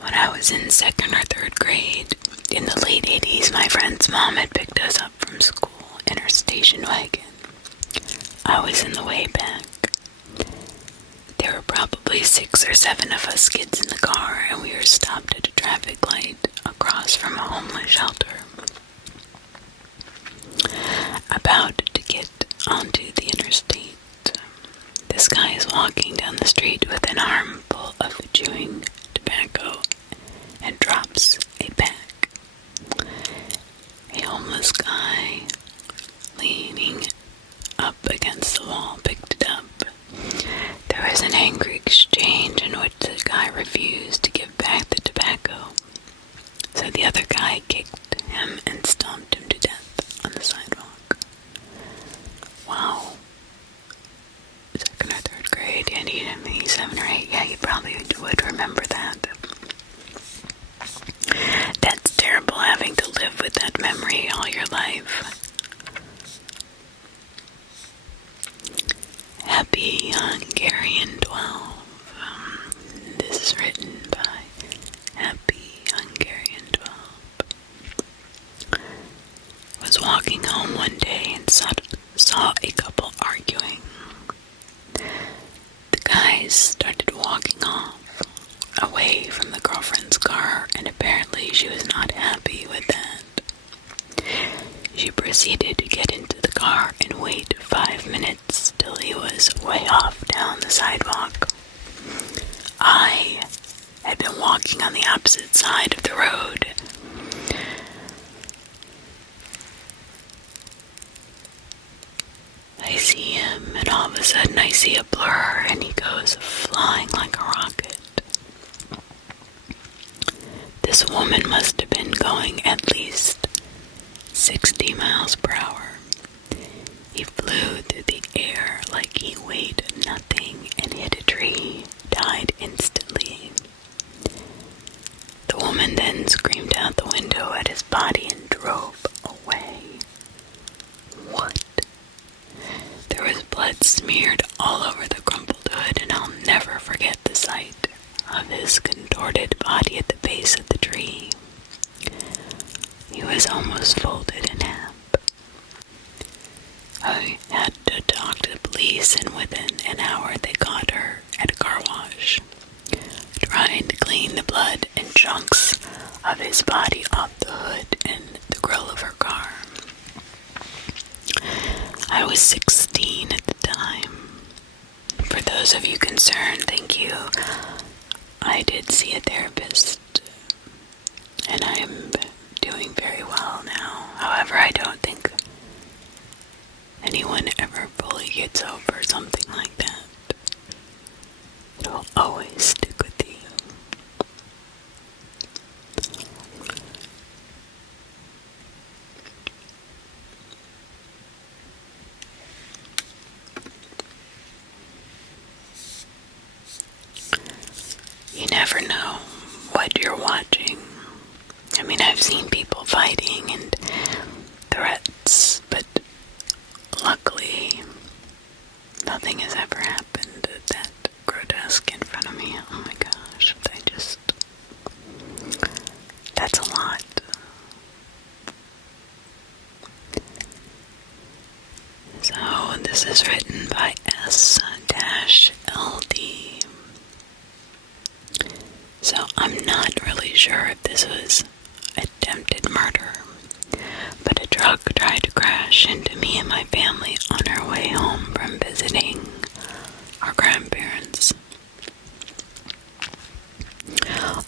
When I was in 2nd or 3rd grade, in the late 80s, my friend's mom had picked us up from school in her station wagon. I was in the way back. There were probably 6 or 7 of us kids in the car, and we were stopped at a traffic light across from a homeless shelter. About to get onto the interstate, this guy is walking down the street with an armful of chewing tobacco and drops a pack. A homeless guy leaning up against the wall picked it up. There was an angry exchange in which the guy refused to give back the tobacco, so the other guy kicked him and stomped him to death on the sidewalk. Wow. 2nd or 3rd grade, and maybe 7 or 8, yeah, you probably would remember that. That's terrible, having to live with that memory all your life. Happy Hungarian 12. This is written by Happy Hungarian 12. Was walking home one day and saw a couple arguing. The guys started walking off, away from the girlfriend's car, and apparently she was not happy with that. She proceeded to get into the car and wait 5 minutes till he was way off down the sidewalk. I had been walking on the opposite side of the road. I see him, and all of a sudden I see a blur, and he goes flying like a rocket. This woman must have been going at least 60 miles per hour. He flew through the air like he weighed nothing and hit a tree, died instantly. The woman then screamed out the window at his body and drove away. What? There was blood smeared all over the crumpled hood, and I'll never forget the sight of his contorted body at the base of the tree. He was almost folded in half. I had to talk to the police, and within an hour they got her at a car wash, trying to clean the blood and chunks of his body off the hood and the grill of her car. I was 16 at the time. For those of you concerned, thank you. I did see a therapist, and I am doing very well now. However, I don't think anyone ever fully gets over something like that. It will always stick with you. You never know what you're watching. I mean, I've seen people fighting and threats, but luckily, nothing has ever happened that grotesque in front of me. Oh my gosh, that's a lot. So, this is written by S-LD. So, I'm not really sure if this was attempted murder, but a truck tried to crash into me and my family on our way home from visiting our grandparents.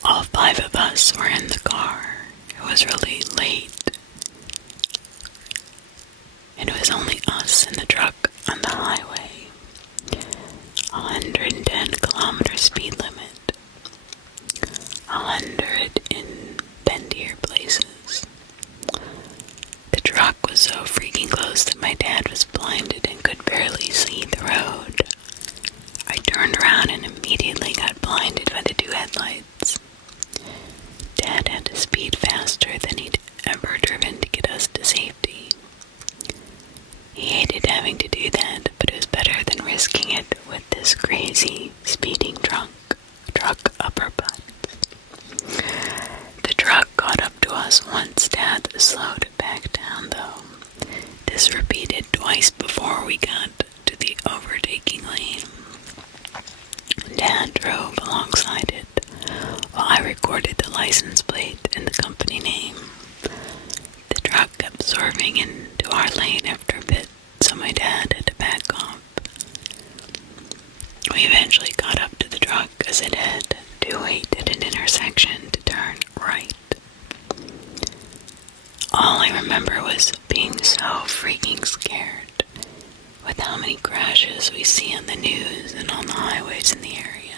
All 5 of us were in the car. It was really late, and it was only us in the truck on the highway. 110-kilometer speed limit. 100 in bendier places. The truck was so freaking close that my dad was blinded and could barely see the road. I turned around and immediately got blinded by the 2 headlights. Dad had to speed faster than he'd ever driven to get us to safety. swerving into our lane after a bit, so my dad had to back off. We eventually got up to the truck as it had to wait at an intersection to turn right. All I remember was being so freaking scared with how many crashes we see on the news and on the highways in the area.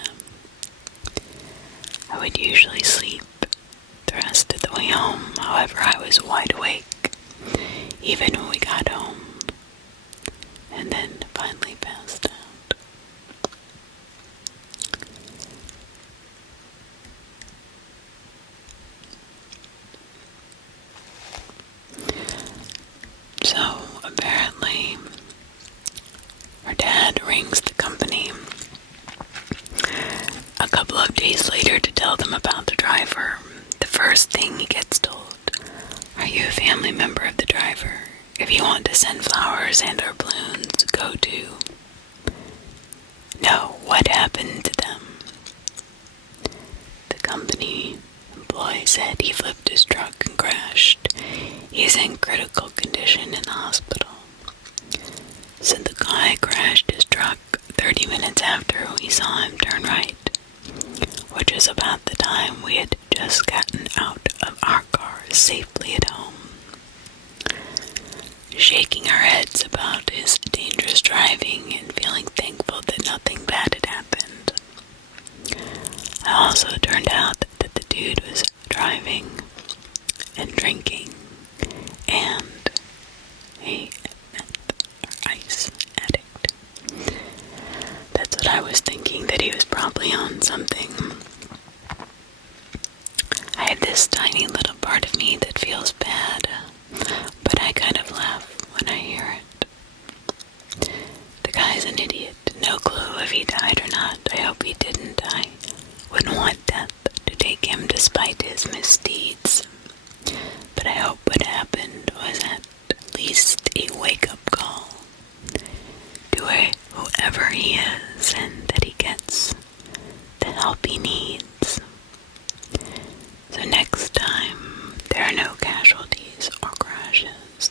I would usually sleep the rest of the way home, however I was wide awake, even when we got home, and then finally passed out. So, apparently, her dad rings the company a couple of days later to tell them about the driver. The first thing he gets told, "Are you a family member of the driver? If you want to send flowers and or balloons, go to." No, what happened to them? The company employee said he flipped his truck and crashed. He's in critical condition in the hospital. Said the guy crashed his truck 30 minutes after we saw him turn right, which is about the time we had just gotten out of our car safely at home. Shaking our heads about his dangerous driving and feeling thankful that nothing bad had happened. It also turned out that the dude was driving and drinking and a ice addict. That's what I was thinking, that he was probably on something. I have this tiny little part of me that feels bad, but I kind of laugh when I hear it. The guy's an idiot. No clue if he died or not. I hope he didn't. I wouldn't want death to take him despite his misdeeds. But I hope what happened was at least a wake-up call to whoever he is, and that he gets the help he needs. So next time, there are no casualties or crashes.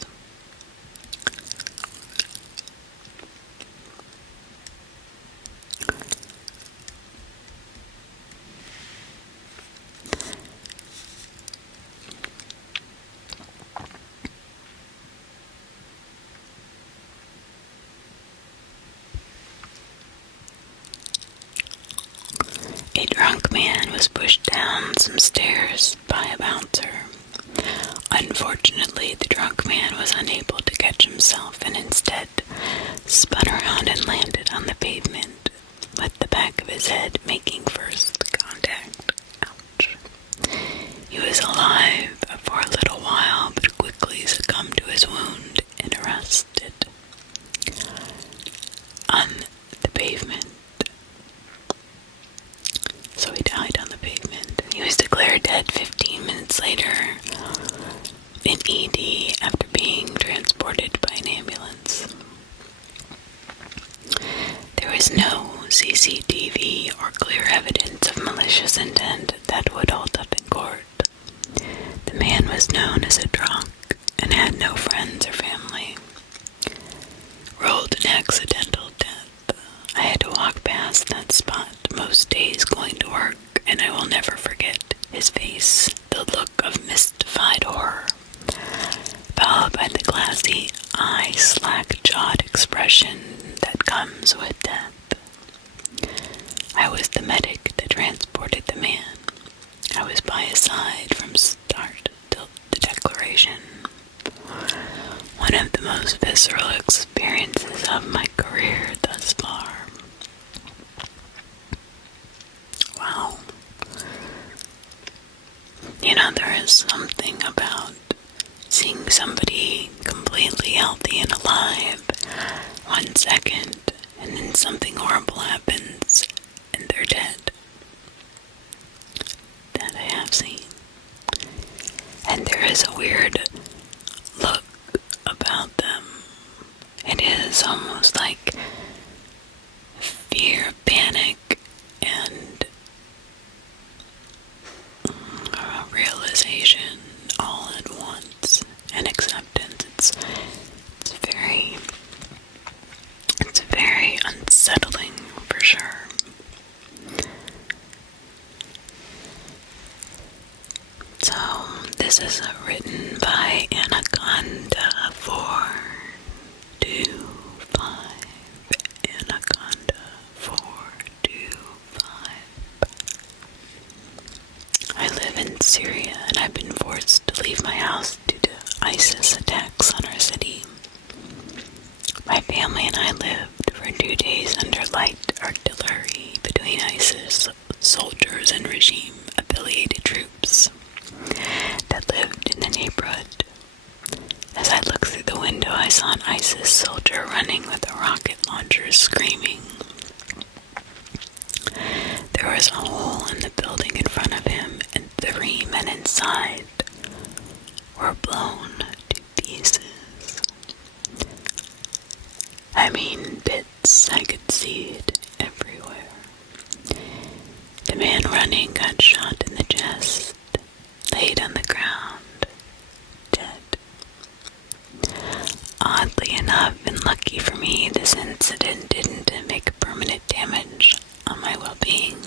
A drunk man was pushed down some stairs by a bouncer. Unfortunately, the drunk man was unable to catch himself and instead spun around and landed on the pavement, with the back of his head making first contact. Ouch. He was alive for a little while, but quickly succumbed to his wound and arrested on the pavement. So he died on the pavement. He was declared dead 15 minutes later in ED after being transported by an ambulance. There was no CCTV or clear evidence of malicious intent that would hold up in court. The man was known as a drunk and had no friends or family. Ruled an accidental death. I had to walk past that spot most days going to work, and I will never forget his face, the look of mystified horror, followed by the glassy eye, slack-jawed expression that comes with death. I was the medic that transported the man. I was by his side from start till the declaration. One of the most visceral experiences of my career thus far. Wow. You know, there is something about seeing somebody completely healthy and alive 1 second, and then something horrible happens and they're dead. That I have seen. And there is a weird look about them. It is almost like fear, panic, and realization all at once, and acceptance. It's is written by Anaconda 425. Anaconda 425. I live in Syria and I've been forced to leave my house due to ISIS attacks on our city. My family and I lived for 2 days under light artillery between ISIS soldiers and regime-affiliated troops that lived in the neighborhood. As I looked through the window, I saw an ISIS soldier running with a rocket launcher, screaming. There was a hole in the building in front of him, and 3 men inside were blown to pieces. I mean, bits. I could see it everywhere. The man running got shot in the chest, laid on the ground, dead. Oddly enough, and lucky for me, this incident didn't make permanent damage on my well-being.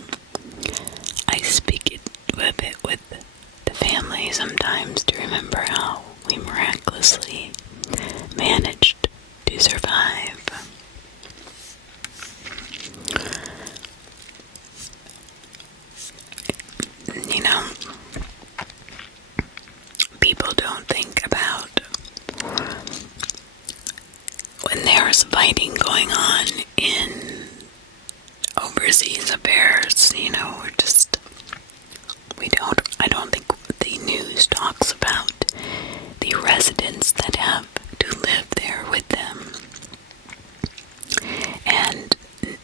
I speak of it with the family sometimes to remember how we miraculously managed to survive. You know, people don't think about when there's fighting going on in overseas affairs. You know, I don't think the news talks about the residents that have to live there with them and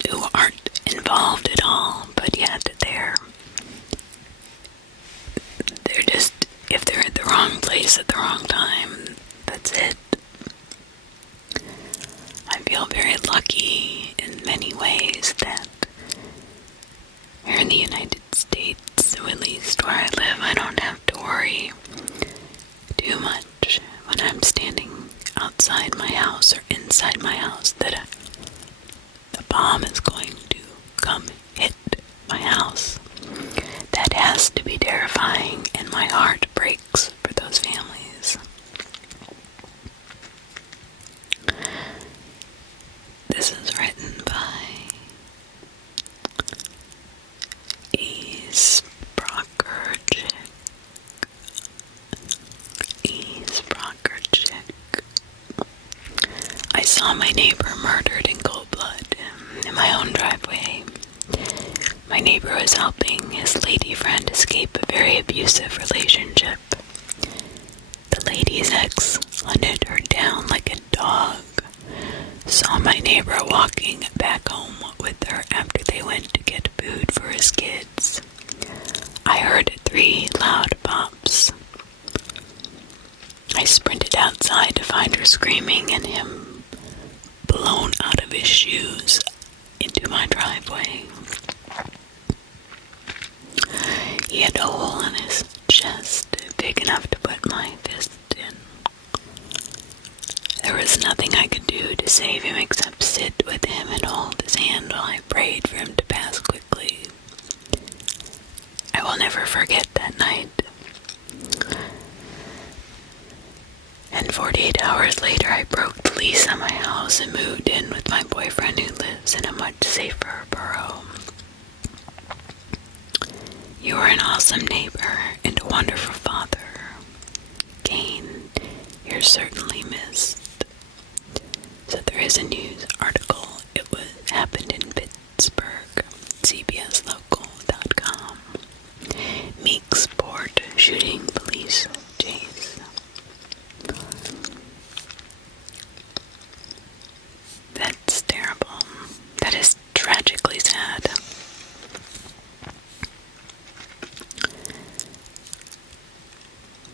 who aren't involved at all, but yet they're just, if they're at the wrong place at the wrong time, that's it. I feel very lucky in many ways that here in the United States, or at least where I live, I don't have to worry too much when I'm standing outside my house or inside my house that a bomb is going to come hit my house. That has to be terrifying, and my heart breaks for those families. This is written by I saw my neighbor murdered in cold blood in my own driveway. My neighbor was helping his lady friend escape a very abusive relationship. The lady's ex hunted her down like a dog. Saw my neighbor walking back home with her after they went to get food for his kids. I heard 3 loud pops. I sprinted outside to find her screaming and him blown out of his shoes into my driveway. He had a hole in his chest big enough to put my fist in. There was nothing I could do to save him except sit with him and hold his hand while I prayed for him to pass quickly. I will never forget that night. And 48 hours later, I broke the lease on my house and moved in with my boyfriend who lives in a much safer borough. You are an awesome neighbor and a wonderful father. Kane, you're certainly missed. So there is a news article. It happened in Pittsburgh, CBSLocal.com. Meeksport shooting police chase. That's terrible. That is tragically sad.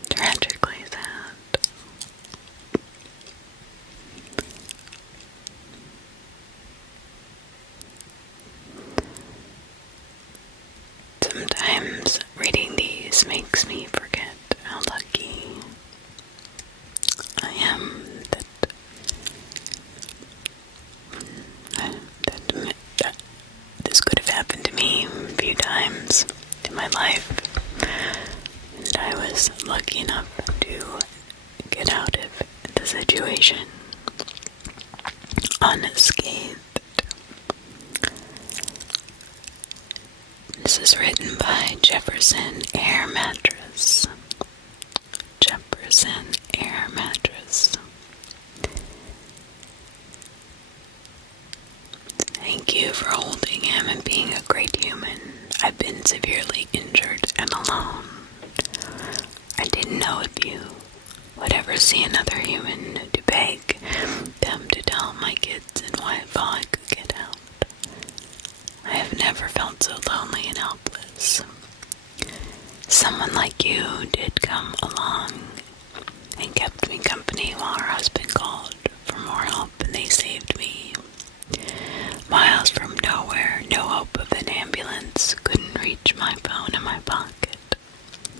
Tragically sad. Sometimes reading these makes me forget how lucky I am that this could have happened to me a few times in my life, and I was lucky enough to get out of the situation unscathed. This is written by Jefferson Air Mattress. Jefferson Air Mattress. Thank you for holding him and being a great human. I've been severely injured and alone. I didn't know if you would ever see another human to beg them to tell my kids and wife how I could get out. I have never felt so lonely and helpless. Someone like you did come along and kept me company while her husband called for more help, and they saved me. Miles from nowhere, no hope of an ambulance, couldn't reach my phone in my pocket.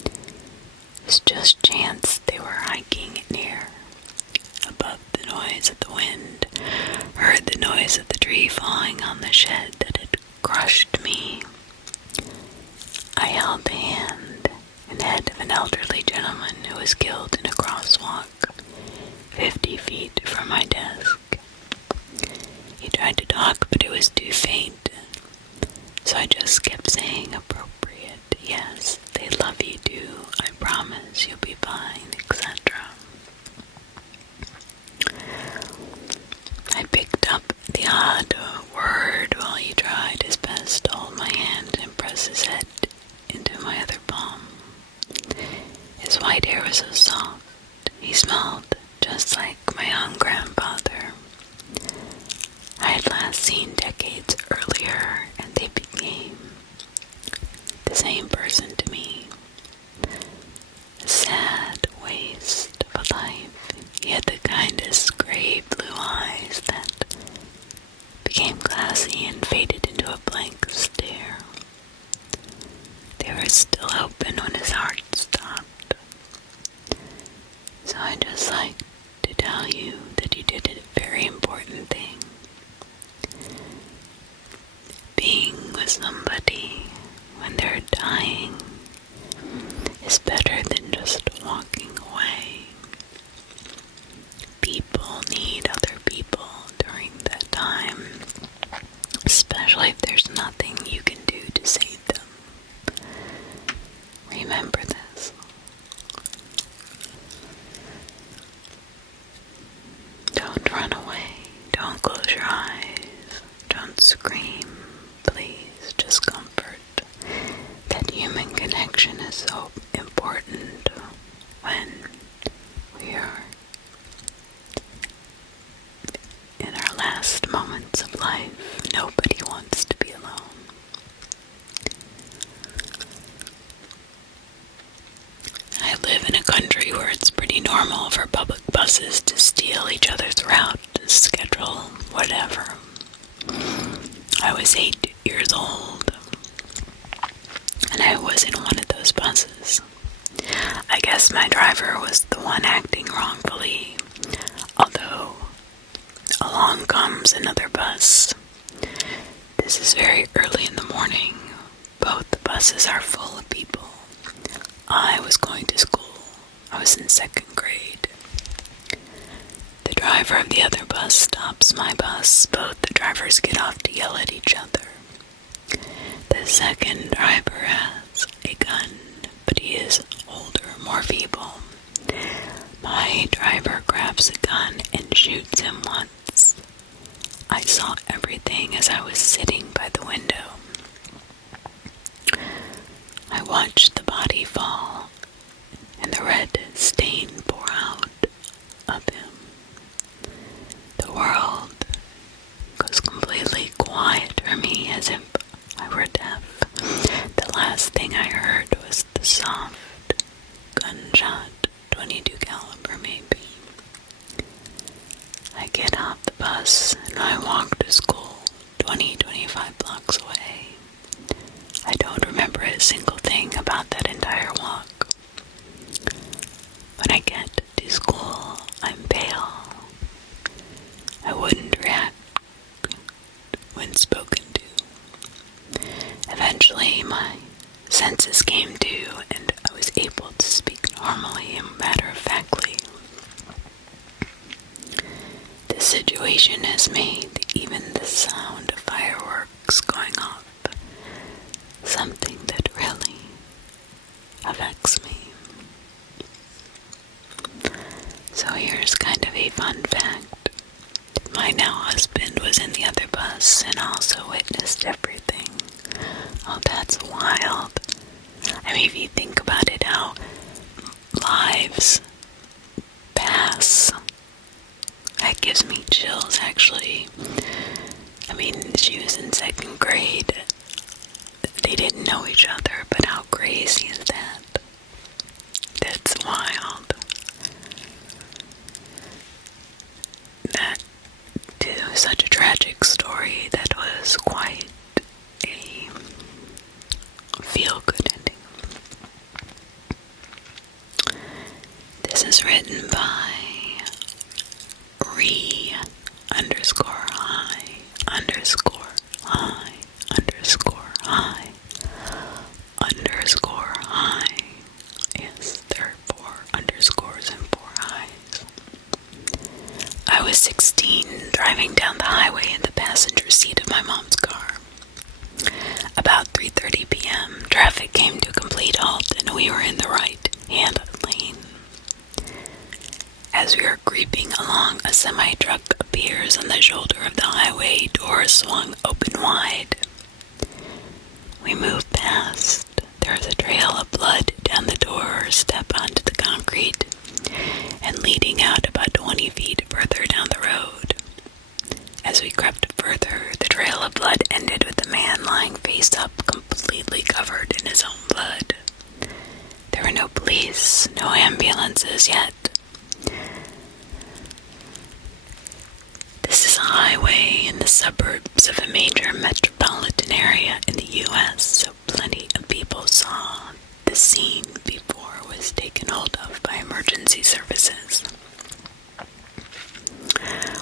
It was just chance they were hiking near. Above the noise of the wind, heard the noise of the tree falling on the shed that had crushed me. I held the hand and head of an elderly gentleman who was killed in a crosswalk 50 feet from my desk. He tried to talk, but it was too faint, so I just kept saying appropriate, yes, they love you too, I promise you'll be fine, etc. I picked up the odd word while he tried his best to hold my hand and press his head into my other palm. His white hair was so soft. He smelled just like my own grandfather. I had last seen decades earlier, and they became the same person to me. A sad waste of a life. He had the kindest gray blue eyes that became glassy and faded into a blank stare. They were still open when his heart stopped. So I'd just like to tell you that you did a very important thing. Being with somebody when they're dying is better than just walking away. People need other people during that time, especially if there's nothing you can do to save them. Remember this. Don't run away. Don't close your eyes. Don't scream. Please, just comfort. That human connection is so important when we are in our last moments of life. Nobody wants to be alone. I live in a country where it's pretty normal for public buses to steal each other's route, schedule, whatever. I was 8 years old, and I was in one of those buses. I guess my driver was the one acting wrongfully, although along comes another bus. This is very early in the morning. Both the buses are full of people. I was going to school. I was in 2nd grade. The driver of the other bus stops my bus. Both the drivers get off to yell at each other. The second driver has a gun, but he is older, more feeble. My driver grabs a gun and shoots him once. I saw everything as I was sitting by the window. I watched the body fall and the red stain pour out of him. The world goes completely quiet for me, as if I were deaf. The last thing I heard was the soft gunshot, 22 caliber maybe. I get off the bus and I walk to school 20-25 blocks away. I don't remember a single thing about that entire walk. When I get to school, I'm pale. I wouldn't react when spoken to. Eventually, my senses came to, and I was able to speak normally and matter of situation has made even the sound of fireworks going off something that really affects me. So here's kind of a fun fact. My now husband was in the other bus and also witnessed everything. Oh, that's wild. I mean, if you think about it, how lives pass, that gives me chills, actually. I mean, she was in 2nd grade. They didn't know each other, but how crazy is that? That's wild. That was such a tragic story. That was quite a feel-good ending. This is written by re_I__I__I_. Yes, there are 4 underscores and 4 I's. I was 16, driving down the highway in the passenger seat of my mom's car. About 3:30 p.m., traffic came to a complete halt and we were in the right-hand lane. As we were creeping along, a semi-truck appears on the shoulder of the highway, doors swung open wide. We moved past. There was a trail of blood down the doorstep onto the concrete and leading out about 20 feet further down the road. As we crept further, the trail of blood ended with a man lying face up, completely covered in his own blood. There were no police, no ambulances yet. This is a highway in the suburbs of a major metropolitan area in the U.S., so plenty of people saw the scene before it was taken hold of by emergency services.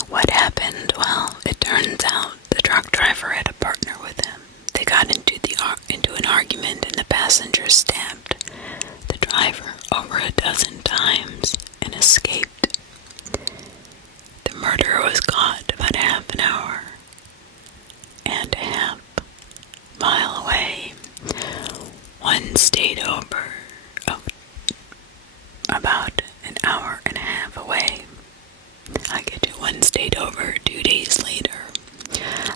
What happened? Well, it turns out the truck driver had a partner with him. They got into an argument and the passenger stabbed the driver over a dozen times and escaped. The murderer was caught about half an hour and a half mile away. One stayed over about an hour and a half away. I get you. One stayed over 2 days later.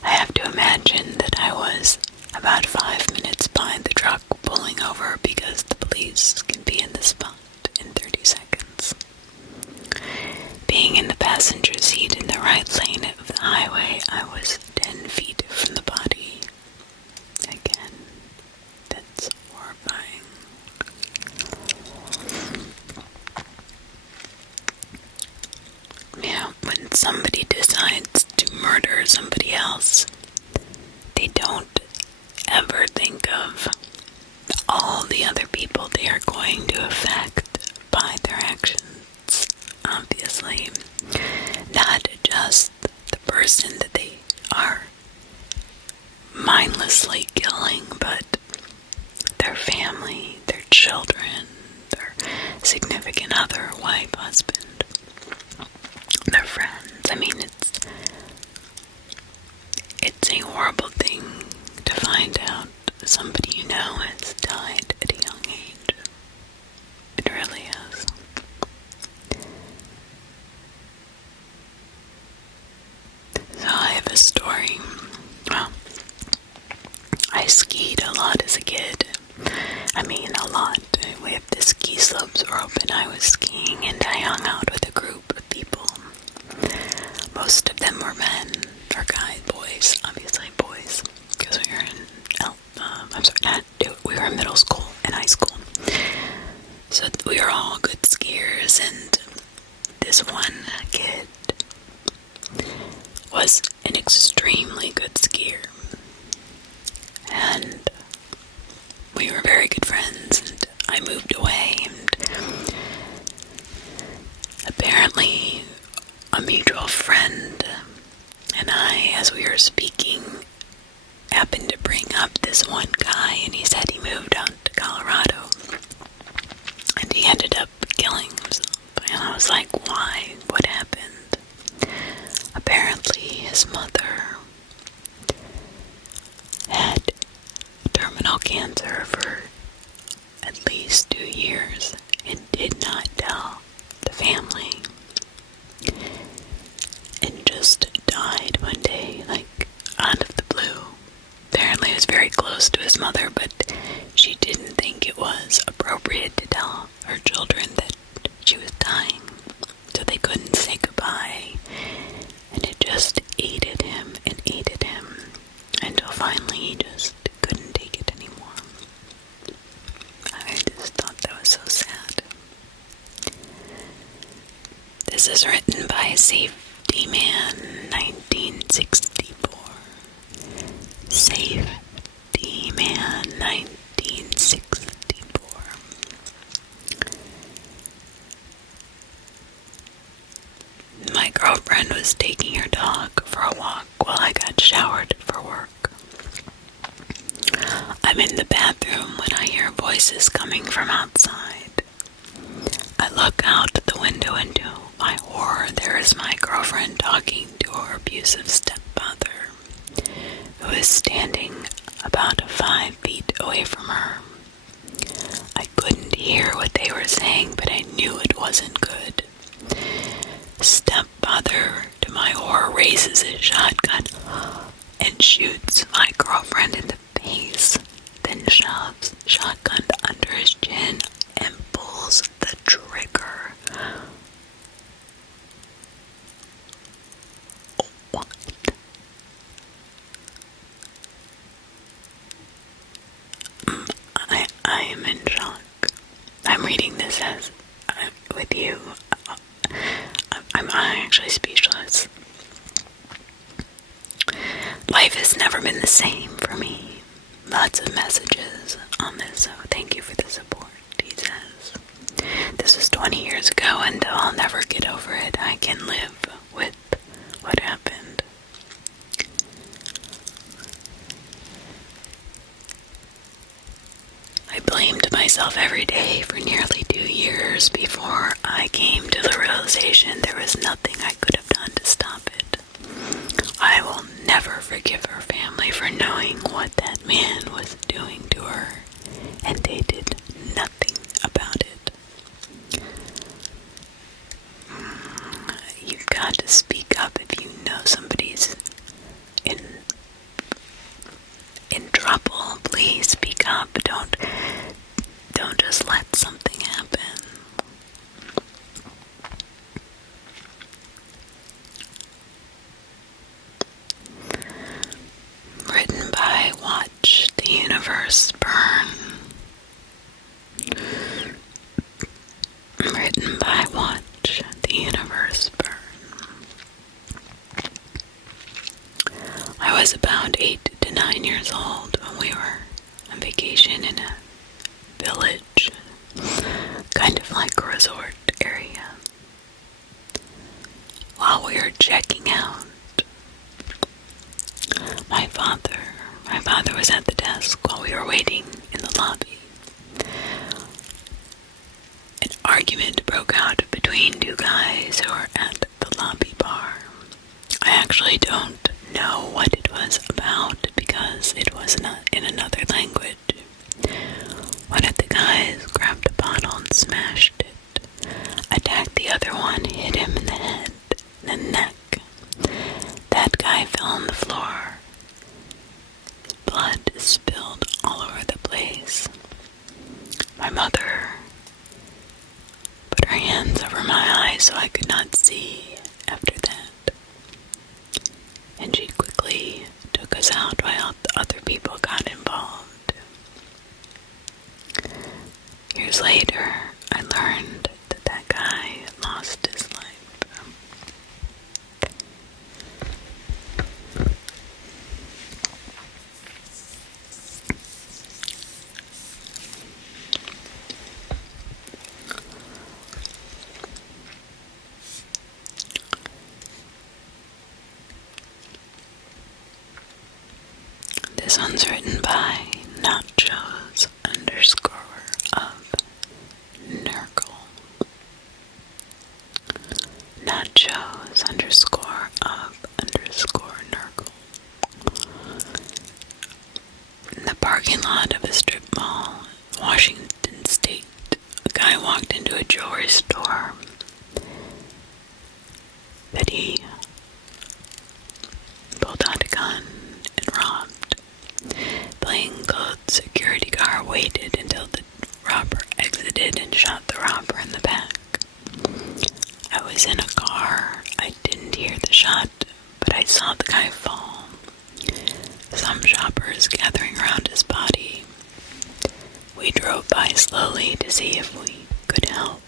I have to imagine that I was about 5 minutes behind the truck pulling over because the police can be in the spot in 30 seconds. Being in the passenger seat in the right lane of the highway, I was 10 feet from the body. Again, that's horrifying. Yeah, when somebody decides to murder somebody else, they don't ever think of all the other people they are going to affect by their actions. Obviously, not just the person that they are mindlessly killing, but their family, their children, their significant other, wife, husband, their friends. I mean, it's a horrible thing to find out somebody you know has died at a young age. It really is. So I have a story. Well, I skied a lot as a kid. I mean, a lot. If the ski slopes were open, I was skiing and I hung out with a group of people. Most of them were men, or guys, boys, obviously boys, because we were we were in middle school and high school. So we were all good skiers, and this one kid was an extremely good skier. And we were very good friends, and I moved away, and apparently a mutual friend and I, as we were speaking, happened to bring up this one guy, and he said he moved out to Colorado, and he ended up killing himself. And I was like, why? What happened? Apparently his mother had terminal cancer for at least 2 years and did not tell the family, and just died one day, like out of the blue. Apparently, he was very close to his mother, but she didn't think it was appropriate to tell her children that she was dying, so they couldn't say goodbye, and it just ate at him until finally he just couldn't take it anymore. I just thought that was so sad. This is written by Safety Man 1964. Safety Man 1964. My girlfriend was taking her dog for a walk while I got showered for work. I'm in the bathroom when I hear voices coming from outside. I look out the window and to my horror, there is my girlfriend talking to her abusive stepfather, who is standing about 5 feet away from her. I couldn't hear what they were saying, but I knew it wasn't good. Stepfather, to my horror, raises his shotgun and shoots my girlfriend in the face, then shoves shotgun under his chin and pulls the trigger. What? I am in shock. I'm reading this as with you. I'm actually speechless. Life has never been the same for me. Lots of messages on this, so thank you for the support, he says. This was 20 years ago, and I'll never get over it. I can live with what happened. I blamed myself every day for nearly 2 years before I came to the realization there was nothing I could have done to stop it. I will never forgive her family for knowing what that man was doing to her, and they did nothing about it. You've got to speak up if you know somebody's in trouble. Please speak up. Don't just let something happen. Written by Watch the Universe Burn. Written by Watch the Universe Burn. I was about 8 to 9 years old when we were on vacation in a village, kind of like a resort area. While we were checking out, my father was at the desk while we were waiting in the lobby. An argument broke out between 2 guys who were at the lobby bar. I actually don't know what it was about because it was not in another language. One of the guys grabbed a bottle and smashed it, attacked the other one, hit him in the head, the neck. That guy fell on the floor. Blood spilled all over the place. My mother put her hands over my eyes so I could not see after that. And she quickly took us out while other people got involved. Years later, I learned that that guy lost his life. This one's written by Nachos _of Nurgle. Nachos _of that he pulled out a gun and robbed. Plainclothes security guard waited until the robber exited and shot the robber in the back. I was in a car. I didn't hear the shot, but I saw the guy fall. Some shoppers gathering around his body. We drove by slowly to see if we could help.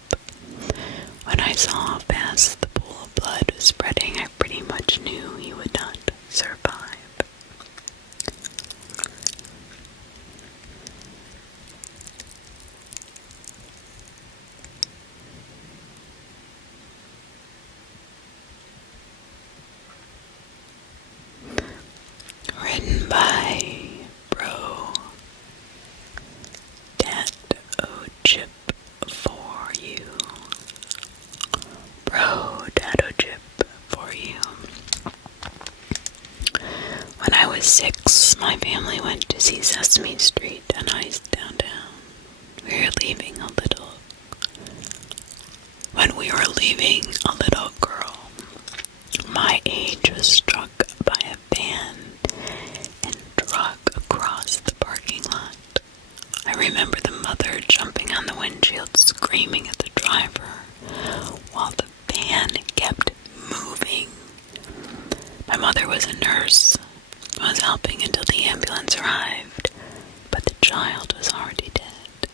When I saw how fast the pool of blood was spreading, I pretty much knew he would not survive. Written by Bro Dat O Chip for you. Bro Dat O Chip for you. When I was 6, my family went to see Sesame Street and Ice downtown. When we were leaving, a little girl my age was struck by a van and dragged across the parking lot. I remember the mother jumping on the windshield, screaming at the driver while the van kept moving. My mother was a nurse, was helping until the ambulance arrived, but the child was already dead.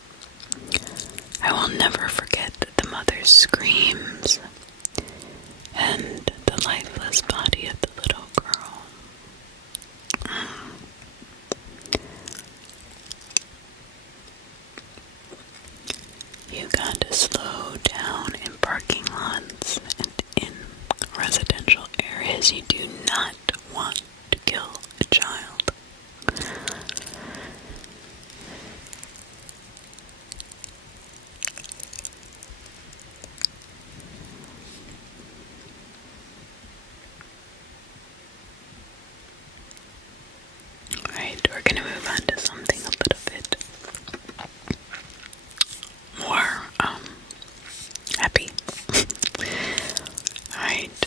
I will never forget the mother's screams and the lifeless body of the little girl. You got to slow down in parking lots and in residential areas. You do not want to kill a child. Alright, we're going to move on to something a little bit more happy. Alright,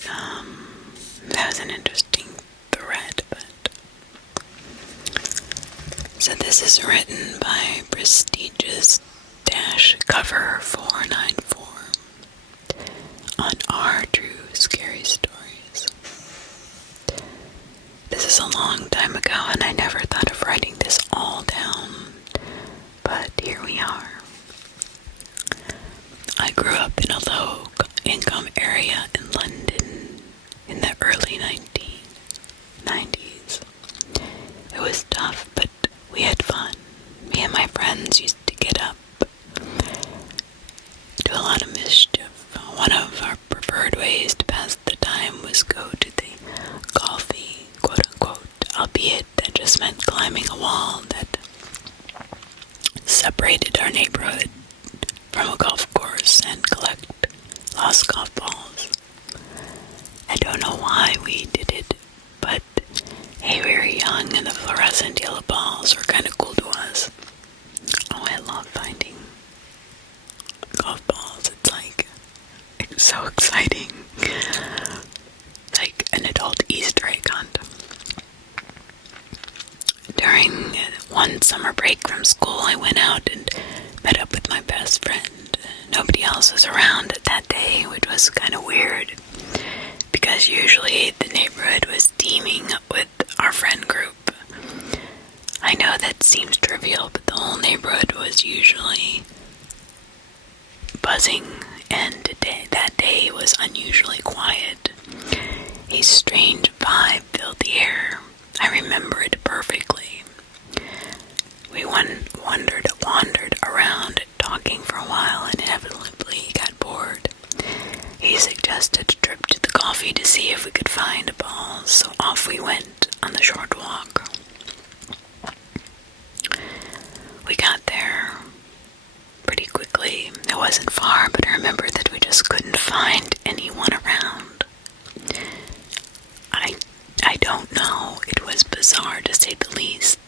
that was an interesting thread, but so this is written by prestigious cover 494 on Our True Scary Stories. This is a long time ago and I never thought of writing this all down, but here we are. I grew up in a low-income area in London in the early 1990s. It was tough, but we had fun. Me and my friends used to get up, do a lot of mischief. One of our preferred ways to pass the time was go to the golfy, quote-unquote, albeit that just meant climbing a wall that separated our neighborhood from a golf course and collect lost golf balls. I don't know why we did it, but hey, we were young and the fluorescent yellow balls were kind of cool to us. Oh, I love finding golf balls. It's so exciting. Like an adult Easter egg hunt. During one summer break from school, I went out and met up with my best friend. Nobody else was around that day, which was kind of weird, because usually the neighborhood was teeming with our friend group. I know that seems trivial, but the whole neighborhood was usually buzzing, and that day was unusually quiet. A strange vibe filled the air. I remember it perfectly. We wandered around talking for a while and inevitably got bored. He suggested a trip to the coffee to see if we could find a ball, so off we went on the short walk. We got there pretty quickly. It wasn't far, but I remember that we just couldn't find anyone around. I don't know. It was bizarre to say the least.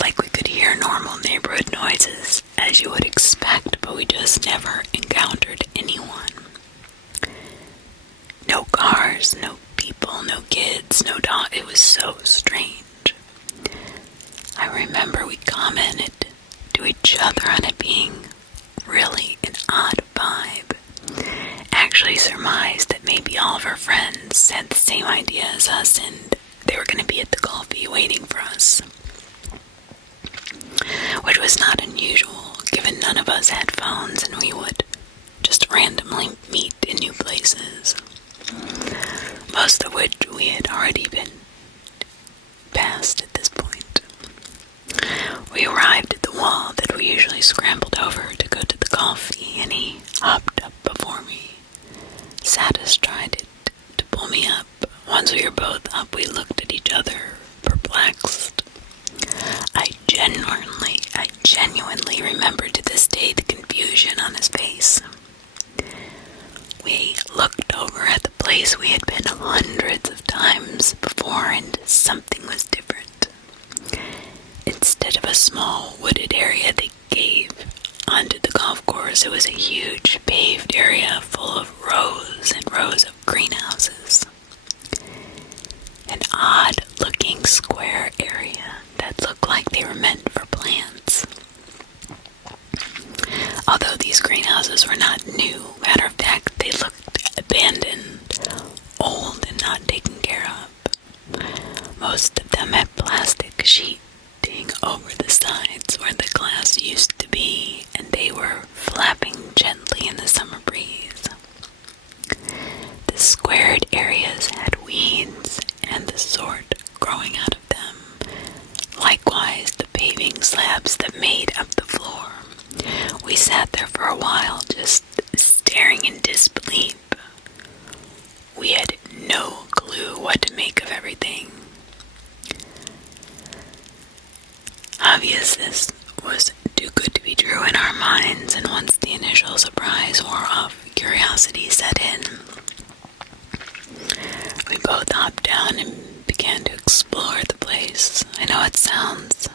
Like we could hear normal neighborhood noises, as you would expect, but we just never encountered anyone. No cars, no people, no kids, no dog. It was so strange. I remember we commented to each other on it being really an odd vibe. Actually surmised that maybe all of our friends had the same idea as us and they were going to be at the coffee waiting for us. Which was not unusual, given none of us had phones and we would just randomly meet in new places. Most of which we had already been past at this point. We arrived at the wall that we usually scrambled over to go to the coffee, and he hopped up before me, sat astride it to pull me up. Once we were both up, we looked at each other, perplexed. I genuinely remember to this day the confusion on his face. We looked over at the place we had been hundreds of times before, and something was different. Instead of a small wooded area that gave onto the golf course, it was a huge paved area full of rows and rows of greenhouses. An odd-looking square area that looked like they were meant for plants. Although these greenhouses were not new, matter of fact, they looked abandoned, old, and not taken care of. Most of them had plastic sheeting over the sides where the glass used to be, and they were flapping gently in the summer breeze. The squared areas had weeds and the sort growing out of them. Likewise, the paving slabs that made up the floor. We sat there for a while, just staring in disbelief. We had no clue what to make of everything. Obvious this was too good to be true in our minds, and once the initial surprise wore off, curiosity set in. We both hopped down and began to explore the place. I know it sounds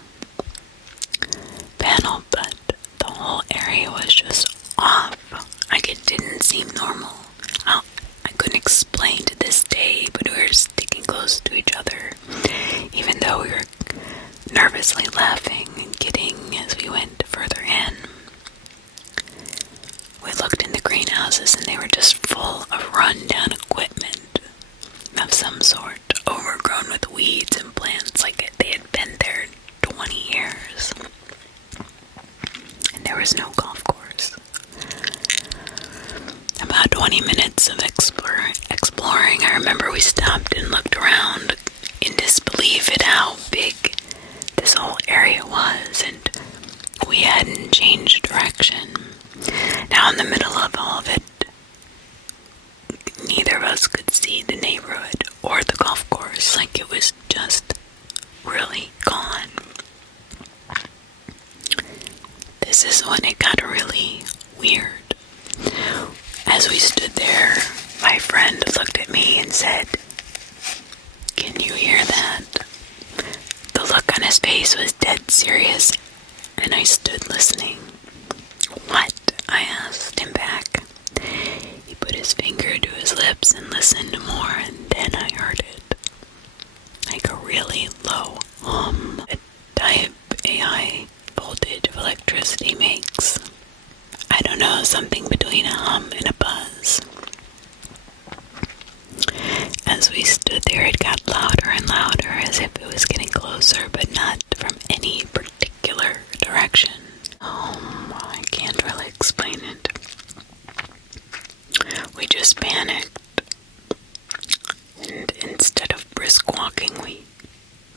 banal, but the whole area was just off. Like it didn't seem normal. I couldn't explain to this day, but we were sticking close to each other, even though we were nervously laughing and kidding as we went further in. We looked in the greenhouses and they were just full of run-down equipment of some sort, overgrown with weeds and plants like they had been there 20 years. And there was no golf course. About 20 minutes of exploring, I remember we stopped and looked around in disbelief at how big this whole area was, and we hadn't changed direction. Now in the middle of all of it, neither of us could see the neighborhood or the golf course. Like it was just really gone. This is when it got really weird. As we stood there, my friend looked at me and said, "Can you hear that?" The look on his face was dead serious, and I stood listening. "What?" I asked him back. He put his finger to his lips and listened more, and then I heard it. Like a really low hum, a type AI voltage of electricity makes. I don't know, something between a hum and a buzz. As we stood there, it got louder and louder, as if it was getting closer, but not from any particular direction. I can't really explain it. We just panicked, and instead of brisk walking, we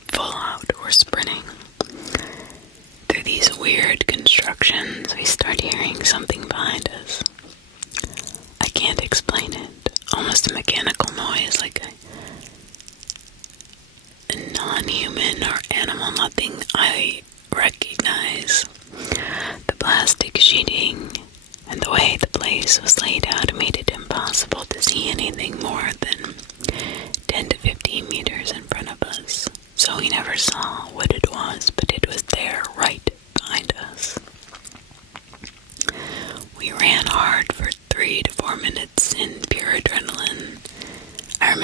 full out were sprinting. Through these weird constructions, we start hearing something behind us. I can't explain it. Almost a mechanical noise, like a non-human or animal, nothing I recognize. The plastic sheeting and the way the place was laid out made it impossible to see anything more than 10 to 15 meters in front of us. So we never saw what it was, but it was there right behind us. We ran hard for 3 to 4 minutes in pure adrenaline. I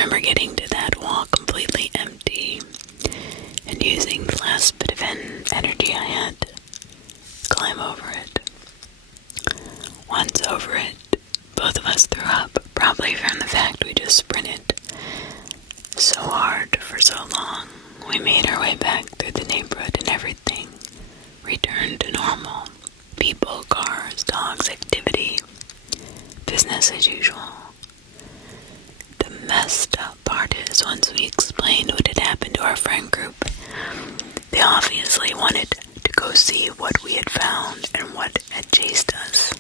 best part is, once we explained what had happened to our friend group, they obviously wanted to go see what we had found and what had chased us,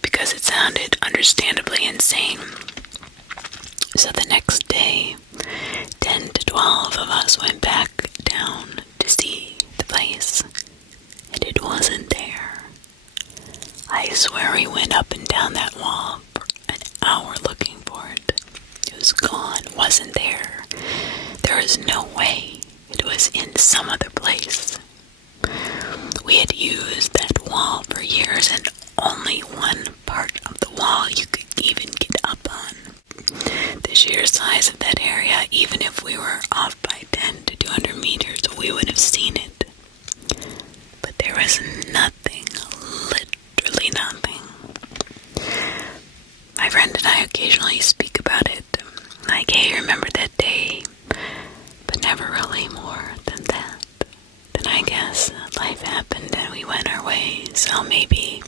because it sounded understandably insane. So the next day, 10 to 12 of us went back down to see the place, and it wasn't there. I swear we went up and down that wall for an hour looking for it. It was gone, wasn't there. There was no way it was in some other place. We had used that wall for years, and only one part of the wall you could even get up on. The sheer size of that area, even if we were off by 10 to 200 meters, we would have seen it. But there was nothing, literally nothing. My friend and I occasionally speak about it, like, hey, remember that day? But never really more than that. Then I guess life happened and we went our ways, so maybe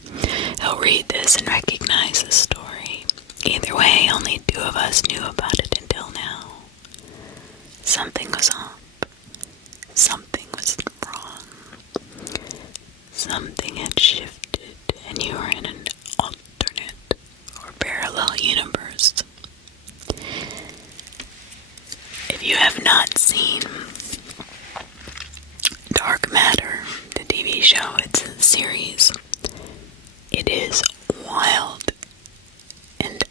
he'll read this and recognize the story. Either way, only 2 of us knew about it until now. Something was up. Something was wrong. Something had shifted, and you were in an alternate or parallel universe. If you have not seen Dark Matter, the TV show, it's a series. It is wild and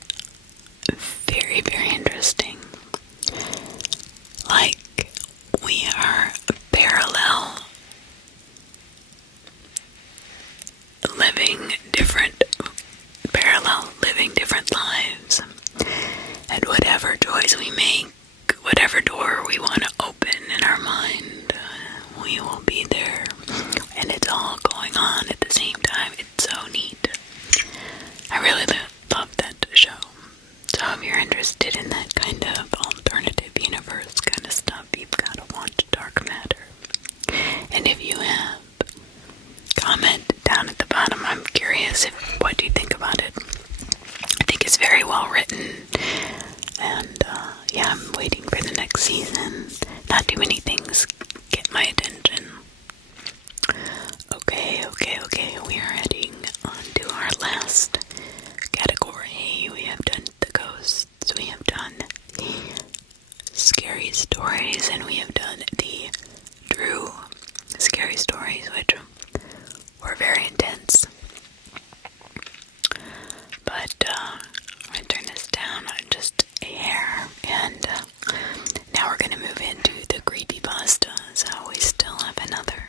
very, very interesting. Like, we are parallel, living different lives. And whatever choice we make, whatever door we want to open in our mind, we will be there. And it's all going on at the same time. It's so neat. I really love that show. So if you're interested in that kind of alternative universe kind of stuff, you've got to watch Dark Matter. And if you have, comment down at the bottom. I'm curious what do you think about it. I think it's very well written. And yeah, I'm waiting for the next season. Not too many things get my attention. Okay, we are heading on to our last category. We have done the ghosts, we have done the scary stories, and we have done the true scary stories, which were very intense. But I'm going to turn this down just a hair, and now we're going to move into the creepypastas. We still have another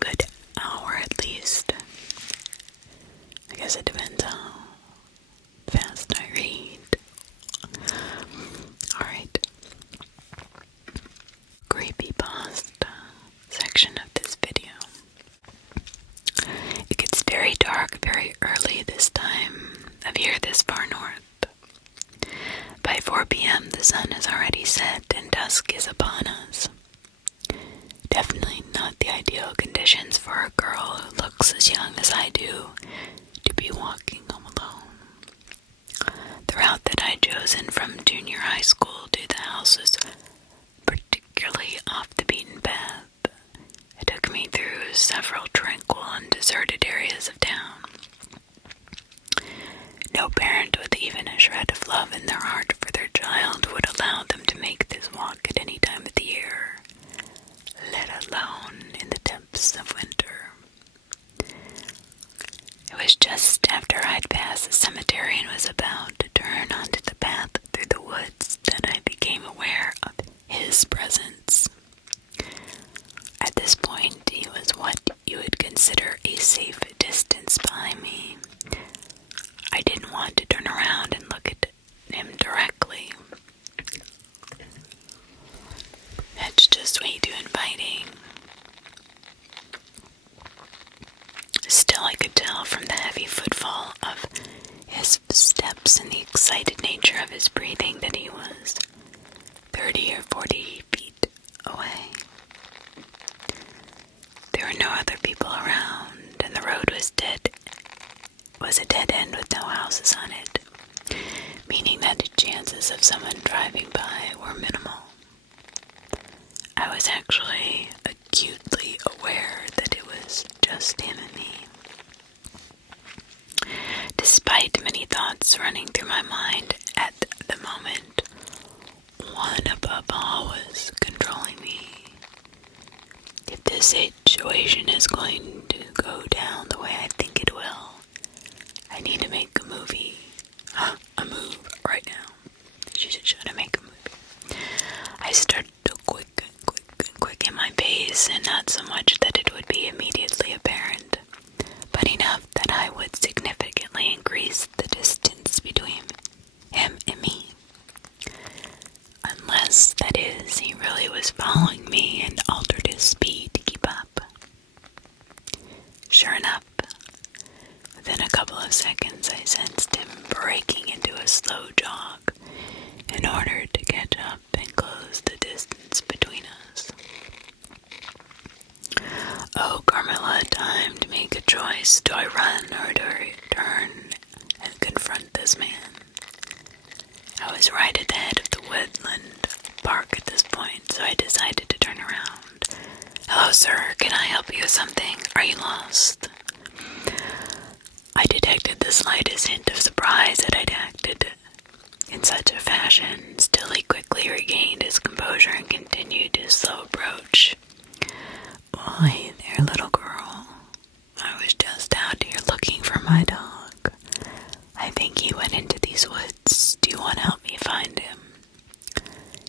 good hour at least. I guess it depends how fast I read. Alright. Creepypasta section of this video. It gets very dark very early this time of year this far north. By 4 p.m. the sun has already set and dusk is upon us. Definitely not the ideal conditions for a girl who looks as young as I do to be walking home alone. The route that I'd chosen from junior high school to the house was particularly off the beaten path. It took me through several tranquil and deserted areas of town. No parent with even a shred of love in their heart for their child would allow them to make this walk at any time of the year, let alone in the depths of winter. It was just after I'd passed the cemetery and was about to turn onto the path through the woods that I became aware of his presence. At this point, he was what you would consider a safe distance behind me. I didn't want to turn around and look at him directly. That's just way too inviting. Still, I could tell from the heavy footfall of his steps and the excited nature of his breathing that he was 30 or 40 feet away. There were no other people around, and the road was a dead end with no houses on it, meaning that a chances of someone driving by were minimal. I was actually acutely aware that it was just him and me. Despite many thoughts running through my mind at the moment, one above all was controlling me. If this situation is going to go down the way I think it will, I need to make a movie. A move right now. Should I make a movie? I started to quicken my pace, and not so much that it would be immediately apparent, but enough that I would significantly increase the distance between him and me. Unless, that is, he really was following me and altered his speed to keep up. Sure enough, within a couple of seconds I sensed him breaking into a slow jog in order to catch up and close the distance between us. Oh, Carmilla, time to make a choice. Do I run or do I turn and confront this man? I was right at the head of the woodland park at this point, so I decided to turn around. Hello, sir. Can I help you with something? Are you lost? I detected the slightest hint of surprise that I'd acted in such a fashion. Still, he quickly regained his composure and continued his slow approach. Well, hey there, little girl. I was just out here looking for my dog. I think he went into these woods. Do you want to help me find him?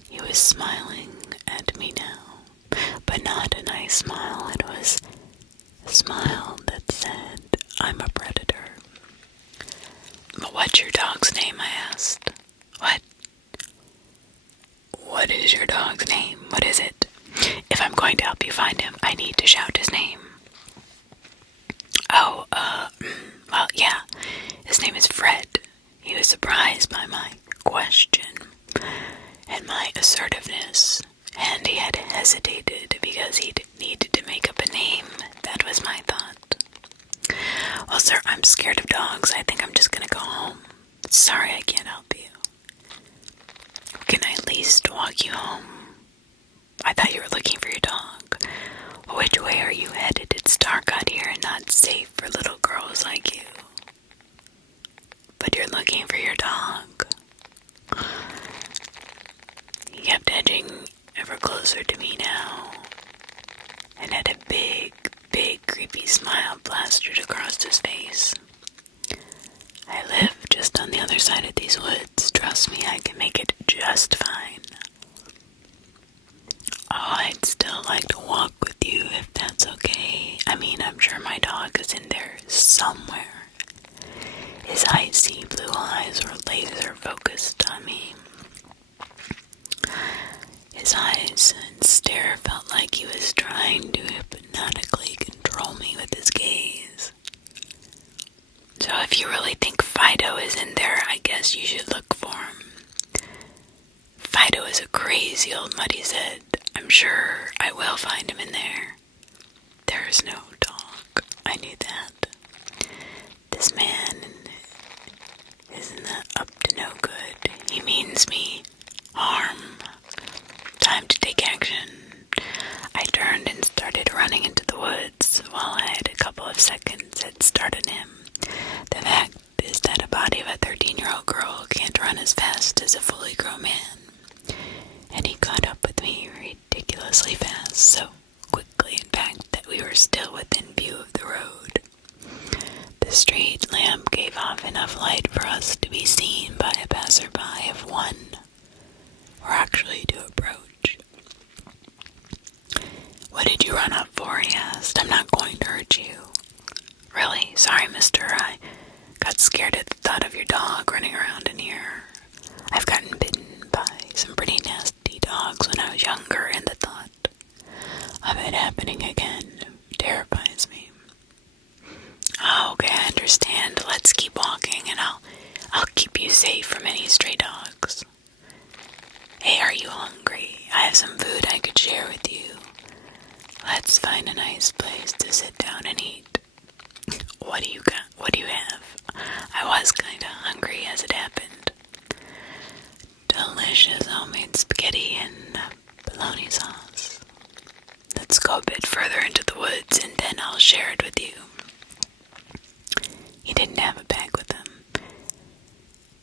He was smiling at me now, but not a nice smile. It was a smile that said, I'm a predator. But what's your dog's name? I asked. What is your dog's name? What is it? If I'm going to help you find him, I need to shout his name. Well, yeah, his name is Fred. He was surprised by my question and my assertiveness, and he had hesitated because he needed to make up a name. That was my thought. Well, sir, I'm scared of dogs. I think I'm just gonna go home. Sorry I can't help you. Can I at least walk you home? I thought you were looking for your dog. Which way are you headed? It's dark out here and not safe for little girls like you. But you're looking for your dog. He kept edging ever closer to me now, and had a big, creepy smile plastered across his face. I live just on the other side of these woods. Trust me, I can make it just fine. Oh, I'd still like to walk with you if that's okay. I mean, I'm sure my dog is in there somewhere. His icy blue eyes were laser focused on me. His eyes and stare felt like he was trying to hypnotically control me with his gaze. So if you really think Fido is in there, I guess you should look for him. Fido is a crazy old mutt, he said. I'm sure I will find him in there. There's no dog. I knew that. This man isn't up to no good. He means me harm. Time to take action. I turned and started running into the woods. While I had a couple of seconds head start on him, the fact is that a body of a 13-year-old girl can't run as fast as a fully grown man. And he caught up with me ridiculously fast, so quickly in fact that we were still within view of the road. The street lamp gave off enough light for us to be seen by a passerby of one, or actually to approach. What did you run up for? He asked. I'm not going to hurt you. Really? Sorry, mister. I got scared at the thought of your dog running around in here. I've gotten bitten by some pretty nasty dogs when I was younger, and the thought of it happening again terrifies me. Oh, okay, I understand. Let's keep walking, and I'll keep you safe from any stray dogs. Hey, are you hungry? I have some food I could share with you. Let's find a nice place to sit down and eat. What do you got? What do you have? I was kinda hungry as it happened. delicious homemade spaghetti and bologna sauce. Let's go a bit further into the woods and then I'll share it with you. He didn't have a bag with him.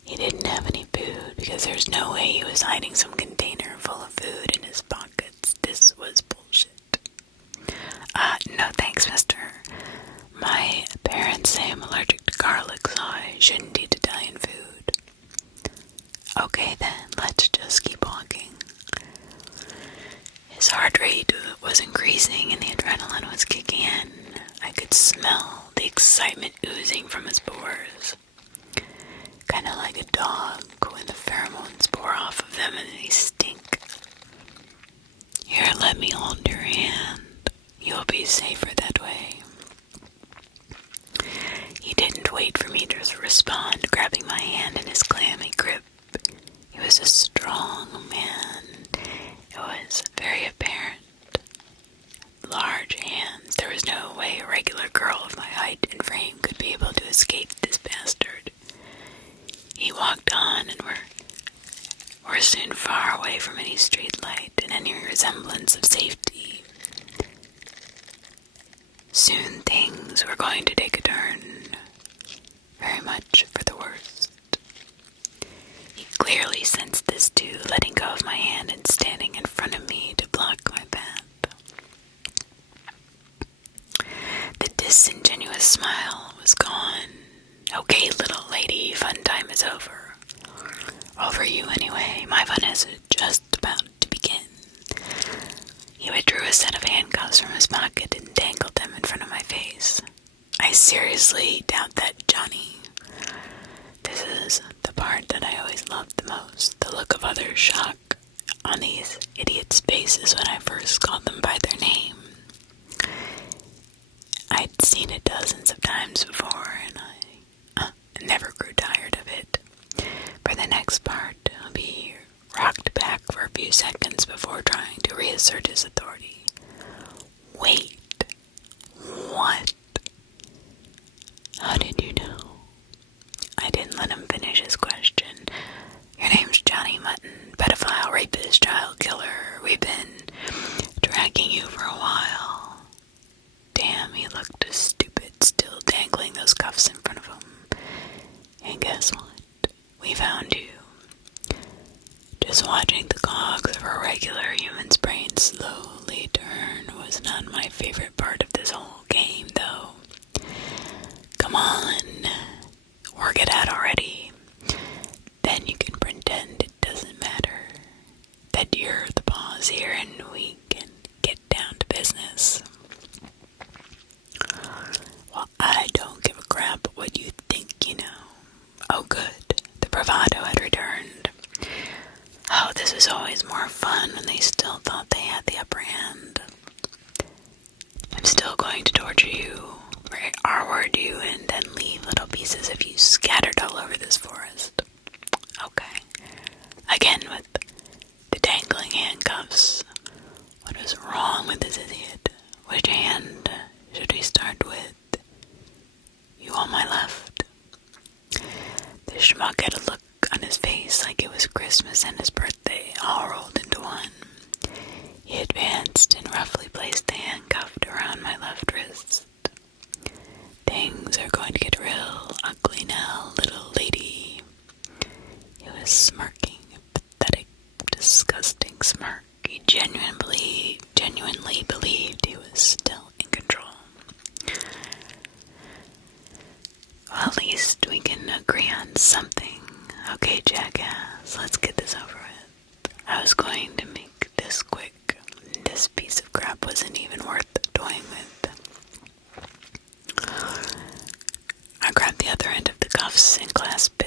He didn't have any food because there's no way he was hiding some container full of food in his pockets. This was bullshit. No thanks, mister. My parents say I'm allergic to garlic, so I shouldn't eat Italian food. Okay then, let's just keep walking. His heart rate was increasing and the adrenaline was kicking in. I could smell the excitement oozing from his pores. Kinda like a dog when the pheromones pour off of them and they stink. Here, let me hold your hand. You'll be safer that way. He didn't wait for me to respond, grabbing my hand in his clammy grip. He was a strong man. It was very apparent. Large hands. There was no way a regular girl of my height and frame could be able to escape this bastard. He walked on and we're soon far away from any street light and any resemblance of safety. Soon things were going to take a turn, very much for the worst. He clearly sensed this too, letting go of my hand and standing in front of me to block my path. The disingenuous smile was gone. Okay, little lady, fun time is over. Over you anyway. My fun is just about to begin. He withdrew a set of handcuffs from his pocket and dangled them in front of my face. I seriously doubt that, Johnny. This is the part that I always loved the most. The look of utter shock on these idiots' faces when I first called them by their name. I'd seen it dozens of times before, and I never grew tired of it. For the next part, I'll be rocked back for a few seconds before trying to reassert his authority. Wait, what? How did you know? I didn't let him finish his question. Your name's Johnny Mutton, pedophile, rapist, child killer. We've been tracking you for a while. Damn, he looked stupid, still dangling those cuffs in front of him. And guess what? We found you. Just watching the cogs of a regular human's brain slowly turn was not my favorite part of this whole game, though. Come on, work it out already. Then you can pretend it doesn't matter. That you're the boss here and we can get down to business. Well, I don't give a crap what you think, you know. Oh, good. The bravado had returned. Oh, this was always more fun when they still thought they had the upper hand. I'm still going to torture you, R-word you, and then leave little pieces of you scattered all over this forest. Okay. Again with the dangling handcuffs. What is wrong with this idiot? Which hand should we start with? You on my left. The schmuck had a look on his face like it was Christmas and his birthday all rolled into one. He advanced and roughly placed the handcuff around my left wrist. Things are going to get real ugly now, little lady. He was smirking, a pathetic, disgusting smirk. He genuinely believed he was still in control. Well, at least we can agree on something. Okay, jackass, let's get this over with. I was going to make this quick. This piece of crap wasn't even worth toying with. I grabbed the other end of the cuffs and clasped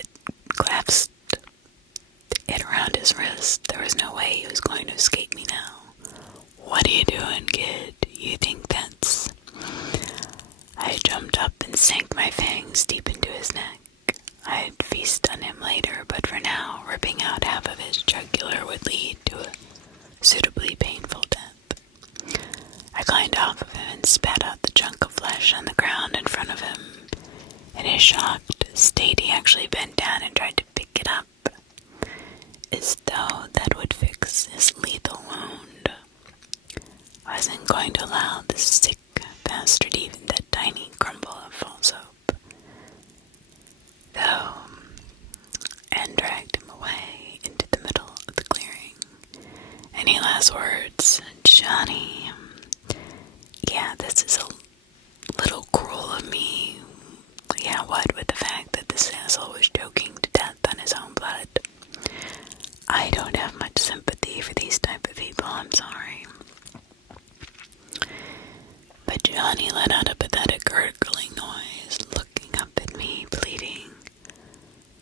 it around his wrist. There was no way he was going to escape me now. What are you doing, kid? You think that's... I jumped up and sank my fangs deep into his neck. I'd feast on him later, but for now, ripping out half of his jugular would lead to a suitably painful death. I climbed off of him and spat out the chunk of flesh on the ground in front of him. In his shocked state, he actually bent down and tried to pick it up, as though then dragged him away into the middle of the clearing. Any last words, Johnny? Yeah, this is a little cruel of me. Yeah, what with the fact that this asshole was choking to death on his own blood. I don't have much sympathy for these type of people, I'm sorry. But Johnny let out a pathetic gurgling noise, looking up at me, pleading.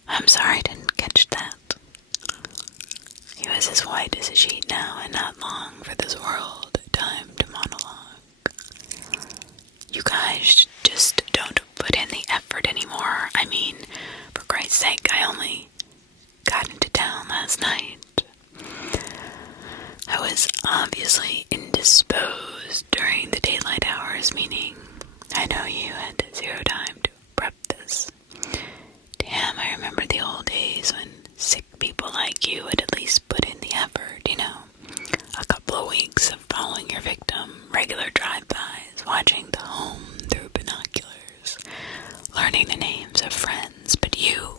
I'm sorry I didn't catch that. He was as white as a sheet now, and not long for this world time to monologue. You guys just don't put in the effort anymore. I mean, for Christ's sake, I only got into town last night. I was obviously indisposed during the daylight hours, meaning I know you had zero time to prep this. Damn, I remember the old days when sick people like you would at least put in the effort, you know. A couple of weeks of following your victim, regular drive-bys, watching the home through binoculars, learning the names of friends, but you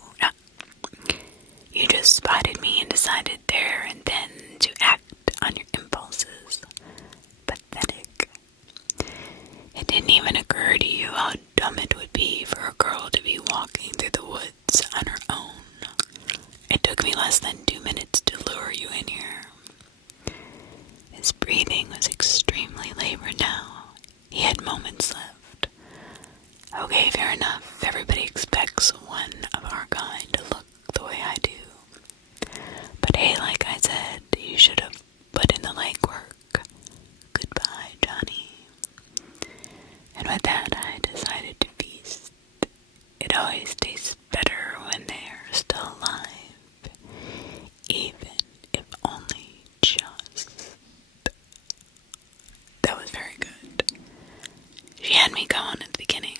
just spotted me and decided there and then to act on your impulses. Pathetic. It didn't even occur to you how dumb it would be for a girl to be walking through the woods on her own. It took me less than 2 minutes to lure you in here. His breathing was extremely labored now. He had moments left. Okay, fair enough. Everybody expects one of our kind to look the way I do. But hey, like I said, you should have put in the legwork. Goodbye, Johnny. And with that, I decided to feast. It always tastes better when they're still alive, even if only just. That was very good. She had me going at the beginning.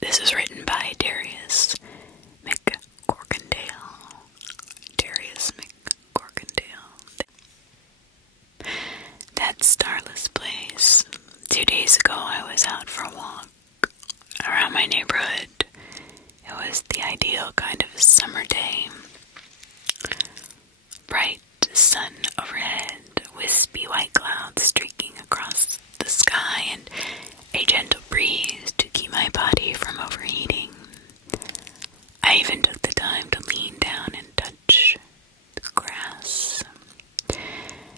This is written by Darius McCorkindale. Darius McCorkindale. That starless place. 2 days ago, I was out for a walk around my neighborhood. It was the ideal kind of summer day. Bright sun overhead, wispy white clouds streaking across the sky, and a gentle breeze to keep my body from overheating. I even took the time to lean down and touch the grass.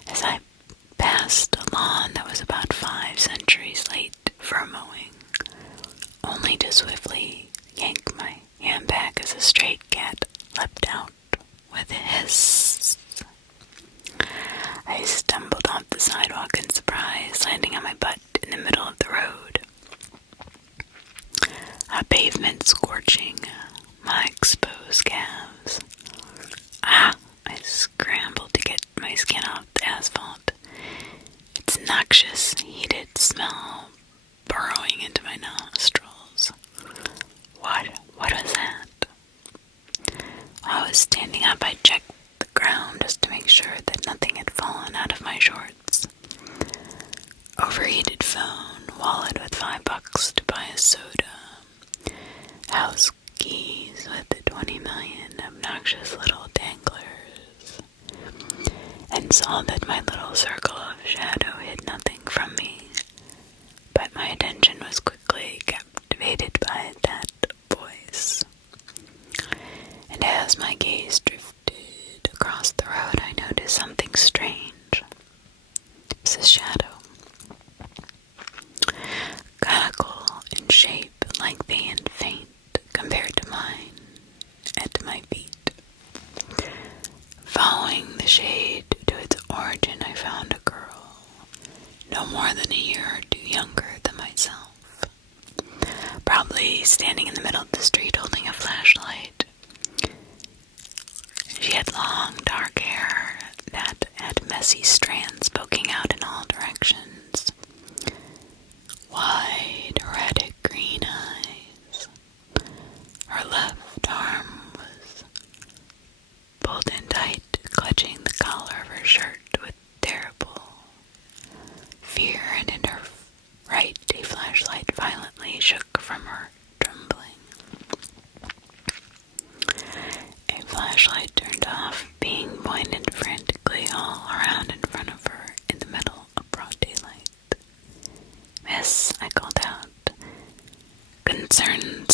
As I passed a lawn that was about 5 centuries late for mowing, only to swiftly yank my hand back as a stray cat leapt out with a hiss. I stumbled off the sidewalk in surprise, landing on my butt in the middle of the road. A pavement scorching my exposed calves. I scrambled to get my skin off the asphalt. Its noxious, heated smell burrowing into my nostrils. What was that? While I was standing up, I checked the ground just to make sure that nothing had fallen out of my shorts. Overheated phone, wallet with $5 to buy a soda, house keys with 20 million obnoxious little danglers, and saw that my little circle of shadow hid nothing from me. But my attention was quickly captivated by that voice. And as my gaze drifted across the road, I noticed something strange. It was a shadow. Conical in shape, lengthy and faint compared to mine, at my feet. Following the shade to its origin, I found a girl, no more than a year or two younger than myself, probably standing in the middle of the street holding a flashlight. She had long, dark hair that had messy strands poking out in all directions, wide, erratic green eyes. Her left arm was pulled in tight, clutching the collar of her shirt with terrible fear, and in her right, a flashlight violently shook from her trembling. flashlight turned off, being pointed frantically all around in front of her in the middle of broad daylight. "Miss," I called out, concern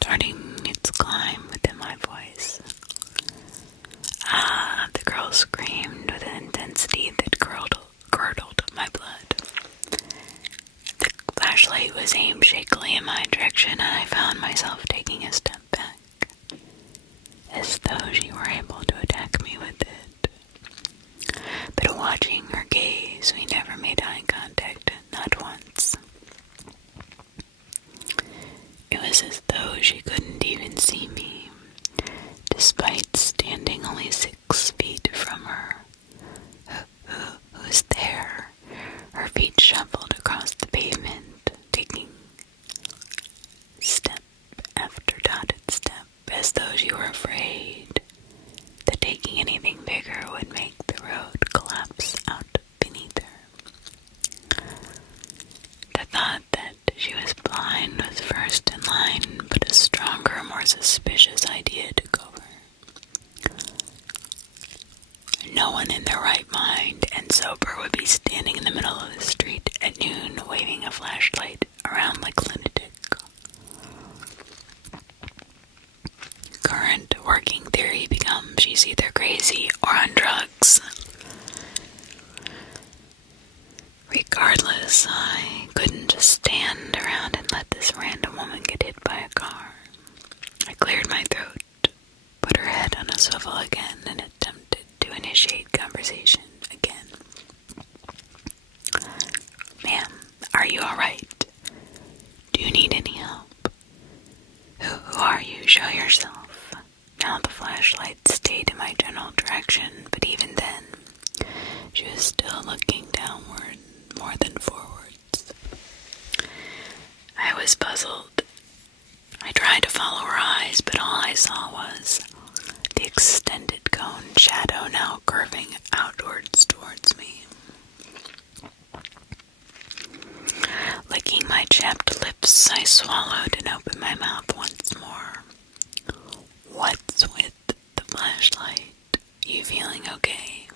starting its climb within my voice. "Ah," the girl screamed with an intensity that curdled my blood. The flashlight was aimed shakily in my direction, and I found myself taking a step back, as though she were able to attack me with it. But watching her gaze, we never made eye contact, not once. It was as though she couldn't even see me, despite standing only 6 feet from her. Who's there? Her feet shuffled across the pavement, taking step after dotted step, as though she were afraid that taking anything bigger would make the road collapse out beneath her. The thought that she was blind was first in line, but a stronger, more suspicious idea took over. No one in their right mind and sober would be standing in the middle of the street at noon waving a flashlight around like a lunatic. Current working theory becomes she's either crazy or on drugs. Regardless, I couldn't just stand around and let this random woman get hit by a car. I cleared my throat, put her head on a swivel again, and attempted to initiate conversation again. "Ma'am, are you alright? Do you need any help? Who are you? Show yourself." Now the flashlight stayed in my general direction, but even then, she was still looking downward more than forwards. I was puzzled. I tried to follow her eyes, but all I saw was the extended cone shadow now curving outwards towards me. Licking my chapped lips, I swallowed and opened my mouth once more. "What's with the flashlight? You feeling okay?"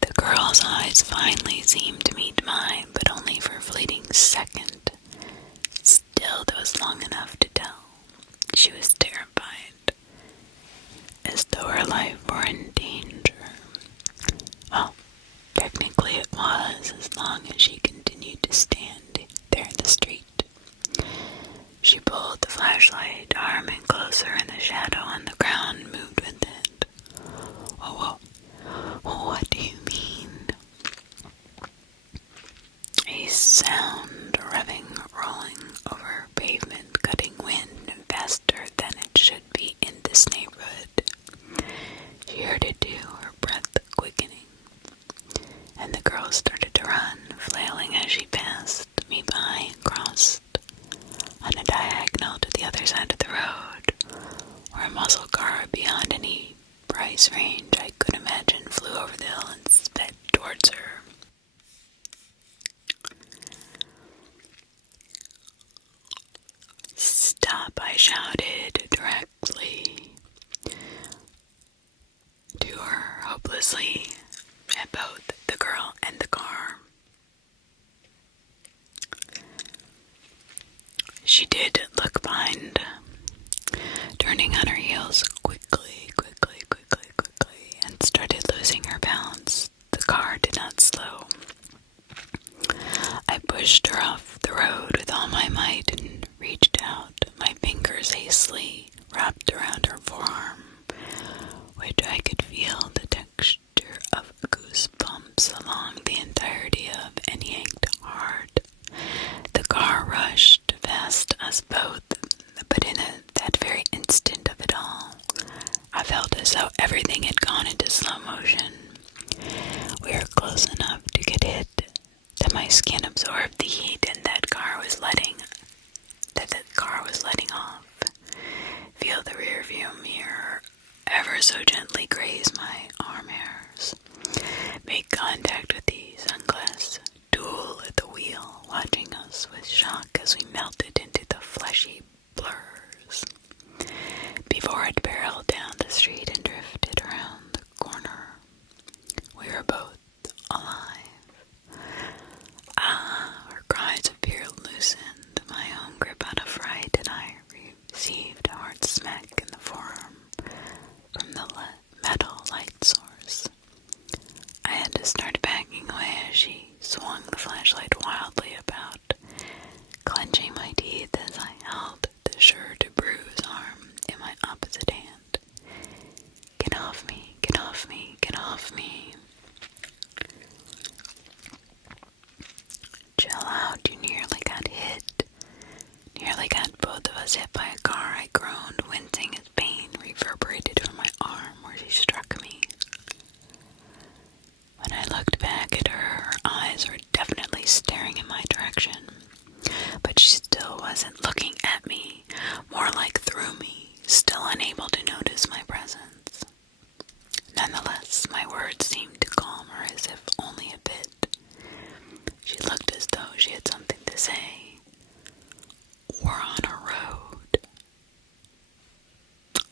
The girl's eyes finally seemed to meet mine, but only for a fleeting second. Still, that was long enough to tell. She was terrified, as though her life were in danger. Well, technically it was, as long as she continued to stand there in the street. She pulled the flashlight arm in closer, and the shadow on the ground moved with it. "Oh, what do you mean?" A sound revving, rolling over pavement, cutting wind faster than it should be in this neighborhood. She heard it too, her breath quickening, and the girl started to run, flailing as she passed me by and crossed on a diagonal to the other side of the road, where a muscle car beyond any price range I could imagine flew over the hill and sped towards her. "Stop," I shouted directly to her, hopelessly, at both the girl and the car. She did look behind, turning on her heels quickly, and started losing her balance. The car did not slow. I pushed her off the road with all my might and reached out, my fingers hastily wrapped around her forearm, which I could feel the texture of goosebumps along the entirety of, and yanked hard. The car rushed past us both, but in that very instant of it all, I felt as though everything had gone into slow motion. We were close enough to get hit that my skin absorbed the heat, and that car was letting off. Feel the rearview mirror ever so gently graze my arm hairs. Make contact with the sunglass duel at the wheel, watching us with shock as we melted into the fleshy blurs before it barreled down off me. Chill out, you nearly got hit. Nearly got both of us hit by a car, I groaned, wincing as pain reverberated from my arm where she struck me. When I looked back at her, her eyes were definitely staring in my direction, but she still wasn't looking at me, more like through me, still unable to notice my presence. Nonetheless, my words seemed to calm her as if only a bit. She looked as though she had something to say. We're on a road.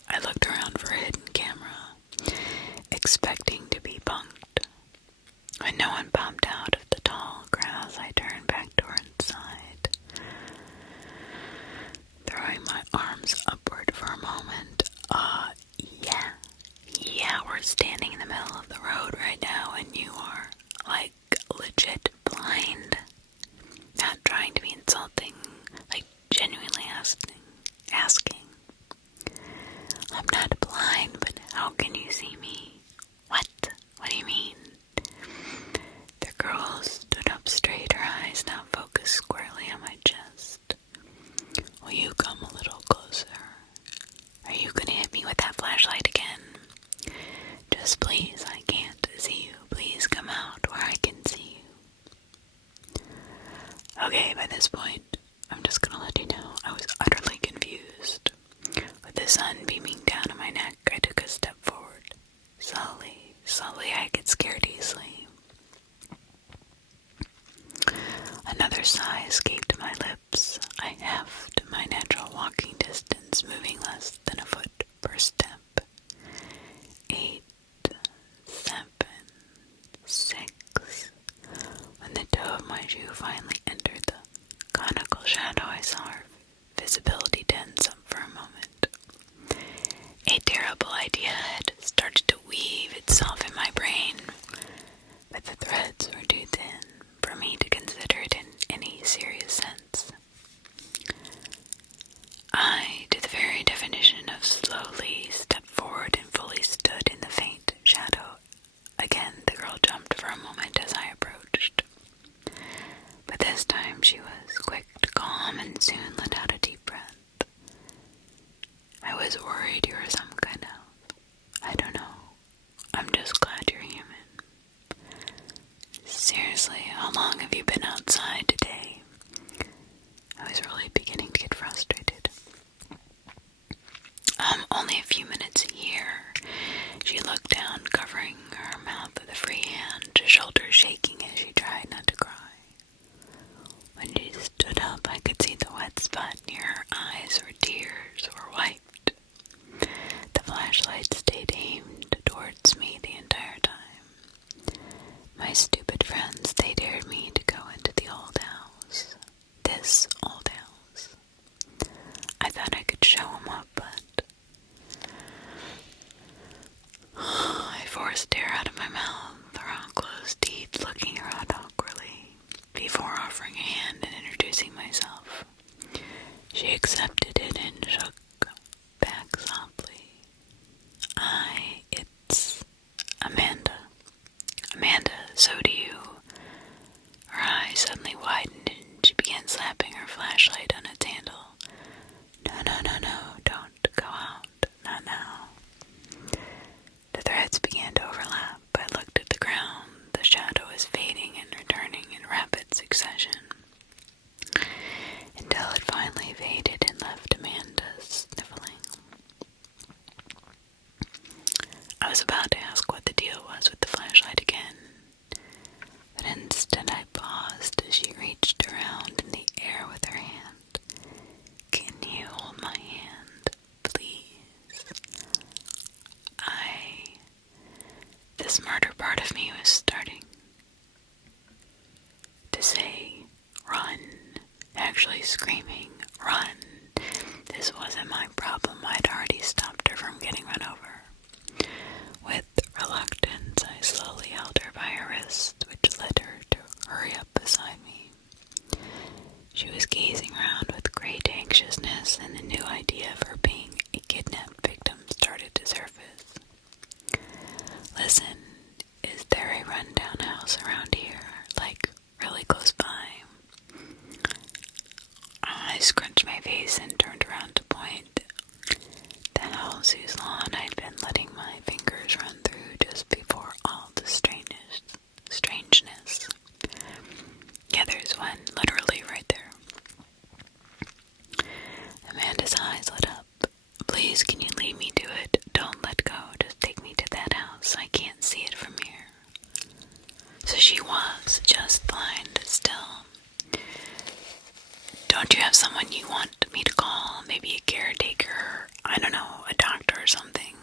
I looked around for a hidden camera, expecting to be bunked. When no one popped out of the tall grass, I turned back to her inside. Throwing my arms upward for a moment. Yeah, we're standing in the middle of the road right now, and you are, like, legit blind. Not trying to be insulting, like, genuinely asking. I'm not blind, but how can you see me? What? What do you mean? The girl stood up straight, her eyes now focused squarely on my chest. Will you come a little closer? Are you gonna hit me with that flashlight again? Just please, I can't see you. Please come out where I can see you. Okay, by this point, I'm just gonna let you know I was utterly confused. With the sun beaming down on my neck, I took a step forward. Slowly, I get scared easily. Another sigh escaped my lips. I halved my natural walking distance, moving less than a foot per step. 8, 7, 6. When the toe of my shoe finally entered the conical shadow, I saw her visibility tense up for a moment. A terrible idea had started to weave itself in my brain, but the threads were too thin for me to consider it in any serious sense. I, to the very definition of slowly, stepped forward and fully stood in the faint shadow. Again, the girl jumped for a moment as I approached. But this time she was quick to calm and soon let out a deep breath. I was worried you were some kind of, I don't know. I'm just glad you're human. Seriously, how long have you been outside today? I was really beginning to get frustrated. Only a few minutes here. She looked down, covering her mouth with a free hand, her shoulders shaking as she tried not to cry. When she stood up, I could see the wet spot near her eyes where tears were wiped. The flashlight stayed aimed towards me the entire time. My stupid friends, they dared me to go into the old house. This old house. I thought I could show them up, but I forced air out of my mouth, around closed teeth, looking around awkwardly, before offering a hand and introducing myself. She accepted it and shook back softly. It's Amanda. Amanda, so do you. Her eyes suddenly widened and she began slapping her flashlight on its handle. No, don't go out. Not now. The threads began to overlap. I looked at the ground. The shadow was fading and returning in rapid succession, until it finally faded and left Amanda sniffling. I was about to ask what the deal was with the flashlight again, but instead I paused as she reached around in the air with her hand. Can you hold my hand, please? This murder part of me was starting to say, run, actually screaming, run. This wasn't my problem. I'd already stopped her from getting run over. With reluctance, I slowly held her by her wrist, which led her to hurry up beside me. She was gazing around with great anxiousness, and the new idea of her being a kidnapped victim started to surface. Listen, rundown house around here, like really close by. I scrunched my face and turned around to point. The house whose lawn I'd been letting my fingers run through just before all the strangeness. Yeah, there's one literally right there. Amanda's eyes lit up. Please, can you lead me to it? Don't let go. Just take me to that house. I can't see it from here. So she was just blind still. Don't you have someone you want me to call? Maybe a caretaker? I don't know, a doctor or something.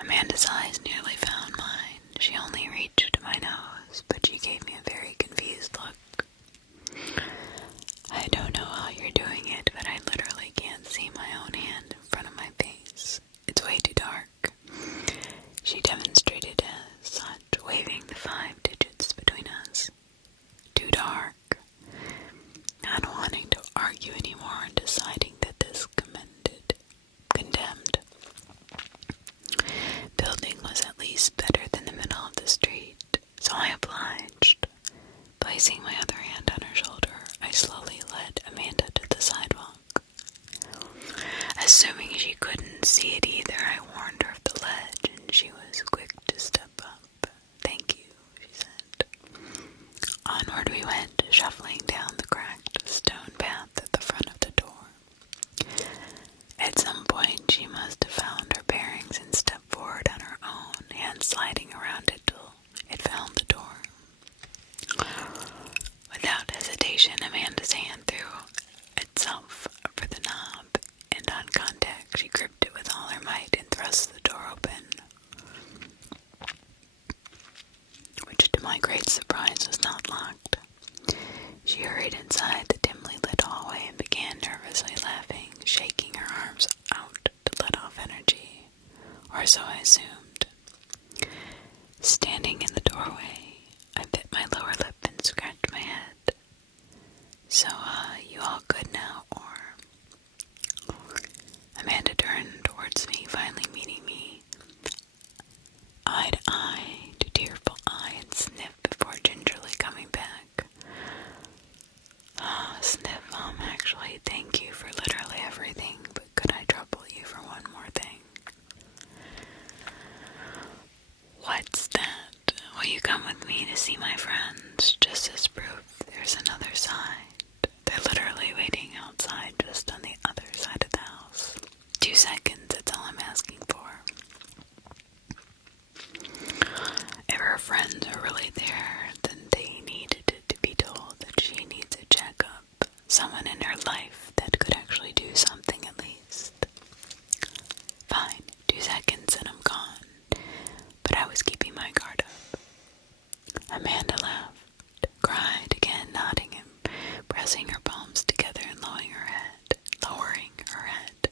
Amanda's eyes nearly found mine. She only reached my nose, but she gave me a very confused look. I don't know how you're doing it, but I literally can't see my own hand in front of my face. It's way too dark. She demonstrated as such, waving the 5 digits between us. Too dark. Not wanting to argue anymore and deciding that this condemned building was at least better than the middle of the street, so I obliged. Placing my other hand on her shoulder, I slowly led Amanda to the sidewalk. Assuming she couldn't see it either, I warned her of the ledge, and she was quick to step up. Thank you, she said. Onward we went, shuffling down the cracked stone path at the front of the door. At some point, she must have found her bearings and stepped forward on her own, hand sliding around it till it found the door. Without hesitation, Amanda's hand threw itself for the knob, and on contact, she gripped it with all her might and thrust the door open, which to my great surprise was not locked. She hurried inside the dimly lit hallway and began nervously laughing, shaking her arms out to let off energy, or so I assumed. Standing in the doorway, I bit my lower lip and scratched my head. So, you all good now, or? Amanda turned towards me, finally meeting me eye to eye, to tearful eye, and sniffed before gingerly coming back. Sniff, actually, thank you for literally everything, but could I trouble you for one more thing? What's that? Will you come with me to see my friends? Just as proof, there's another side. They're literally waiting outside just on the other side of the house. 2 seconds, that's all I'm asking for. If her friends are really there, then they needed to be told that she needs a checkup. Someone in her life that could actually do something at least. Fine, 2 seconds and I'm gone. But I was keeping my guard up. Amanda laughed, cried again, nodding and pressing her palms together and lowering her head.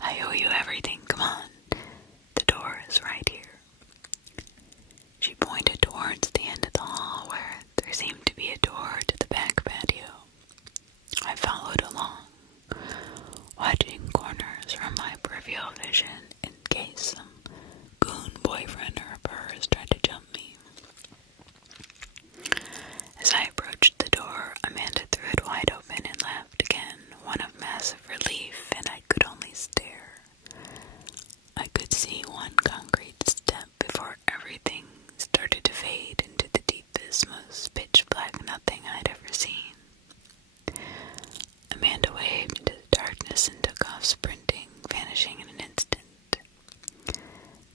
I owe you everything, come on. The door is right here. She pointed towards the end of the hall where there seemed to be a door to the back patio. I followed along, watching corners from my peripheral vision in case some goon boyfriend of hers tried to jump me. As I approached the door, Amanda threw it wide open and laughed again, one of massive relief, and I could only stare. I could see one concrete step before everything started to fade into the deepest, most pitch-black nothing I'd ever seen. Amanda waved into the darkness and took off sprinting, vanishing in an instant.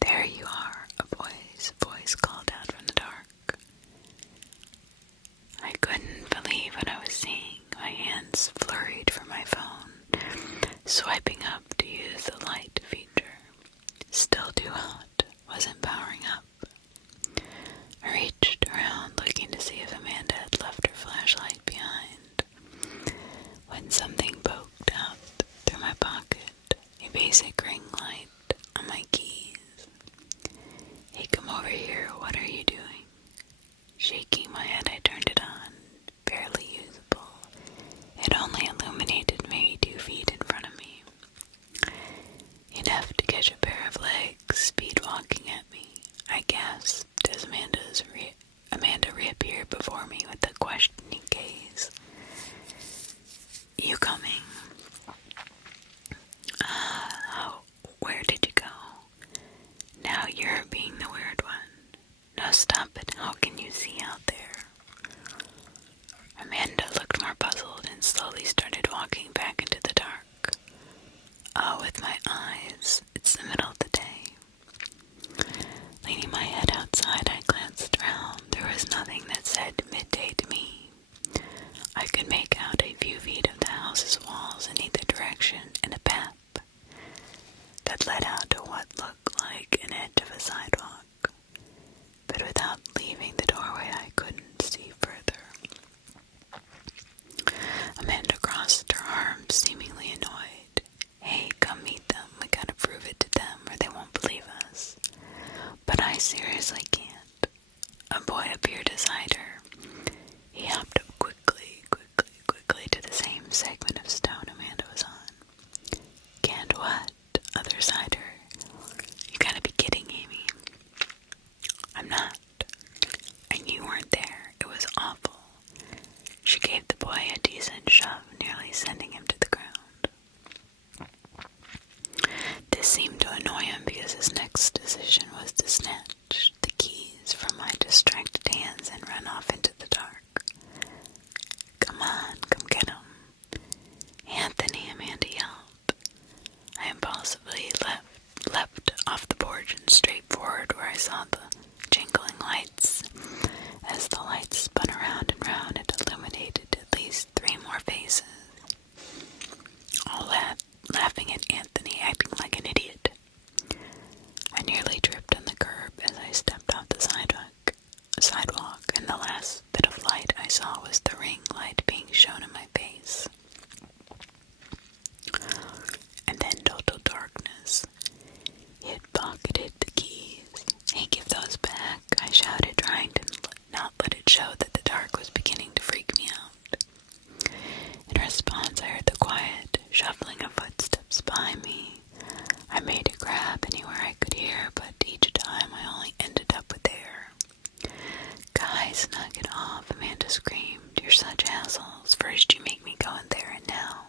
There you are, a voice called out from the dark. I couldn't believe what I was seeing. My hands flurried for my phone, swiping up to use the light feature. Still too hot, wasn't powering up. I reached around looking to see if Amanda had left her flashlight behind, when something poked out through my pocket, a basic ring light on my keys. Hey, come over here, what are you doing? Shaking my head, I turned it on, barely usable. It only illuminated maybe 2 feet in front of me. Enough to catch a pair of legs speed walking at me. I gasped as Amanda reappeared before me with a questioning gaze. You coming? Where did you go? Now you're being the weird one. No, stop it. How can you see out there? Amanda looked more puzzled and slowly started walking back into the dark. Oh, with my eyes. It's the middle of the day. Leaning my head outside, I glanced around. There was nothing that said midday to me. I could make out a few feet of the house's walls in either direction and a path that led out to what looked like an edge of a sidewalk. But without leaving the doorway, I couldn't see further. Amanda crossed her arms, seemingly annoyed. Hey, come meet them. We gotta prove it to them or they won't believe us. But I seriously can't. A boy appeared beside her. He hopped up quickly to the same segment of stone Amanda was on. Can't what? Other side her. You gotta be kidding, Amy. I'm not. And you weren't there. It was awful. She gave the boy a decent shove, nearly sending him to the ground. This seemed to annoy him because his next decision was to snatch the keys from my distracted hands and run off into the dark. Come on, come get him. Anthony, Amanda yelled. I impulsively leapt off the porch and straight forward where I saw the jingling lights. As the lights spun around and round, it illuminated at least 3 more faces, all laughing at Anthony acting like an idiot. I nearly tripped on the curb as I stepped off the sidewalk, and the last bit of light I saw was the ring light being shown in my face. And then total darkness. He had pocketed the keys. Hey, give those back, I shouted, trying to not let it show that the dark was beginning to freak me out. In response, I heard the quiet shuffling of footsteps behind me. I made a grab anywhere I could hear, but each time I only ended up with air. Guys, knock it off, Amanda screamed. You're such assholes. First you make me go in there, and now.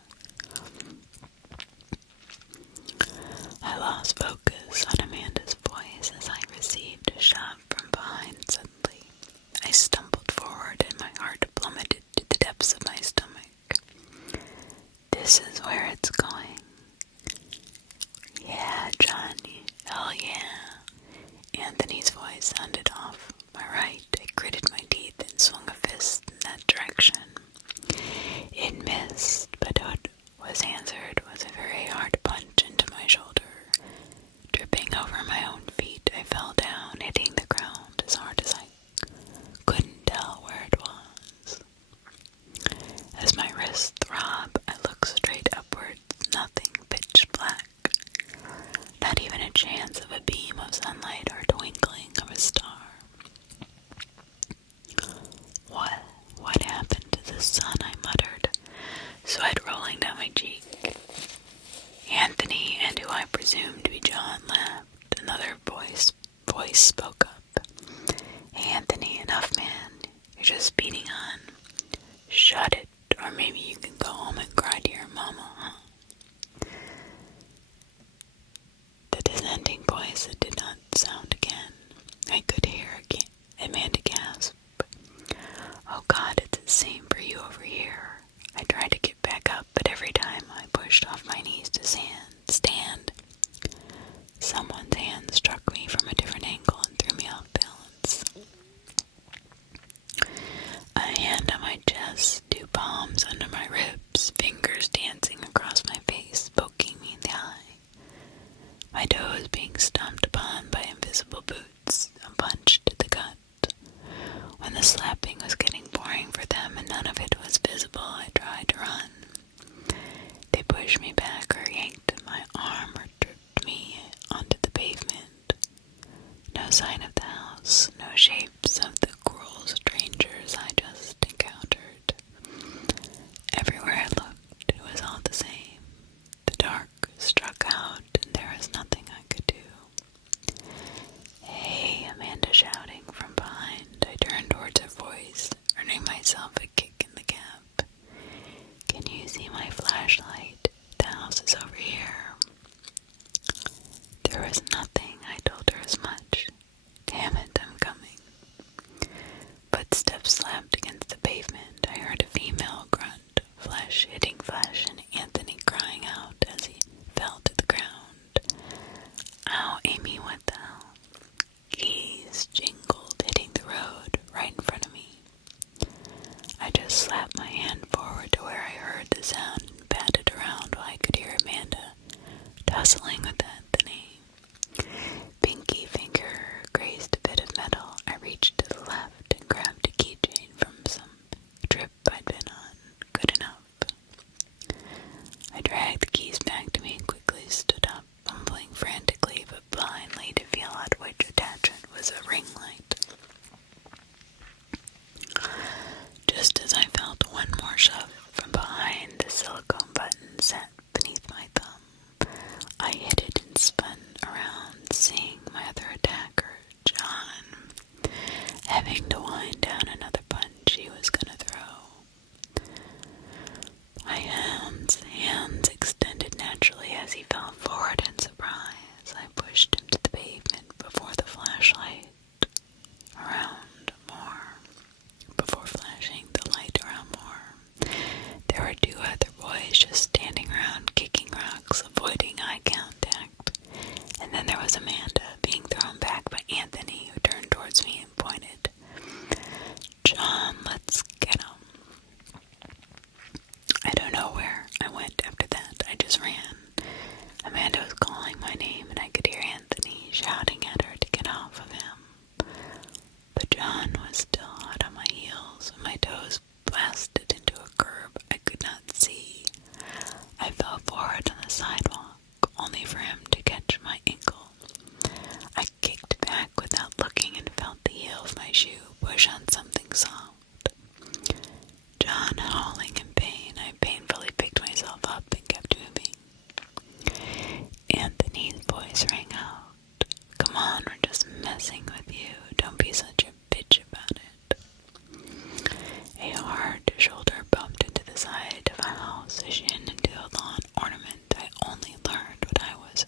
I lost focus on Amanda's voice as I received a shove from behind suddenly. I stumbled forward and my heart plummeted to the depths of my stomach. This is where it's going. Yeah, Johnny. Hell yeah. Anthony's voice sounded off my right. I gritted my teeth and swung a fist in that direction. It missed, but what was answered was a very hard punch into my shoulder. Tripping over my own feet, I fell down, hitting the ground as hard as I couldn't tell where it was. As my wrist throbbed, I looked straight upwards, nothing, pitch black. Not even a chance of a beam of sunlight or twinkling of a star. What happened to the sun? I muttered, sweat rolling down my cheek. Anthony, and who I presumed to be John, laughed. Another voice spoke up. Hey, Anthony, enough, man. You're just beating on. Shut it, or maybe you can go home and cry to your mama, huh? The dissenting voice did not sound again. I could hear Amanda gasp. Oh God, it's the same for you over here. I tried to get back up, but every time I pushed off my knees to stand, someone's hand struck me from a different angle and threw me off balance. A hand on my chest, 2 palms under my ribs, fingers dancing across my face, poking me in the eye. My toes being stomped upon by invisible boots, a punch to the gut. When the slapping was getting boring for them and none of it was visible, I tried to run. They pushed me back or yanked my arm or tripped me onto the pavement. No sign of the house, no shapes of the cruel strangers I just encountered. Everywhere I looked, it was all the same. The dark struck out and there was nothing I could do. Hey, Amanda shouting, "It's nothing," I told her as much. "Damn it, I'm coming." Footsteps slapped against the pavement. I heard a female grunt, flesh hitting flesh, and Anthony crying out as he fell to the ground. "Ow, Amy, what the hell?" Keys jingled, hitting the road right in front of me. I just slapped my hand forward to where I heard the sound and patted around while I could hear Amanda tussling with Anthony. Pinky finger grazed a bit of metal. I reached to the left and grabbed a keychain from some trip I'd been on. Good enough. I dragged the keys back to me and quickly stood up, fumbling frantically but blindly to feel out which attachment was a ring light. Just as I felt one more shove from behind, the silicone button sat beneath my thumb. I hit it and spun around, seeing my other attacker, John, having to wind down another punch he was gonna throw. My hands extended naturally as he fell forward in surprise. I pushed him to the pavement before flashing the light around more. There were two other boys just standing around, kicking rocks, avoiding eye contact. And then there was Amanda, being thrown back by Anthony, who turned towards me and pointed. "John, let's get him." I don't know where I went after that. I just ran. Amanda was calling my name, and I could hear Anthony shouting at her to get off of him. But John was still hot on my heels, and my toes blasted into a curb I could not see. I fell forward on the sidewalk, only for him to catch my ankle. I kicked back without looking and felt the heel of my shoe push on something soft. John howling in pain, I painfully picked myself up and kept moving. Anthony's voice rang out. "Come on, we're just messing with you. Don't be such a bitch about it." A hard shoulder bumped into the side of a house, a shin into a lawn ornament. I only learned what I was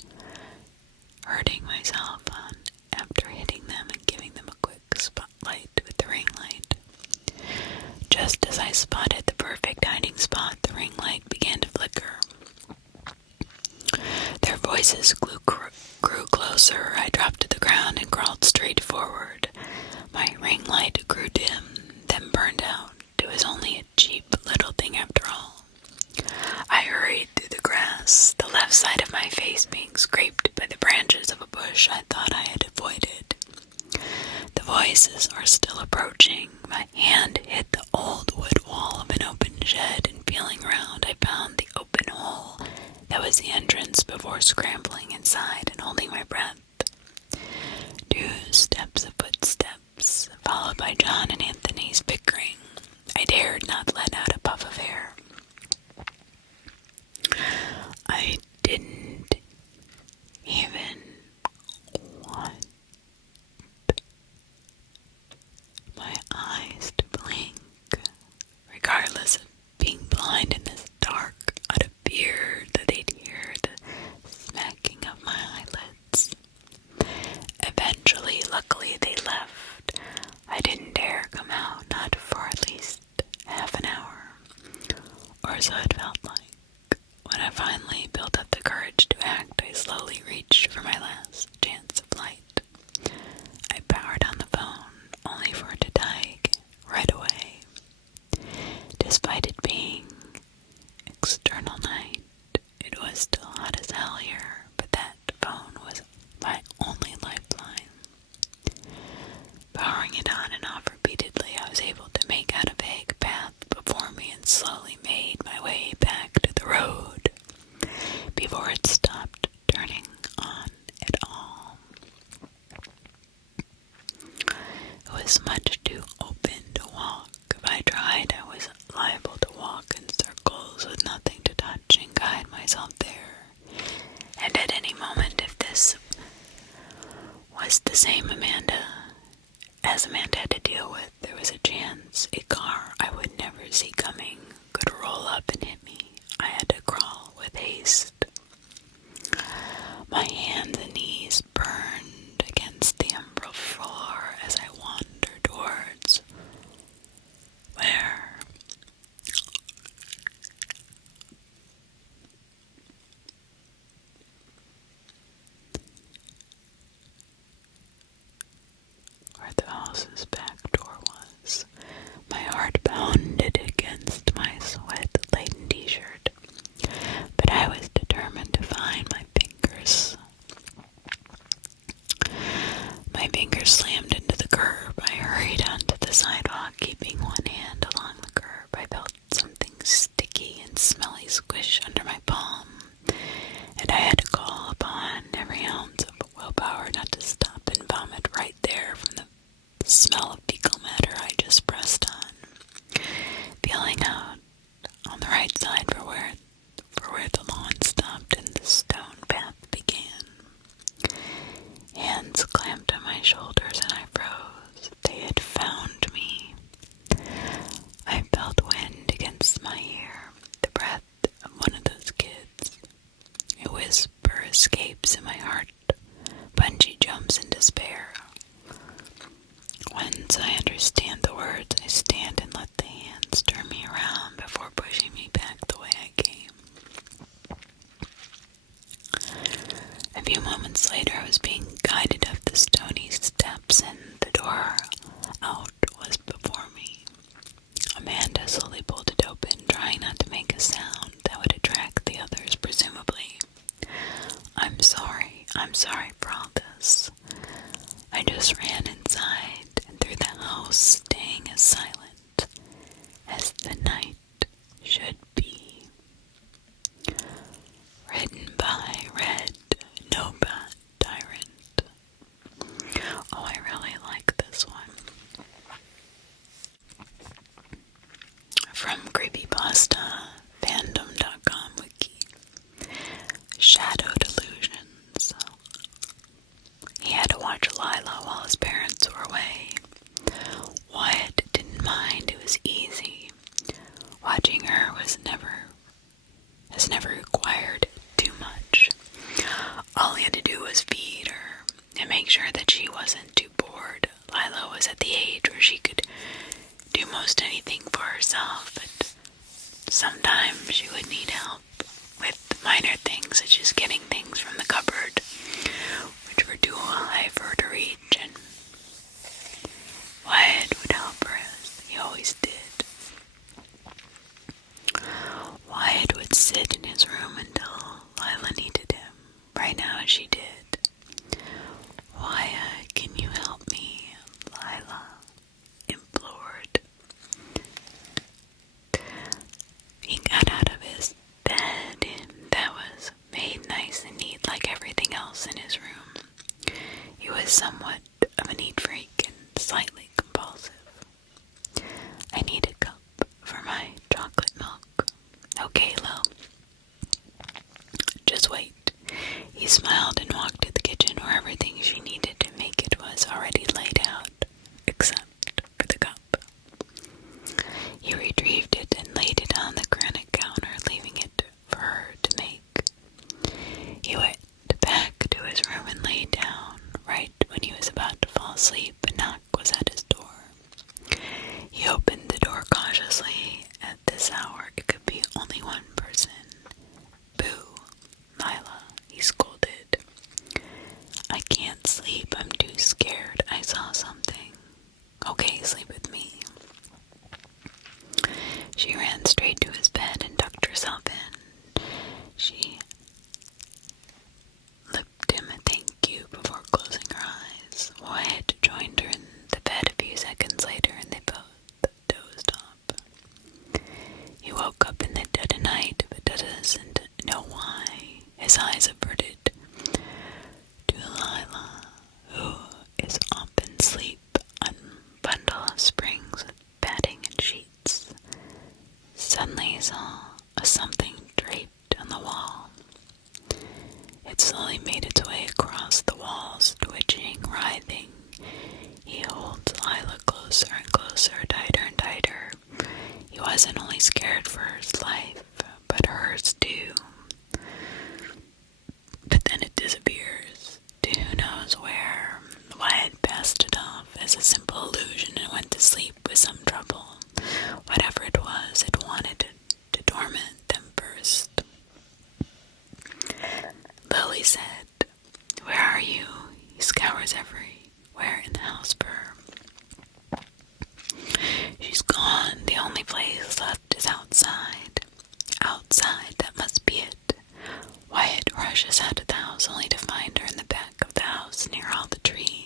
hurting myself on after hitting them and giving them a quick spotlight with the ring light. Just as I spotted the perfect hiding spot, the ring light began to flicker. Their voices grew closer. I dropped to the ground and crawled straight forward. My ring light grew dim, then burned out. It was only a cheap little thing after all. I hurried through the grass, the left side of my face being scraped by the branches of a bush I thought I had avoided. The voices were still approaching. My hand hit the old wood wall of an open shed, and feeling around, I found the open hole that was the entrance before scrambling inside and holding my breath. 2 steps of footsteps, followed by John and Anthony's bickering. I dared not let out a puff of air. I didn't even want my eyes to blink, regardless of being blind in this dark, out of fear that they'd hear the smacking of my eyelids. Eventually, luckily, they left. I didn't dare come out, not for at least half an hour, or so it felt like. When I finally built up the courage to act, I slowly reached for my last chance of light. I powered on the phone, only for it to die right away. Despite it being external night, it was still hot as hell here, but that phone was my only lifeline. Powering it on and off repeatedly, I was able to make out a vague path before me and slowly made my way back to the road before it stopped turning on at all. It was much too open to walk. If I tried, I was liable to walk in circles with nothing to touch and guide myself there. And at any moment, if this was the same Amanda as Amanda had to deal with, there was a chance a car I would never see coming could roll up and hit me. I had to crawl with haste. My hands and knees house's back door was. My heart pounded against my sweat-laden t-shirt, but I was determined to find my fingers. My fingers slammed into the curb. I hurried onto the sidewalk, keeping one hand along the curb. I felt something sticky and smelly squish under my palm, and I had to call upon every ounce of willpower not to stop and vomit right there from the smell of fecal matter I just pressed on. Feeling out on the right side for where the lawn stopped and the stone path began. Hands clamped on my shoulders and I froze. They had found me. I felt wind against my ear, the breath of one of those kids. A whisper escapes in my heart. Bungee jumps in despair. Once I understand the words, I stand and let the hands turn me around before pushing me back the way I came. A few moments later, I was being guided up the stony steps and the door out was before me. Amanda slowly pulled it open, trying not to make a sound that would attract the others, presumably. I'm sorry for all this. I just ran inside and through the house, staying as silent as the night should be. Written by Red Nobot Tyrant. Oh, I really like this one. From creepypastafandom.com wiki. Shadow delusions. He had to watch Lila while his parents were away. Wyatt didn't mind, it was easy. Watching her has never required too much. All he had to do was feed her and make sure that she wasn't too bored. Lila was at the age where she could do most anything for herself, but sometimes she would need help with minor things such as getting things from the cupboard, which were too high for her to reach, and Wyatt would help her as he always did. Wyatt would sit in his room until Lila needed him, right now as she did. Wyatt, can you help me? Lila implored. He got out of his bed, and that was made nice and neat like everything else in his room. He was somewhat of a neat freak and slightly compulsive. I need a cup for my chocolate milk. Okay, Lo. Just wait. He smiled and walked to the kitchen where everything she needed to make it was already laid out, except for the cup. He retrieved it and laid it on the granite counter, leaving it for her to make. He went back to his room and lay down. Right when he was about to fall asleep, a knock was at his door. He opened the door cautiously. At this hour, it could be only one person. Boo, Lila, he scolded. I can't sleep. I'm too scared. I saw something. Okay, sleep with me. She ran straight to his bed and tucked herself in. She lipped him a thank you before closing her eyes. Wyatt joined her in the bed a few seconds later, and they both dozed off. He woke up in the dead of night, but doesn't know why. His eyes averted to Lila, who is often asleep on a bundle of springs with bedding and sheets. Suddenly he saw something draped on the wall. It slowly made its way across the walls, twitching, writhing. He holds Lila closer and closer, tighter and tighter. He wasn't only scared for his life, but hers too. But then it disappears to who knows where. Wyatt passed it off as a simple illusion and went to sleep with some trouble. Whatever it was, it wanted to torment them first. Lily said, "Where are you?" He scours everywhere in the house for her. gone. The only place left is outside. Outside, that must be it. Wyatt rushes out of the house only to find her in the back of the house near all the trees.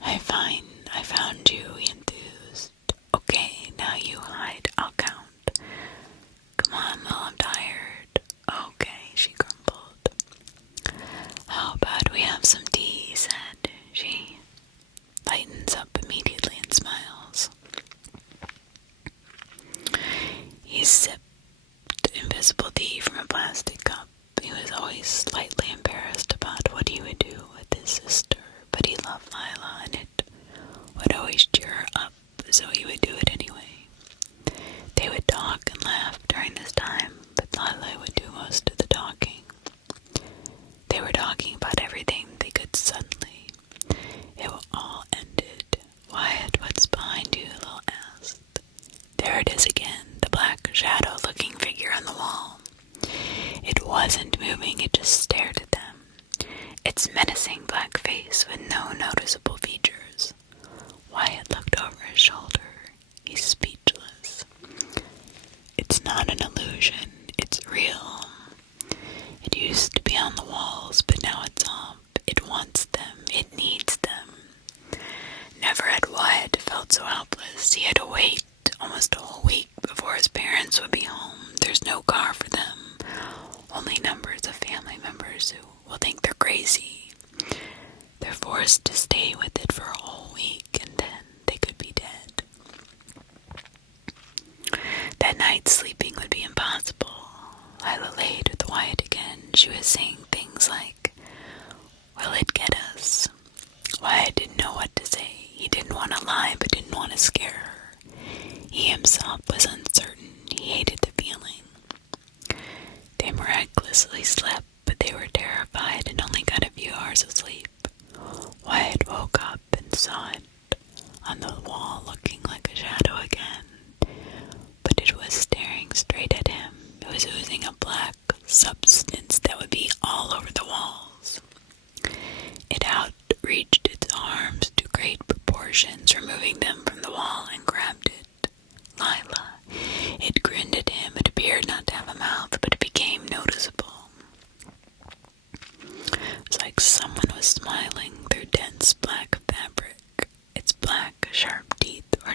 I found you, he enthused. Okay, now you hide. I'll count. Come on, Lil, I'm tired. Okay, she grumbled. How about we have some tea, he said. She lightens up immediately and smiles. He sipped invisible tea from a plastic cup. He was always slightly embarrassed about what he would do with his sister, but he loved Lila, and it would always cheer her up, so he would do it anyway. They would talk and laugh during this time, but Lila would do most of the talking. They were talking about everything they could suddenly. It all ended. Wyatt, what's behind you? Lil asked. There it is again, the black shadow-looking figure on the wall. It wasn't moving, it just stared at them. Its menacing black face with no noticeable features. Wyatt looked over his shoulder. He's speechless. It's not an illusion, it's real. It used to be on the walls, but now it's off. It wants them, it needs them. Never had Wyatt felt so helpless. He had to wait almost a whole week before his parents would be home. There's no car for them. Only numbers of family members who will think they're crazy. They're forced to stay with it for a whole week, and then they could be dead. That night, sleeping would be impossible. Lila laid with Wyatt again. She was saying things like, will it get us? Wyatt didn't know what to say. He didn't want to lie, but didn't want to scare her. He himself was uncertain. He hated the feeling. They miraculously slept, but they were terrified and only got a few hours of sleep. Wyatt woke up and saw it on the wall looking like a shadow again, but it was staring straight at him. It was oozing a black substance that would be all over the walls. It outreached its arms to great proportions, removing them from the wall, and grabbed it. Lila. It grinned at him. It appeared not to have a mouth, but it became noticeable. It was like someone was smiling through dense black fabric. Its black, sharp teeth were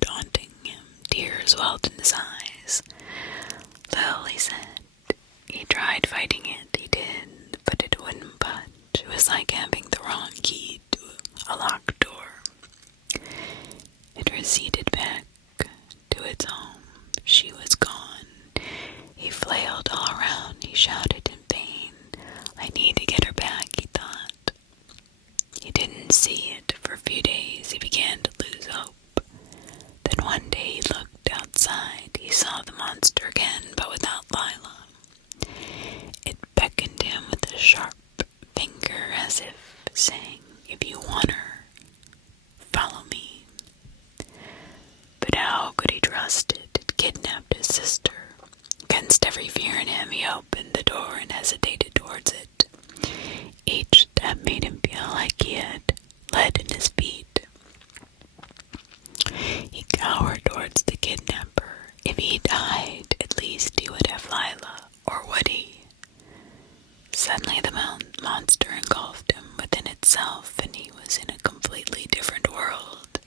daunting him. Tears welled in his eyes. Lil, he said. He tried fighting it. He did, but it wouldn't budge. It was like having the wrong key to a locked door. It receded back to its home. She was gone. He flailed all around. He shouted in pain. I need to get her back, he thought. He didn't see it for a few days. He began to lose hope. Then one day he looked outside. He saw the monster again, but without Lila. It beckoned him with a sharp finger, as if saying, if you want her, follow me. But how could he trust it? It kidnapped his sister. Against every fear in him, he opened the door and hesitated towards it. Each step made him feel like he had lead in his feet. He cowered towards the kidnapper. If he died, at least he would have Lila, or would he? Suddenly the monster engulfed him within itself, and he was in a completely different world.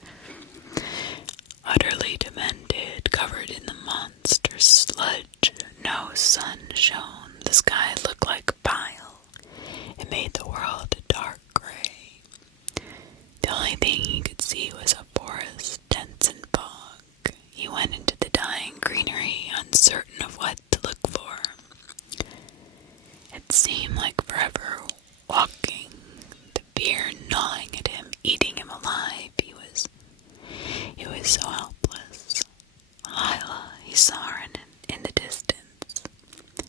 Utterly demented, covered in the monster's sludge, no sun shone. The sky looked like a pile. It made the world a dark gray. The only thing he could see was a forest, dense in fog. He went into the dying greenery, uncertain of what to look for. It seemed like forever walking, the fear gnawing at him, eating him alive. He was so helpless. Lila, he saw her in the distance.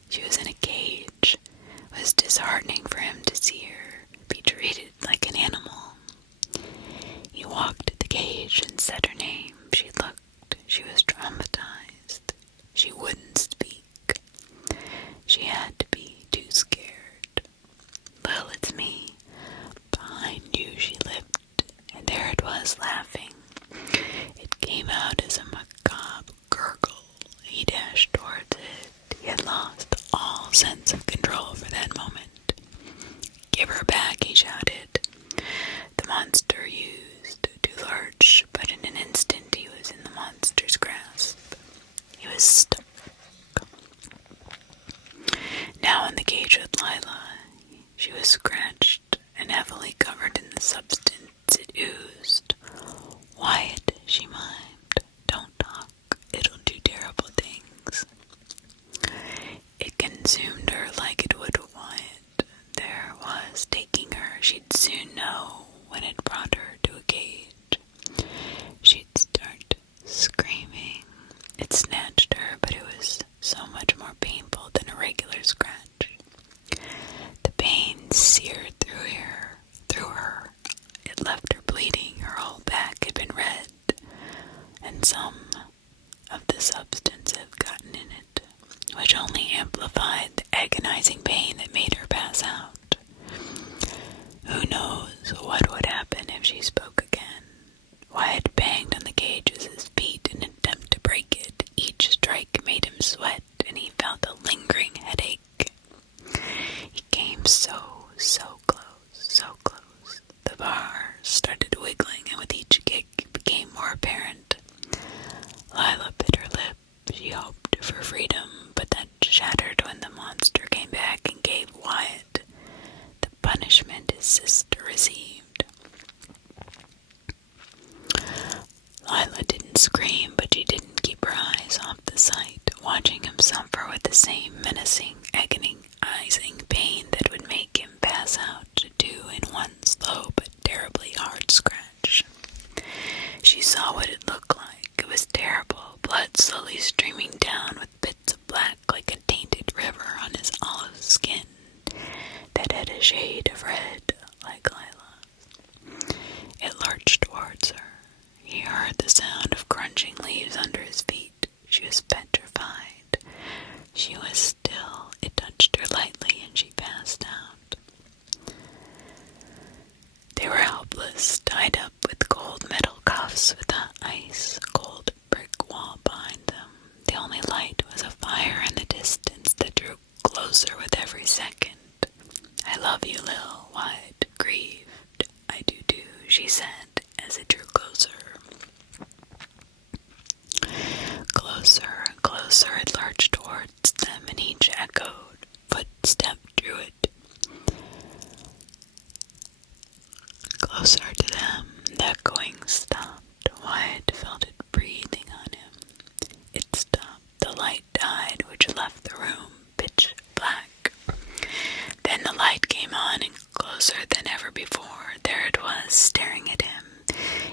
She was in a cage. It was disheartening for him to see her be treated like an animal. He walked to the cage and said her name. She looked. She was trembling. shouted. The monster used to lurch, but in an instant he was in the monster's grasp. He was stuck. Now in the cage with Lila, she was scratched and heavily covered in the substance it oozed. "Wyatt," she mimed, "don't talk. It'll do terrible things." It consumed her like it would Wyatt. There was taking her. She'd soon know when it brought her to a cage. She'd start screaming. It snatched her, but it was so much more painful than a regular scratch. The pain seared through her. It left her bleeding. Her whole back had been red, and some of the substance had gotten in it, which only amplified the agonizing pain that made her pass out. Who knows what would happen if she spoke again? Wyatt banged on the cage with his feet in an attempt to break it. Each strike made him sweat, and he felt a lingering headache. He came so close. The bar started wiggling, and with each kick it became more apparent. Lila bit her lip. She hoped for freedom, but that shattered when the monster came back and gave Wyatt the punishment his sister received. Lila didn't scream, but she didn't keep her eyes off the sight, watching him suffer with the same menacing, agonizing pain that would make him pass out to do in one slow but terribly hard scratch. She saw what it looked like. It was terrible, blood slowly streaming down with bits of black like a tainted river on his olive skin that had a shade of red like Lila's. It lurched towards her. He heard the sound of crunching leaves under his feet. She was petrified. She was still. It touched her lightly and she passed out. They were helpless, tied up with cold metal cuffs with the ice-cold brick wall behind them. The only light was a fire in the distance that drew closer with every second. "I love you, Lil," Wyatt grieved. "I do too," she said as it drew closer. Closer and closer it lurched towards them, and each echoed footstep drew it closer to them. The echoing stopped. Wyatt felt it breathing on him. It stopped. The light died, which left the room pitch black. Then the light came on, and closer than ever before, there it was, staring at him.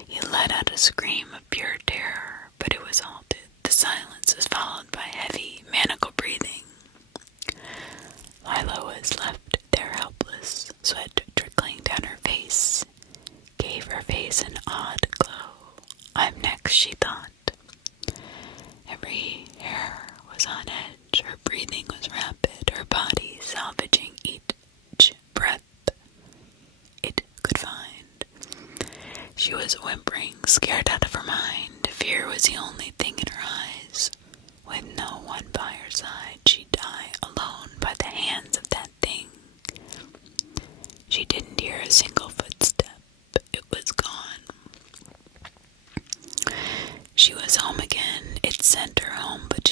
He let out a scream of pure terror, but it was halted. The silence was followed by heavy, maniacal breathing. Lila was left there helpless, sweat trickling down her face, gave her face an odd glow. "I'm next," she thought. Every hair was on edge, her breathing was rapid, her body salvaging each breath it could find. She was whimpering, scared out of her mind. Fear was the only thing in her eyes. With no one by her side, she'd die alone by the hands of that thing. She didn't hear a single footstep. It was gone. She was home again. It sent her home, but